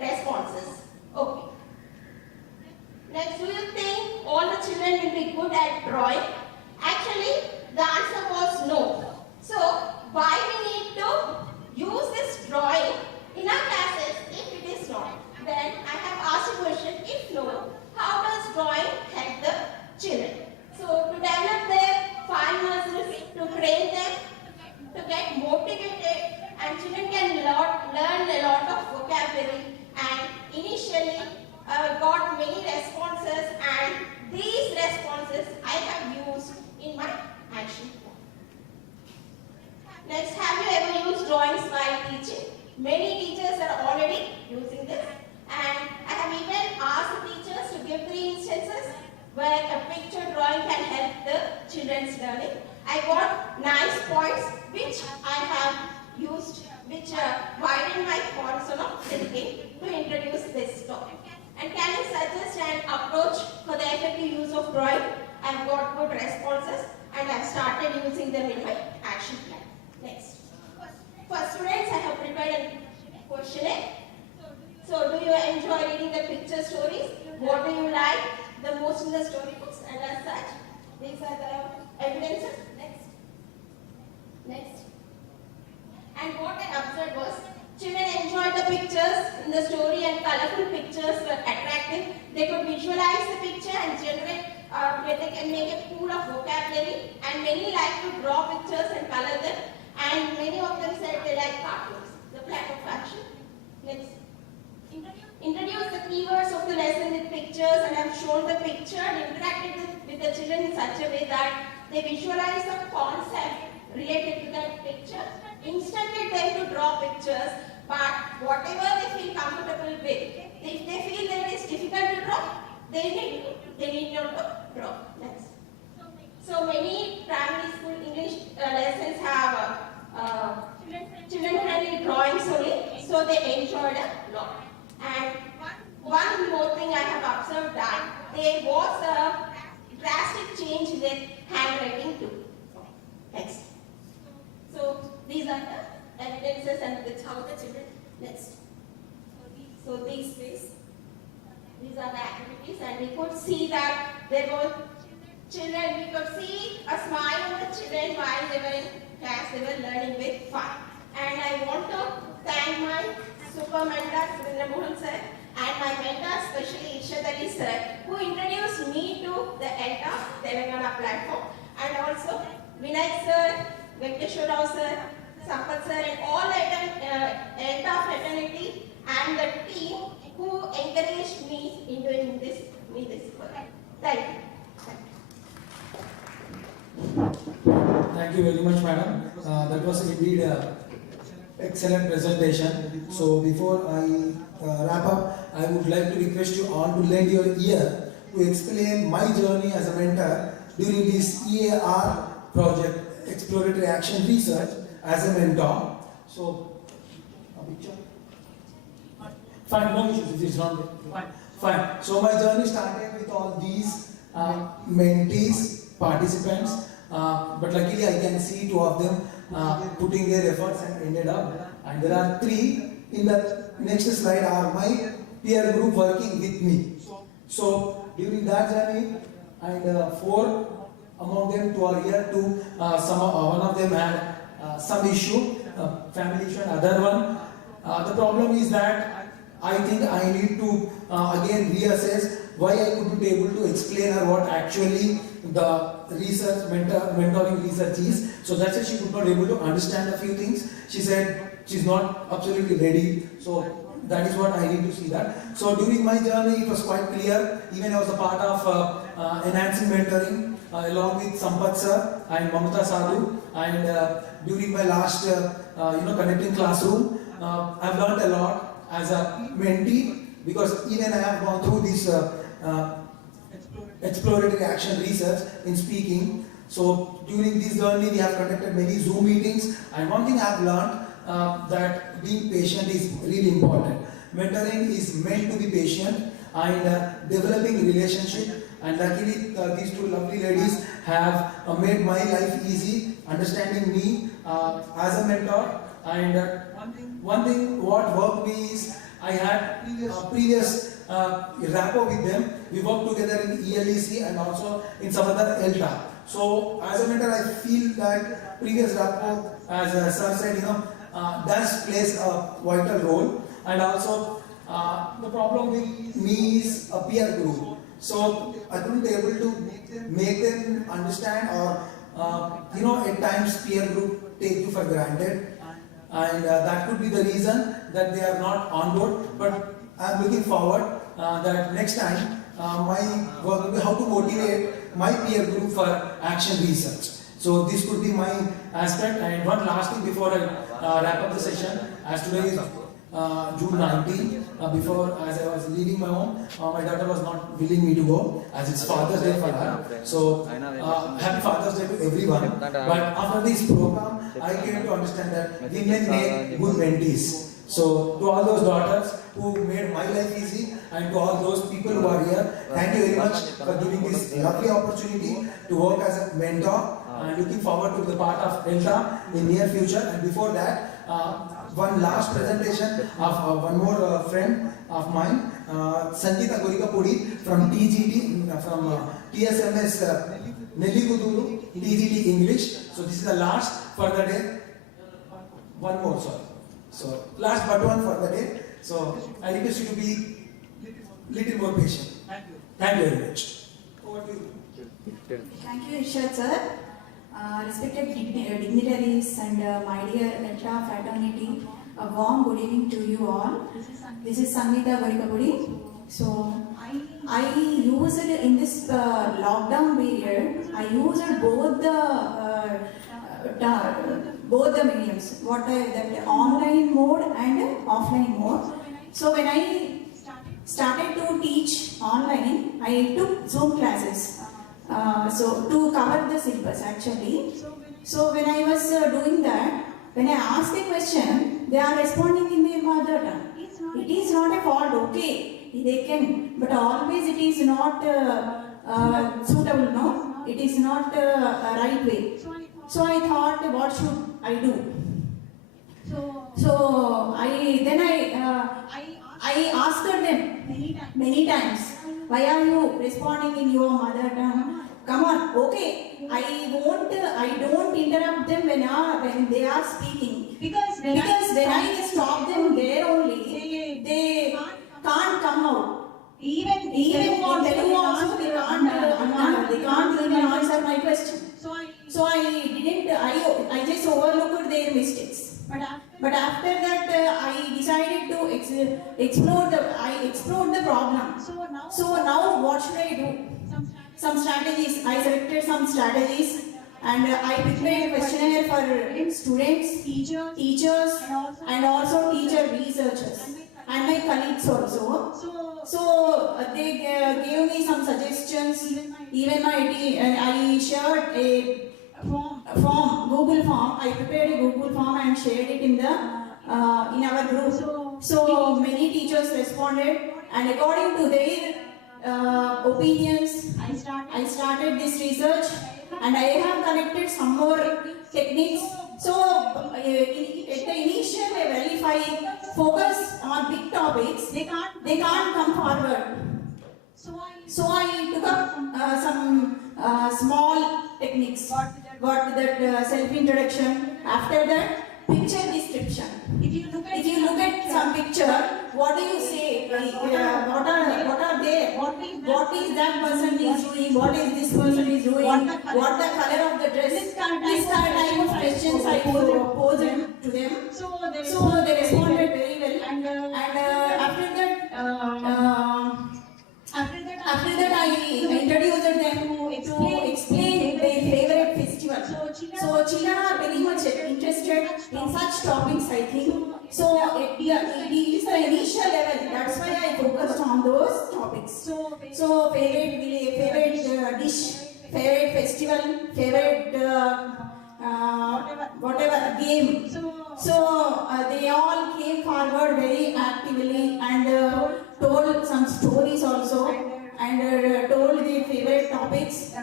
responses. Okay. Next, do you think all the children will be good at drawing? Actually, the answer was no. So, why we need to use this drawing in our classes if it is not? Then I have asked a question, if no, how does drawing help the children? So, to develop their fine muscles, to train them, to get motivated, and children can learn a lot of vocabulary, and initially got many responses, and these responses I have used in my action plan. Next, have you ever used drawings while teaching? Many teachers are already using this, and I have even asked the teachers to give 3 instances where a picture drawing can help the children's learning. I got nice points which I have used, which widen my horizon of thinking to introduce this topic. And can you suggest an approach for the effective use of drawing? I've got good responses and I've started using them in my action plan. Next. For students, I have prepared a questionnaire. So, do you enjoy reading the picture stories? What do you like the most in the storybooks? And as such, these are the evidences. Next. Next. And what I observed was, children enjoyed the pictures in the story, and colorful pictures were attractive. They could visualize the picture and generate, they can make a pool of vocabulary, and many like to draw pictures and color them, and many of them said they like cartoons, the plan of action. Next. Introduce the keywords of the lesson with pictures, and I've shown the picture and interacted with the children in such a way that they visualize the concept related to that picture, instructed them to draw pictures, but whatever they feel comfortable with. If they feel that it is difficult to draw, they need not to draw. Next. So many primary school English lessons have children drawings only, so they enjoyed a lot. And one more thing I have observed that there was a drastic change in their handwriting too. Next. So these are the evidences and that's how the children. Next. So these are the activities, and we could see that there were children, we could see a smile on the children while they were in class, they were learning with fun. And I want to thank my super mentor, Surendra Mohan sir, and my mentor, especially Ishadali sir, who introduced me to the Elta Telangana platform, and also Vinay sir, Venkateshwar Rao sir, Sampath sir, and all Elta fraternity and the team who encouraged me in doing this work. Thank you. Thank you very much, madam. That was indeed an excellent presentation. So before I wrap up, I would like to request you all to lend your ear to explain my journey as a mentor during this EAR project, Exploratory Action Research, as a mentor. So, a picture? Fine, no issues, it is not fine. So my journey started with all these mentees, participants, but luckily I can see 2 of them putting their efforts and ended up. And there are 3 in the next slide are my peer group working with me. So during that journey, and 4 among them 2 are here, 2, one of them had some issue, family issue, and other one. The problem is that I think I need to again reassess why I couldn't be able to explain her what actually the research, mentoring research is. So that's why she could not be able to understand a few things. She said she's not absolutely ready. So that is what I need to see that. So during my journey, it was quite clear. Even I was a part of enhancing mentoring along with Sampath sir and Mamata Sadhu. And during my last, connecting classroom, I've learned a lot as a mentee, because even I have gone through this exploratory action research in speaking. So during this journey, we have conducted many Zoom meetings, and one thing I have learned that being patient is really important. Mentoring is meant to be patient and developing relationship. And luckily, these 2 lovely ladies have made my life easy, understanding me as a mentor, And one thing what worked me is I had previous rapport with them. We worked together in ELEC and also in some other Elta. So as a mentor, I feel that previous rapport, as Sir said, does plays a vital role. And also the problem with me is a peer group. So I couldn't be able to make them understand, or at times peer group take you for granted, and that could be the reason that they are not on board. But I'm looking forward that next time my work will be how to motivate my peer group for action research. So this could be my aspect. And one last thing before I wrap up the session, as today is June 19, as I was leaving my home, my daughter was not willing me to go, as it's Father's Day for her. So happy Father's Day to everyone. But after this program, I came to understand that women make good mentees. So to all those daughters who made my life easy, and to all those people who are here, thank you very much for giving this lovely opportunity to work as a mentor. And looking forward to the part of Elta in near future. And before that, one last presentation of one more friend of mine, Sangeeta Gorikapudi from TGT, from TSMS Nelliguduru, TGT English. So this is the last for the day. One more, sorry. So last but one for the day. So I request you to be little more patient. Thank you. Thank you very much. Over to you. Thank you, Irshad sir. Respected dignitaries and my dear Elta fraternity, a warm good evening to you all. This is Sangeeta Gorikapudi. So I used in this lockdown period, I used both the mediums, that online mode and offline mode. So when I started to teach online, I took Zoom classes. So to cover the syllabus actually. So when I was doing that, when I asked a question, they are responding in their mother tongue. It is not a fault, okay, they can, but always it is not suitable, no? It is not a right way. So I thought, what should I do? So I asked them many times, why are you responding in your mother tongue? Come on, okay. I don't interrupt them when they are speaking. Because when I stop them there only, they can't come out. Even on Telugu also they can't even answer my question. So I just overlooked their mistakes. But after that, I decided to explore the problem. So now what should I do? Some strategies. I selected some strategies, and I prepared a questionnaire for students, teachers, and also teacher researchers, and my colleagues also. So they gave me some suggestions. Even I shared a form, Google form. I prepared a Google form and shared it in our group. So many teachers responded, and according to their opinions, I started this research, and I have collected some more techniques. So at the initial level, if I focus on big topics, they can't come forward. So I took up some small techniques. What that self-introduction. After that, picture description. If you look at some picture, what do you say? What are they? What is that person is doing? What is this person is doing? What the color of the dress? This kind of questions I posed to them. So they responded very well. And after that, I introduced them to explain their favorite festival. So children are very much interested in such topics, I think. So it is the initial level. That's why I focused on those topics. So favorite dish, favorite festival, favorite whatever game. So they all came forward very actively and told some stories also, and told their favorite topics.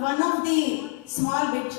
One of the small bit.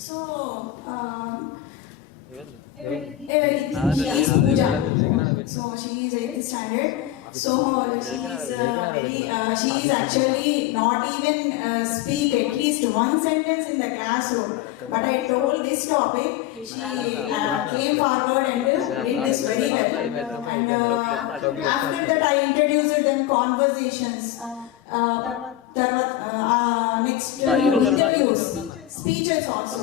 So, she is Pooja. So she is 8th standard. So she is actually not even speak at least one sentence in the classroom. But I told this topic, she came forward and did this very well. And after that I introduced them conversations. Next interviews, speeches also.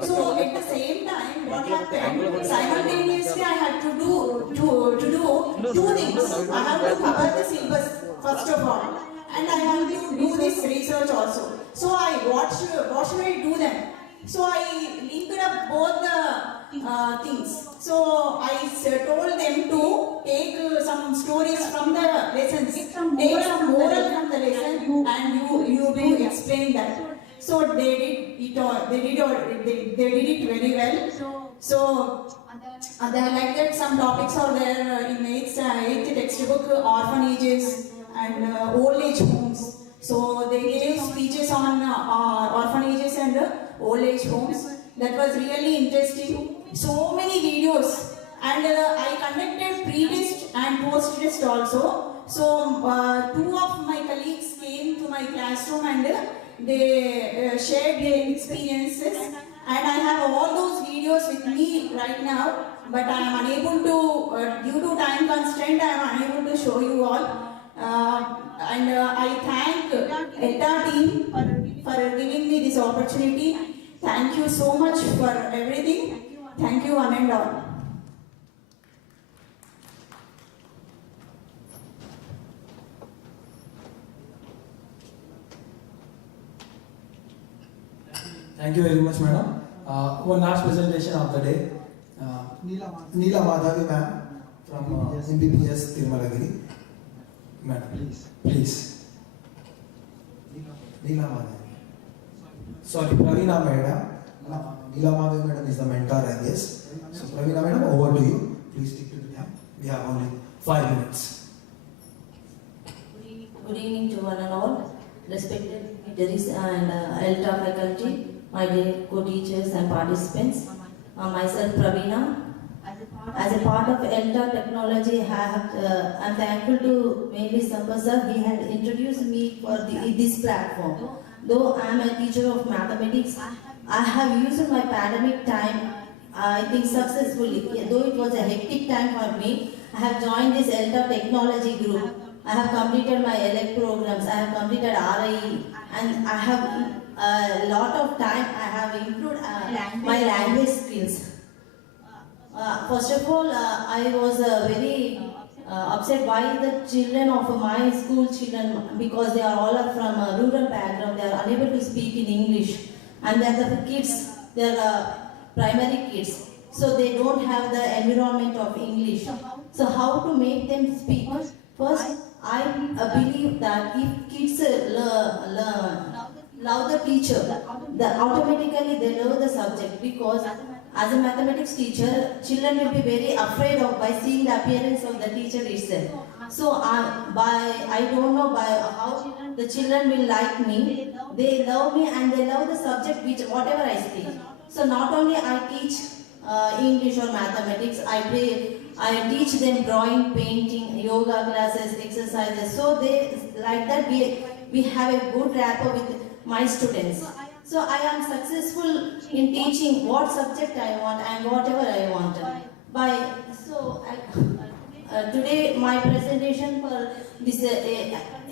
So at the same time, what happened? Simultaneously, I had to do two things. I have to cover the syllabus first of all, and I have to do this research also. So what should I do then? So I linked up both the things. So I told them to take some stories from the lessons, take some moral from the lesson, and you do explain that. So they did it very well. So they like that some topics are there in 8th textbook, orphanages and old age homes. So they gave speeches on orphanages and old age homes. That was really interesting. So many videos, and I conducted pre-test and post-test also. So 2 of my colleagues came to my classroom and they shared their experiences. And I have all those videos with me right now, but I am unable to, due to time constraint, I am unable to show you all. And I thank Elta team for giving me this opportunity. Thank you so much for everything. Thank you, one and all. Thank you very much, madam. One last presentation of the day. Neela Madhavi ma'am from MBBS Tirumalagiri. Madam, please. Neela Madhavi. Sorry, Pravina madam. Neela Madhavi madam is the mentor, I guess. So Pravina madam, over to you. Please stick to the time. We have only 5 minutes. Good evening to one and all. Respected teachers and Elta faculty, my dear co-teachers and participants. Myself Pravina. As a part of Elta technology, I'm thankful to mainly Sampath sir. He had introduced me for this platform. Though I am a teacher of mathematics, I have used my pandemic time, I think successfully. Though it was a hectic time for me, I have joined this Elta technology group. I have completed my elect programs, I have completed RIE, and I have a lot of time I have improved my language skills. First of all, I was very upset by the children of my school children, because they are all from a rural background, they are unable to speak in English, and they are the kids, they are primary kids, so they don't have the environment of English. So how to make them speak? First, I believe that if kids love the teacher, automatically they love the subject, because as a mathematics teacher, children will be very afraid of by seeing the appearance of the teacher itself. So I don't know by how the children will like me. They love me and they love the subject whatever I speak. So not only I teach English or mathematics, I teach them drawing, painting, yoga classes, exercises. So they like that we have a good rapport with my students. So I am successful in teaching what subject I want and whatever I want. Today my presentation for this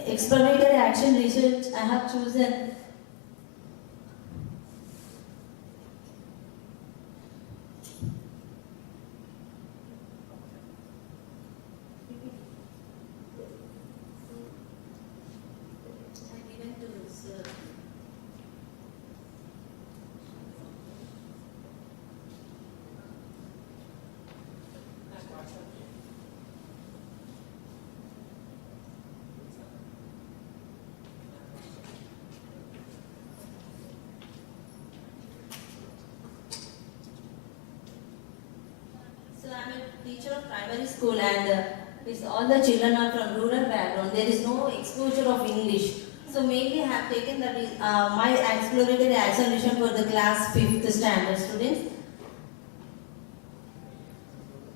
exploratory action research, I have chosen teacher of primary school, and all the children are from rural background. There is no exposure of English. So mainly I have taken my exploratory acceleration for the class 5th standard students.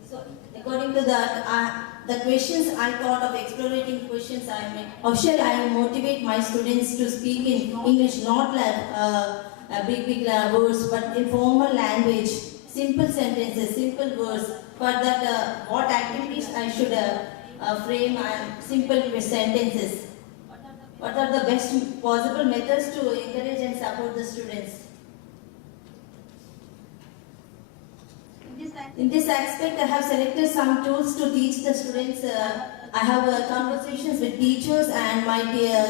So according to that, the questions I thought of explorating questions I made. How shall I motivate my students to speak in English, not like big words, but in formal language, simple sentences, simple words. For that, what activities I should frame simple sentences. What are the best possible methods to encourage and support the students? In this aspect, I have selected some tools to teach the students. I have conversations with teachers and my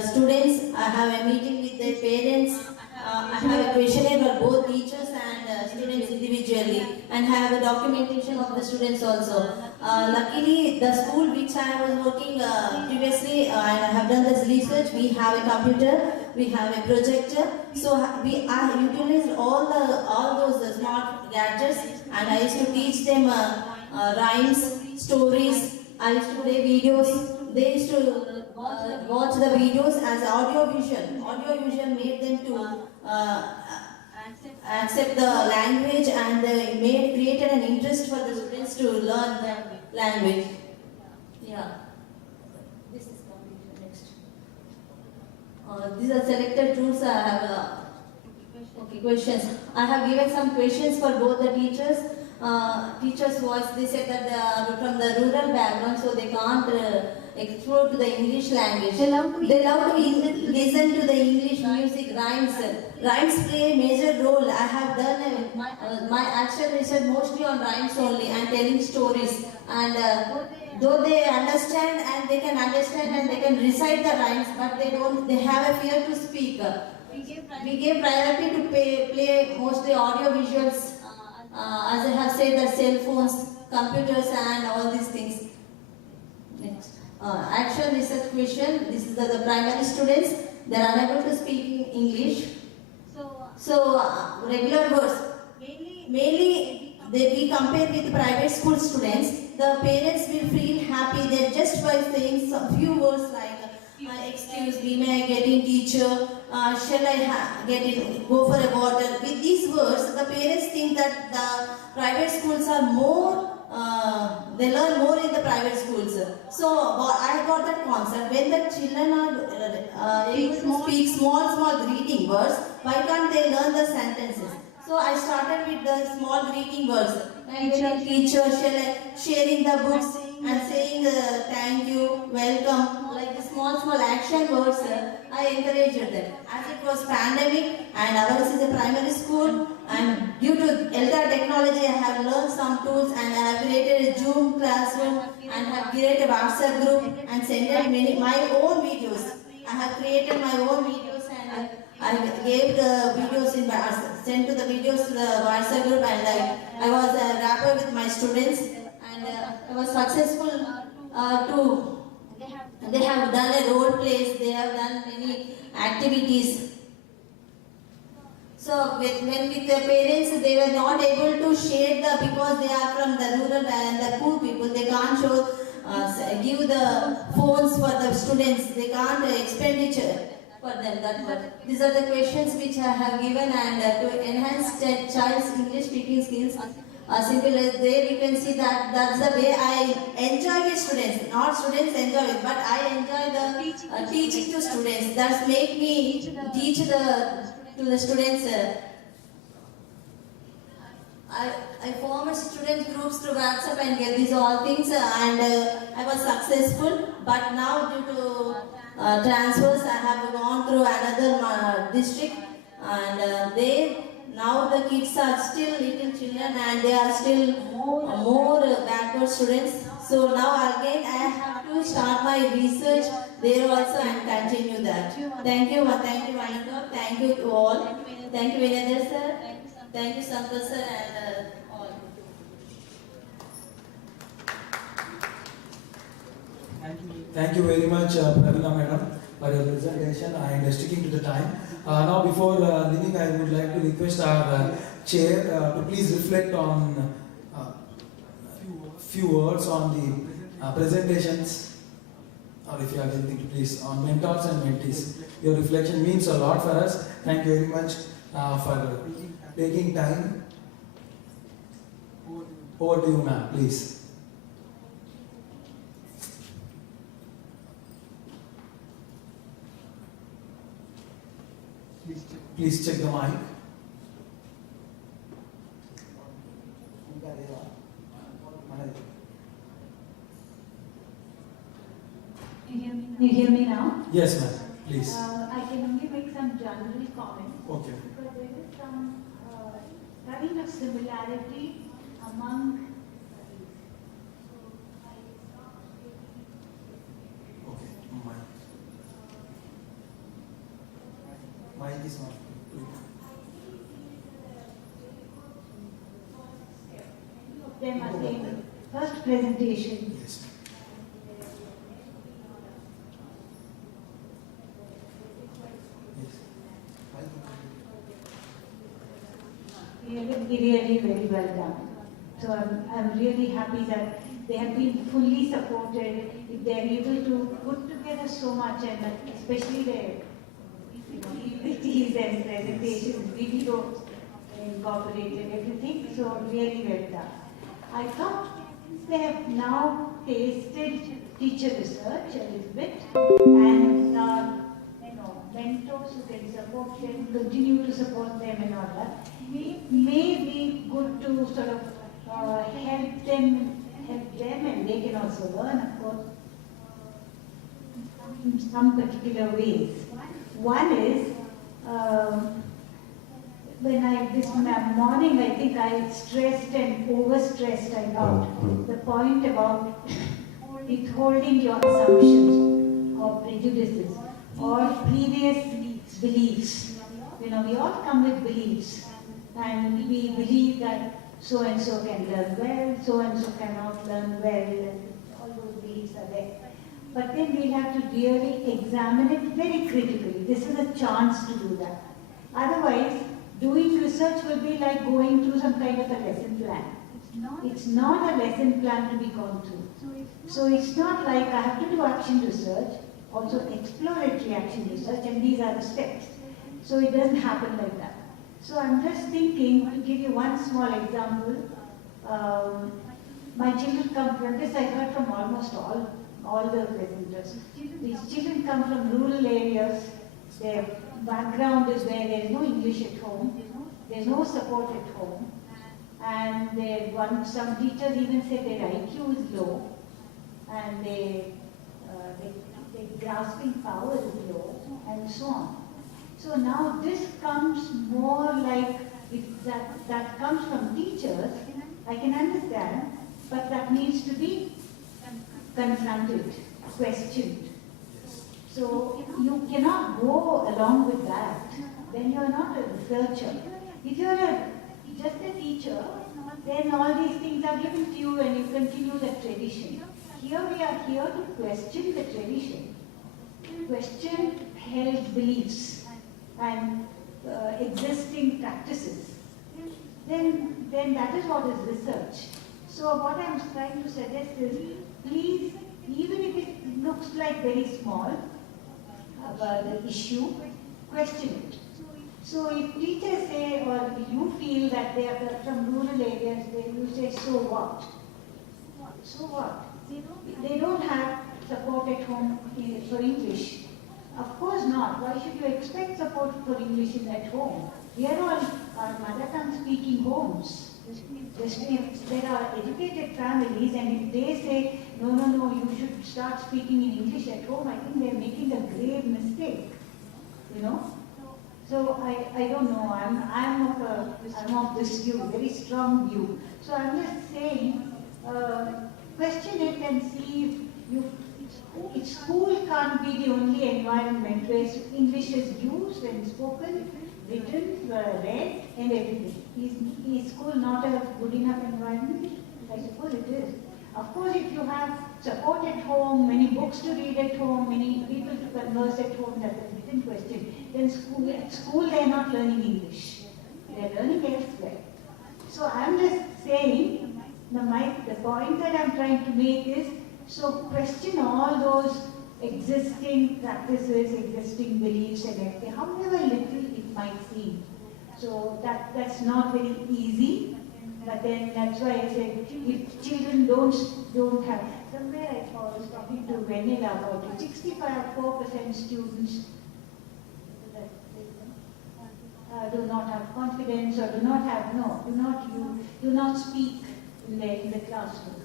students. I have a meeting with their parents. I have a questionnaire for both teachers and students individually, and have a documentation of the students also. Luckily, the school which I was working previously, and I have done this research, we have a computer, we have a projector, so I utilized all those smart gadgets, and I used to teach them rhymes, stories. I used to play videos. They used to watch the videos as audio-visual. Audio-visual made them to accept the language, and they created an interest for the students to learn the language. Yeah. This is completed. Next. These are selected tools. I have questions. I have given some questions for both the teachers. Teachers' voice, they said that they are from the rural background, so they can't explore to the English language. They love to listen to the English music, rhymes. Rhymes play a major role. I have done my actual research mostly on rhymes only and telling stories. And though they understand and they can understand and they can recite the rhymes, but they have a fear to speak. We gave priority to play mostly audio visuals. As I have said, the cell phones, computers, and all these things. Next. Actual research question. This is the primary students. They are unable to speak English. So regular words. Mainly we compare with private school students. The parents will feel happy that just by saying some few words like, excuse me, may I get in teacher? Shall I go for a water? With these words, the parents think that the private schools are more, they learn more in the private schools. So I got that concept. When the children are able to speak small greeting words, why can't they learn the sentences? So I started with the small greeting words. Teacher, shall I sharing the books and saying thank you, welcome, like the small action words. I encouraged them. As it was pandemic and ours is a primary school, and due to Elta technology, I have learned some tools, and I have created a Zoom classroom and have created a WhatsApp group and sent my own videos. I have created my own videos, and I gave the videos sent to the videos to the WhatsApp group, and I was a rapper with my students, and I was successful they have done a role plays, they have done many activities. So when with the parents, they were not able to share because they are from the rural and the poor people, they can't give the phones for the students, they can't expenditure for them. These are the questions which I have given, and to enhance the child's English speaking skills. Simple as there you can see that's the way I enjoy with students. Not students enjoy it, but I enjoy the teaching to students. That's make me teach to the students. I form student groups through WhatsApp and get these all things, and I was successful. But now due to transfers, I have gone through another district, and now the kids are still little children and they are still more backward students. So now again I have to start my research there also and continue that. Thank you, Vanika. Thank you to all. Thank you, Vinendra sir. Thank you, Sankar sir, and all. Thank you very much, Pravina madam, for your presentation and sticking to the time. Now, before leaving, I would like to request our chair to please reflect on few words on the presentations or if you have anything to please, on mentors and mentees. Your reflection means a lot for us. Thank you very much for taking time. Over to you, ma'am, please. Please check the mic. You hear me now? Yes, ma'am. Please. I can only make some general comments. Okay. Because there is some kind of similarity among Mic is not. them are saying first presentation. Yes. Really very well done. So I'm really happy that they have been fully supported. If they are able to put together so much, and especially their PPTs and presentations, video incorporated everything. So really well done. I thought they have now tasted teacher research a little bit and mentors who can support them, continue to support them and all that. It may be good to sort of help them and they can also learn, of course, in some particular ways. One is, this morning I think I stressed and overstressed about the point about withholding your assumptions or prejudices or previous beliefs. We all come with beliefs, and we believe that so and so can learn well, so and so cannot learn well, and all those beliefs are there. But then we'll have to really examine it very critically. This is a chance to do that. Otherwise, doing research will be like going through some kind of a lesson plan. It's not a lesson plan to be gone through. So it's not like I have to do action research, also exploratory action research, and these are the steps. So it doesn't happen like that. So I'm just thinking, to give you one small example, my children come from this, I heard from almost all the presenters. These children come from rural areas, their background is where there is no English at home, there's no support at home, and some teachers even say their IQ is low, and their grasping power is low, and so on. So now this comes more like, if that comes from teachers, I can understand, but that needs to be confronted, questioned. So you cannot go along with that. Then you are not a researcher. If you are just a teacher, then all these things are given to you and you continue the tradition. Here we are here to question the tradition, question held beliefs and existing practices. Then that is what is research. So what I'm trying to suggest is, please, even if it looks like very small, the issue, question it. So if teachers say, or you feel that they are from rural areas, then you say, so what? So what? They don't have support at home for English. Of course not. Why should you expect support for English at home? We are all our mother tongue speaking homes. There are educated families, and if they say, no, you should start speaking in English at home, I think they're making a grave mistake. So I don't know. I'm of this view, very strong view. So I'm just saying, question it and see if school can't be the only environment where English is used and spoken, written, read, and everything. Is school not a good enough environment? I suppose it is. Of course, if you have support at home, many books to read at home, many people to converse at home, that's a different question. Then at school they are not learning English. They are learning elsewhere. So I'm just saying, the point that I'm trying to make is, so question all those existing practices, existing beliefs and everything, however little it might seem. So that's not very easy, but then that's why I said if children don't have, somewhere I was talking to Vanilla about it, 64% students do not have confidence or do not speak in the classroom.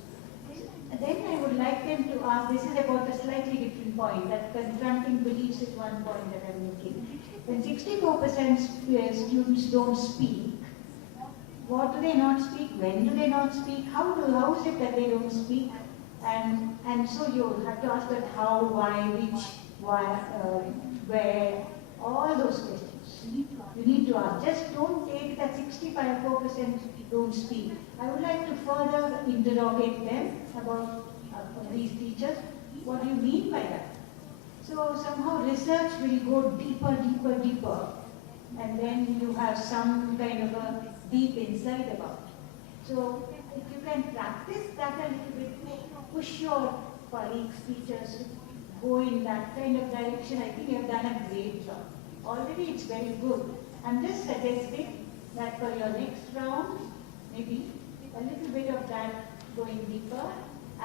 Then I would like them to ask, this is about a slightly different point, that confronting beliefs is one point that I'm making. When 64% students don't speak, what do they not speak? When do they not speak? How is it that they don't speak? And so you have to ask that how, why, which, why, where, all those questions. You need to ask. Just don't take that 65% don't speak. I would like to further interrogate them about these teachers. What do you mean by that? So somehow research will go deeper, deeper, deeper. And then you have some kind of a deep insight about it. So if you can practice that a little bit, push your colleagues, teachers to go in that kind of direction, I think you have done a great job. Already it's very good. I'm just suggesting that for your next round, maybe a little bit of that going deeper,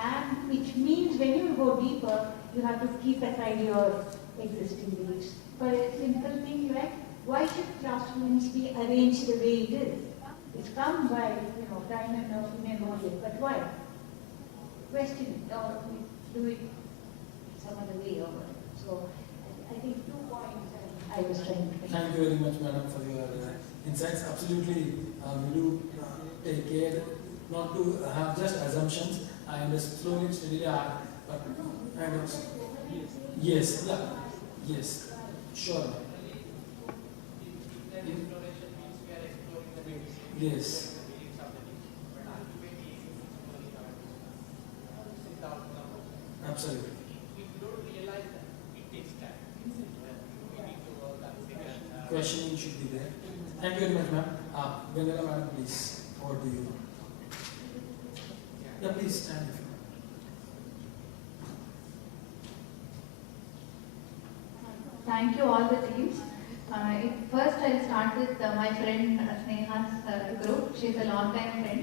and which means when you go deeper, you have to keep aside your existing beliefs. For a simple thing like, why should classrooms be arranged the way it is? It's come by, time and memory, but why? Question it or do it some other way or whatever. So I think 2 points I was trying to make. Thank you very much, madam, for your insights. Absolutely, we do take care not to have just assumptions and slowly, steadily add. Yes, yeah, yes, sure. Yes. Absolutely. Questioning should be there. Thank you very much, ma'am. Vanilla, madam, please. Over to you. Yeah, please stand. Thank you all the teams. First I'll start with my friend Sneha's group. She's a long-time friend.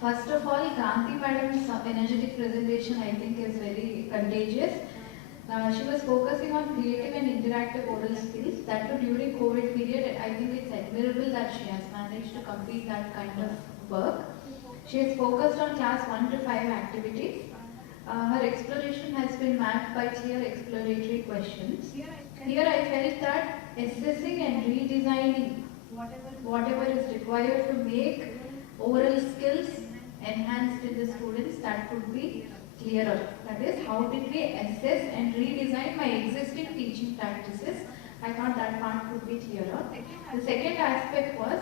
First of all, Kranti madam's energetic presentation I think is very contagious. She was focusing on creative and interactive oral skills. That too during COVID period, I think it's admirable that she has managed to complete that kind of work. She has focused on class 1 to 5 activities. Her exploration has been mapped by clear exploratory questions. Here I felt that assessing and redesigning whatever is required to make oral skills enhanced in the students, that could be clearer. That is, how did we assess and redesign my existing teaching practices? I thought that part could be clearer. The second aspect was,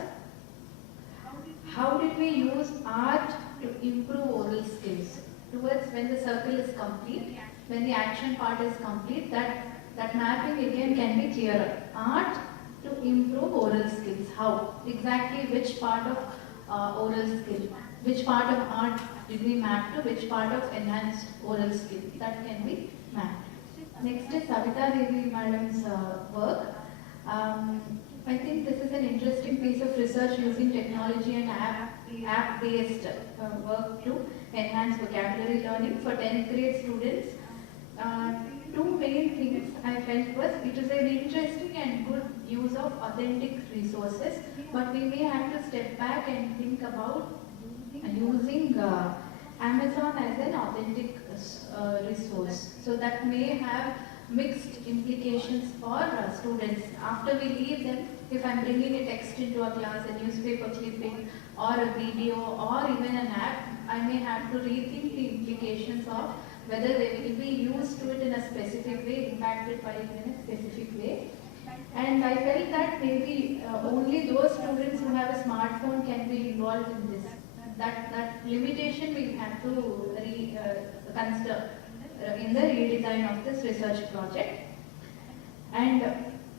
how did we use art to improve oral skills? Towards when the circle is complete, when the action part is complete, that mapping again can be clearer. Art to improve oral skills. How? Exactly which part of oral skill? Which part of art did we map to? Which part of enhanced oral skill? That can be mapped. Next is Savita Devi madam's work. I think this is an interesting piece of research using technology and app-based work to enhance vocabulary learning for 10th grade students. Two main things I felt was, it is an interesting and good use of authentic resources, but we may have to step back and think about using Amazon as an authentic resource. So that may have mixed implications for students. After we leave them, if I'm bringing a text into a class, a newspaper clipping, or a video, or even an app, I may have to rethink the implications of whether they will be used to it in a specific way, impacted by it in a specific way. And I felt that maybe only those students who have a smartphone can be involved in this. That limitation we have to consider in the redesign of this research project. And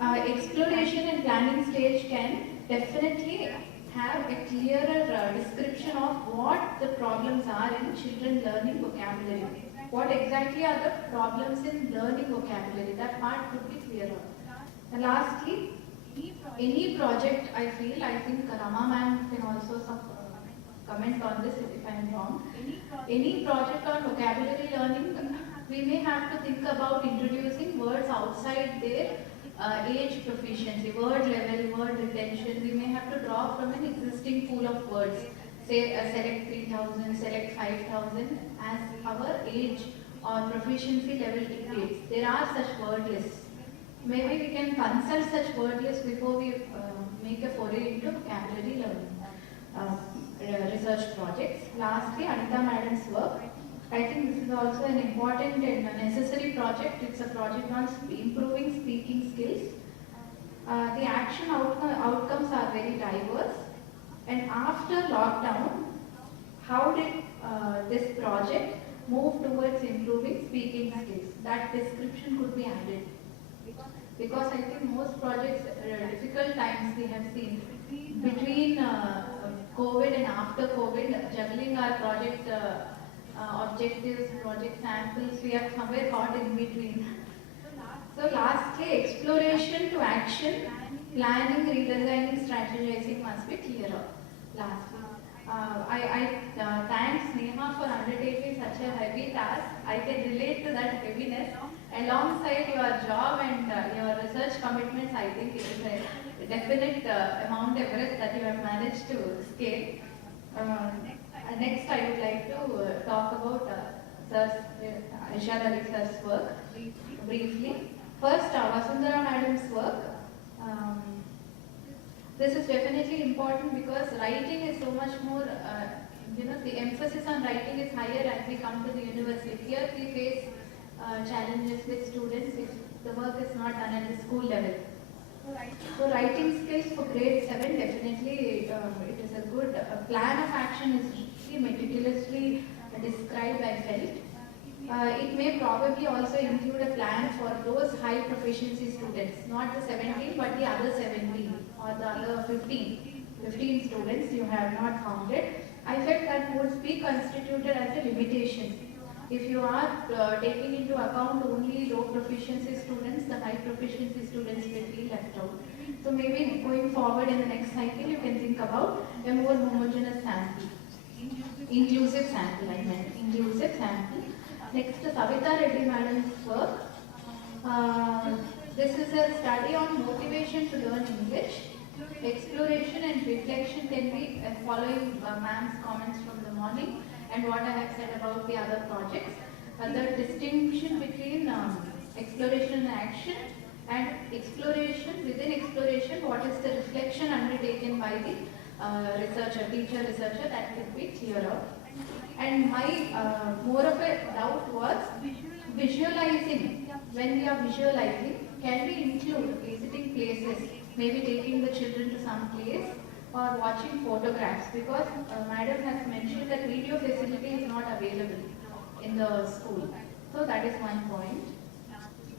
exploration and planning stage can definitely have a clearer description of what the problems are in children learning vocabulary. what exactly are the problems in learning vocabulary. That part could be clearer. And lastly, any project I think Rama ma'am can also comment on this if I am wrong. Any project on vocabulary learning, we may have to think about introducing words outside their age proficiency, word level, word retention. We may have to draw from an existing pool of words, say select 3000, select 5000 as our age or proficiency level dictates. There are such word lists. Maybe we can consult such word lists before we make a foray into vocabulary learning research projects. Lastly, Anita Madam's work. I think this is also an important and necessary project. It's a project on improving speaking skills. The action outcomes are very diverse. And after lockdown, how did this project move towards improving speaking skills? That description could be added. Because I think most projects, difficult times we have seen between COVID and after COVID, juggling our project objectives, project samples, we are somewhere caught in between. So lastly, exploration to action, planning, redesigning, strategizing must be clearer. Lastly, I thank Neha for undertaking such a heavy task. I can relate to that heaviness. Alongside your job and your research commitments, I think it is a definite Mount Everest that you have managed to scale. Next, I would like to talk about Ishad Ali sir's work briefly. First, Vasundhara Madam's work. This is definitely important because writing is so much more, the emphasis on writing is higher as we come to the university. Here we face challenges with students if the work is not done at the school level. So writing skills for grade 7, definitely it is a good plan of action is really meticulously described, I felt. It may probably also include a plan for those high proficiency students, not the 17 but the other 17 or the other 15 students you have not counted. I felt that would be constituted as a limitation. If you are taking into account only low proficiency students, the high proficiency students will be left out. So maybe going forward in the next cycle, you can think about a more homogeneous sample. Inclusive sample, I meant. Inclusive sample. Next, Savita Reddy Madam's work. This is a study on motivation to learn English. Exploration and reflection can be following ma'am's comments from the morning and what I have said about the other projects. The distinction between exploration and action, and exploration, within exploration, what is the reflection undertaken by the teacher researcher, that could be clearer. And my more of a doubt was visualizing. When we are visualizing, can we include visiting places, maybe taking the children to some place or watching photographs, because Madam has mentioned that video facility is not available in the school. So that is one point.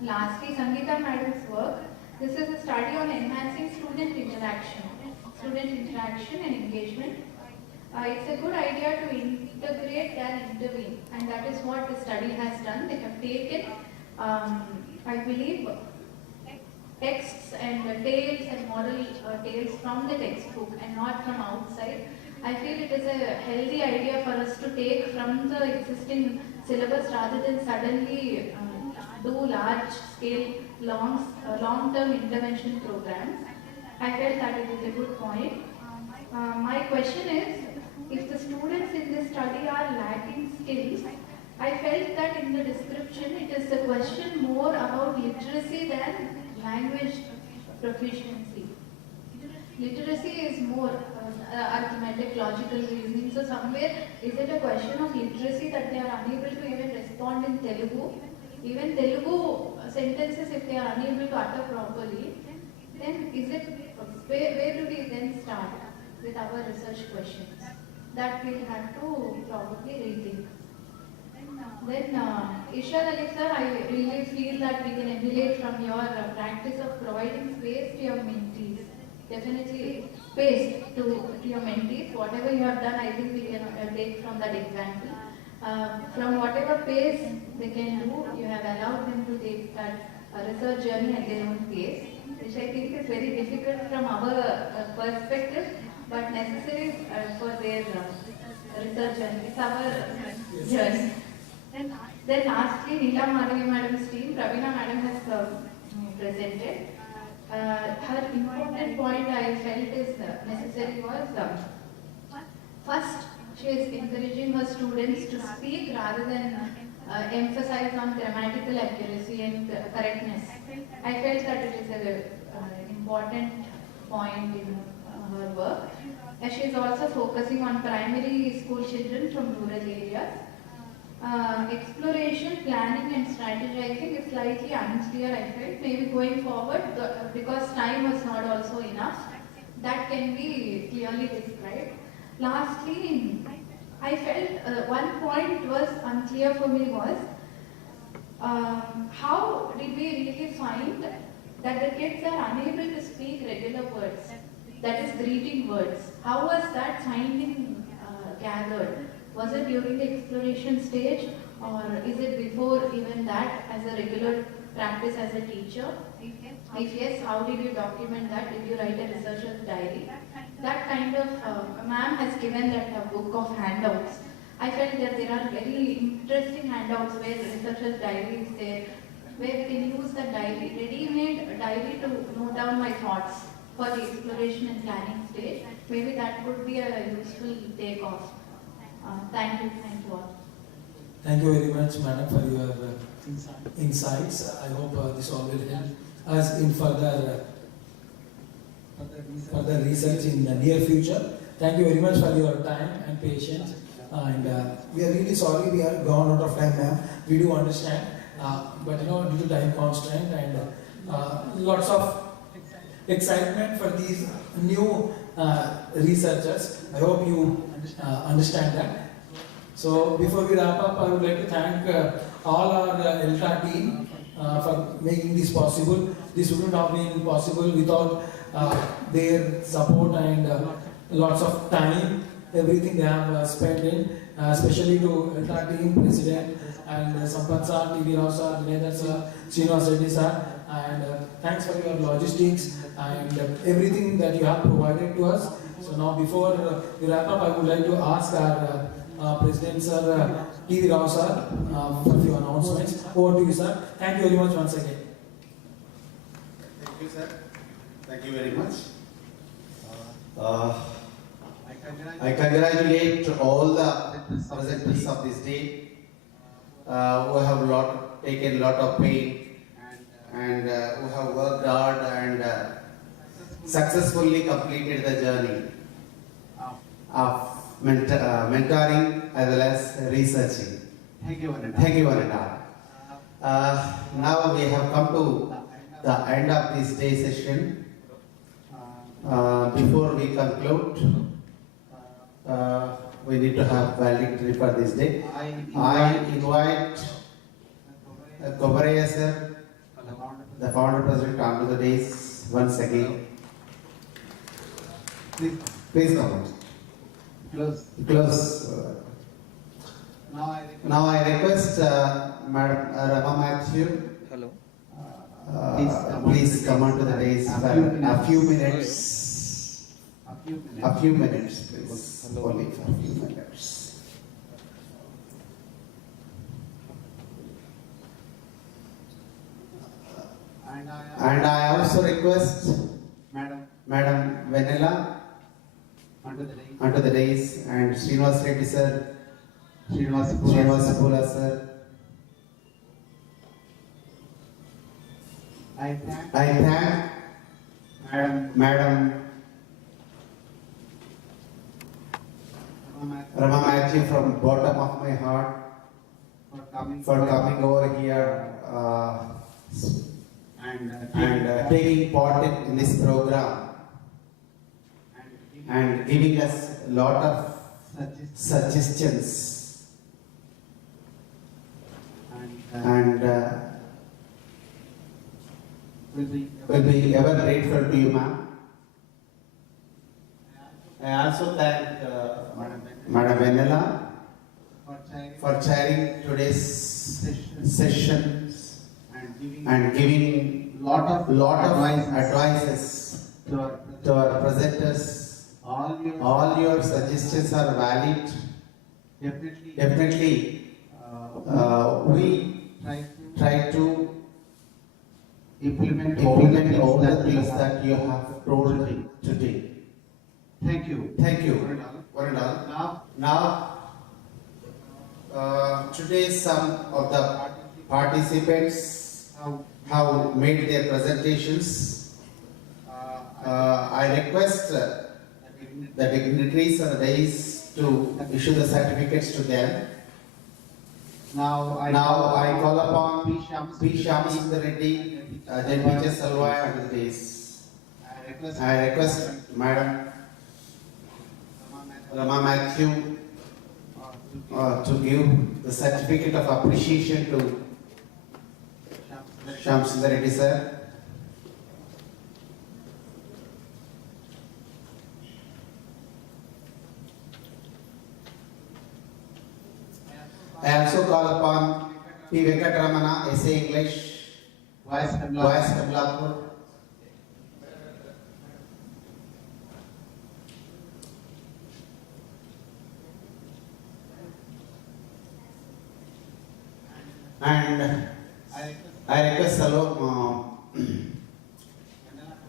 Lastly, Sangeeta Madam's work. This is a study on enhancing student interaction and engagement. It's a good idea to integrate and intervene, and that is what the study has done. They have taken, I believe, texts and tales and moral tales from the textbook and not from outside. I feel it is a healthy idea for us to take from the existing syllabus rather than suddenly do large-scale, long-term intervention programs. I felt that it is a good point. My question is, if the students in this study are lacking skills, I felt that in the description it is a question more about literacy than language proficiency. Literacy is more arithmetic, logical reasoning. So somewhere, is it a question of literacy that they are unable to even respond in Telugu? Even Telugu sentences, if they are unable to utter properly, then is it, where do we then start with our research questions? That we'll have to probably rethink. Then, Ishad Ali sir, I really feel that we can emulate from your practice of providing space to your mentees. Definitely space to your mentees. Whatever you have done, I think we can take from that example. From whatever pace they can do, you have allowed them to take that research journey at their own pace, which I think is very difficult from our perspective, but necessary for their research journey. It's our journey. Then lastly, Neela Madhavi Madam's team, Ravina Madam has presented. Her important point I felt is necessary was first, she is encouraging her students to speak rather than emphasize on grammatical accuracy and correctness. I felt that it is an important point in her work. And she is also focusing on primary school children from rural areas. Exploration, planning and strategizing is slightly unclear, I felt. Maybe going forward, because time was not also enough, that can be clearly described. Lastly, I felt one point was unclear for me was, how did we really find that the kids are unable to speak regular words, that is greeting words? How was that finding gathered? Was it during the exploration stage, or is it before even that as a regular practice as a teacher? If yes, how did you document that? Did you write a researcher's diary? That kind of, ma'am has given that book of handouts. I felt that there are very interesting handouts where researcher's diary is there, where we can use the diary, ready-made diary to note down my thoughts for the exploration and planning stage. Maybe that could be a useful take-off. Thank you all. Thank you very much, madam, for your insights. I hope this all will help us in further research in the near future. Thank you very much for your time and patience. And we are really sorry we are gone out of time, ma'am. We do understand, but due to time constraint and lots of excitement for these new researchers. I hope you understand that. So before we wrap up, I would like to thank all our Elta team for making this possible. This wouldn't have been possible without their support and lots of time, everything they have spent in, especially to Elta team, President and Sampath sir, TV Rao sir, Vinedar sir, Srinivas Reddy sir, and thanks for your logistics and everything that you have provided to us. So now before we wrap up, I would like to ask our President sir, TV Rao sir, for a few announcements. Over to you, sir. Thank you very much once again. Thank you, sir. Thank you very much. I congratulate all the presenters of this day who have taken a lot of pain and who have worked hard and successfully completed the journey of mentoring as well as researching. Thank you, Ananda. Now we have come to the end of this day session. Before we conclude, we need to have valedictory for this day. I invite Kobaraya sir, the founder president, onto the dais once again. Please come on. Close. Now I request Madam Rama Matthew. Hello. Please come on to the dais for a few minutes. A few minutes, please. Only for a few minutes. And I also request Madam Vanilla onto the dais, and Srinivas Reddy sir, Srinivas Pula sir. I thank Madam Rama Matthew from bottom of my heart for coming over here and taking part in this program and giving us a lot of suggestions and will be ever grateful to you, ma'am. I also thank Madam Vanilla for chairing today's sessions and giving lot of advices to our presenters. All your suggestions are valid. Definitely, we try to implement all the things that you have told today. Thank you. One and all. Now, today some of the participants have made their presentations. I request the dignitaries on the dais to issue the certificates to them. Now I call upon P. Shyamsundar Reddy, Deputy Salwai on the dais. I request Madam Rama Matthew to give the certificate of appreciation to Shyamsundar Reddy sir. I also call upon P. Venkatramana, SA English, Vice Kamlapur. And I request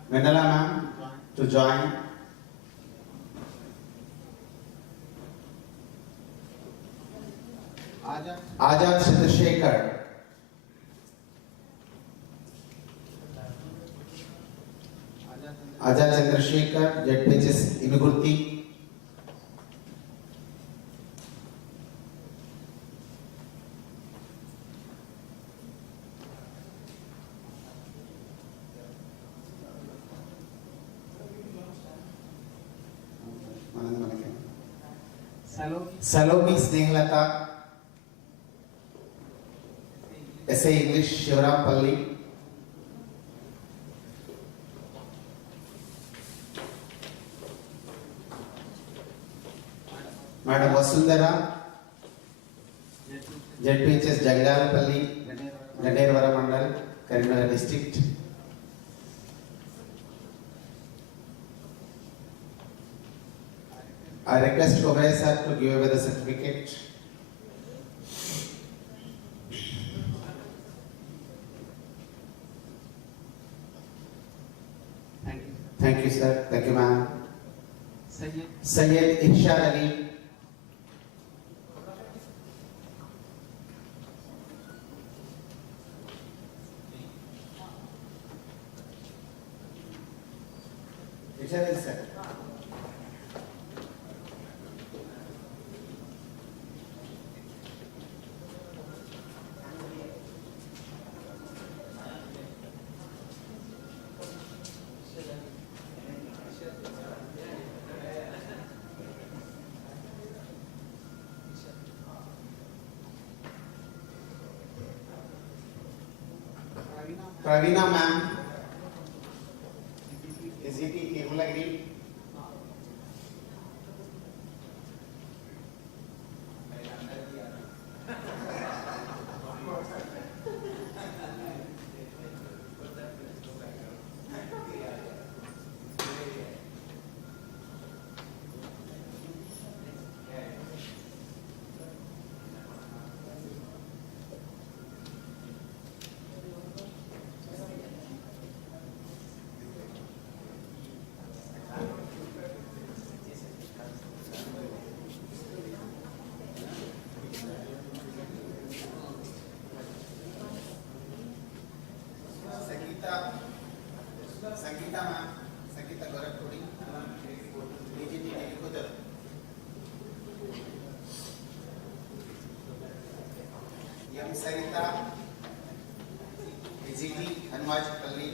Vendala ma'am to join. Ajad Chandrasekhar. Ajad Chandrasekhar, JPHS Inugurti. Salomi Snehlata, SA English, Shivarampalli. Madam Vasundhara, JPHS Jangalapalli, Ganervara Mandal, Karimnagar District. I request Kobai sir to give away the certificate. Thank you, sir. Thank you, ma'am. Sayyid Irshad Ali. Irshad Ali, sir. Pravina ma'am, is it Kirmalagiri? Sakita ma'am, Sakita Gorakhpuri, DGT Nilikudur. M. Sarita, DGT Hanwajpalli.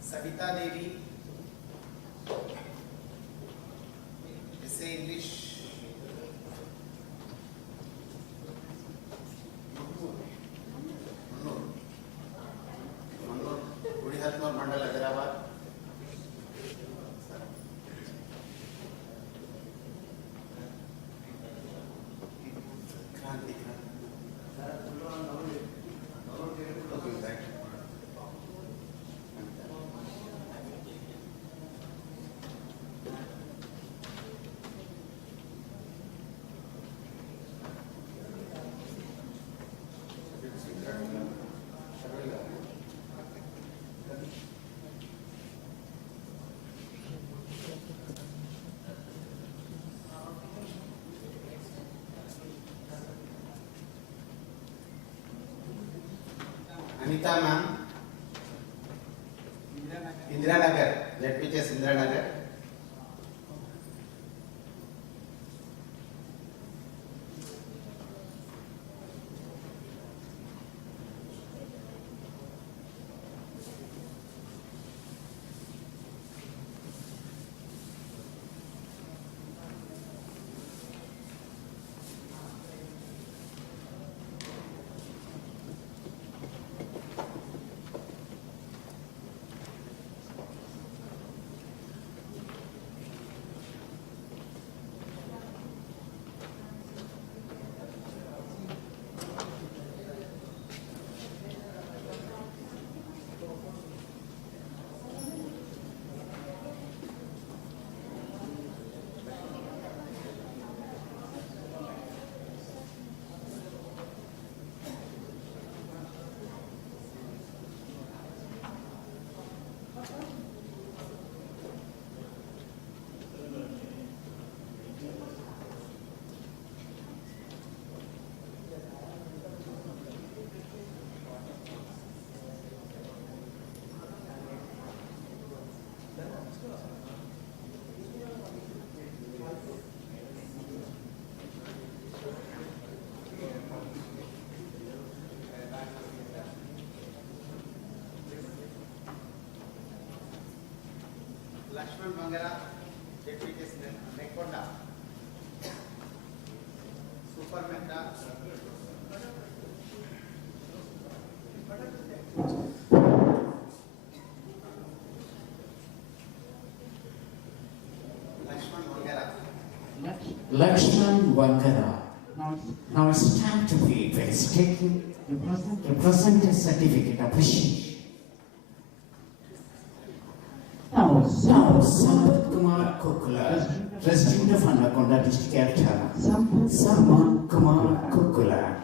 Savita Devi, SA English, Anita ma'am, Indira Nagar, ZPHS Indira Nagar. Lakshman Mangara, ZPHS Nekonda. Super Mehta. Lakshman Vangara. Now it's time to be taking represent a certificate of appreciation. Now, Sampath Kumar Kukula, President of Anaconda District, Elta. Sampath Kumar Kukula.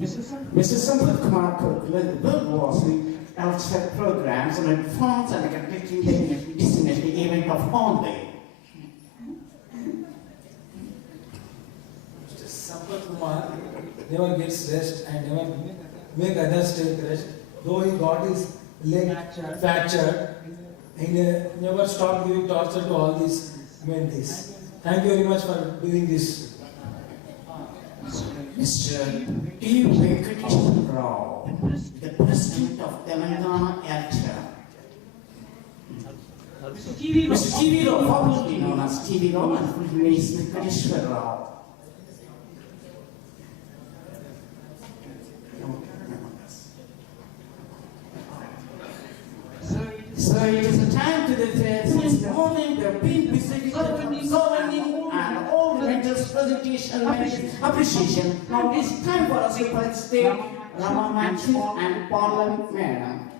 Mr. Sampath Kumar Kukula, the bird was in Elta programs and advanced and conducting the Dissemination event of all day. Sampath Kumar never gets rest and never make others take rest. Though he got his leg fractured, he never stopped giving torture to all these mentees. Thank you very much for doing this. Mr. T. Venkateshwar Rao, the President of Telangana Elta. Mr. T.V. Rao, popularly known as T.V. Rao, and full name is Venkateshwar Rao. So it is a time to the since the morning they've been busy with governing and all the mentors presentation appreciation. Now it is time for us to participate Rama Matthew and Paula Madam.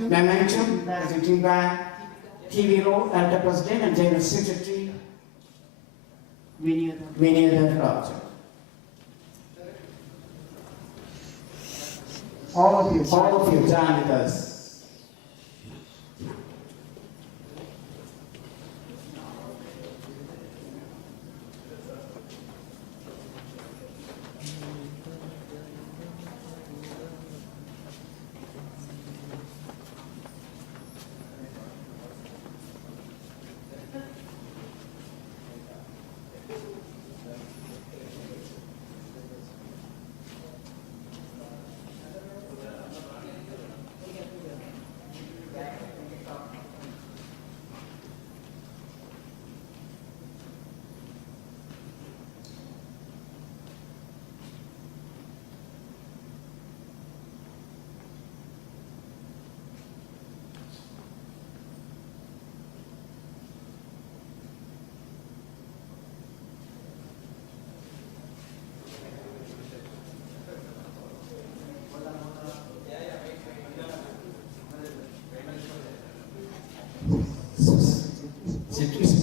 Momentum presenting by TV Rao, Elta President and General Secretary Vinay Raj. All of you join with us.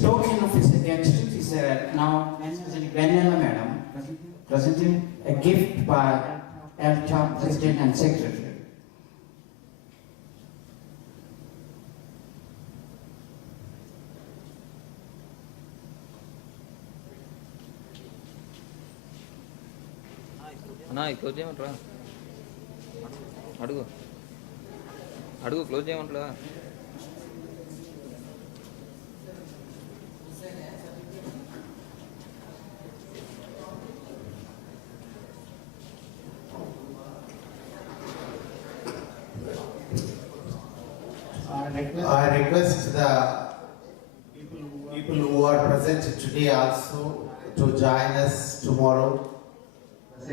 Token of his attitude is now Vanilla Madam, presenting Elta President and Secretary. Close చేయమంటారా అడుగు అడుగు close చేయమంటారా I request the people who are present today also to join us tomorrow